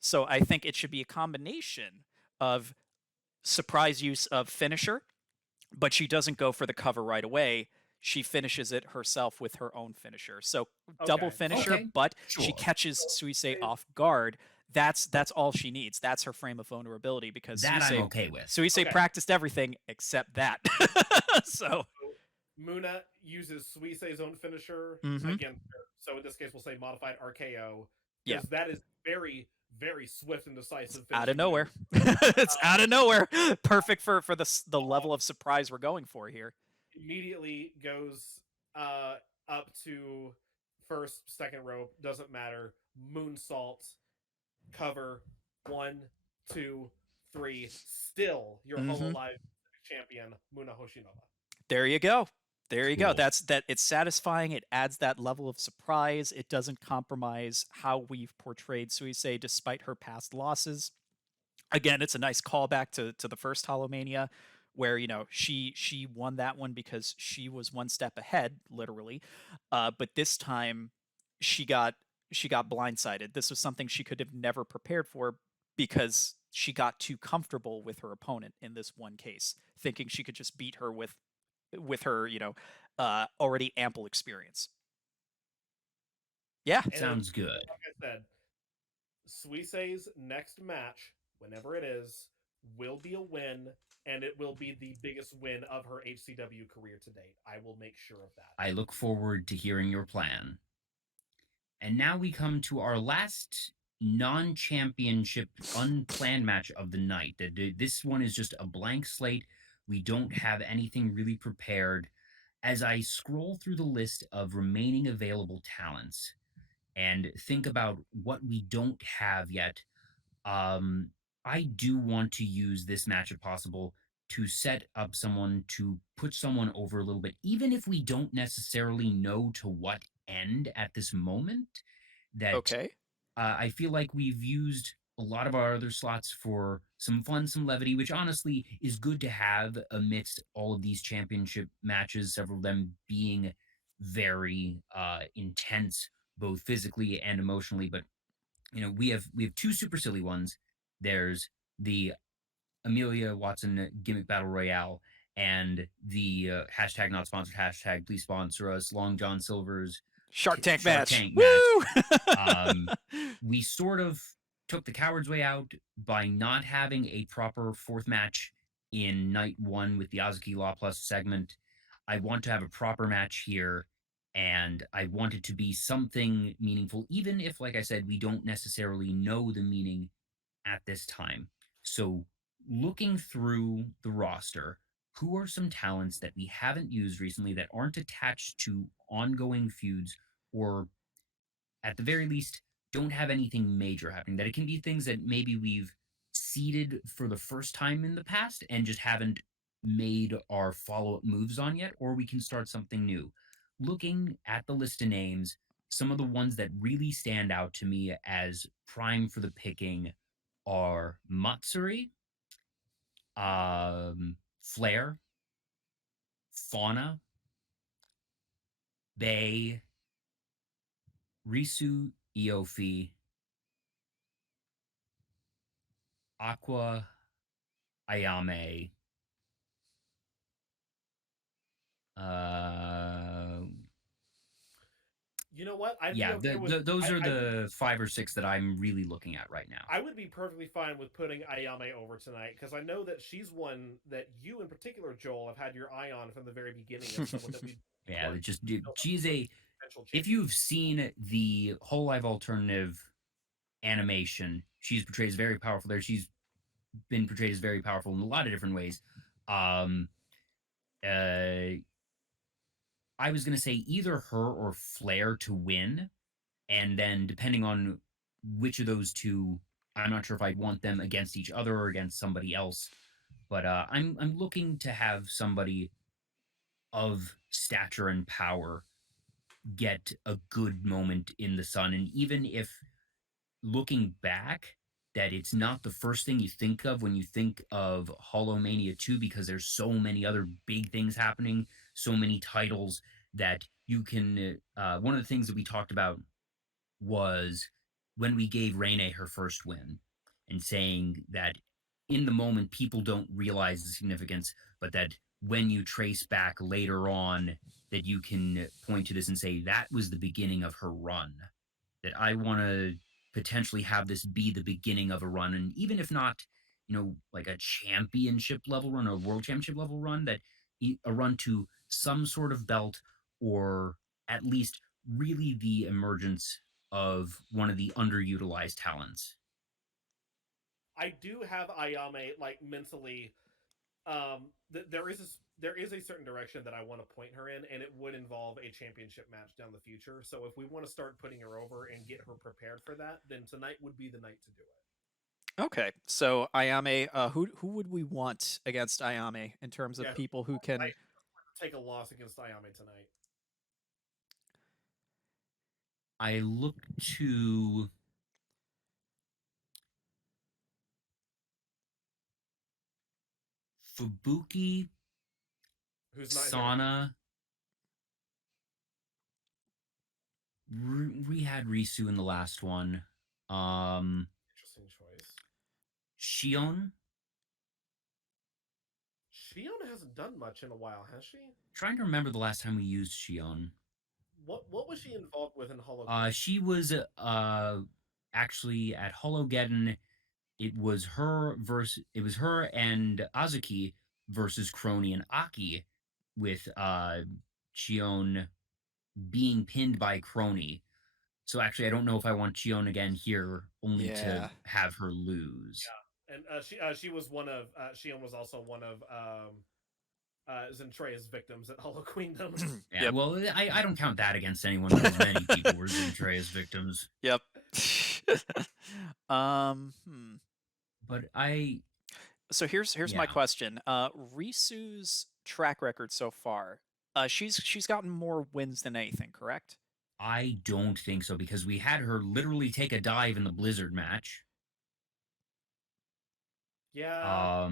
So I think it should be a combination of surprise use of finisher, but she doesn't go for the cover right away. She finishes it herself with her own finisher. So double finisher, Okay, but sure. she catches Suisei off guard. That's all she needs. That's her frame of vulnerability, because That I'm okay with. Suisei Okay. practiced everything except that. So Moona uses Suisei's own finisher Mhm. against her. So in this case, we'll say modified RKO, Yeah. because that is very, very swift and decisive. out of finishing nowhere. move. It's out of nowhere. Perfect for the level of surprise we're going for here. Immediately goes up to first, second rope, doesn't matter. Moonsault, cover, 1, 2, 3. Still your Hololive champion, Moona Hoshinova. There you go. There you go. Cool. That's that. It's satisfying. It adds that level of surprise. It doesn't compromise how we've portrayed Suisei despite her past losses. Again, it's a nice callback to the first HoloMania, where she won that one because she was one step ahead, literally. But this time, she got blindsided. This was something she could have never prepared for, because she got too comfortable with her opponent in this one case, thinking she could just beat her with her already ample experience. Yeah. And Sounds good. like I said, Suisei's next match, whenever it is, will be a win, and it will be the biggest win of her HCW career to date. I will make sure of that. I look forward to hearing your plan. And now we come to our last non-championship unplanned match of the night. This one is just a blank slate. We don't have anything really prepared. As I scroll through the list of remaining available talents and think about what we don't have yet, I do want to use this match if possible to set up someone, to put someone over a little bit, even if we don't necessarily know to what end at this moment. That Okay. I feel like we've used a lot of our other slots for some fun, some levity, which honestly is good to have amidst all of these championship matches, several of them being very intense, both physically and emotionally. But we have two super silly ones. There's the Amelia Watson Gimmick Battle Royale and the hashtag not sponsored, hashtag please sponsor us, Long John Silver's Shark Tank Shark match. Tank Woo! We sort of took the coward's way out by not having a proper fourth match in night one with the Azuki Law Plus segment. I want to have a proper match here, and I want it to be something meaningful, even if, like I said, we don't necessarily know the meaning at this time. So, looking through the roster, who are some talents that we haven't used recently that aren't attached to ongoing feuds, or at the very least don't have anything major happening? That it can be things that maybe we've seeded for the first time in the past and just haven't made our follow-up moves on yet, or we can start something new. Looking at the list of names, some of the ones that really stand out to me as prime for the picking are Matsuri, Flair, Fauna, Bay, Risu, Iofi, Aqua, Ayame, You know what? yeah, those are the 5 or 6 that I'm really looking at right now. I would be perfectly fine with putting Ayame over tonight, because I know that she's one that you in particular, Joel, have had your eye on from the very beginning of someone that we. Yeah, she's a. If you've seen the Hololive alternative animation, she's portrayed as very powerful there. She's been portrayed as very powerful in a lot of different ways. I was going to say either her or Flair to win, and then depending on which of those two, I'm not sure if I'd want them against each other or against somebody else. But I'm looking to have somebody of stature and power get a good moment in the sun, and even if looking back, that it's not the first thing you think of when you think of HoloMania 2, because there's so many other big things happening, so many titles that you can. One of the things that we talked about was when we gave Reine her first win, and saying that in the moment people don't realize the significance, but that when you trace back later on, that you can point to this and say that was the beginning of her run. That I want to potentially have this be the beginning of a run, and even if not, like a championship level run, or a world championship level run, that a run to some sort of belt, or at least really the emergence of one of the underutilized talents. I do have Ayame mentally. There is a certain direction that I want to point her in, and it would involve a championship match down the future. So if we want to start putting her over and get her prepared for that, then tonight would be the night to do it. Okay, so Ayame, who would we want against Ayame in terms of people who can take a loss against Ayame tonight? I look to Fubuki, who's not Sana. We had Risu in the last one. Interesting choice. Shion. Shion hasn't done much in a while, has she? Trying to remember the last time we used Shion. What was she involved with in Holo? She was actually at Hologeddon it was her and Azuki versus Kronii and Aki, with Chion being pinned by Kronii. So actually, I don't know if I want Chion again here, only to have her lose. Yeah, and she was one of Chion was also one of Zentreya's victims at Holo Queendom. Yeah, yep. Well, I don't count that against anyone, because many people were Zentreya's victims. Yep. But I. So here's my question. Risu's track record so far. She's gotten more wins than anything, correct? I don't think so, because we had her literally take a dive in the Blizzard match. Yeah.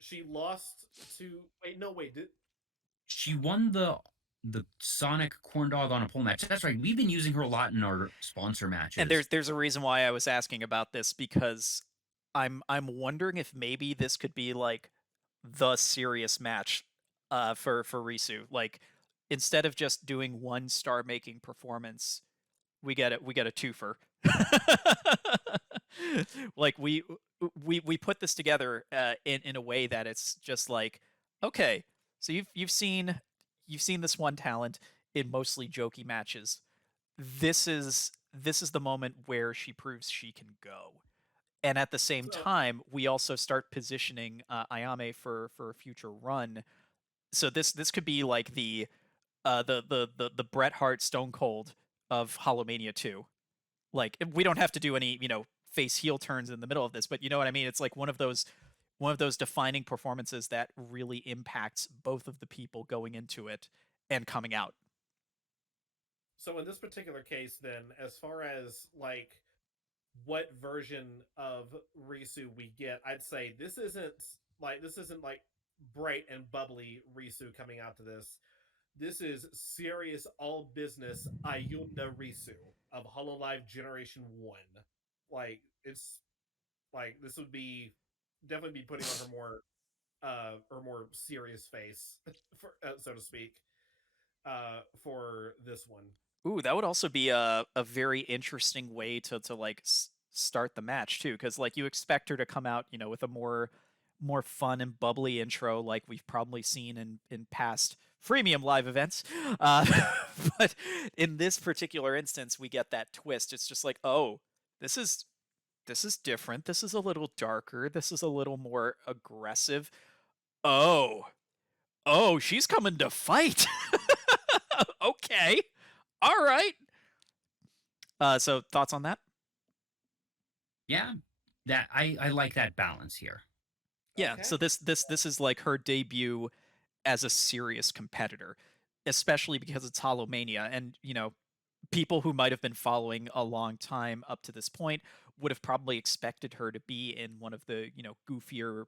She lost to she won the Sonic corn dog on a pole match. That's right. We've been using her a lot in our sponsor matches. And there's a reason why I was asking about this, because I'm wondering if maybe this could be like the serious match for Risu. Like, instead of just doing one star making performance, we get a twofer. Like, we put this together in a way that it's just like, okay, so you've seen this one talent in mostly jokey matches. This is the moment where she proves she can go. And at the same time, we also start positioning Ayame for a future run. So this could be like the Bret Hart Stone Cold of HoloMania 2. Like, we don't have to do any, face heel turns in the middle of this, but you know what I mean? It's like one of those defining performances that really impacts both of the people going into it and coming out. So in this particular case, then, as far as like what version of Risu we get, I'd say this isn't like bright and bubbly Risu coming out to this. This is serious, all business Ayunda Risu of Hololive Generation 1. Like, it's like this would be definitely be putting on her more serious face, for, so to speak, for this one. Ooh, that would also be a very interesting way to like start the match too, because like you expect her to come out, with a more fun and bubbly intro, like we've probably seen in past freemium live events. But in this particular instance, we get that twist. It's just like, oh, this is different. This is a little darker. This is a little more aggressive. Oh, she's coming to fight. Okay. All right. So thoughts on that? Yeah, that I like that balance here. Yeah. Okay. So this is like her debut as a serious competitor, especially because it's HoloMania, and people who might have been following a long time up to this point would have probably expected her to be in one of the goofier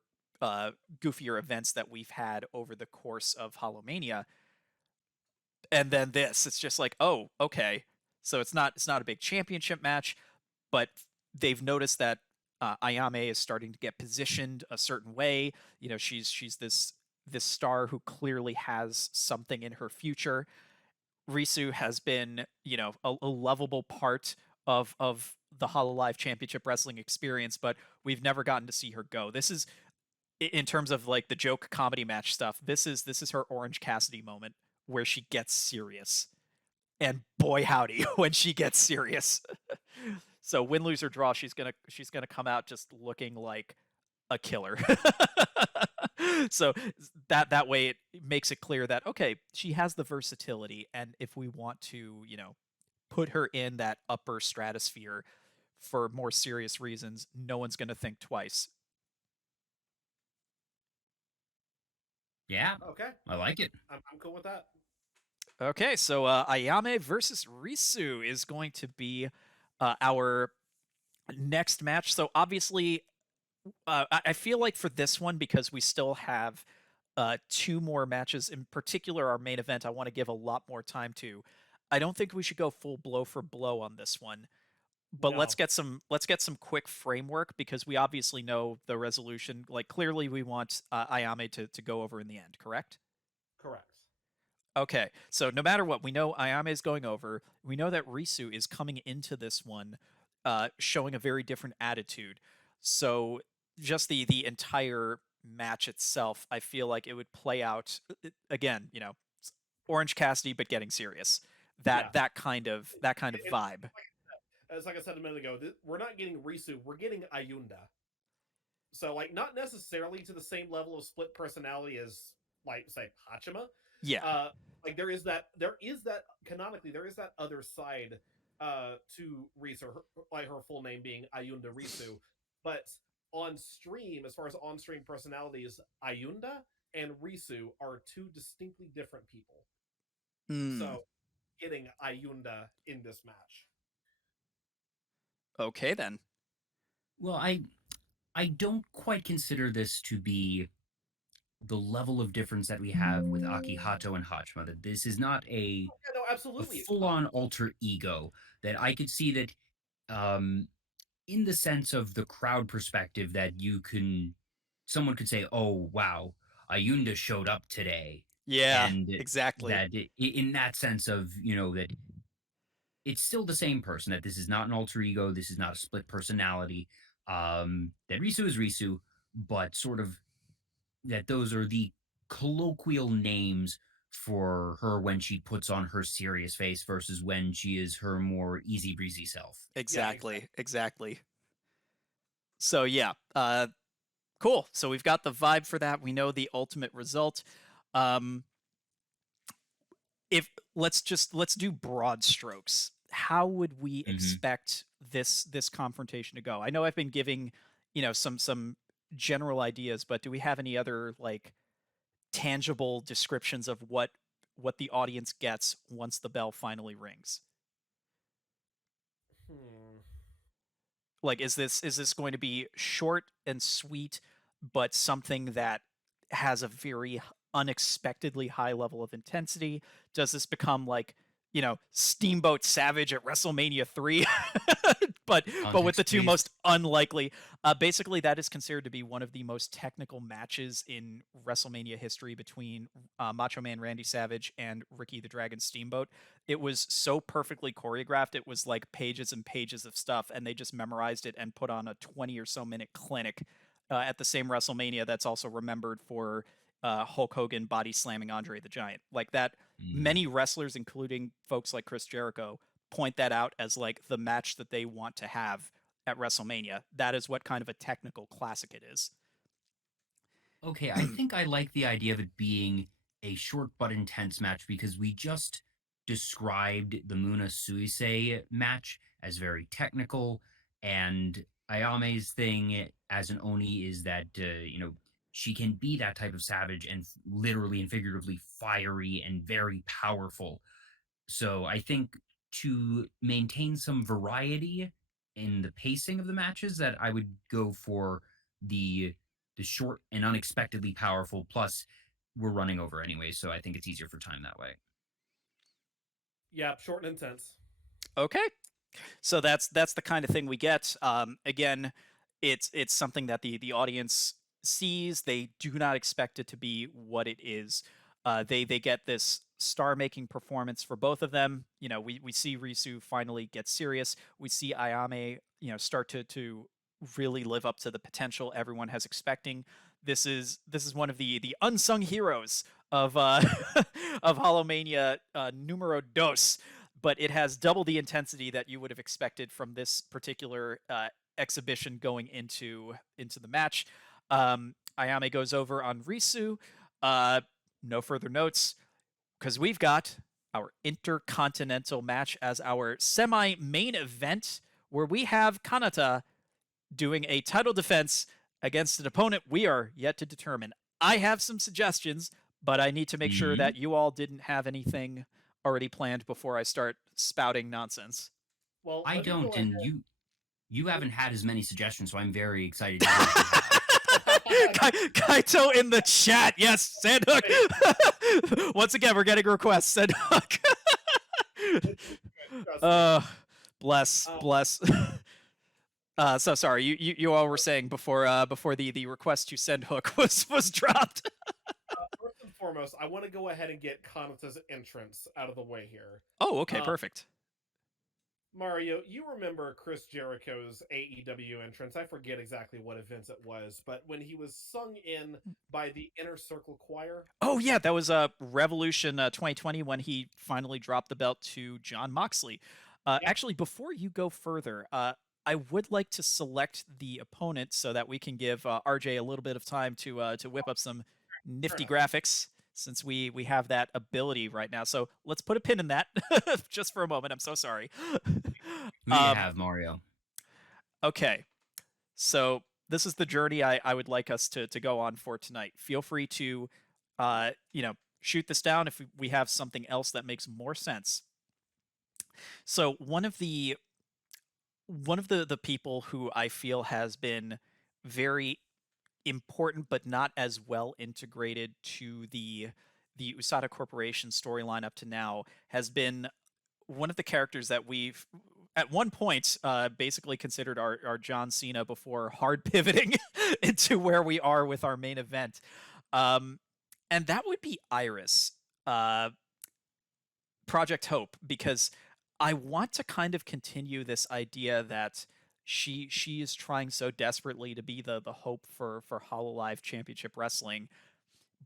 events that we've had over the course of HoloMania. And then it's just like, oh, okay. So it's not a big championship match, but they've noticed that Ayame is starting to get positioned a certain way. She's this star who clearly has something in her future. Risu has been, a lovable part of the Hololive Championship Wrestling experience, but we've never gotten to see her go. This is, in terms of like the joke comedy match stuff, this is her Orange Cassidy moment, where she gets serious. And boy howdy, when she gets serious. So win, lose, or draw, she's gonna come out just looking like a killer. So that way it makes it clear that, okay, she has the versatility, and if we want to, put her in that upper stratosphere for more serious reasons, no one's gonna think twice. Yeah. Okay. I like it. I'm cool with that. Okay, so Ayame versus Risu is going to be our next match. So obviously, I feel like for this one, because we still have 2 more matches, in particular our main event, I want to give a lot more time to. I don't think we should go full blow for blow on this one. But no. let's get some quick framework, because we obviously know the resolution. Like, clearly we want Ayame to go over in the end, correct? Correct. Okay, so no matter what, we know Ayame is going over. We know that Risu is coming into this one showing a very different attitude. So just the entire match itself, I feel like it would play out again, Orange Cassidy but getting serious. That kind of vibe. As like I said a minute ago, we're not getting Risu, we're getting Ayunda. So like not necessarily to the same level of split personality as like say Hachima. Yeah. Like there is that canonically there is that other side to Risu, like her full name being Ayunda Risu, but on stream, as far as on-stream personalities, Ayunda and Risu are two distinctly different people. So getting Ayunda in this match. Okay then. Well, I don't quite consider this to be the level of difference that we have with Akihato and Hachima. That this is not a absolutely full-on alter ego. That I could see that, in the sense of the crowd perspective, that someone could say, "Oh wow, Ayunda showed up today." Yeah, and exactly. That in that sense of that it's still the same person. That this is not an alter ego. This is not a split personality. That Risu is Risu, but sort of that those are the colloquial names for her when she puts on her serious face versus when she is her more easy breezy self. Exactly. So yeah, cool. So we've got the vibe for that. We know the ultimate result. If let's do broad strokes. How would we expect this confrontation to go? I know I've been giving, some general ideas, but do we have any other like tangible descriptions of what the audience gets once the bell finally rings? Like, is this going to be short and sweet, but something that has a very unexpectedly high level of intensity? Does this become like, Steamboat Savage at WrestleMania 3, but with the two most unlikely? Basically, that is considered to be one of the most technical matches in WrestleMania history between Macho Man Randy Savage and Ricky the Dragon Steamboat. It was so perfectly choreographed. It was like pages and pages of stuff, and they just memorized it and put on a 20 or so minute clinic at the same WrestleMania that's also remembered for Hulk Hogan body slamming Andre the Giant. Like that, many wrestlers, including folks like Chris Jericho, point that out as like the match that they want to have at WrestleMania. That is what kind of a technical classic it is. Okay, I think I like the idea of it being a short but intense match because we just described the Moona Suisei match as very technical, and Ayame's thing as an Oni is that she can be that type of savage and literally and figuratively fiery and very powerful. So I think to maintain some variety in the pacing of the matches, that I would go for the short and unexpectedly powerful. Plus, we're running over anyway, so I think it's easier for time that way. Yeah, short and intense. Okay, so that's the kind of thing we get. Again, it's something that the audience sees. They do not expect it to be what it is. They get this star-making performance for both of them. We see Risu finally get serious. We see Ayame, start to really live up to the potential everyone has expecting. This is one of the unsung heroes of of HoloMania numero dos, but it has double the intensity that you would have expected from this particular exhibition going into the match. Ayame goes over on Risu. No further notes, because we've got our Intercontinental match as our semi-main event, where we have Kanata doing a title defense against an opponent we are yet to determine. I have some suggestions, but I need to make sure that you all didn't have anything already planned before I start spouting nonsense. Well, I don't, and you haven't had as many suggestions, so I'm very excited to Kaito in the chat. Yes, Sandhook. Once again, we're getting requests. Sandhook. Bless. So sorry, you all were saying before the request to Sandhook was dropped. First and foremost, I want to go ahead and get Kanata's entrance out of the way here. Oh, okay, perfect. Mario, you remember Chris Jericho's AEW entrance. I forget exactly what events it was, but when he was sung in by the Inner Circle Choir. Oh yeah, that was Revolution 2020 when he finally dropped the belt to John Moxley. Yep. Actually, before you go further, I would like to select the opponent so that we can give RJ a little bit of time to whip up some Fair nifty enough. graphics since we have that ability right now. So let's put a pin in that just for a moment. I'm so sorry. Who do you have, Mario? Okay, so this is the journey I would like us to go on for tonight. Feel free to, shoot this down if we have something else that makes more sense. So one of the people who I feel has been very important but not as well integrated to the Usada Corporation storyline up to now has been one of the characters that we've at one point basically considered our John Cena before hard pivoting into where we are with our main event. And that would be IRyS, Project Hope, because I want to kind of continue this idea that she is trying so desperately to be the hope for Hololive Championship Wrestling,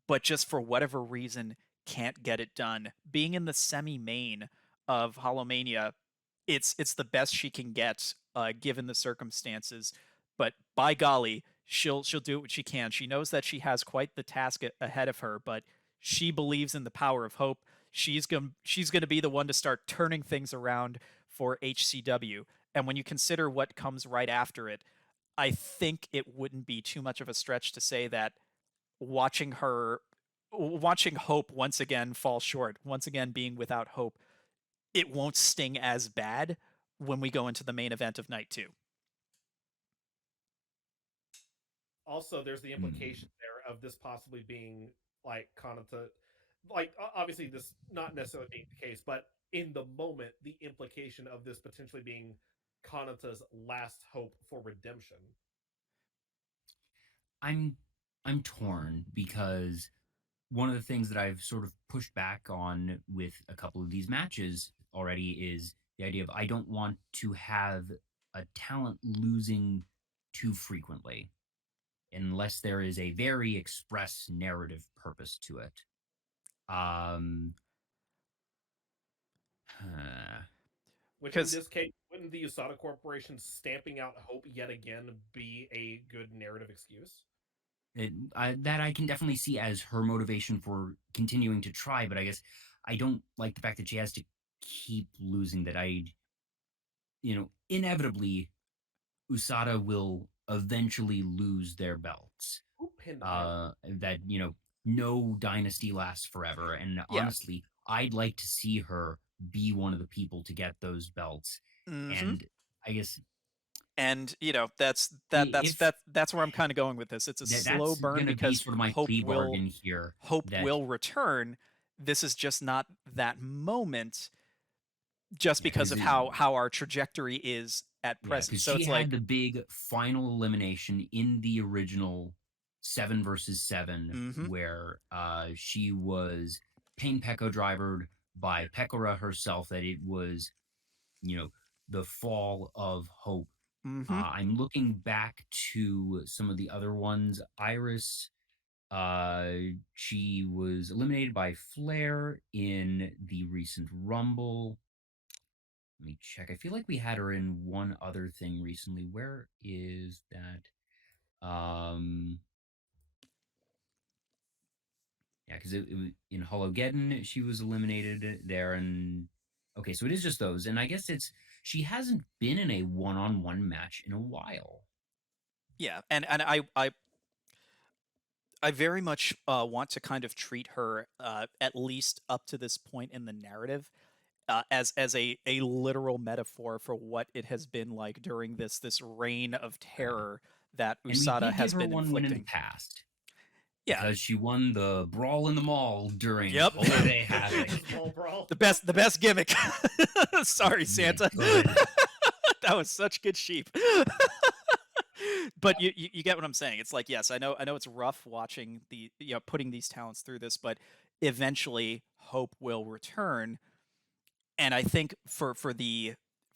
but just for whatever reason can't get it done. Being in the semi-main of HoloMania, it's the best she can get given the circumstances. But by golly, she'll do what she can. She knows that she has quite the task ahead of her, but she believes in the power of hope. She's gonna be the one to start turning things around for HCW. And when you consider what comes right after it, I think it wouldn't be too much of a stretch to say that watching her watching hope once again fall short, once again being without hope, it won't sting as bad when we go into the main event of night 2. Also, there's the implication there of this possibly being like Kanata, like obviously this not necessarily being the case, but in the moment, the implication of this potentially being Kanata's last hope for redemption. I'm torn because one of the things that I've sort of pushed back on with a couple of these matches already is the idea of I don't want to have a talent losing too frequently unless there is a very express narrative purpose to it. Which in Because this case, wouldn't the Usada Corporation stamping out hope yet again be a good narrative excuse? That I can definitely see as her motivation for continuing to try, but I guess I don't like the fact that she has to keep losing. That inevitably Usada will eventually lose their belts. Who pinned Ayame? That no dynasty lasts forever, and yeah. honestly, I'd like to see her be one of the people to get those belts. Mm-hmm. And I guess And that's if that's where I'm kind of going with this. It's a slow that's burn going to be because sort of my plea bargain here, hope that will return. This is just not that moment, just because of how our trajectory is at present. because So she it's had like, the big final elimination in the original 7 versus 7, Mhm. where she was Pain Pecco drivered by Pekora herself. That it was, the fall of hope. I'm looking back to some of the other ones. IRyS, she was eliminated by Flair in the recent Rumble. Let me check. I feel like we had her in one other thing recently. Where is that? Yeah, because it was in Hologeddon, she was eliminated there, and okay, so it is just those, and I guess she hasn't been in a one-on-one match in a while. Yeah, and I very much want to kind of treat her at least up to this point in the narrative as a literal metaphor for what it has been like during this reign of terror that And we Usada did give has her been one win in the inflicting. past Yeah. because she won the Brawl in the Mall during Yep. Holiday Havoc. Small brawl. The best gimmick. Sorry, My Santa. God. That was such good sheep. But you get what I'm saying. It's like, yes, I know it's rough watching putting these talents through this, but eventually hope will return. And I think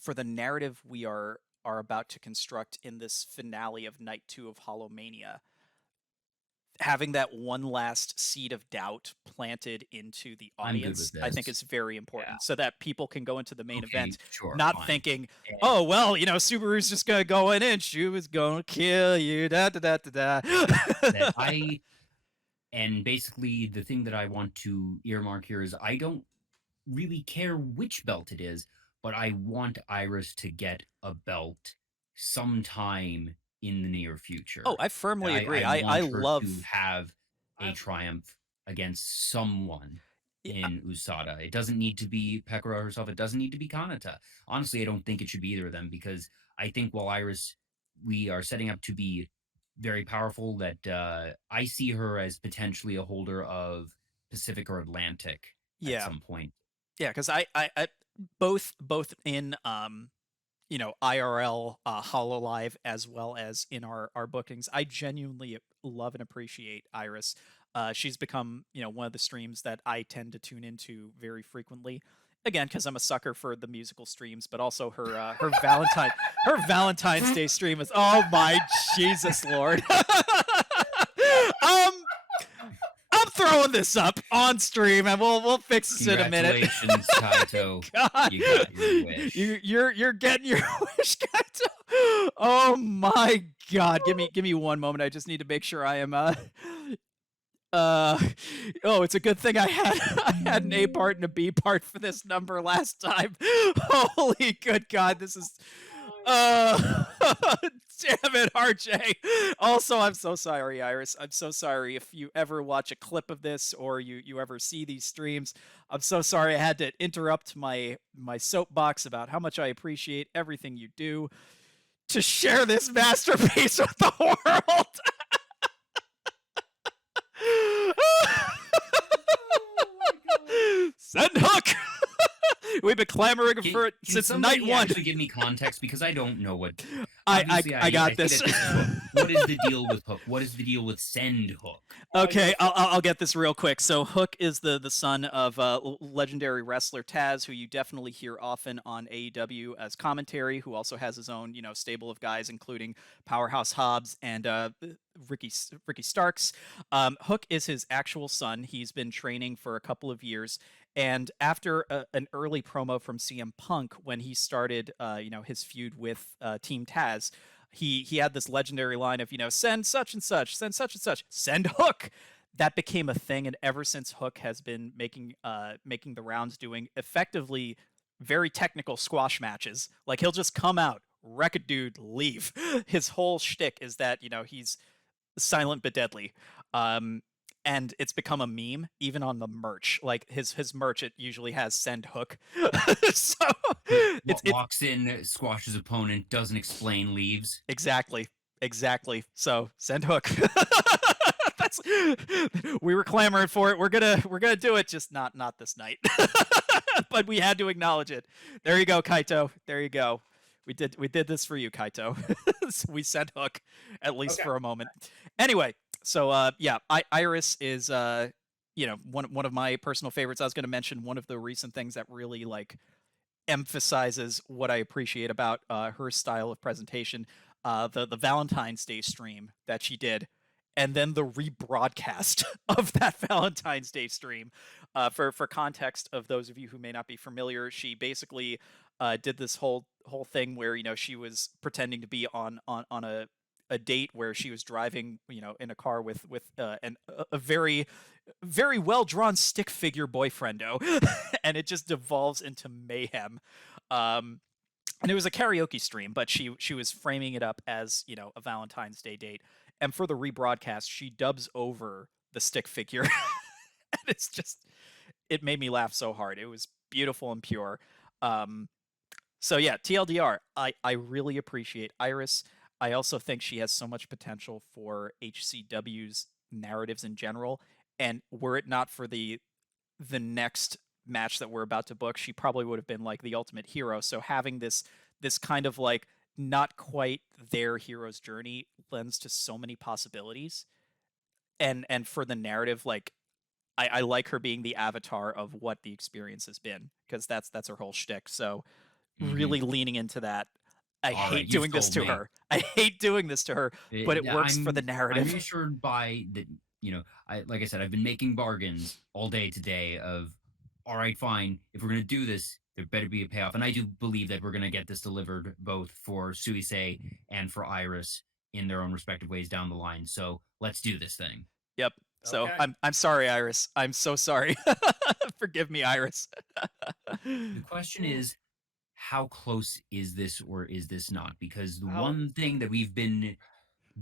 for the narrative we are about to construct in this finale of Night 2 of HoloMania, having that one last seed of doubt planted into the I'm good audience, with I think this. is very important, so that people can go into the main event Sure, not fine. thinking, oh, well, you know, Subaru's just gonna go in and she was gonna kill you, da da da da da. That and basically the thing that I want to earmark here is I don't really care which belt it is, but I want IRyS to get a belt sometime in the near future. Oh, I firmly agree. I want her love to have a triumph against someone in Usada. It doesn't need to be Pekora herself. It doesn't need to be Kanata. Honestly, I don't think it should be either of them, because I think while IRyS, we are setting up to be very powerful, that I see her as potentially a holder of Pacific or Atlantic at some point. Yeah, because I both in you know, IRL, Hololive, as well as in our bookings, I genuinely love and appreciate IRyS. She's become, you know, one of the streams that I tend to tune into very frequently. Again, because I'm a sucker for the musical streams, but also her Valentine's Day stream is, oh my Jesus Lord. I'm throwing this up on stream, and we'll fix this in a minute. Congratulations, Kaito. God. You got your wish. You're getting your wish, Kaito. Oh my God! Give me one moment. I just need to make sure I am oh, it's a good thing I had an A part and a B part for this number last time. Holy good God, this is damn it, RJ. Also, I'm so sorry, IRyS. I'm so sorry if you ever watch a clip of this or you ever see these streams. I'm so sorry I had to interrupt my soapbox about how much I appreciate everything you do to share this masterpiece with the world. Send hook. We've been clamoring for it since night one. Actually, give me context, because I don't know what. I got this. What is the deal with hook? What is the deal with send hook? Okay, I'll get this real quick. So Hook is the son of legendary wrestler Taz, who you definitely hear often on AEW as commentary, who also has his own, you know, stable of guys, including Powerhouse Hobbs and Ricky Starks. Hook is his actual son. He's been training for a couple of years. And after an early promo from CM Punk, when he started, you know, his feud with Team Taz, he had this legendary line of, you know, send such and such, send such and such, send Hook. That became a thing, and ever since, Hook has been making the rounds, doing effectively very technical squash matches. Like, he'll just come out, wreck a dude, leave. His whole shtick is that, you know, he's silent but deadly. And it's become a meme, even on the merch. Like his merch, it usually has send Hook. So it walks in, squashes opponent, doesn't explain, leaves. Exactly. So send Hook. We were clamoring for it. We're gonna do it, just not this night. But we had to acknowledge it. There you go, Kaito. There you go. We did this for you, Kaito. So we sent Hook, at least for a moment. Anyway. So yeah, IRyS is you know, one of my personal favorites. I was going to mention one of the recent things that really like emphasizes what I appreciate about her style of presentation, the Valentine's Day stream that she did, and then the rebroadcast of that Valentine's Day stream. For context of those of you who may not be familiar, she basically did this whole thing where, you know, she was pretending to be on a date where she was driving, you know, in a car with a very well drawn stick figure boyfriendo, and it just devolves into mayhem. And it was a karaoke stream, but she was framing it up as, you know, a Valentine's Day date. And for the rebroadcast, she dubs over the stick figure, and it made me laugh so hard. It was beautiful and pure. So yeah, TLDR, I really appreciate IRyS. I also think she has so much potential for HCW's narratives in general, and were it not for the next match that we're about to book, she probably would have been like the ultimate hero. So having this kind of like not quite their hero's journey lends to so many possibilities, and for the narrative, like I like her being the avatar of what the experience has been, because that's her whole shtick. So really leaning into that. I All right, hate you've doing this sold to me. her. I hate doing this to her, but it works for the I'm narrative. reassured by that. Like I said, I've been making bargains all day today. Of all right, fine. If we're gonna do this, there better be a payoff, and I do believe that we're gonna get this delivered both for Suisei and for IRyS in their own respective ways down the line. So let's do this thing. Yep. So Okay. I'm sorry, IRyS. I'm so sorry. Forgive me, IRyS. The question is, how close is this or is this not? Because the How- one thing that we've been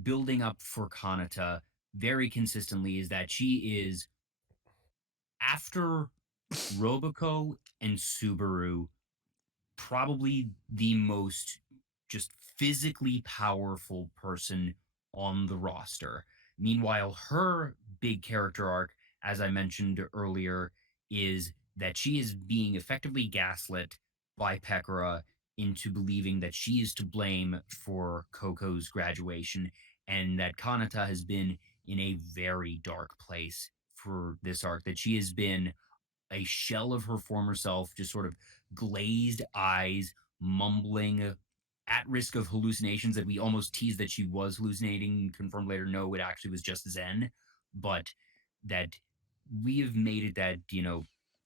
building up for Kanata very consistently is that she is, after Roboco and Subaru, probably the most just physically powerful person on the roster. Meanwhile, her big character arc, as I mentioned earlier, is that she is being effectively gaslit by Pekora into believing that she is to blame for Coco's graduation, and that Kanata has been in a very dark place for this arc, that she has been a shell of her former self, just sort of glazed eyes, mumbling, at risk of hallucinations that we almost teased that she was hallucinating, confirmed later, no, it actually was just Zen. But that we have made it that,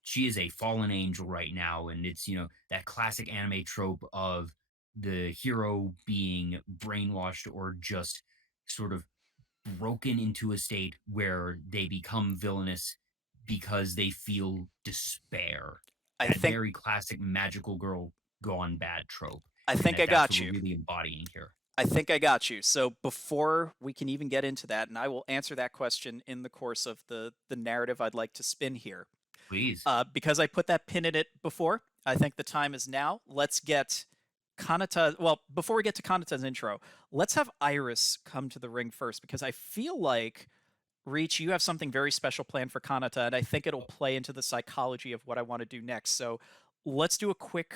she is a fallen angel right now. And it's, that classic anime trope of the hero being brainwashed or just sort of broken into a state where they become villainous because they feel despair. I That think very classic magical girl gone bad trope. I And think I that's got what we're you. really embodying here. I think I got you. So before we can even get into that, and I will answer that question in the course of the narrative I'd like to spin here. Please. Because I put that pin in it before, I think the time is now. Let's get Kanata. Well, before we get to Kanata's intro, let's have IRyS come to the ring first because I feel like Reach, you have something very special planned for Kanata, and I think it'll play into the psychology of what I want to do next. So let's do a quick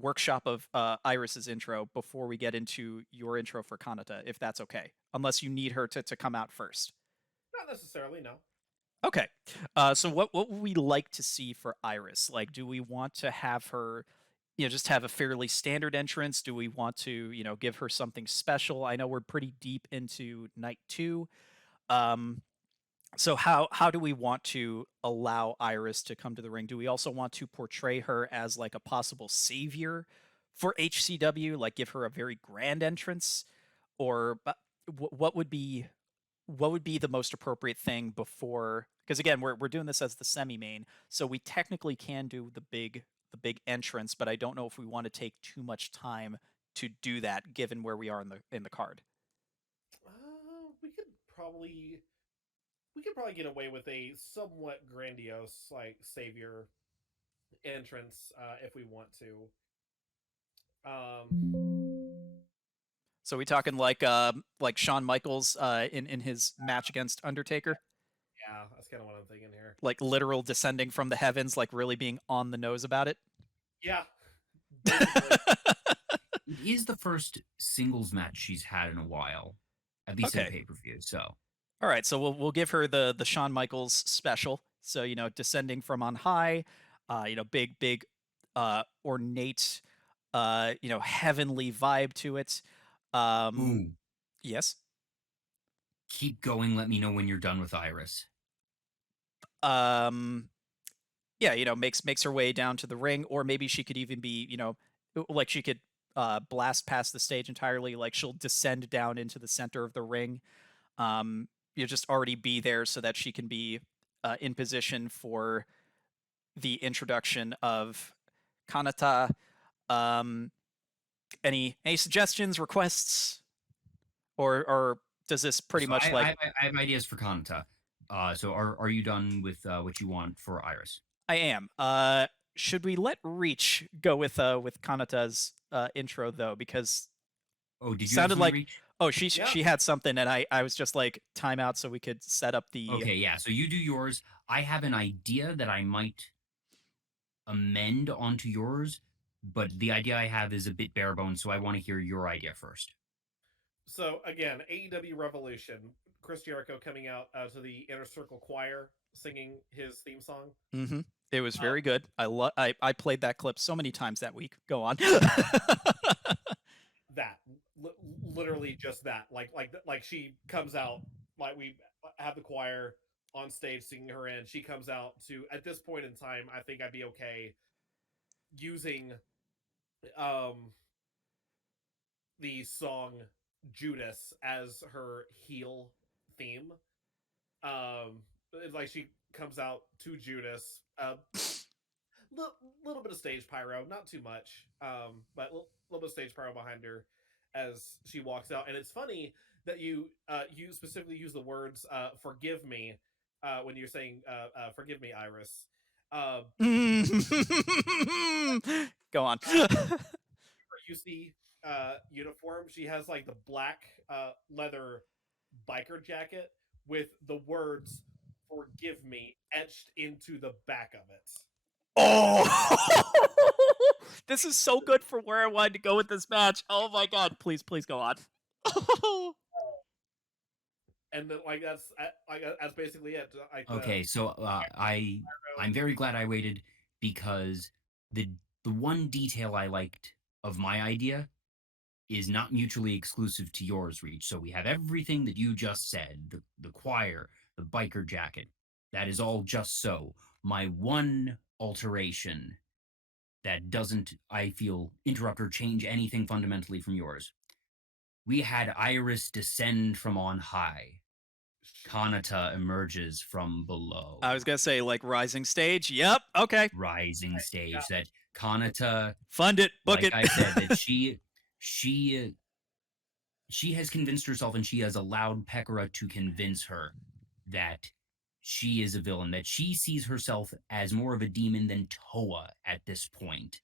workshop of IRyS's intro before we get into your intro for Kanata, if that's okay. Unless you need her to come out first. Not necessarily, no. Okay. So what would we like to see for IRyS? Like, do we want to have her, just have a fairly standard entrance? Do we want to, give her something special? I know we're pretty deep into night 2. So how do we want to allow IRyS to come to the ring? Do we also want to portray her as like a possible savior for HCW, like give her a very grand entrance, or what would be the most appropriate thing before? Because again, we're doing this as the semi-main, so we technically can do the big entrance, but I don't know if we want to take too much time to do that, given where we are in the card. We could probably get away with a somewhat grandiose like savior entrance if we want to. So we talking like Shawn Michaels in his match against Undertaker? Yeah, that's kind of what I'm thinking here. Like literal descending from the heavens, like really being on the nose about it. Yeah. It is the first singles match she's had in a while, at least in Okay. pay-per-view. So All right, so we'll give her the Shawn Michaels special. So descending from on high, big ornate, heavenly vibe to it. ooh, Yes. keep going. Let me know when you're done with IRyS. Yeah, makes her way down to the ring, or maybe she could even be, like she could blast past the stage entirely, like she'll descend down into the center of the ring. You'll just already be there so that she can be in position for the introduction of Kanata. Any suggestions, requests, or does this pretty So much I have ideas for Kanata. So are you done with what you want for IRyS? I am. Should we let Reach go with Kanata's intro though? Because Oh, did you sounded have like Reach? she had something, and I was just like timeout so we could set up the. Okay, yeah. So you do yours. I have an idea that I might amend onto yours, but the idea I have is a bit bare bones, so I want to hear your idea first. So again, AEW Revolution, Chris Jericho coming out to the Inner Circle Choir singing his theme song. Mm-hmm. It was very good. I played that clip so many times that week. Go on. That literally just that. Like she comes out. Like we have the choir on stage singing her in. She comes out to. At this point in time, I think I'd be okay using the song Judas as her heel theme. It's like she comes out to Judas. Little bit of stage pyro, not too much, but little bit of stage pyro behind her as she walks out. And it's funny that you specifically use the words "forgive me" when you're saying "forgive me, IRyS." Go on. Her UC uniform, she has like the black leather biker jacket with the words "forgive me" etched into the back of it. Oh, this is so good for where I wanted to go with this match. Oh my god! Please go on. And then, like that's basically it. Okay, so I'm very glad I waited, because the one detail I liked of my idea is not mutually exclusive to yours, Reach. So we have everything that you just said, the choir, the biker jacket. That is all just so. My one alteration that doesn't, I feel, interrupt or change anything fundamentally from yours. We had IRyS descend from on high. Kanata emerges from below. I was gonna say, like, rising stage. Yep. Okay. Rising stage. Yeah. That Kanata, fund it, book like it. I said, that she has convinced herself, and she has allowed Pekora to convince her that she is a villain, that she sees herself as more of a demon than Towa at this point.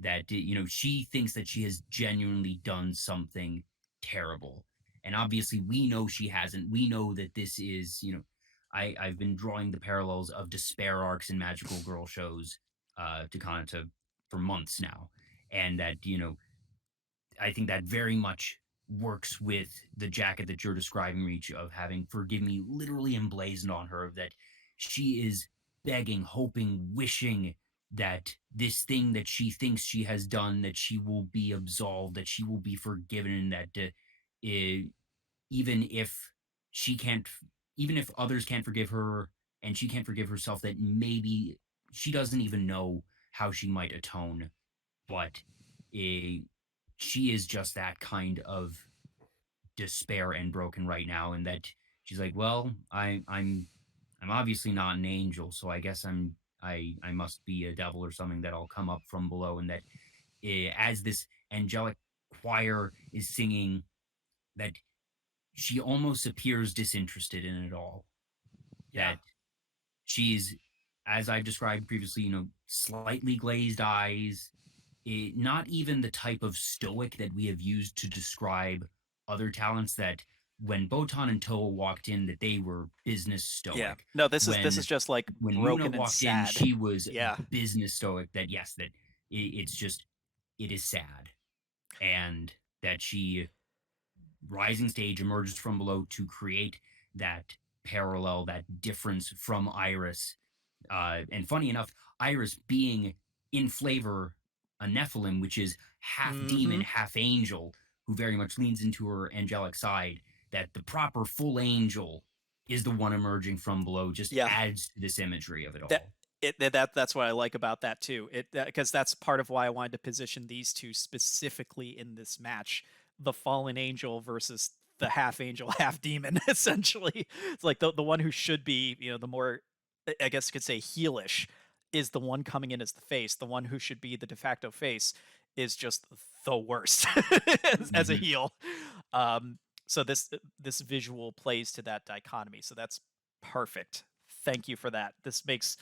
That, she thinks that she has genuinely done something terrible. And obviously we know she hasn't. We know that this is, I've been drawing the parallels of despair arcs in magical girl shows to Kanata for months now. And that, I think that very much works with the jacket that you're describing, Reach, of having "forgive me" literally emblazoned on her, that she is begging, hoping, wishing that this thing that she thinks she has done, that she will be absolved, that she will be forgiven, that even if she can't, even if others can't forgive her and she can't forgive herself, that maybe she doesn't even know how she might atone, but she is just that kind of despair and broken right now, and that she's like, well, I'm obviously not an angel, so I guess I must be a devil or something, that I'll come up from below. And that as this angelic choir is singing, that she almost appears disinterested in it all. Yeah. That she's, as I've described previously, slightly glazed eyes, not even the type of stoic that we have used to describe other talents, that when Botan and Towa walked in, that they were business stoic. Yeah. No, this is just like when broken Moona and walked sad. in, she was Yeah. business stoic. That yes, that it's just, it is sad, and that she, rising stage, emerges from below to create that parallel, that difference from IRyS. And funny enough, IRyS being in flavor a Nephilim, which is half demon, half angel, who very much leans into her angelic side, that the proper full angel is the one emerging from below, just adds to this imagery of it all. That's what I like about that too. Because that's part of why I wanted to position these two specifically in this match: the fallen angel versus the half angel, half demon. Essentially, it's like the one who should be, the more, I guess you could say, heelish, is the one coming in as the face. The one who should be the de facto face is just the worst as a heel. So this visual plays to that dichotomy. So that's perfect. Thank you for that. This makes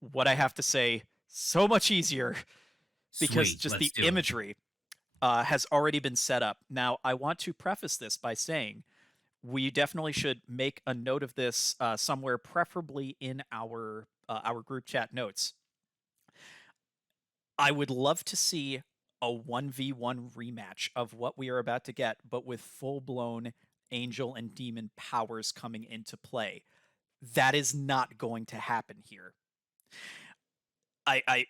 what I have to say so much easier, because Sweet, just the imagery has already been set up. Now, I want to preface this by saying we definitely should make a note of this somewhere, preferably in our group chat notes. I would love to see a 1v1 rematch of what we are about to get, but with full-blown angel and demon powers coming into play. That is not going to happen here. I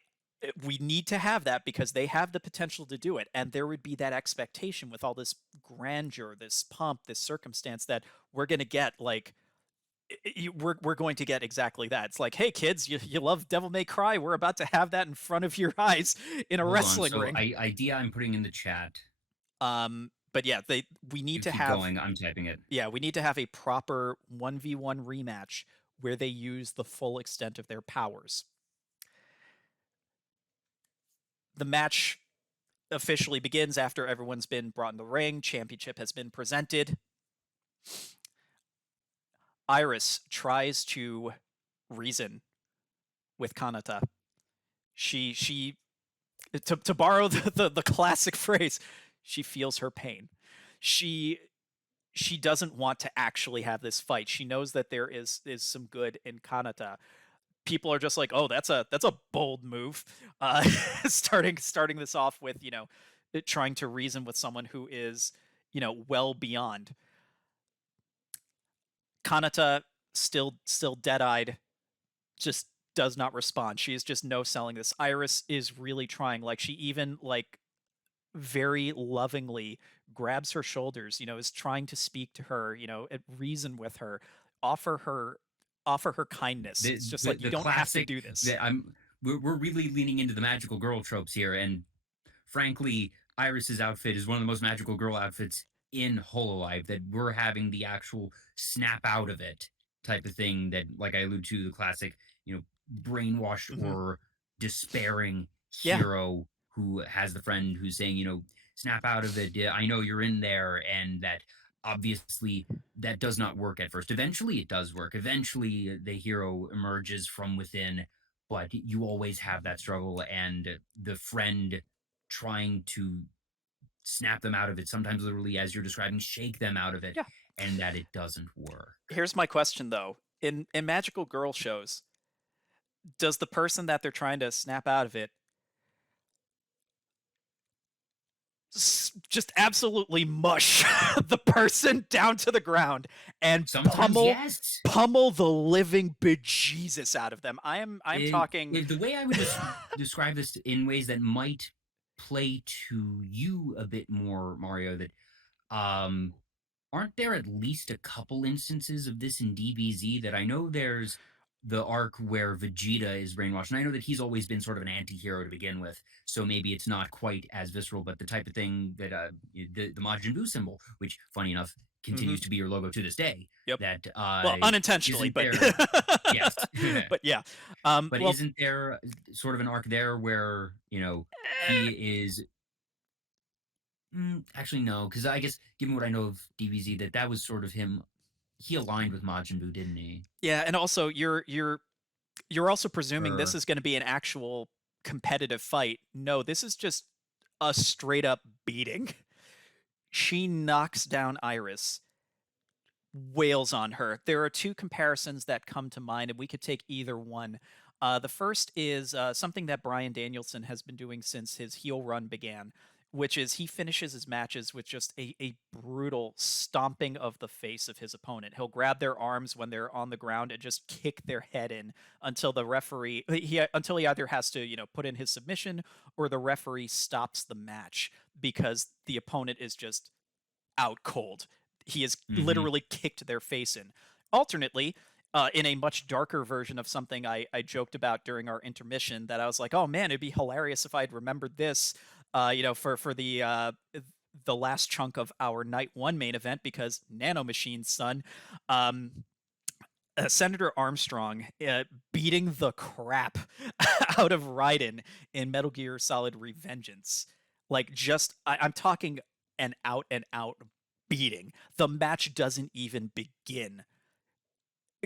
we need to have that because they have the potential to do it, and there would be that expectation with all this grandeur, this pomp, this circumstance that we're going to get like we're going to get exactly that. It's like, hey kids, you love Devil May Cry, we're about to have that in front of your eyes in a Hold on. wrestling So ring. idea I'm putting in the chat. But yeah, we need You to keep have going. I'm typing it. yeah, we need to have a proper 1v1 rematch where they use the full extent of their powers. The match officially begins after everyone's been brought in the ring. Championship has been presented. IRyS tries to reason with Kanata. She to borrow the classic phrase, she feels her pain. She doesn't want to actually have this fight. She knows that there is some good in Kanata. People are just like, oh, that's a bold move. Starting this off with, you know, trying to reason with someone who is, you know, well beyond. Kanata still dead-eyed, just does not respond. She is just no selling this. IRyS is really trying. Like, she even like very lovingly grabs her shoulders, you know, is trying to speak to her, you know, reason with her, offer her kindness. It's just like, you don't have to do this. We're really leaning into the magical girl tropes here, and frankly, IRyS's outfit is one of the most magical girl outfits in Hololive, that we're having the actual snap out of it type of thing that, like I allude to, the classic, you know, brainwashed or despairing hero who has the friend who's saying, you know, snap out of it. I know you're in there, and that obviously that does not work at first. Eventually it does work. Eventually the hero emerges from within, but you always have that struggle and the friend trying to snap them out of it, sometimes literally, as you're describing, shake them out of it, and that it doesn't work. Here's my question though. In magical girl shows, does the person that they're trying to snap out of it just absolutely mush the person down to the ground and pummel the living bejesus out of them? I'm talking. The way I would describe this in ways that might play to you a bit more, Mario, that aren't there at least a couple instances of this in DBZ? That I know there's the arc where Vegeta is brainwashed, and I know that he's always been sort of an anti-hero to begin with, so maybe it's not quite as visceral, but the type of thing that the Majin Buu symbol, which, funny enough, continues to be your logo to this day. Yep. That well, unintentionally, but yes, but yeah. But isn't there sort of an arc there where, you know, he is? Actually, no, because I guess given what I know of DBZ, that was sort of him. He aligned with Majin Buu, didn't he? Yeah, and also you're also presuming this is going to be an actual competitive fight. No, this is just a straight up beating. She knocks down IRyS, wails on her. There are two comparisons that come to mind, and we could take either one. The first is something that Bryan Danielson has been doing since his heel run began, which is he finishes his matches with just a brutal stomping of the face of his opponent. He'll grab their arms when they're on the ground and just kick their head in until the referee, until he either has to, you know, put in his submission or the referee stops the match because the opponent is just out cold. He has literally kicked their face in. Alternately, in a much darker version of something I joked about during our intermission, that I was like, oh man, it'd be hilarious if I'd remembered this, you know, for the last chunk of our night one main event, because Nanomachine, son. Senator Armstrong beating the crap out of Raiden in Metal Gear Solid Revengeance. Like, just, I'm talking an out beating. The match doesn't even begin.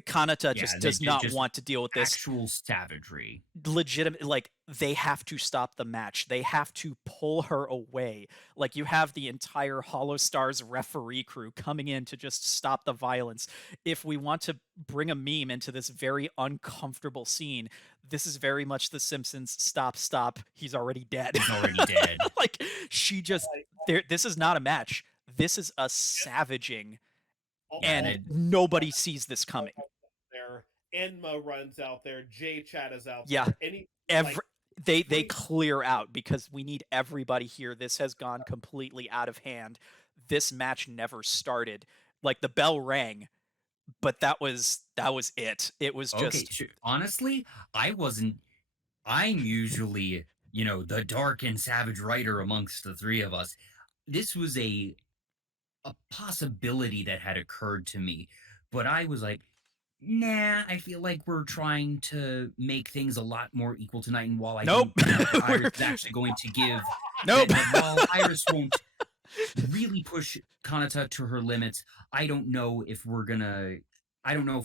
Kanata does not want to deal with this. Actual savagery. Legitimate, like, they have to stop the match. They have to pull her away. Like, you have the entire Holostars referee crew coming in to just stop the violence. If we want to bring a meme into this very uncomfortable scene, this is very much The Simpsons, stop, he's already dead. He's already dead. Like, she just, this is not a match. This is a savaging. And nobody sees this coming. There, Enma runs out there. J Chat is out there. Any They clear out because we need everybody here. This has gone completely out of hand. This match never started. Like the bell rang, but that was it. It was just Okay, sure. Honestly, I'm usually, the dark and savage writer amongst the three of us. This was a possibility that had occurred to me, but I was like, nah, I feel like we're trying to make things a lot more equal tonight, and while I Nope. don't think that IRyS is actually going to give Nope. that while IRyS won't really push Kanata to her limits, I don't know if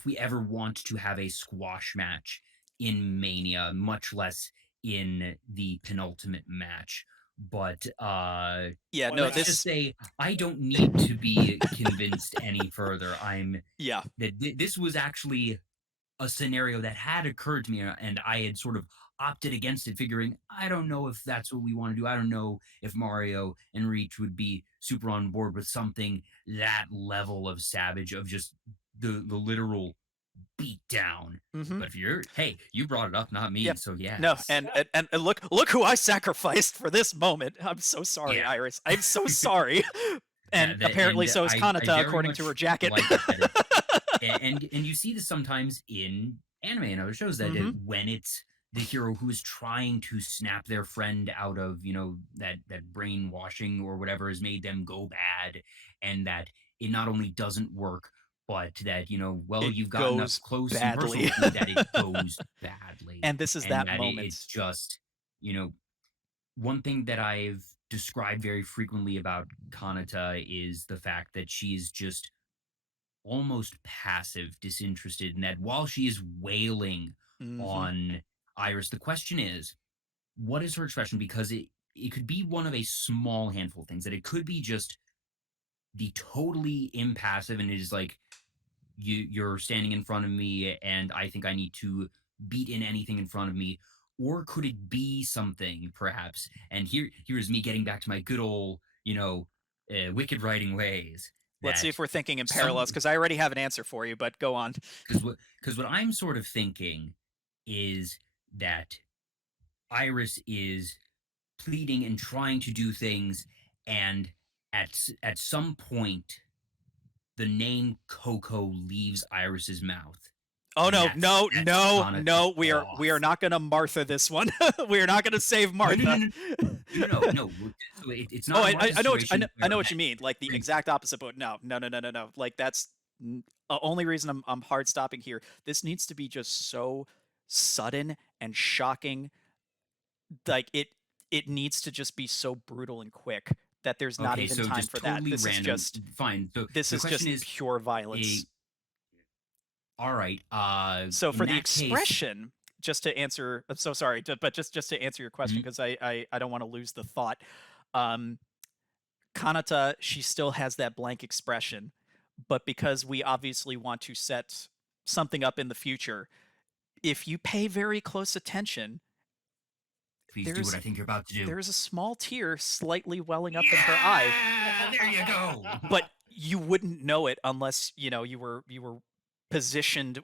we ever want to have a squash match in Mania, much less in the penultimate match. But yeah, Well, no, let's this just say I don't need to be convinced any further. This was actually a scenario that had occurred to me, and I had sort of opted against it, figuring I don't know if that's what we want to do. I don't know if Mario and Reach would be super on board with something that level of savage, of just the literal beat down. Mhm. But if you brought it up, not me. Yep. So yeah. No, and look who I sacrificed for this moment. I'm so sorry, Yeah. IRyS. I'm so sorry. And apparently so is I Kanata, very according much to her jacket. like that. and you see this sometimes in anime and other shows that when it's the hero who is trying to snap their friend out of that brainwashing or whatever has made them go bad, and that it not only doesn't work, but that you've gotten up goes close badly. and personal with me, that it goes badly. And this is that moment. It's just one thing that I've described very frequently about Kanata is the fact that she's just almost passive, disinterested, and that while she is wailing on IRyS, the question is, what is her expression? Because it could be one of a small handful of things, that it could be just the totally impassive, and it is like you're standing in front of me and I think I need to beat in anything in front of me. Or could it be something, perhaps? And here's me getting back to my good old, wicked writing ways. Let's see if we're thinking in parallels, because I already have an answer for you, but go on. Because what I'm sort of thinking is that IRyS is pleading and trying to do things, and at some point, the name Coco leaves IRys's mouth. Oh no! We are not going to Martha this one. We are not going to save Martha. No. It's not. Oh, I know what you mean. Like the exact opposite, but no. Like that's the only reason I'm hard stopping here. This needs to be just so sudden and shocking. Like it needs to just be so brutal and quick that there's not even time for totally that. This random. is just fine. So this is just pure violence. All right. So for the expression, just to answer, I'm so sorry, but just to answer your question, because I don't want to lose the thought. Kanata, she still has that blank expression, but because we obviously want to set something up in the future, if you pay very close attention, please do what I think you're about to do. There's a small tear slightly welling up in her eye. There you go. But you wouldn't know it unless you were positioned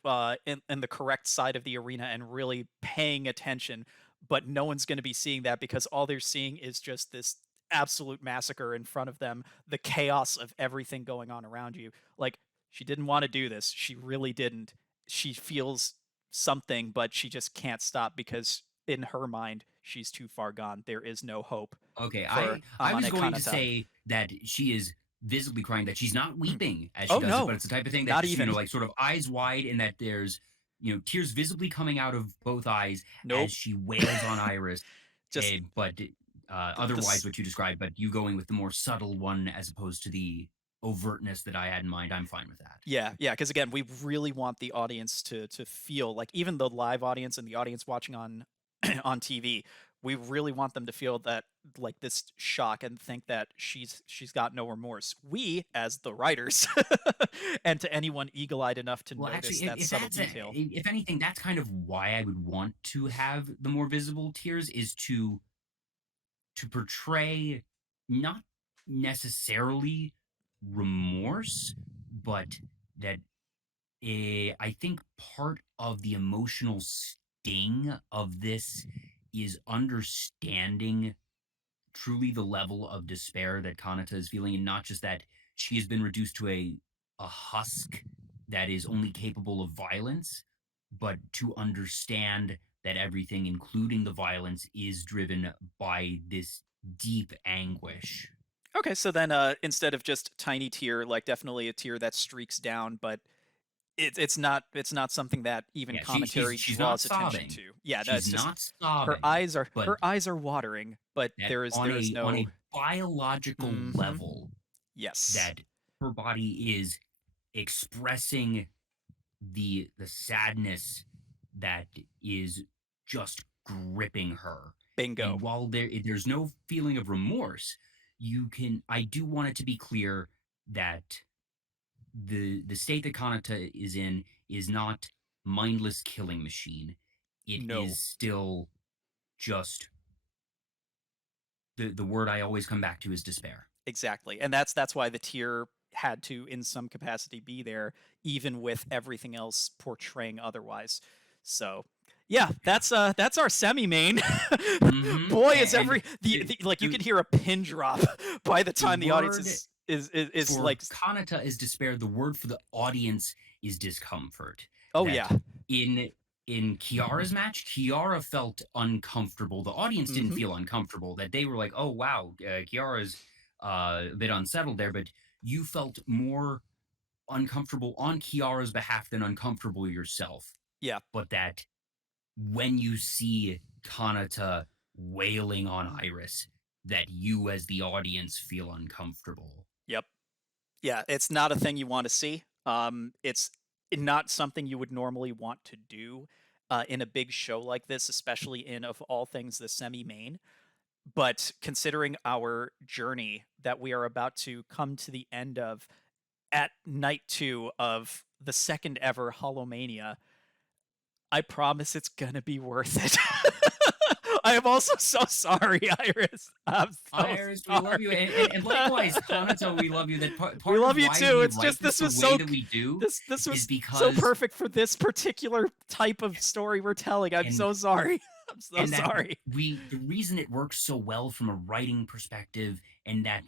in the correct side of the arena and really paying attention. But no one's going to be seeing that, because all they're seeing is just this absolute massacre in front of them, the chaos of everything going on around you. Like, she didn't want to do this. She really didn't. She feels something, but she just can't stop, because in her mind, she's too far gone. There is no hope. Okay, I was going to say that she is visibly crying, that she's not weeping as she does it, but it's the type of thing that like sort of eyes wide, and that there's tears visibly coming out of both eyes as she wails on IRyS. Otherwise, what you described, but you going with the more subtle one as opposed to the overtness that I had in mind, I'm fine with that. Yeah, because again, we really want the audience to feel, like, even the live audience and the audience watching on on TV, we really want them to feel that, like, this shock and think that she's got no remorse. We, as the writers, and to anyone eagle-eyed enough to notice that subtle detail. If anything, that's kind of why I would want to have the more visible tears, is to portray not necessarily remorse, but that I think part of the emotional sting of this is understanding truly the level of despair that Kanata is feeling, and not just that she has been reduced to a husk that is only capable of violence, but to understand that everything, including the violence, is driven by this deep anguish. Okay, so then instead of just tiny tear, like definitely a tear that streaks down, but it's not something that even Yeah, commentary she's not draws attention sobbing. to. Yeah, no, She's it's just not sobbing, but her eyes are watering, but that there is on no a biological Mhm. level, Yes. that her body is expressing the sadness that is just gripping her. Bingo. And while there's no feeling of remorse, I do want it to be clear that the state that Kanata is in is not mindless killing machine. It No. is still just the word I always come back to is despair. Exactly. And that's why the tear had to in some capacity be there, even with everything else portraying otherwise. So yeah, that's our semi main. Mm-hmm. Boy, is And like you can hear a pin drop by the time the audience is for like Kanata is despair. The word for the audience is discomfort. oh That yeah. In Kiara's match, Kiara felt uncomfortable. The audience didn't Mhm. feel uncomfortable. That they were like, "Oh wow, Kiara's a bit unsettled there," but you felt more uncomfortable on Kiara's behalf than uncomfortable yourself. Yeah. But that when you see Kanata wailing on IRyS, that you as the audience feel uncomfortable. Yep. Yeah, it's not a thing you want to see. It's not something you would normally want to do in a big show like this, especially in, of all things, the semi-main. But considering our journey that we are about to come to the end of at night 2 of the second ever HoloMania, I promise it's gonna be worth it. I am also so sorry, IRyS. I'm so IRyS, we love you, sorry. and likewise, Kanata, we love you. That part We love of you why too. we It's write just this this was the way so that we do this is was so because perfect for this particular type of story we're telling. I'm and so sorry. I'm so and that sorry. the reason it works so well from a writing perspective, and that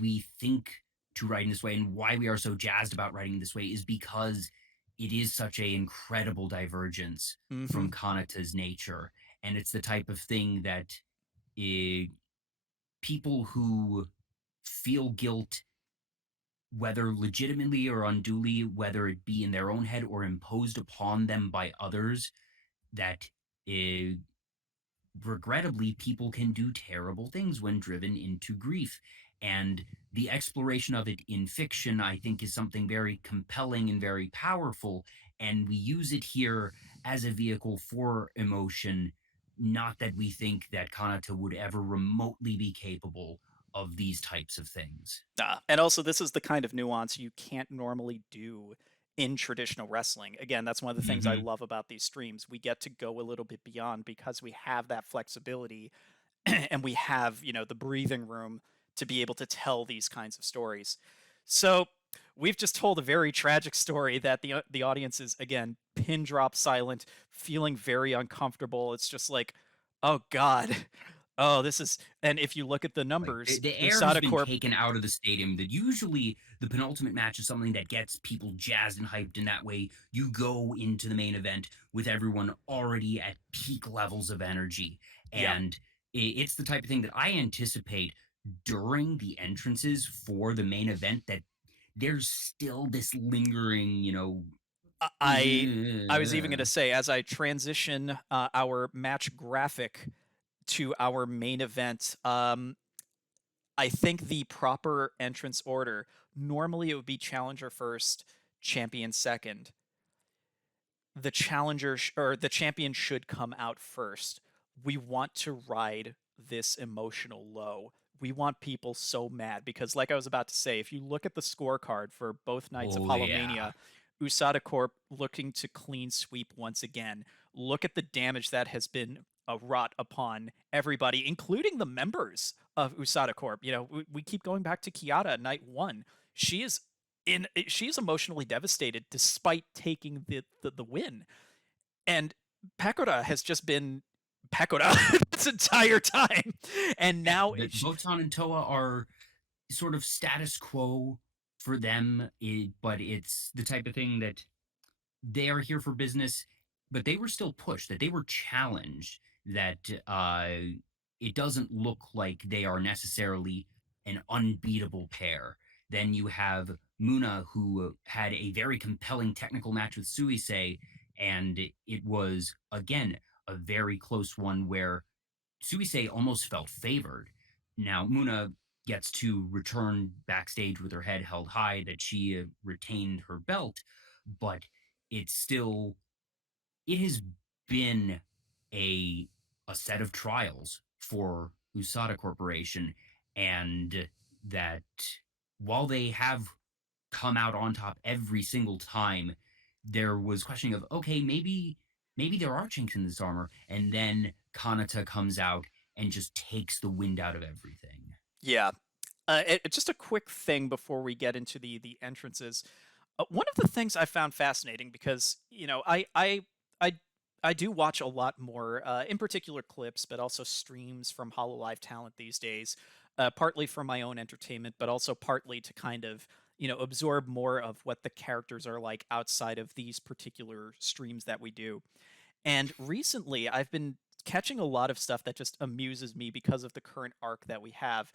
we think to write in this way, and why we are so jazzed about writing this way, is because it is such a incredible divergence Mhm. from Kanata's nature, and it's the type of thing that eh, people who feel guilt, whether legitimately or unduly, whether it be in their own head or imposed upon them by others, that uh, regrettably people can do terrible things when driven into grief. And the exploration of it in fiction, I think, is something very compelling and very powerful. And we use it here as a vehicle for emotion. Not that we think that Kanata would ever remotely be capable of these types of things. And also, this is the kind of nuance you can't normally do in traditional wrestling. Again, that's one of the things I Mm-hmm. love about these streams. We get to go a little bit beyond because we have that flexibility and we have, the breathing room to be able to tell these kinds of stories. So, we've just told a very tragic story that the audience is again pin drop silent, feeling very uncomfortable. It's just like, oh god. Oh, this is and if you look at the Like numbers, the air has Usada been Corp taken out of the stadium. That usually the penultimate match is something that gets people jazzed and hyped, and that way you go into the main event with everyone already at peak levels of energy. yeah. And it's the type of thing that I anticipate during the entrances for the main event, that there's still this lingering, I was even going to say as I transition our match graphic to our main event, I think the proper entrance order normally it would be challenger first, champion second. The challenger or the champion should come out first. We want to ride this emotional low. We want people so mad because, like I was about to say, if you look at the scorecard for both nights of oh yeah. HoloMania, Usada Corp looking to clean sweep once again. Look at the damage that has been wrought upon everybody, including the members of Usada Corp. We keep going back to Kiara night 1. She is she's emotionally devastated despite taking the win. And Pekora has just been Pekora this entire time, and now that Botan and Towa are sort of status quo for them, but it's the type of thing that they are here for business, but they were still pushed, that they were challenged, that it doesn't look like they are necessarily an unbeatable pair. Then you have Moona, who had a very compelling technical match with Suisei, and it was, again, a very close one where Suisei almost felt favored. Now, Moona gets to return backstage with her head held high that she retained her belt, but it's still, it has been a set of trials for Usada Corporation, and that while they have come out on top every single time, there was questioning of, okay, maybe there are chinks in this armor, and then Kanata comes out and just takes the wind out of everything. Yeah. Just a quick thing before we get into the entrances. One of the things I found fascinating, because I do watch a lot more, in particular clips, but also streams from Hololive talent these days, partly for my own entertainment, but also partly to kind of absorb more of what the characters are like outside of these particular streams that we do. And recently, I've been catching a lot of stuff that just amuses me because of the current arc that we have,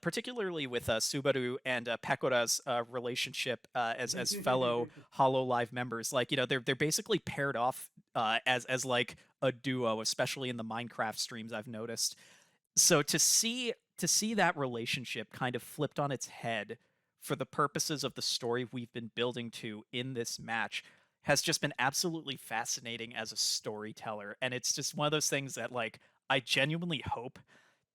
particularly with Subaru and Pekora's relationship as fellow Hololive members. Like, they're basically paired off as like a duo, especially in the Minecraft streams, I've noticed. So to see that relationship kind of flipped on its head for the purposes of the story we've been building to in this match has just been absolutely fascinating as a storyteller. And it's just one of those things that, like, I genuinely hope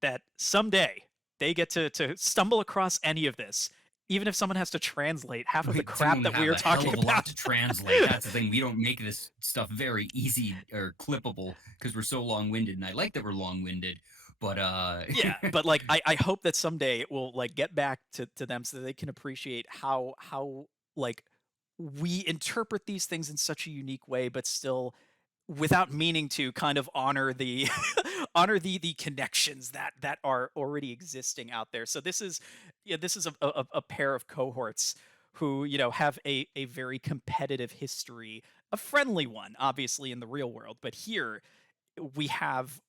that someday they get to stumble across any of this, even if someone has to translate half of the crap that we are talking about. A lot about. to translate. That's the thing. We don't make this stuff very easy or clippable because we're so long-winded, and I like that we're long-winded. But yeah, but like I hope that someday it will like get back to them so that they can appreciate how like we interpret these things in such a unique way, but still without meaning to kind of honor the honor the connections that are already existing out there. So this is a pair of cohorts who have a very competitive history, a friendly one obviously in the real world, but here we have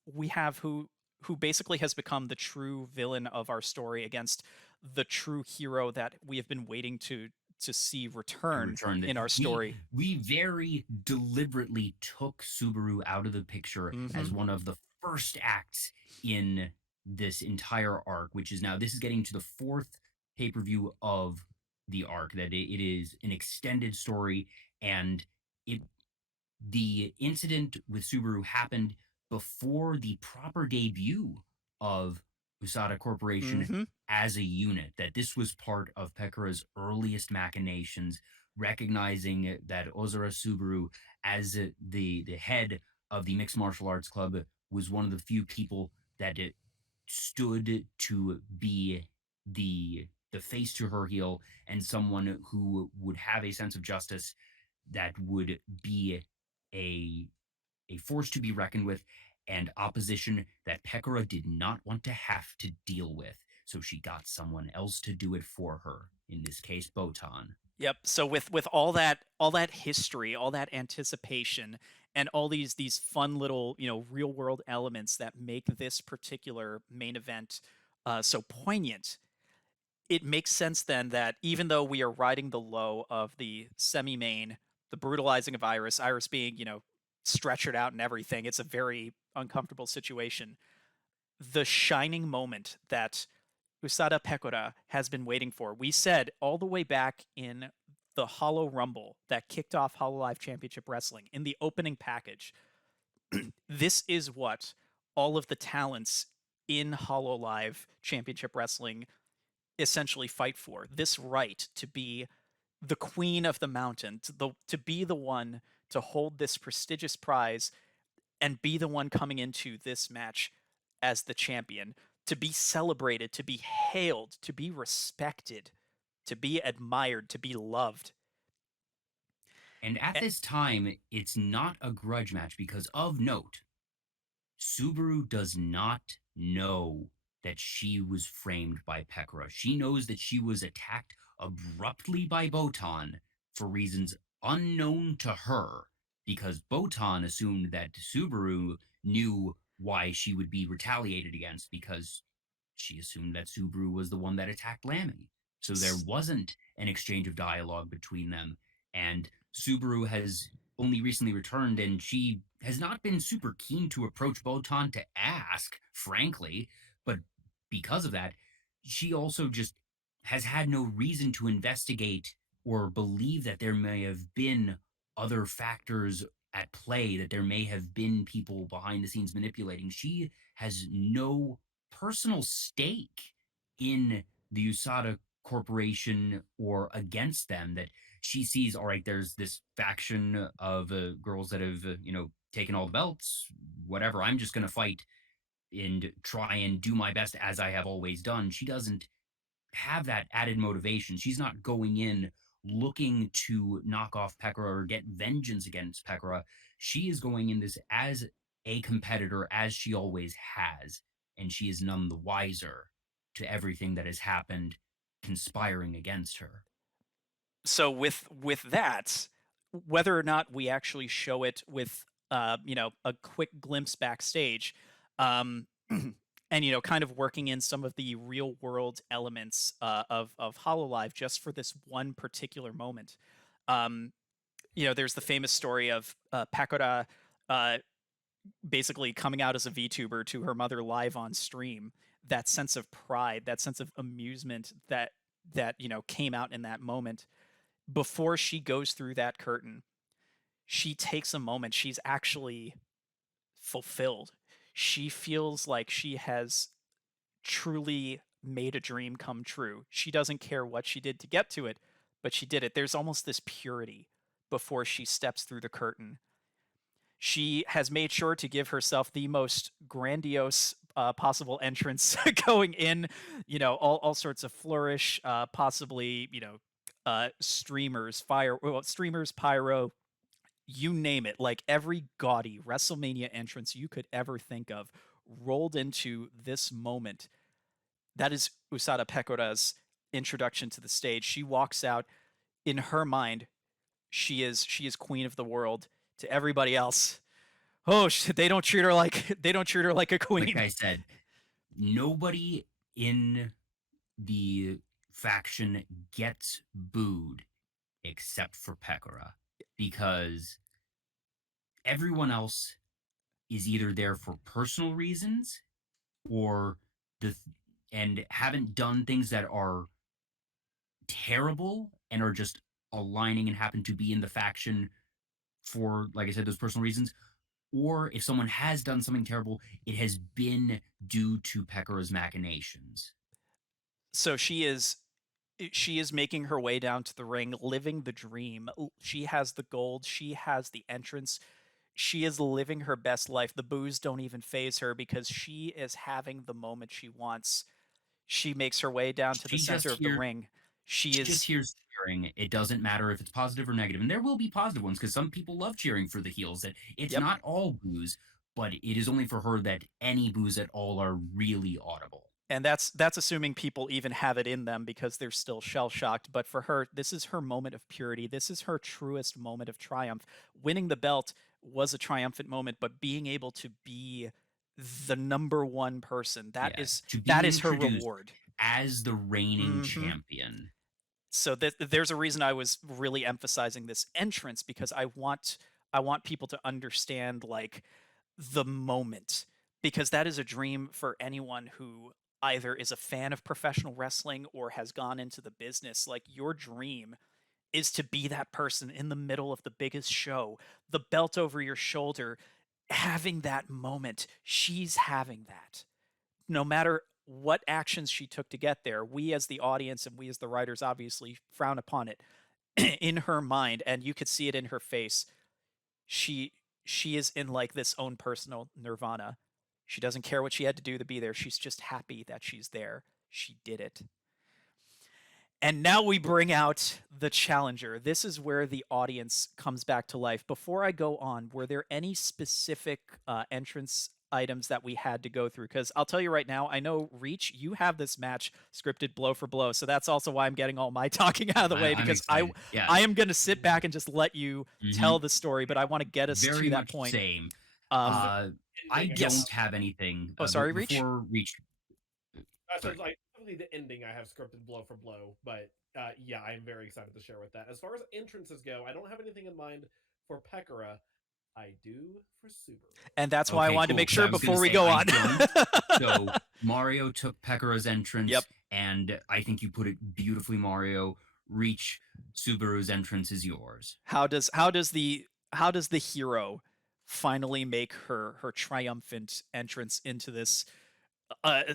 who basically has become the true villain of our story against the true hero that we have been waiting to see return in our story. We very deliberately took Subaru out of the picture as one of the first acts in this entire arc, which is now, this is getting to the fourth pay-per-view of the arc, that it is an extended story, and the incident with Subaru happened before the proper debut of Usada Corporation as a unit, that this was part of Pekora's earliest machinations, recognizing that Ozora Subaru, as the head of the Mixed Martial Arts Club, was one of the few people that it stood to be the face to her heel, and someone who would have a sense of justice, that would be a force to be reckoned with, and opposition that Pekora did not want to have to deal with. So she got someone else to do it for her. In this case, Botan. Yep. So with all that history, all that anticipation, and all these fun little real world elements that make this particular main event so poignant, it makes sense then that even though we are riding the low of the semi-main, the brutalizing of IRyS being stretchered out and everything, it's a very uncomfortable situation. The shining moment that Usada Pekora has been waiting for. We said all the way back in the Holo Rumble that kicked off Hololive Championship Wrestling in the opening package. This is what all of the talents in Hololive Championship Wrestling essentially fight for. This right to be the queen of the mountain, to be the one to hold this prestigious prize and be the one coming into this match as the champion, to be celebrated, to be hailed, to be respected, to be admired, to be loved. And at this time, it's not a grudge match, because of note, Subaru does not know that she was framed by Pekora. She knows that she was attacked abruptly by Botan for reasons unknown to her, because Botan assumed that Subaru knew why she would be retaliated against, because she assumed that Subaru was the one that attacked Lammy. So there wasn't an exchange of dialogue between them. And Subaru has only recently returned, and she has not been super keen to approach Botan to ask, frankly. But because of that, she also just has had no reason to investigate or believe that there may have been other factors at play, that there may have been people behind the scenes manipulating. She has no personal stake in the Usada corporation or against them. That she sees, all right, there's this faction of girls that have, taken all the belts, whatever. I'm just going to fight and try and do my best as I have always done. She doesn't have that added motivation. She's not going in looking to knock off Pekora or get vengeance against Pekora. She is going in this as a competitor, as she always has, and she is none the wiser to everything that has happened conspiring against her. So with that, whether or not we actually show it with a quick glimpse backstage, um, and kind of working in some of the real world elements of Hololive just for this one particular moment. There's the famous story of Pekora basically coming out as a VTuber to her mother live on stream. That sense of pride, that sense of amusement that came out in that moment. Before she goes through that curtain, she takes a moment. She's actually fulfilled. She feels like she has truly made a dream come true. She doesn't care what she did to get to it, but she did it. There's almost this purity before she steps through the curtain. She has made sure to give herself the most grandiose possible entrance going in, all sorts of flourish, possibly, streamers, streamers, pyro, you name it, like every gaudy WrestleMania entrance you could ever think of rolled into this moment. That is Usada Pekora's introduction to the stage. She walks out. In her mind, she is queen of the world. To everybody else, oh, they don't treat her like a queen. Like I said, nobody in the faction gets booed except for Pekora, because everyone else is either there for personal reasons or and haven't done things that are terrible and are just aligning and happen to be in the faction for, like I said, those personal reasons. Or if someone has done something terrible, it has been due to Pekora's machinations. So she is making her way down to the ring, living the dream. She has the gold. She has the entrance. She is living her best life. The boos don't even faze her because she is having the moment she wants. She makes her way down to the center of the ring. She just hears cheering. It doesn't matter if it's positive or negative. And there will be positive ones because some people love cheering for the heels. That it's not all boos, but it is only for her that any boos at all are really audible. And that's assuming people even have it in them because they're still shell-shocked. But for her, this is her moment of purity. This is her truest moment of triumph. Winning the belt was a triumphant moment, but being able to be the number one person, that is her reward. As the reigning champion. So there's a reason I was really emphasizing this entrance, because I want people to understand like the moment, because that is a dream for anyone who either is a fan of professional wrestling or has gone into the business. Like, your dream is to be that person in the middle of the biggest show, the belt over your shoulder, having that moment. She's having that. No matter what actions she took to get there, we as the audience and we as the writers obviously frown upon it. In her mind, and you could see it in her face, she is in like this own personal nirvana. She doesn't care what she had to do to be there. She's just happy that she's there. She did it. And now we bring out the challenger. This is where the audience comes back to life. Before I go on, were there any specific entrance items that we had to go through. Because I'll tell you right now, I know Reach, you have this match scripted blow for blow, so that's also why I'm getting all my talking out of the way, because I am going to sit back and just let you tell the story, but I want to get us very to that much point. Same. I don't have anything. Oh, sorry, Reach. Before Reach. So it's like probably the ending I have scripted blow for blow, but yeah, I'm very excited to share with that. As far as entrances go, I don't have anything in mind for Pekora. I do for Subaru. And that's why I wanted to make sure before we go on. So Mario took Pekora's entrance, and I think you put it beautifully, Mario. Reach, Subaru's entrance is yours. How does the hero finally make her triumphant entrance into this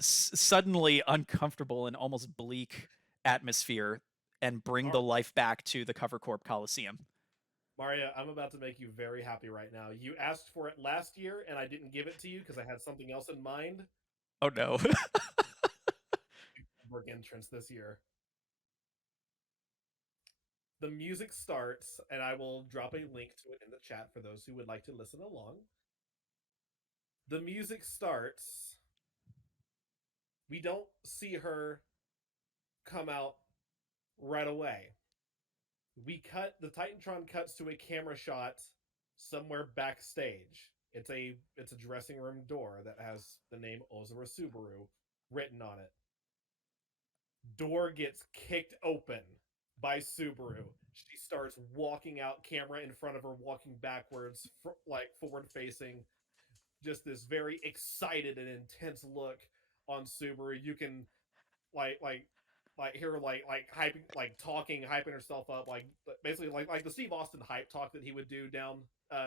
suddenly uncomfortable and almost bleak atmosphere and bring the life back to the Cover Corp Coliseum? Mario, I'm about to make you very happy right now. You asked for it last year, and I didn't give it to you because I had something else in mind. Oh no. Work entrance this year. The music starts, and I will drop a link to it in the chat for those who would like to listen along. The music starts. We don't see her come out right away. The Titantron cuts to a camera shot somewhere backstage. It's a dressing room door that has the name Ozura Subaru written on it. Door gets kicked open by Subaru. She starts walking out, camera in front of her, walking backwards, like forward facing. Just this very excited and intense look on Subaru. You can hear her hyping, talking, hyping herself up, basically like the Steve Austin hype talk that he would do down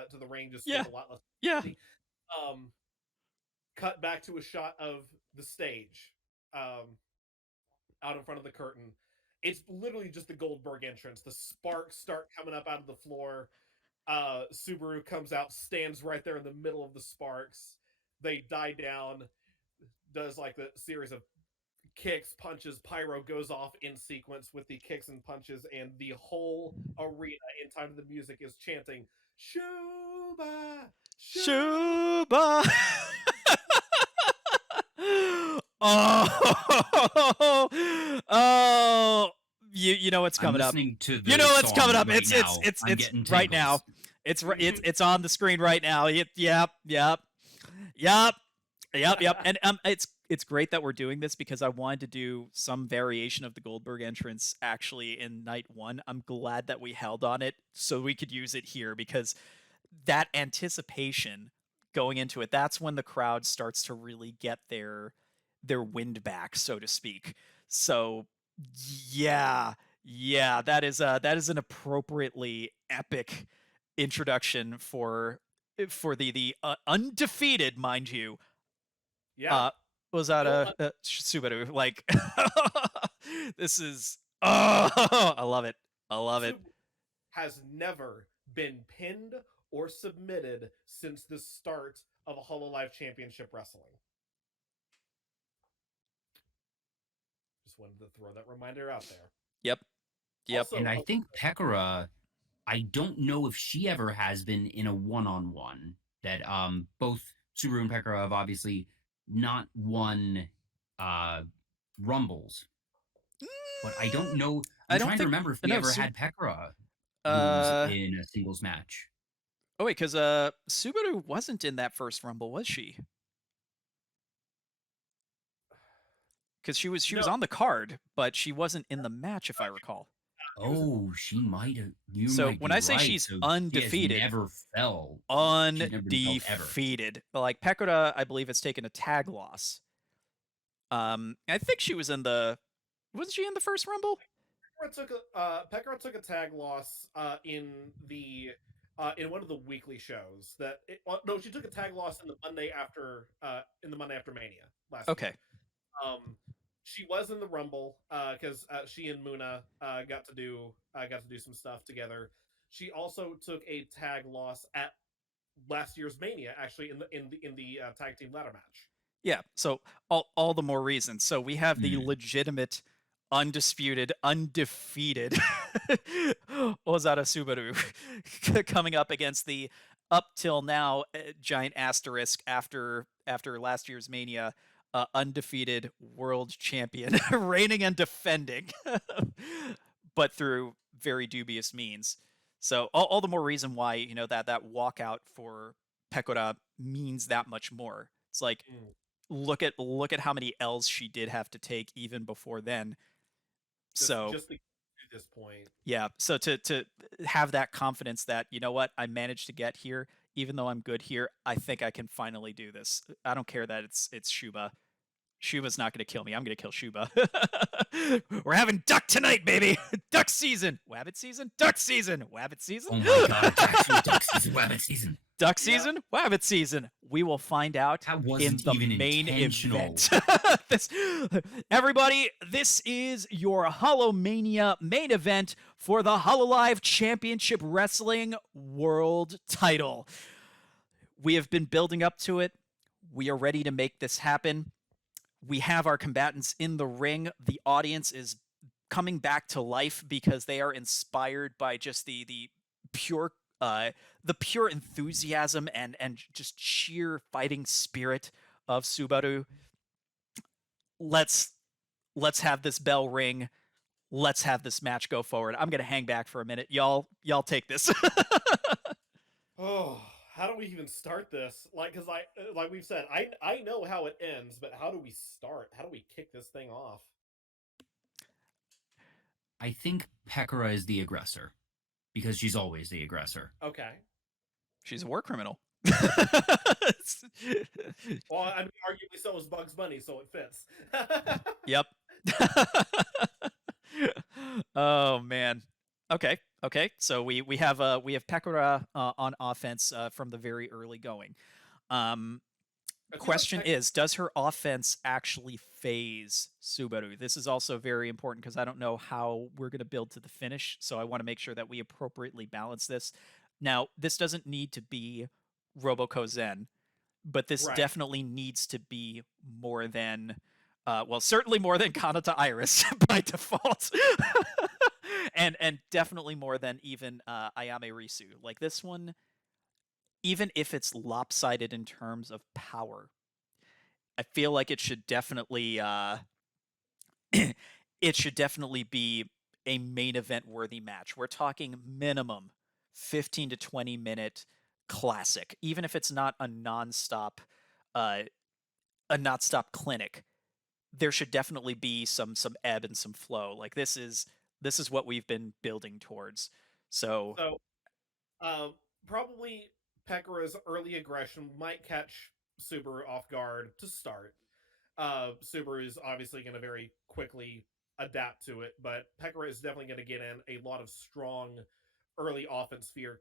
to the ring, just a lot less. Yeah. Cut back to a shot of the stage, out in front of the curtain. It's literally just the Goldberg entrance. The sparks start coming up out of the floor. Subaru comes out, stands right there in the middle of the sparks. They die down, does like the series of kicks, punches, pyro goes off in sequence with the kicks and punches, and the whole arena in time to the music is chanting Shuba! Shuba! Oh, you know what's coming up. You know what's coming up. Right it's right now. It's on the screen right now. Yep. And it's great that we're doing this because I wanted to do some variation of the Goldberg entrance actually in night one. I'm glad that we held on it so we could use it here, because that anticipation going into it, that's when the crowd starts to really get their wind back, so to speak. So yeah, that is an appropriately epic introduction for the undefeated, mind you. Was that Subaru? Like, this is I love it. Has never been pinned or submitted since the start of a Hololive Championship Wrestling. Just wanted to throw that reminder out there. Yep. Also, and I think Pekora, I don't know if she ever has been in a one-on-one. That both Subaru and Pekora have obviously not won Rumbles. But I don't know. I'm trying to remember if we ever had Pekora lose in a singles match. Oh wait, because Subaru wasn't in that first Rumble, was she? Because she was on the card, but she wasn't in the match, if I recall. Oh, she might have. So when I say she's undefeated, she never fell. Undefeated. Like Pekora, I believe, has taken a tag loss. I think she was in the. Wasn't she in the first Rumble? Pekora took a tag loss in one of the weekly shows. No, she took a tag loss in the Monday after Mania last week. Okay. She was in the Rumble because she and Moona got to do some stuff together. She also took a tag loss at last year's Mania, actually in the tag team ladder match. Yeah, so all the more reason. So we have the legitimate, undefeated Usada Subaru coming up against the up till now giant asterisk after after last year's Mania, undefeated world champion, reigning and defending, but through very dubious means. So all the more reason why, you know, that walkout for Pekora means that much more. It's like, look at how many L's she did have to take even before then. Just to this point. Yeah, so to have that confidence that, you know what, I managed to get here, even though I'm good here, I think I can finally do this. I don't care that it's Shuba. Shuba's not going to kill me. I'm going to kill Shuba. We're having duck tonight, baby. Duck season. Wabbit season. Duck season. Wabbit season. Oh my god, actually, duck season, wabbit season. Duck season, Wabbit season. We will find out in the even main intentional. event. Everybody, this is your HoloMania main event for the Hololive Championship Wrestling World Title. We have been building up to it. We are ready to make this happen. We have our combatants in the ring. The audience is coming back to life because they are inspired by just the pure enthusiasm and just sheer fighting spirit of Subaru. Let's have this bell ring. Let's have this match go forward. I'm gonna hang back for a minute. Y'all take this. Oh, how do we even start this? Like we've said, I know how it ends, but how do we start? How do we kick this thing off? I think Pekora is the aggressor, because she's always the aggressor. Okay. She's a war criminal. Well, I mean, arguably so is Bugs Bunny, so it fits. Yep. Oh man. Okay. So we have Pekora on offense from the very early going. Question is, does her offense actually phase Subaru? This is also very important because I don't know how we're going to build to the finish, so I want to make sure that we appropriately balance this. Now, this doesn't need to be Roboco Zen, but this definitely needs to be more than, certainly more than Kanata IRyS by default. and definitely more than even Ayame Risu. Like this one, even if it's lopsided in terms of power, I feel like it should definitely be a main event worthy match. We're talking minimum 15 to 20 minute classic, even if it's not a nonstop clinic. There should definitely be some ebb and some flow. Like this is what we've been building towards. So probably Pekora's early aggression might catch Subaru off guard to start. Subaru is obviously going to very quickly adapt to it, but Pekora is definitely going to get in a lot of strong early offense fear,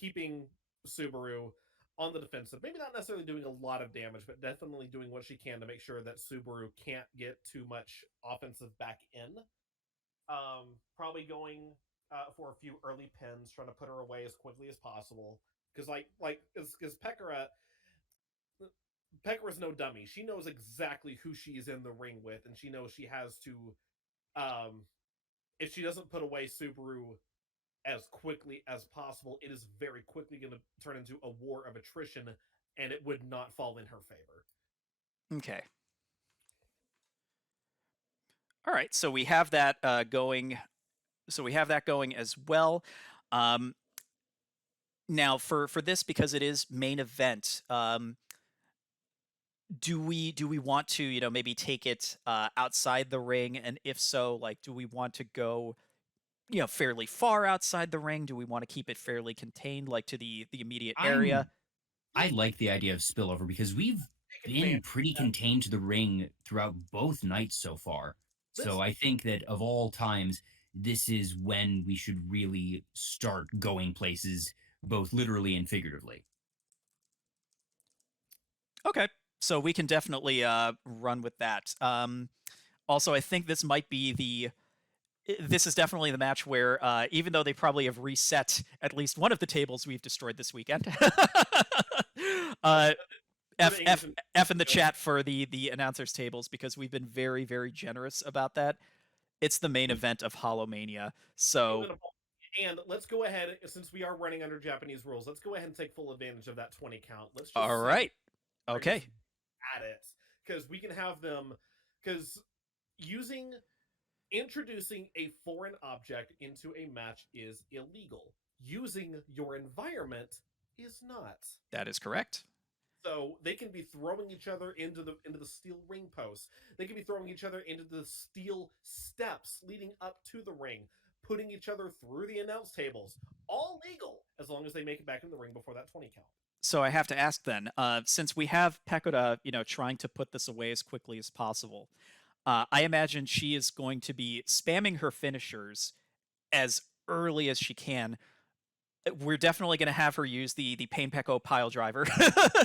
keeping Subaru on the defensive. Maybe not necessarily doing a lot of damage, but definitely doing what she can to make sure that Subaru can't get too much offensive back in. Probably going for a few early pins, trying to put her away as quickly as possible. Because Pekora's no dummy. She knows exactly who she's in the ring with, and she knows she has to, if she doesn't put away Subaru as quickly as possible, it is very quickly going to turn into a war of attrition, and it would not fall in her favor. Okay. All right, so we have that going. So we have that going as well. Now for this, because it is main event, do we want to, you know, maybe take it outside the ring? And if so, like, do we want to go, you know, fairly far outside the ring? Do we want to keep it fairly contained, like to the immediate area? I like the idea of spillover because we've been pretty contained to the ring throughout both nights so far. So I think that of all times, this is when we should really start going places, both literally and figuratively. Okay, so we can definitely run with that. Also, I think this might be this is definitely the match where, even though they probably have reset at least one of the tables we've destroyed this weekend, F in the chat for the announcers tables, because we've been very, very generous about that. It's the main event of HoloMania, so... And let's go ahead, since we are running under Japanese rules, let's go ahead and take full advantage of that 20 count. Let's just All right. Okay. At it, because we can have them, because introducing a foreign object into a match is illegal. Using your environment is not. That is correct. So they can be throwing each other into the steel ring posts. They can be throwing each other into the steel steps leading up to the ring, putting each other through the announce tables. All legal as long as they make it back in the ring before that 20 count. So I have to ask then, since we have Pekora, trying to put this away as quickly as possible, I imagine she is going to be spamming her finishers as early as she can. We're definitely going to have her use the Pain Peko pile driver,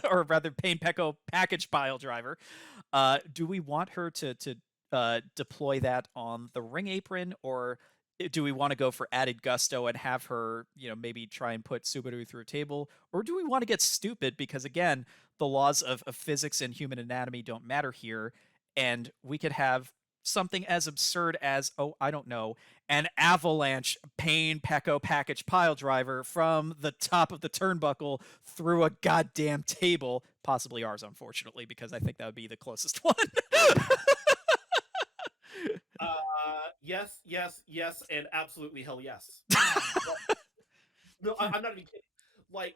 or rather Pain Peko package pile driver. Do we want her to deploy that on the ring apron, or do we want to go for added gusto and have her, maybe try and put Subaru through a table? Or do we want to get stupid? Because again, the laws of physics and human anatomy don't matter here. And we could have something as absurd as, I don't know, an avalanche Pain Peko package pile driver from the top of the turnbuckle through a goddamn table. Possibly ours, unfortunately, because I think that would be the closest one. Yes, and absolutely hell yes. No, I'm not even kidding. Like,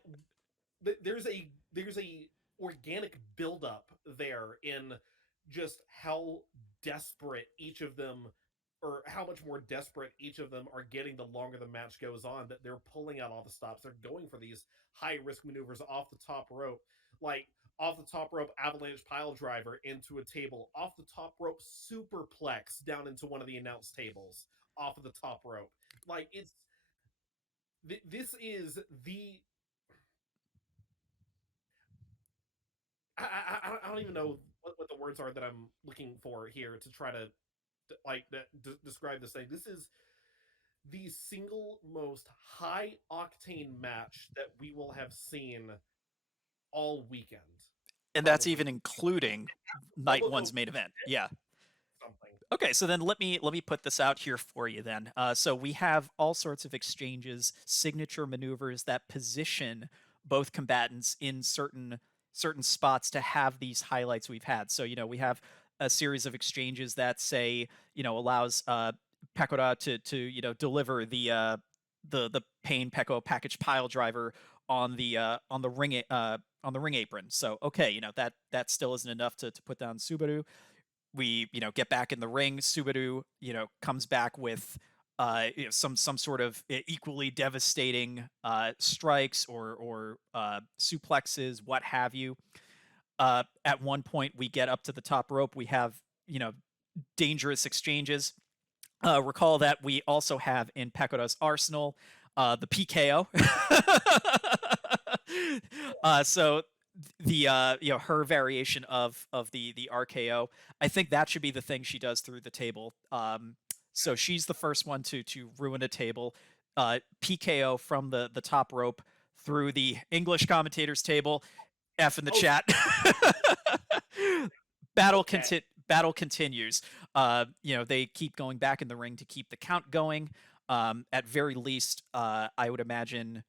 there's a organic buildup there in just how desperate each of them, or how much more desperate each of them are getting the longer the match goes on, that they're pulling out all the stops. They're going for these high risk maneuvers off the top rope, like off the top rope avalanche pile driver into a table, off the top rope superplex down into one of the announce tables, off of the top rope. Like, this is the I don't even know what the words are that I'm looking for here to try to describe this thing. This is the single most high octane match that we will have seen all weekend. And that's even including night one's main event. Yeah. Something. Okay, so then let me put this out here for you then. So we have all sorts of exchanges, signature maneuvers that position both combatants in certain spots to have these highlights we've had. So, we have a series of exchanges that say, allows Pekora to deliver the Pain Peko package pile driver on the ring apron. So okay, that still isn't enough to put down Subaru. We get back in the ring. Subaru comes back with some sort of equally devastating strikes or suplexes, what have you. At one point, we get up to the top rope. We have dangerous exchanges. Recall that we also have in Pekora's arsenal the PKO. So the her variation of the RKO, I think that should be the thing she does through the table. So she's the first one to ruin a table. PKO from the top rope through the English commentators table. F in the chat. Battle continues. They keep going back in the ring to keep the count going. At very least, I would imagine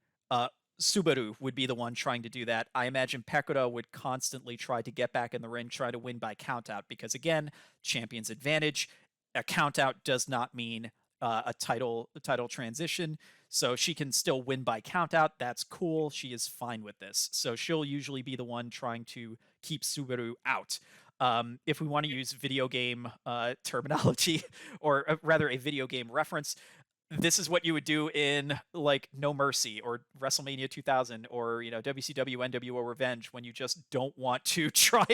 Subaru would be the one trying to do that. I imagine Pekora would constantly try to get back in the ring, try to win by countout, because again, champion's advantage. A countout does not mean a title transition, so she can still win by countout. That's cool. She is fine with this. So she'll usually be the one trying to keep Subaru out. If we want to use video game terminology, or rather a video game reference, this is what you would do in like No Mercy or WrestleMania 2000 or WCW NWO Revenge, when you just don't want to try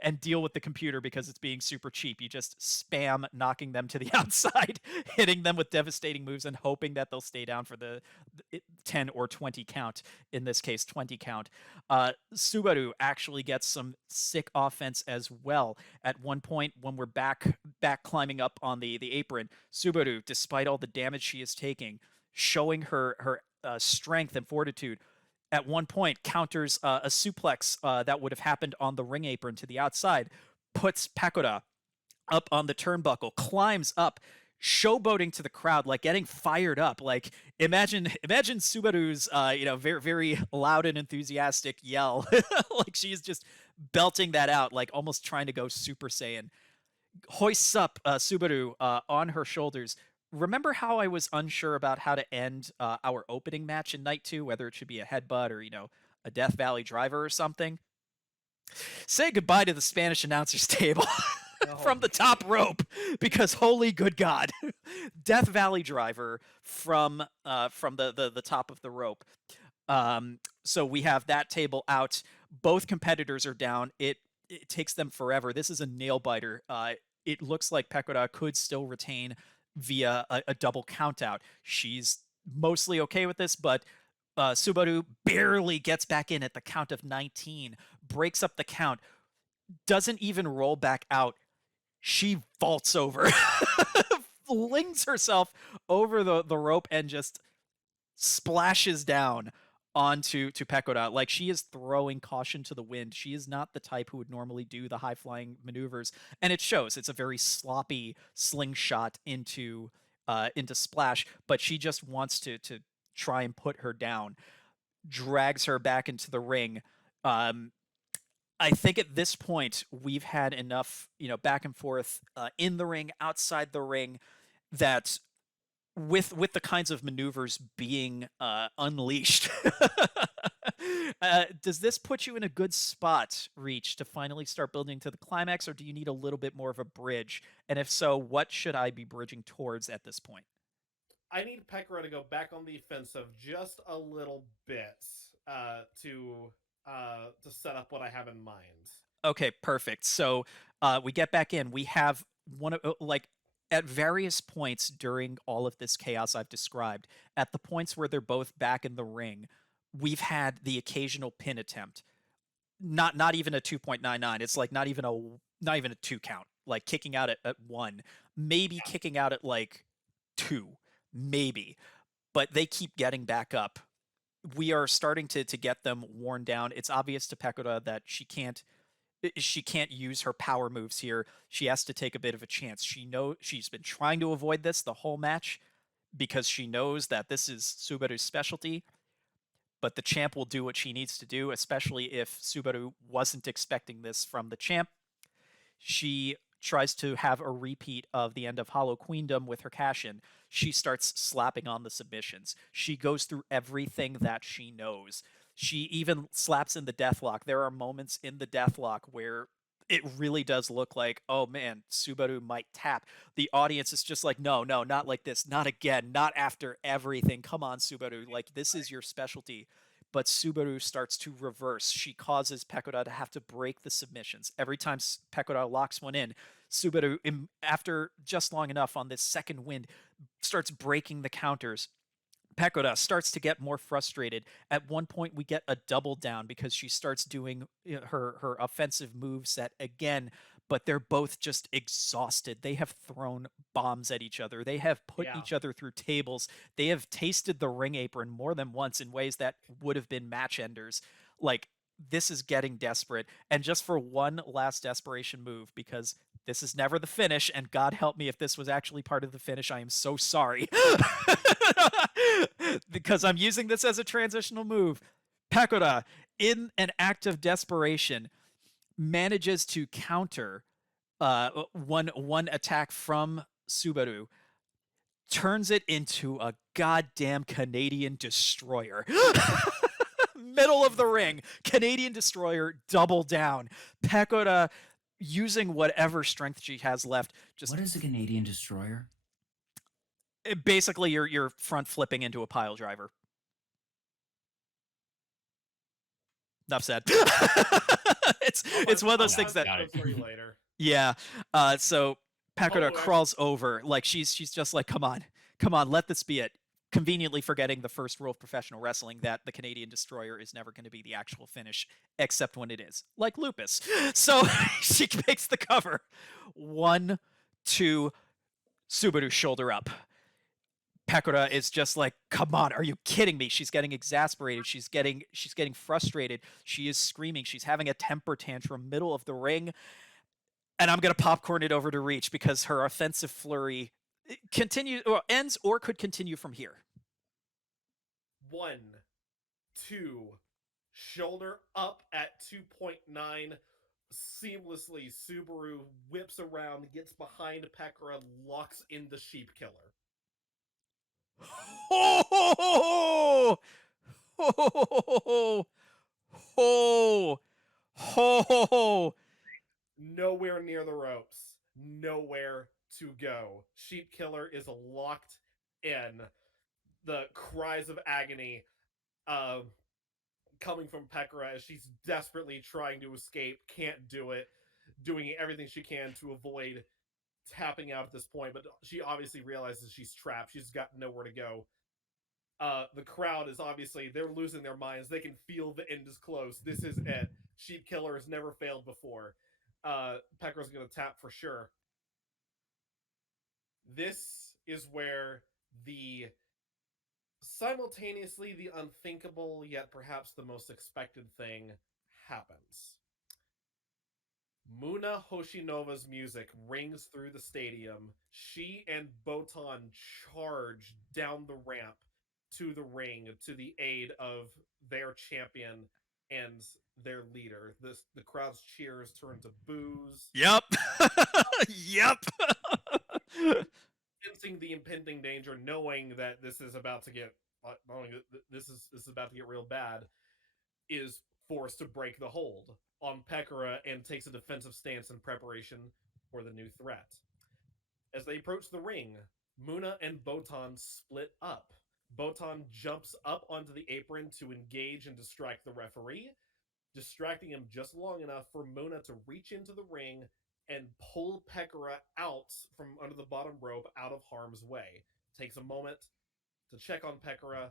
and deal with the computer because it's being super cheap. You just spam knocking them to the outside, hitting them with devastating moves, and hoping that they'll stay down for the 10 or 20 count. In this case, 20 count. Subaru actually gets some sick offense as well. At one point, when we're back climbing up on the apron, Subaru, despite all the damage she is taking, showing her strength and fortitude, at one point counters a suplex that would have happened on the ring apron to the outside, puts Pekora up on the turnbuckle, climbs up, showboating to the crowd, like getting fired up. Like imagine Subaru's very very loud and enthusiastic yell. Like she's just belting that out, like almost trying to go Super Saiyan. Hoists up Subaru on her shoulders. Remember how I was unsure about how to end our opening match in night 2, whether it should be a headbutt or, a Death Valley driver or something? Say goodbye to the Spanish announcers table from the top rope, because holy good God. Death Valley driver from the top of the rope. So we have that table out. Both competitors are down. It takes them forever. This is a nail biter. It looks like Pekora could still retain via a double countout. She's mostly okay with this, but Subaru barely gets back in at the count of 19, breaks up the count, doesn't even roll back out. She vaults over, flings herself over the rope and just splashes down onto Pekora. Like she is throwing caution to the wind. She is not the type who would normally do the high-flying maneuvers, and it shows. It's a very sloppy slingshot into Splash, but she just wants to try and put her down, drags her back into the ring. I think at this point we've had enough, back and forth in the ring, outside the ring, that with the kinds of maneuvers being unleashed, does this put you in a good spot, Reach, to finally start building to the climax, or do you need a little bit more of a bridge? And if so, what should I be bridging towards at this point? I need Pekora to go back on the offensive just a little bit to set up what I have in mind. Okay, perfect. So we get back in. We have one of at various points during all of this chaos I've described, at the points where they're both back in the ring, we've had the occasional pin attempt. Not even a 2.99. It's like not even a 2 count. Like kicking out at 1, maybe kicking out at like 2, maybe. But they keep getting back up. We are starting to get them worn down. It's obvious to Pekora that she can't use her power moves here. She has to take a bit of a chance. She's been trying to avoid this the whole match because she knows that this is Subaru's specialty, but the champ will do what she needs to do, especially if Subaru wasn't expecting this from the champ. She tries to have a repeat of the end of Holo Queendom with her cash-in. She starts slapping on the submissions. She goes through everything that she knows. She even slaps in the deathlock. There are moments in the deathlock where it really does look like, oh man, Subaru might tap. The audience is just like, no, not like this. Not again. Not after everything. Come on, Subaru. Like, this is your specialty. But Subaru starts to reverse. She causes Pekora to have to break the submissions. Every time Pekora locks one in, Subaru, after just long enough on this second wind, starts breaking the counters. Pekora starts to get more frustrated. At one point, we get a double down because she starts doing her offensive move set again, but they're both just exhausted. They have thrown bombs at each other. They have put each other through tables. They have tasted the ring apron more than once in ways that would have been match enders. Like, this is getting desperate. And just for one last desperation move, because this is never the finish, and God help me if this was actually part of the finish, I am so sorry. Because I'm using this as a transitional move. Pekora, in an act of desperation, manages to counter one attack from Subaru, turns it into a goddamn Canadian destroyer. Middle of the ring, Canadian destroyer, double down. Pekora, using whatever strength she has left, just... What is a Canadian destroyer? Basically, you're front flipping into a pile driver. Enough said. It's one of those things that... Yeah. So Pekora crawls over. Like, she's just like, come on, let this be it. Conveniently forgetting the first rule of professional wrestling, that the Canadian destroyer is never going to be the actual finish, except when it is. Like lupus. So she makes the cover. 1, 2, Subaru shoulder up. Pekora is just like, come on, are you kidding me? She's getting exasperated. She's getting frustrated. She is screaming. She's having a temper tantrum middle of the ring. And I'm going to popcorn it over to Reach because her offensive flurry Continue or ends or could continue from here. 1, 2, shoulder up at 2.9. Seamlessly, Subaru whips around, gets behind Pekora, locks in the Sheep Killer. Ho! Ho! Ho! Ho! Nowhere near the ropes. Nowhere to go. Sheep Killer is locked in. The cries of agony coming from Pekora as she's desperately trying to escape, can't do it, doing everything she can to avoid tapping out at this point, but she obviously realizes she's trapped. She's got nowhere to go. The crowd is obviously, they're losing their minds. They can feel the end is close. This is it. Sheep Killer has never failed before. Pekora's going to tap for sure. This is where the simultaneously the unthinkable yet perhaps the most expected thing happens. Moona Hoshinova's music rings through the stadium. She and Botan charge down the ramp to the ring to the aid of their champion and their leader. The crowd's cheers turn to boos. Yep. Yep. Sensing the impending danger, knowing that this is about to get this is about to get real bad, is forced to break the hold on Pekora and takes a defensive stance in preparation for the new threat. As they approach the ring, Moona and Botan split up. Botan jumps up onto the apron to engage and distract the referee, distracting him just long enough for Moona to reach into the ring and pull Pekora out from under the bottom rope out of harm's way. Takes a moment to check on Pekora,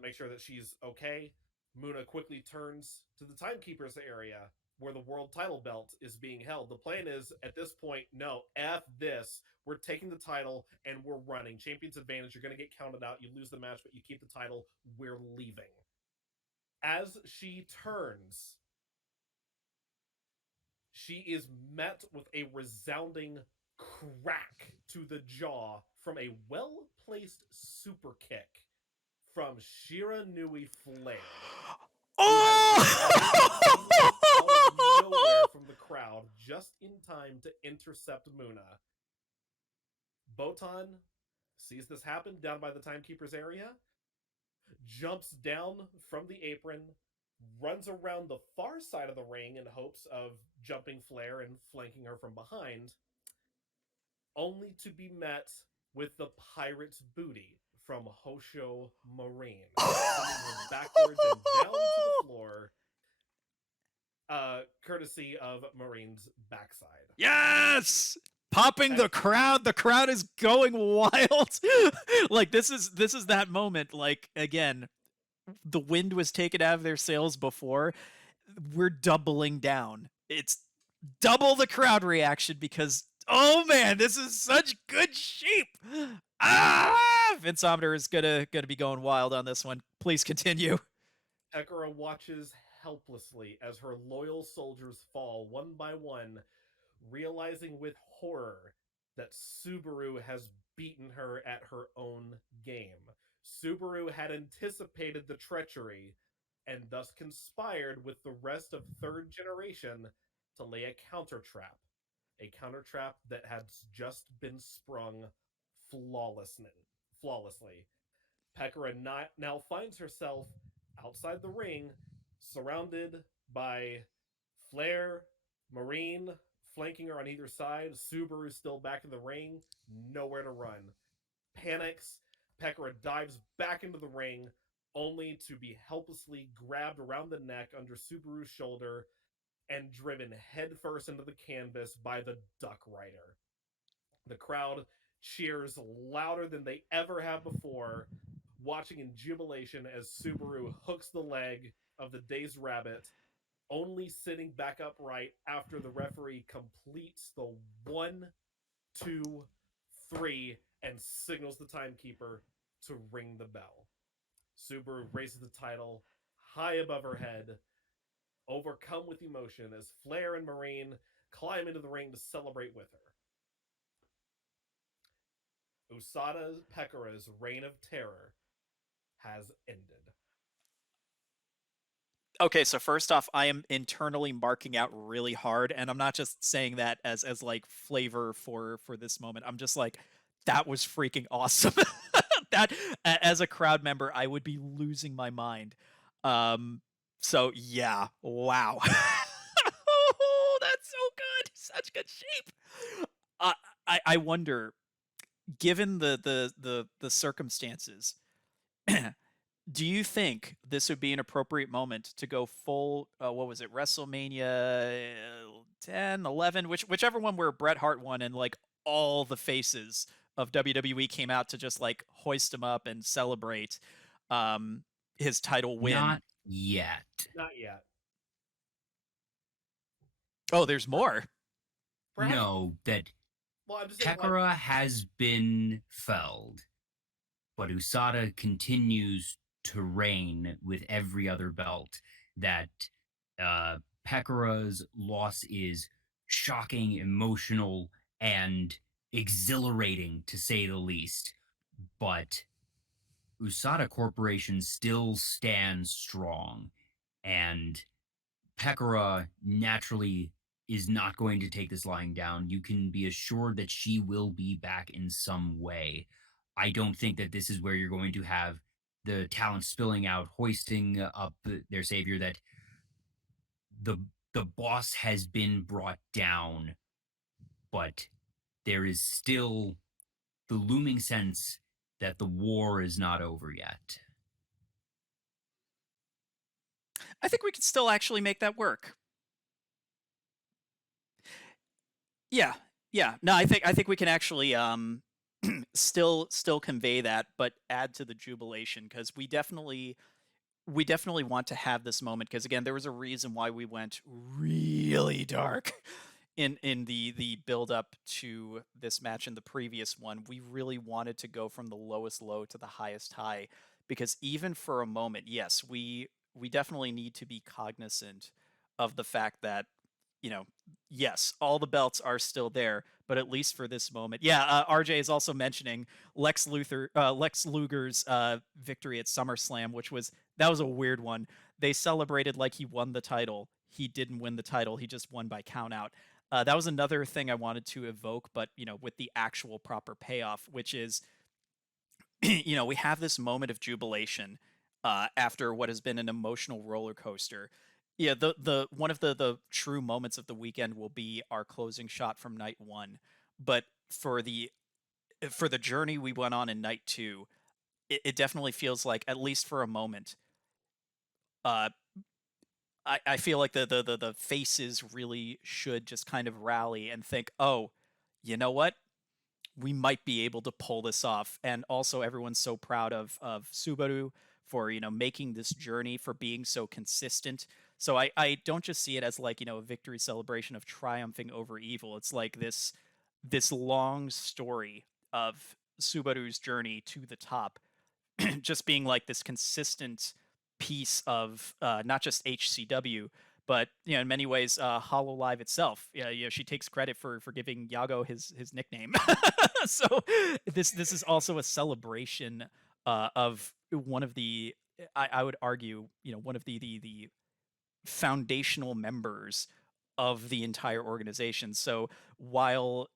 make sure that she's okay. Moona quickly turns to the timekeeper's area where the world title belt is being held. The plan is, at this point, no, F this. We're taking the title and we're running. Champion's advantage, you're going to get counted out. You lose the match, but you keep the title. We're leaving. As she turns, she is met with a resounding crack to the jaw from a well-placed super kick from Shiranui Flair. Oh! Out of nowhere from the crowd, just in time to intercept Moona. Botan sees this happen down by the timekeeper's area, jumps down from the apron, runs around the far side of the ring in hopes of jumping Flair and flanking her from behind, only to be met with the pirate's booty from Hosho Marine, sending her backwards and down to the floor, courtesy of Marine's backside. Yes! Popping the crowd. The crowd is going wild. Like this is that moment. Like again, the wind was taken out of their sails before. We're doubling down. It's double the crowd reaction because oh man, this is such good sheep. Vinceometer is gonna be going wild on this one. Please continue. Pekora watches helplessly as her loyal soldiers fall one by one, realizing with horror that Subaru has beaten her at her own game. Subaru had anticipated the treachery and thus conspired with the rest of third generation to lay a counter trap that had just been sprung flawlessly. Pekora now finds herself outside the ring, surrounded by Flair, Marine, flanking her on either side. Subaru still back in the ring, nowhere to run. Panics, Pekora dives back into the ring, only to be helplessly grabbed around the neck under Subaru's shoulder and driven headfirst into the canvas by the Duck Rider. The crowd cheers louder than they ever have before, watching in jubilation as Subaru hooks the leg of the dazed rabbit, only sitting back upright after the referee completes the 1, 2, 3 and signals the timekeeper to ring the bell. Subaru raises the title high above her head, overcome with emotion as Flair and Marine climb into the ring to celebrate with her. Usada Pekora's reign of terror has ended. Okay, so first off, I am internally marking out really hard, and I'm not just saying that as like flavor for this moment. I'm just like, that was freaking awesome. That as a crowd member, I would be losing my mind. So yeah, wow. Oh, that's so good. Such good shape. I wonder, given the circumstances, do you think this would be an appropriate moment to go full, what was it, WrestleMania 10, 11, whichever one where Bret Hart won and like all the faces of WWE came out to just like hoist him up and celebrate his title win? Not yet. Not yet. Oh, there's more. Perhaps, No, that well, I'm just saying, Pekora has been felled, but Usada continues to reign with every other belt. That Pekora's loss is shocking, emotional, and exhilarating, to say the least. But Usada Corporation still stands strong, and Pekora naturally is not going to take this lying down. You can be assured that she will be back in some way. I don't think that this is where you're going to have the talent spilling out, hoisting up their savior. That the boss has been brought down, but there is still the looming sense that the war is not over yet. I think we can still actually make that work. Yeah, yeah. No, I think we can actually still convey that, but add to the jubilation, because we definitely want to have this moment, because again, there was a reason why we went really dark in the build up to this match. In the previous one, we really wanted to go from the lowest low to the highest high, because even for a moment, yes, we definitely need to be cognizant of the fact that, yes, all the belts are still there, but at least for this moment. Yeah, RJ is also mentioning Lex Luger's victory at SummerSlam, that was a weird one. They celebrated like he won the title. He didn't win the title. He just won by countout. That was another thing I wanted to evoke, but with the actual proper payoff, which is, we have this moment of jubilation after what has been an emotional roller coaster. Yeah, the one of the true moments of the weekend will be our closing shot from night one, but for the journey we went on in night two, it definitely feels like, at least for a moment, uh, I feel like the faces really should just kind of rally and think, oh, you know what? We might be able to pull this off. And also, everyone's so proud of Subaru for making this journey, for being so consistent. So I don't just see it as like a victory celebration of triumphing over evil. It's like this long story of Subaru's journey to the top, just being like this consistent piece of not just HCW, but in many ways, Hololive itself. Yeah, she takes credit for giving Yago his nickname. So this is also a celebration of one of the, I would argue, one of the foundational members of the entire organization. So while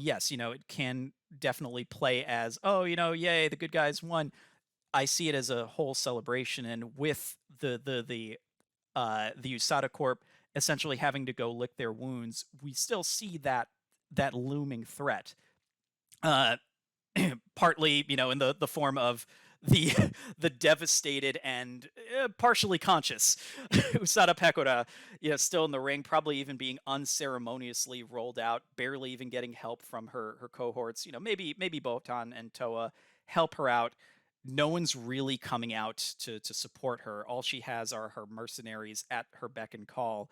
yes, it can definitely play as, oh, yay, the good guys won. I see it as a whole celebration, and with the Usada Corp essentially having to go lick their wounds, we still see that looming threat. Partly, in the form of the the devastated and partially conscious Usada Pekora, still in the ring, probably even being unceremoniously rolled out, barely even getting help from her cohorts. Maybe Botan and Towa help her out. No one's really coming out to support her. All she has are her mercenaries at her beck and call,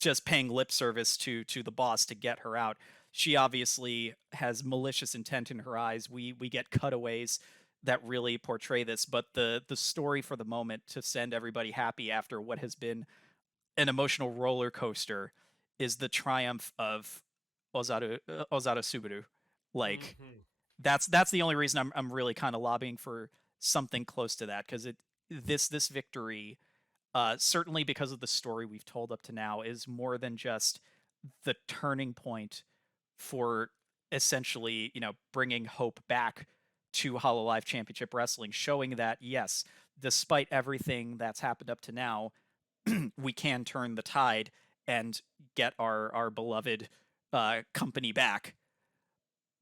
just paying lip service to the boss to get her out. She obviously has malicious intent in her eyes. We get cutaways that really portray this, but the story for the moment, to send everybody happy after what has been an emotional roller coaster, is the triumph of Ozado Subaru. Like, That's the only reason I'm really kind of lobbying for something close to that, because this victory, certainly because of the story we've told up to now, is more than just the turning point for essentially, bringing hope back to Hololive Championship Wrestling, showing that yes, despite everything that's happened up to now, we can turn the tide and get our beloved company back.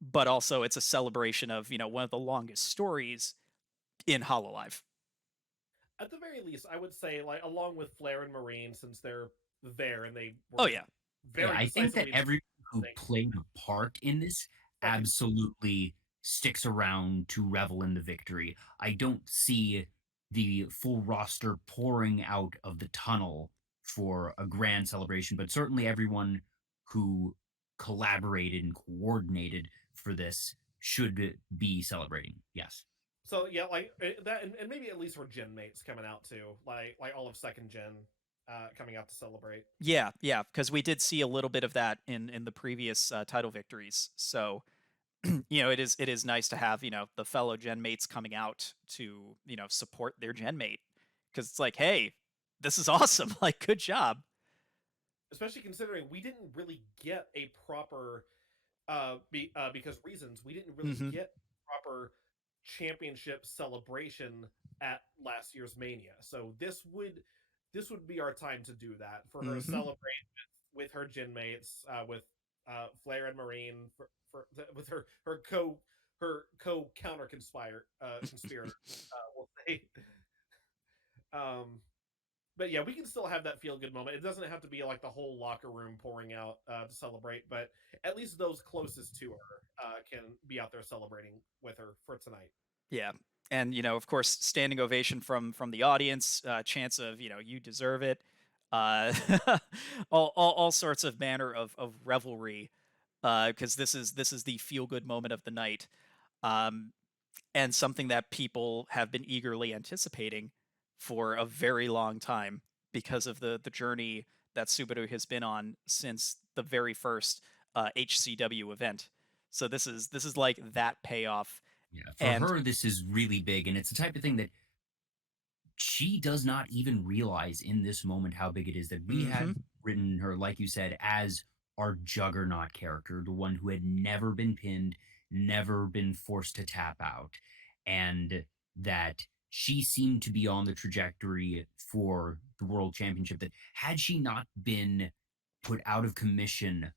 But also, it's a celebration of one of the longest stories in Hololive. At the very least, I would say, like, along with Flair and Marine, since they're there and they were Oh yeah, very I think that decisively everyone who played a part in this Right. absolutely sticks around to revel in the victory. I don't see the full roster pouring out of the tunnel for a grand celebration, but certainly everyone who collaborated and coordinated for this should be celebrating. Yes. So yeah, like that, and maybe at least for gen mates coming out too, like all of second gen coming out to celebrate. yeah, because we did see a little bit of that in the previous title victories. So it is nice to have the fellow gen mates coming out to support their gen mate, because it's like, hey, this is awesome. Like, good job. Especially considering we didn't really get a proper because reasons we didn't really Mhm. get proper championship celebration at last year's Mania. So this would be our time to do that, for her to Mhm. celebrate with her gym mates, with Flair and Marine, with her co counter conspirator. We'll say. But yeah, we can still have that feel good moment. It doesn't have to be like the whole locker room pouring out to celebrate, but at least those closest to her can be out there celebrating with her for tonight. Yeah. And of course, standing ovation from the audience, chance of you deserve it, uh, all sorts of manner of revelry, because this is the feel good moment of the night, um, and something that people have been eagerly anticipating for a very long time, because of the journey that Subaru has been on since the very first HCW event. So this is like that payoff. Yeah. For And her, this is really big. And it's the type of thing that she does not even realize in this moment how big it is that we mhm. had written her, like you said, as our juggernaut character, the one who had never been pinned, never been forced to tap out, and that she seemed to be on the trajectory for the world championship. That had she not been put out of commission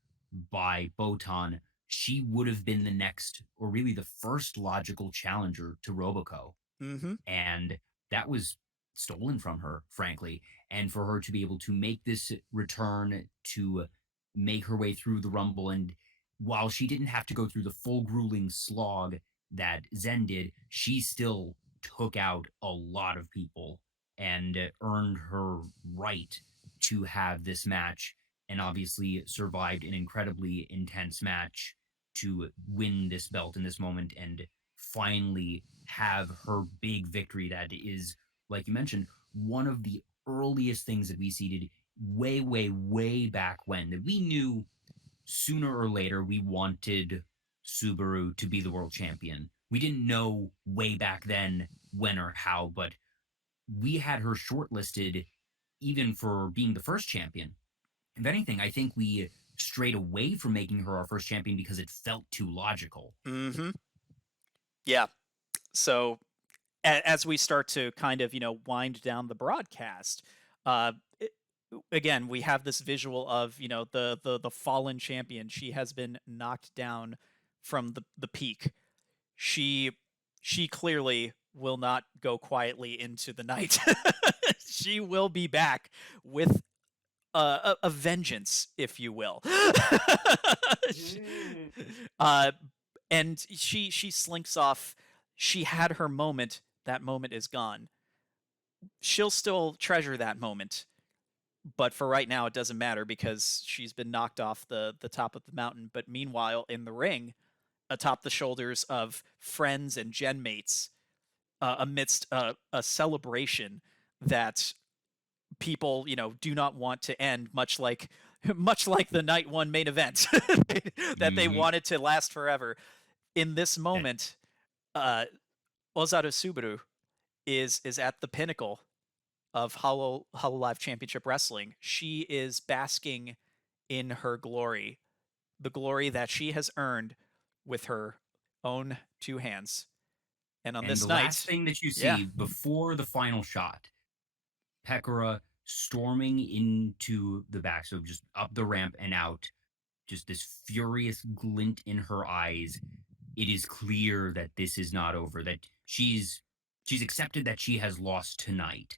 by Botan, she would have been the next, or really the first logical challenger to Roboco. Mhm. And that was stolen from her, frankly. And for her to be able to make this return, to make her way through the Rumble, and while she didn't have to go through the full grueling slog that Zen did, she still took out a lot of people and earned her right to have this match, and obviously survived an incredibly intense match to win this belt in this moment and finally have her big victory that is, like you mentioned, one of the earliest things that we seeded way, way, way back when, that we knew sooner or later we wanted Subaru to be the world champion. We didn't know way back then when or how, but we had her shortlisted even for being the first champion. If anything, I think we strayed away from making her our first champion because it felt too logical. Mhm. Yeah. So as we start to kind of wind down the broadcast, uh, it, again we have this visual of the fallen champion. She has been knocked down from the peak. She she clearly will not go quietly into the night. She will be back with a vengeance, if you will. Mm. uh, and she slinks off. She had her moment. That moment is gone. She'll still treasure that moment, but for right now, it doesn't matter, because she's been knocked off the top of the mountain. But meanwhile, in the ring, atop the shoulders of friends and gen mates, amidst a celebration that people do not want to end, much like much like the night one main event that they Mhm. wanted to last forever. in this moment, Ozaru Subaru is at the pinnacle of Hololive Championship Wrestling. She is basking in her glory, the glory that she has earned with her own two hands. And on And this the night, last thing that you see yeah. before the final shot, Pekora storming into the back, so just up the ramp and out, just this furious glint in her eyes. It is clear that this is not over, that she's accepted that she has lost tonight,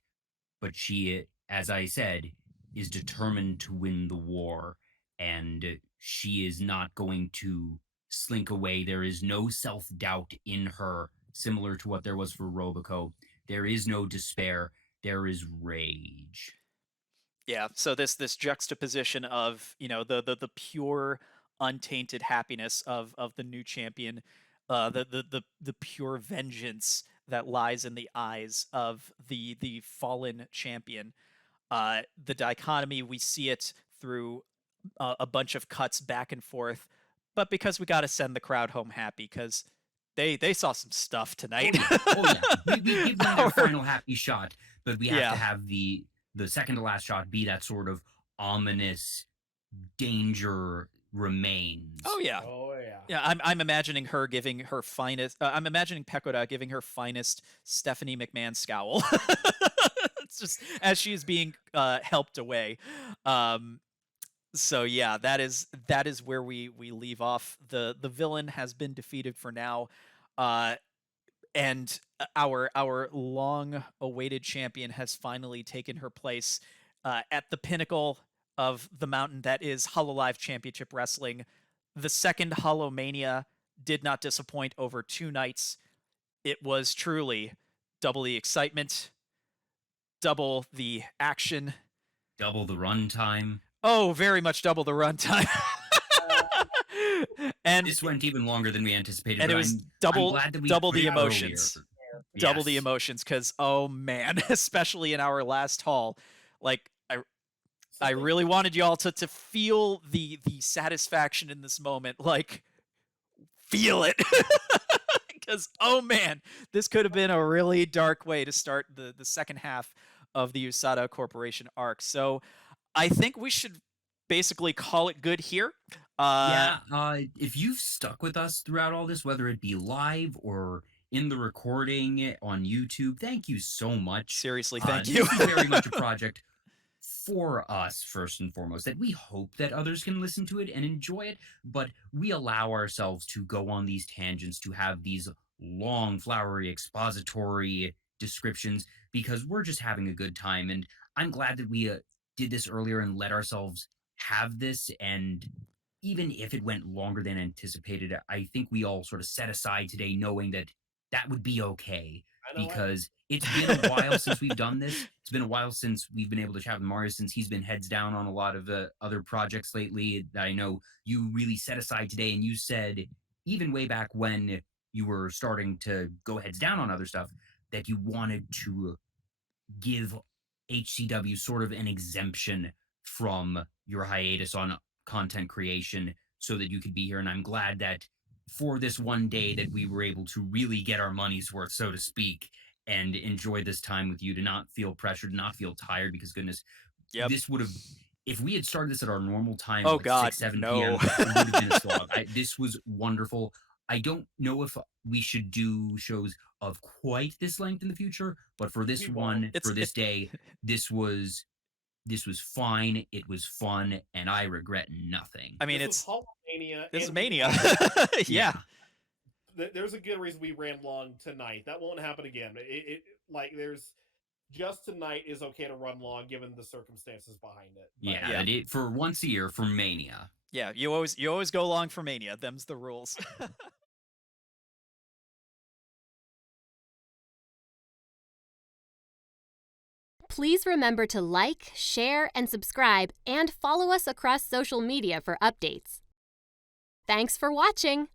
but she, as I said, is determined to win the war, and she is not going to slink away. There is no self-doubt in her, similar to what there was for Roboco. There is no despair. There is rage. Yeah, so this juxtaposition of, the pure untainted happiness of the new champion, the pure vengeance that lies in the eyes of the fallen champion. The dichotomy, we see it through a bunch of cuts back and forth, but because we got to send the crowd home happy because they saw some stuff tonight. Oh yeah. We give them their final happy shot, but we have to have the second to last shot be that sort of ominous danger remains. Oh yeah. Oh yeah. Yeah, I'm imagining her giving her finest. I'm imagining Pekora giving her finest Stephanie McMahon scowl. It's just as she's being helped away. So yeah, that is where we leave off. The villain has been defeated for now, and our long awaited champion has finally taken her place at the pinnacle of the mountain that is Hololive Championship Wrestling. The second HoloMania did not disappoint over 2 nights. It was truly double the excitement, double the action, double the runtime. Oh, very much double the runtime. And this went even longer than we anticipated. And it was double the emotions. Yes. Double the emotions, because oh man, especially in our last haul, like I really wanted y'all to feel the satisfaction in this moment, like feel it. Because oh man, this could have been a really dark way to start the second half of the Usada Corporation arc. So I think we should basically call it good here. If you've stuck with us throughout all this, whether it be live or in the recording on YouTube, thank you so much. Seriously, thank you. This is very much a project for us, first and foremost, that we hope that others can listen to it and enjoy it, but we allow ourselves to go on these tangents, to have these long, flowery, expository descriptions, because we're just having a good time, and I'm glad that we did this earlier and let ourselves have this, and even if it went longer than anticipated, I think we all sort of set aside today knowing that that would be okay, because it's been a while since we've done this. It's been a while since we've been able to chat with Mario, since he's been heads down on a lot of other projects lately that I know you really set aside today, and you said even way back when you were starting to go heads down on other stuff that you wanted to give HCW sort of an exemption from your hiatus on content creation so that you could be here. And I'm glad that for this one day that we were able to really get our money's worth, so to speak, and enjoy this time with you, to not feel pressured, not feel tired, because goodness, this would have, if we had started this at our normal time, oh like God, 6, 7 no. p.m., it would have been a slog. This was wonderful. I don't know if we should do shows of quite this length in the future, but for this this day, this was fine. It was fun, and I regret nothing. I mean, this was HoloMania. This is Mania. Yeah. There's a good reason we ran long tonight. That won't happen again. There's just tonight is okay to run long given the circumstances behind it. But For once a year for Mania. Yeah, you always go long for Mania. Them's the rules. Please remember to like, share, and subscribe, and follow us across social media for updates. Thanks for watching!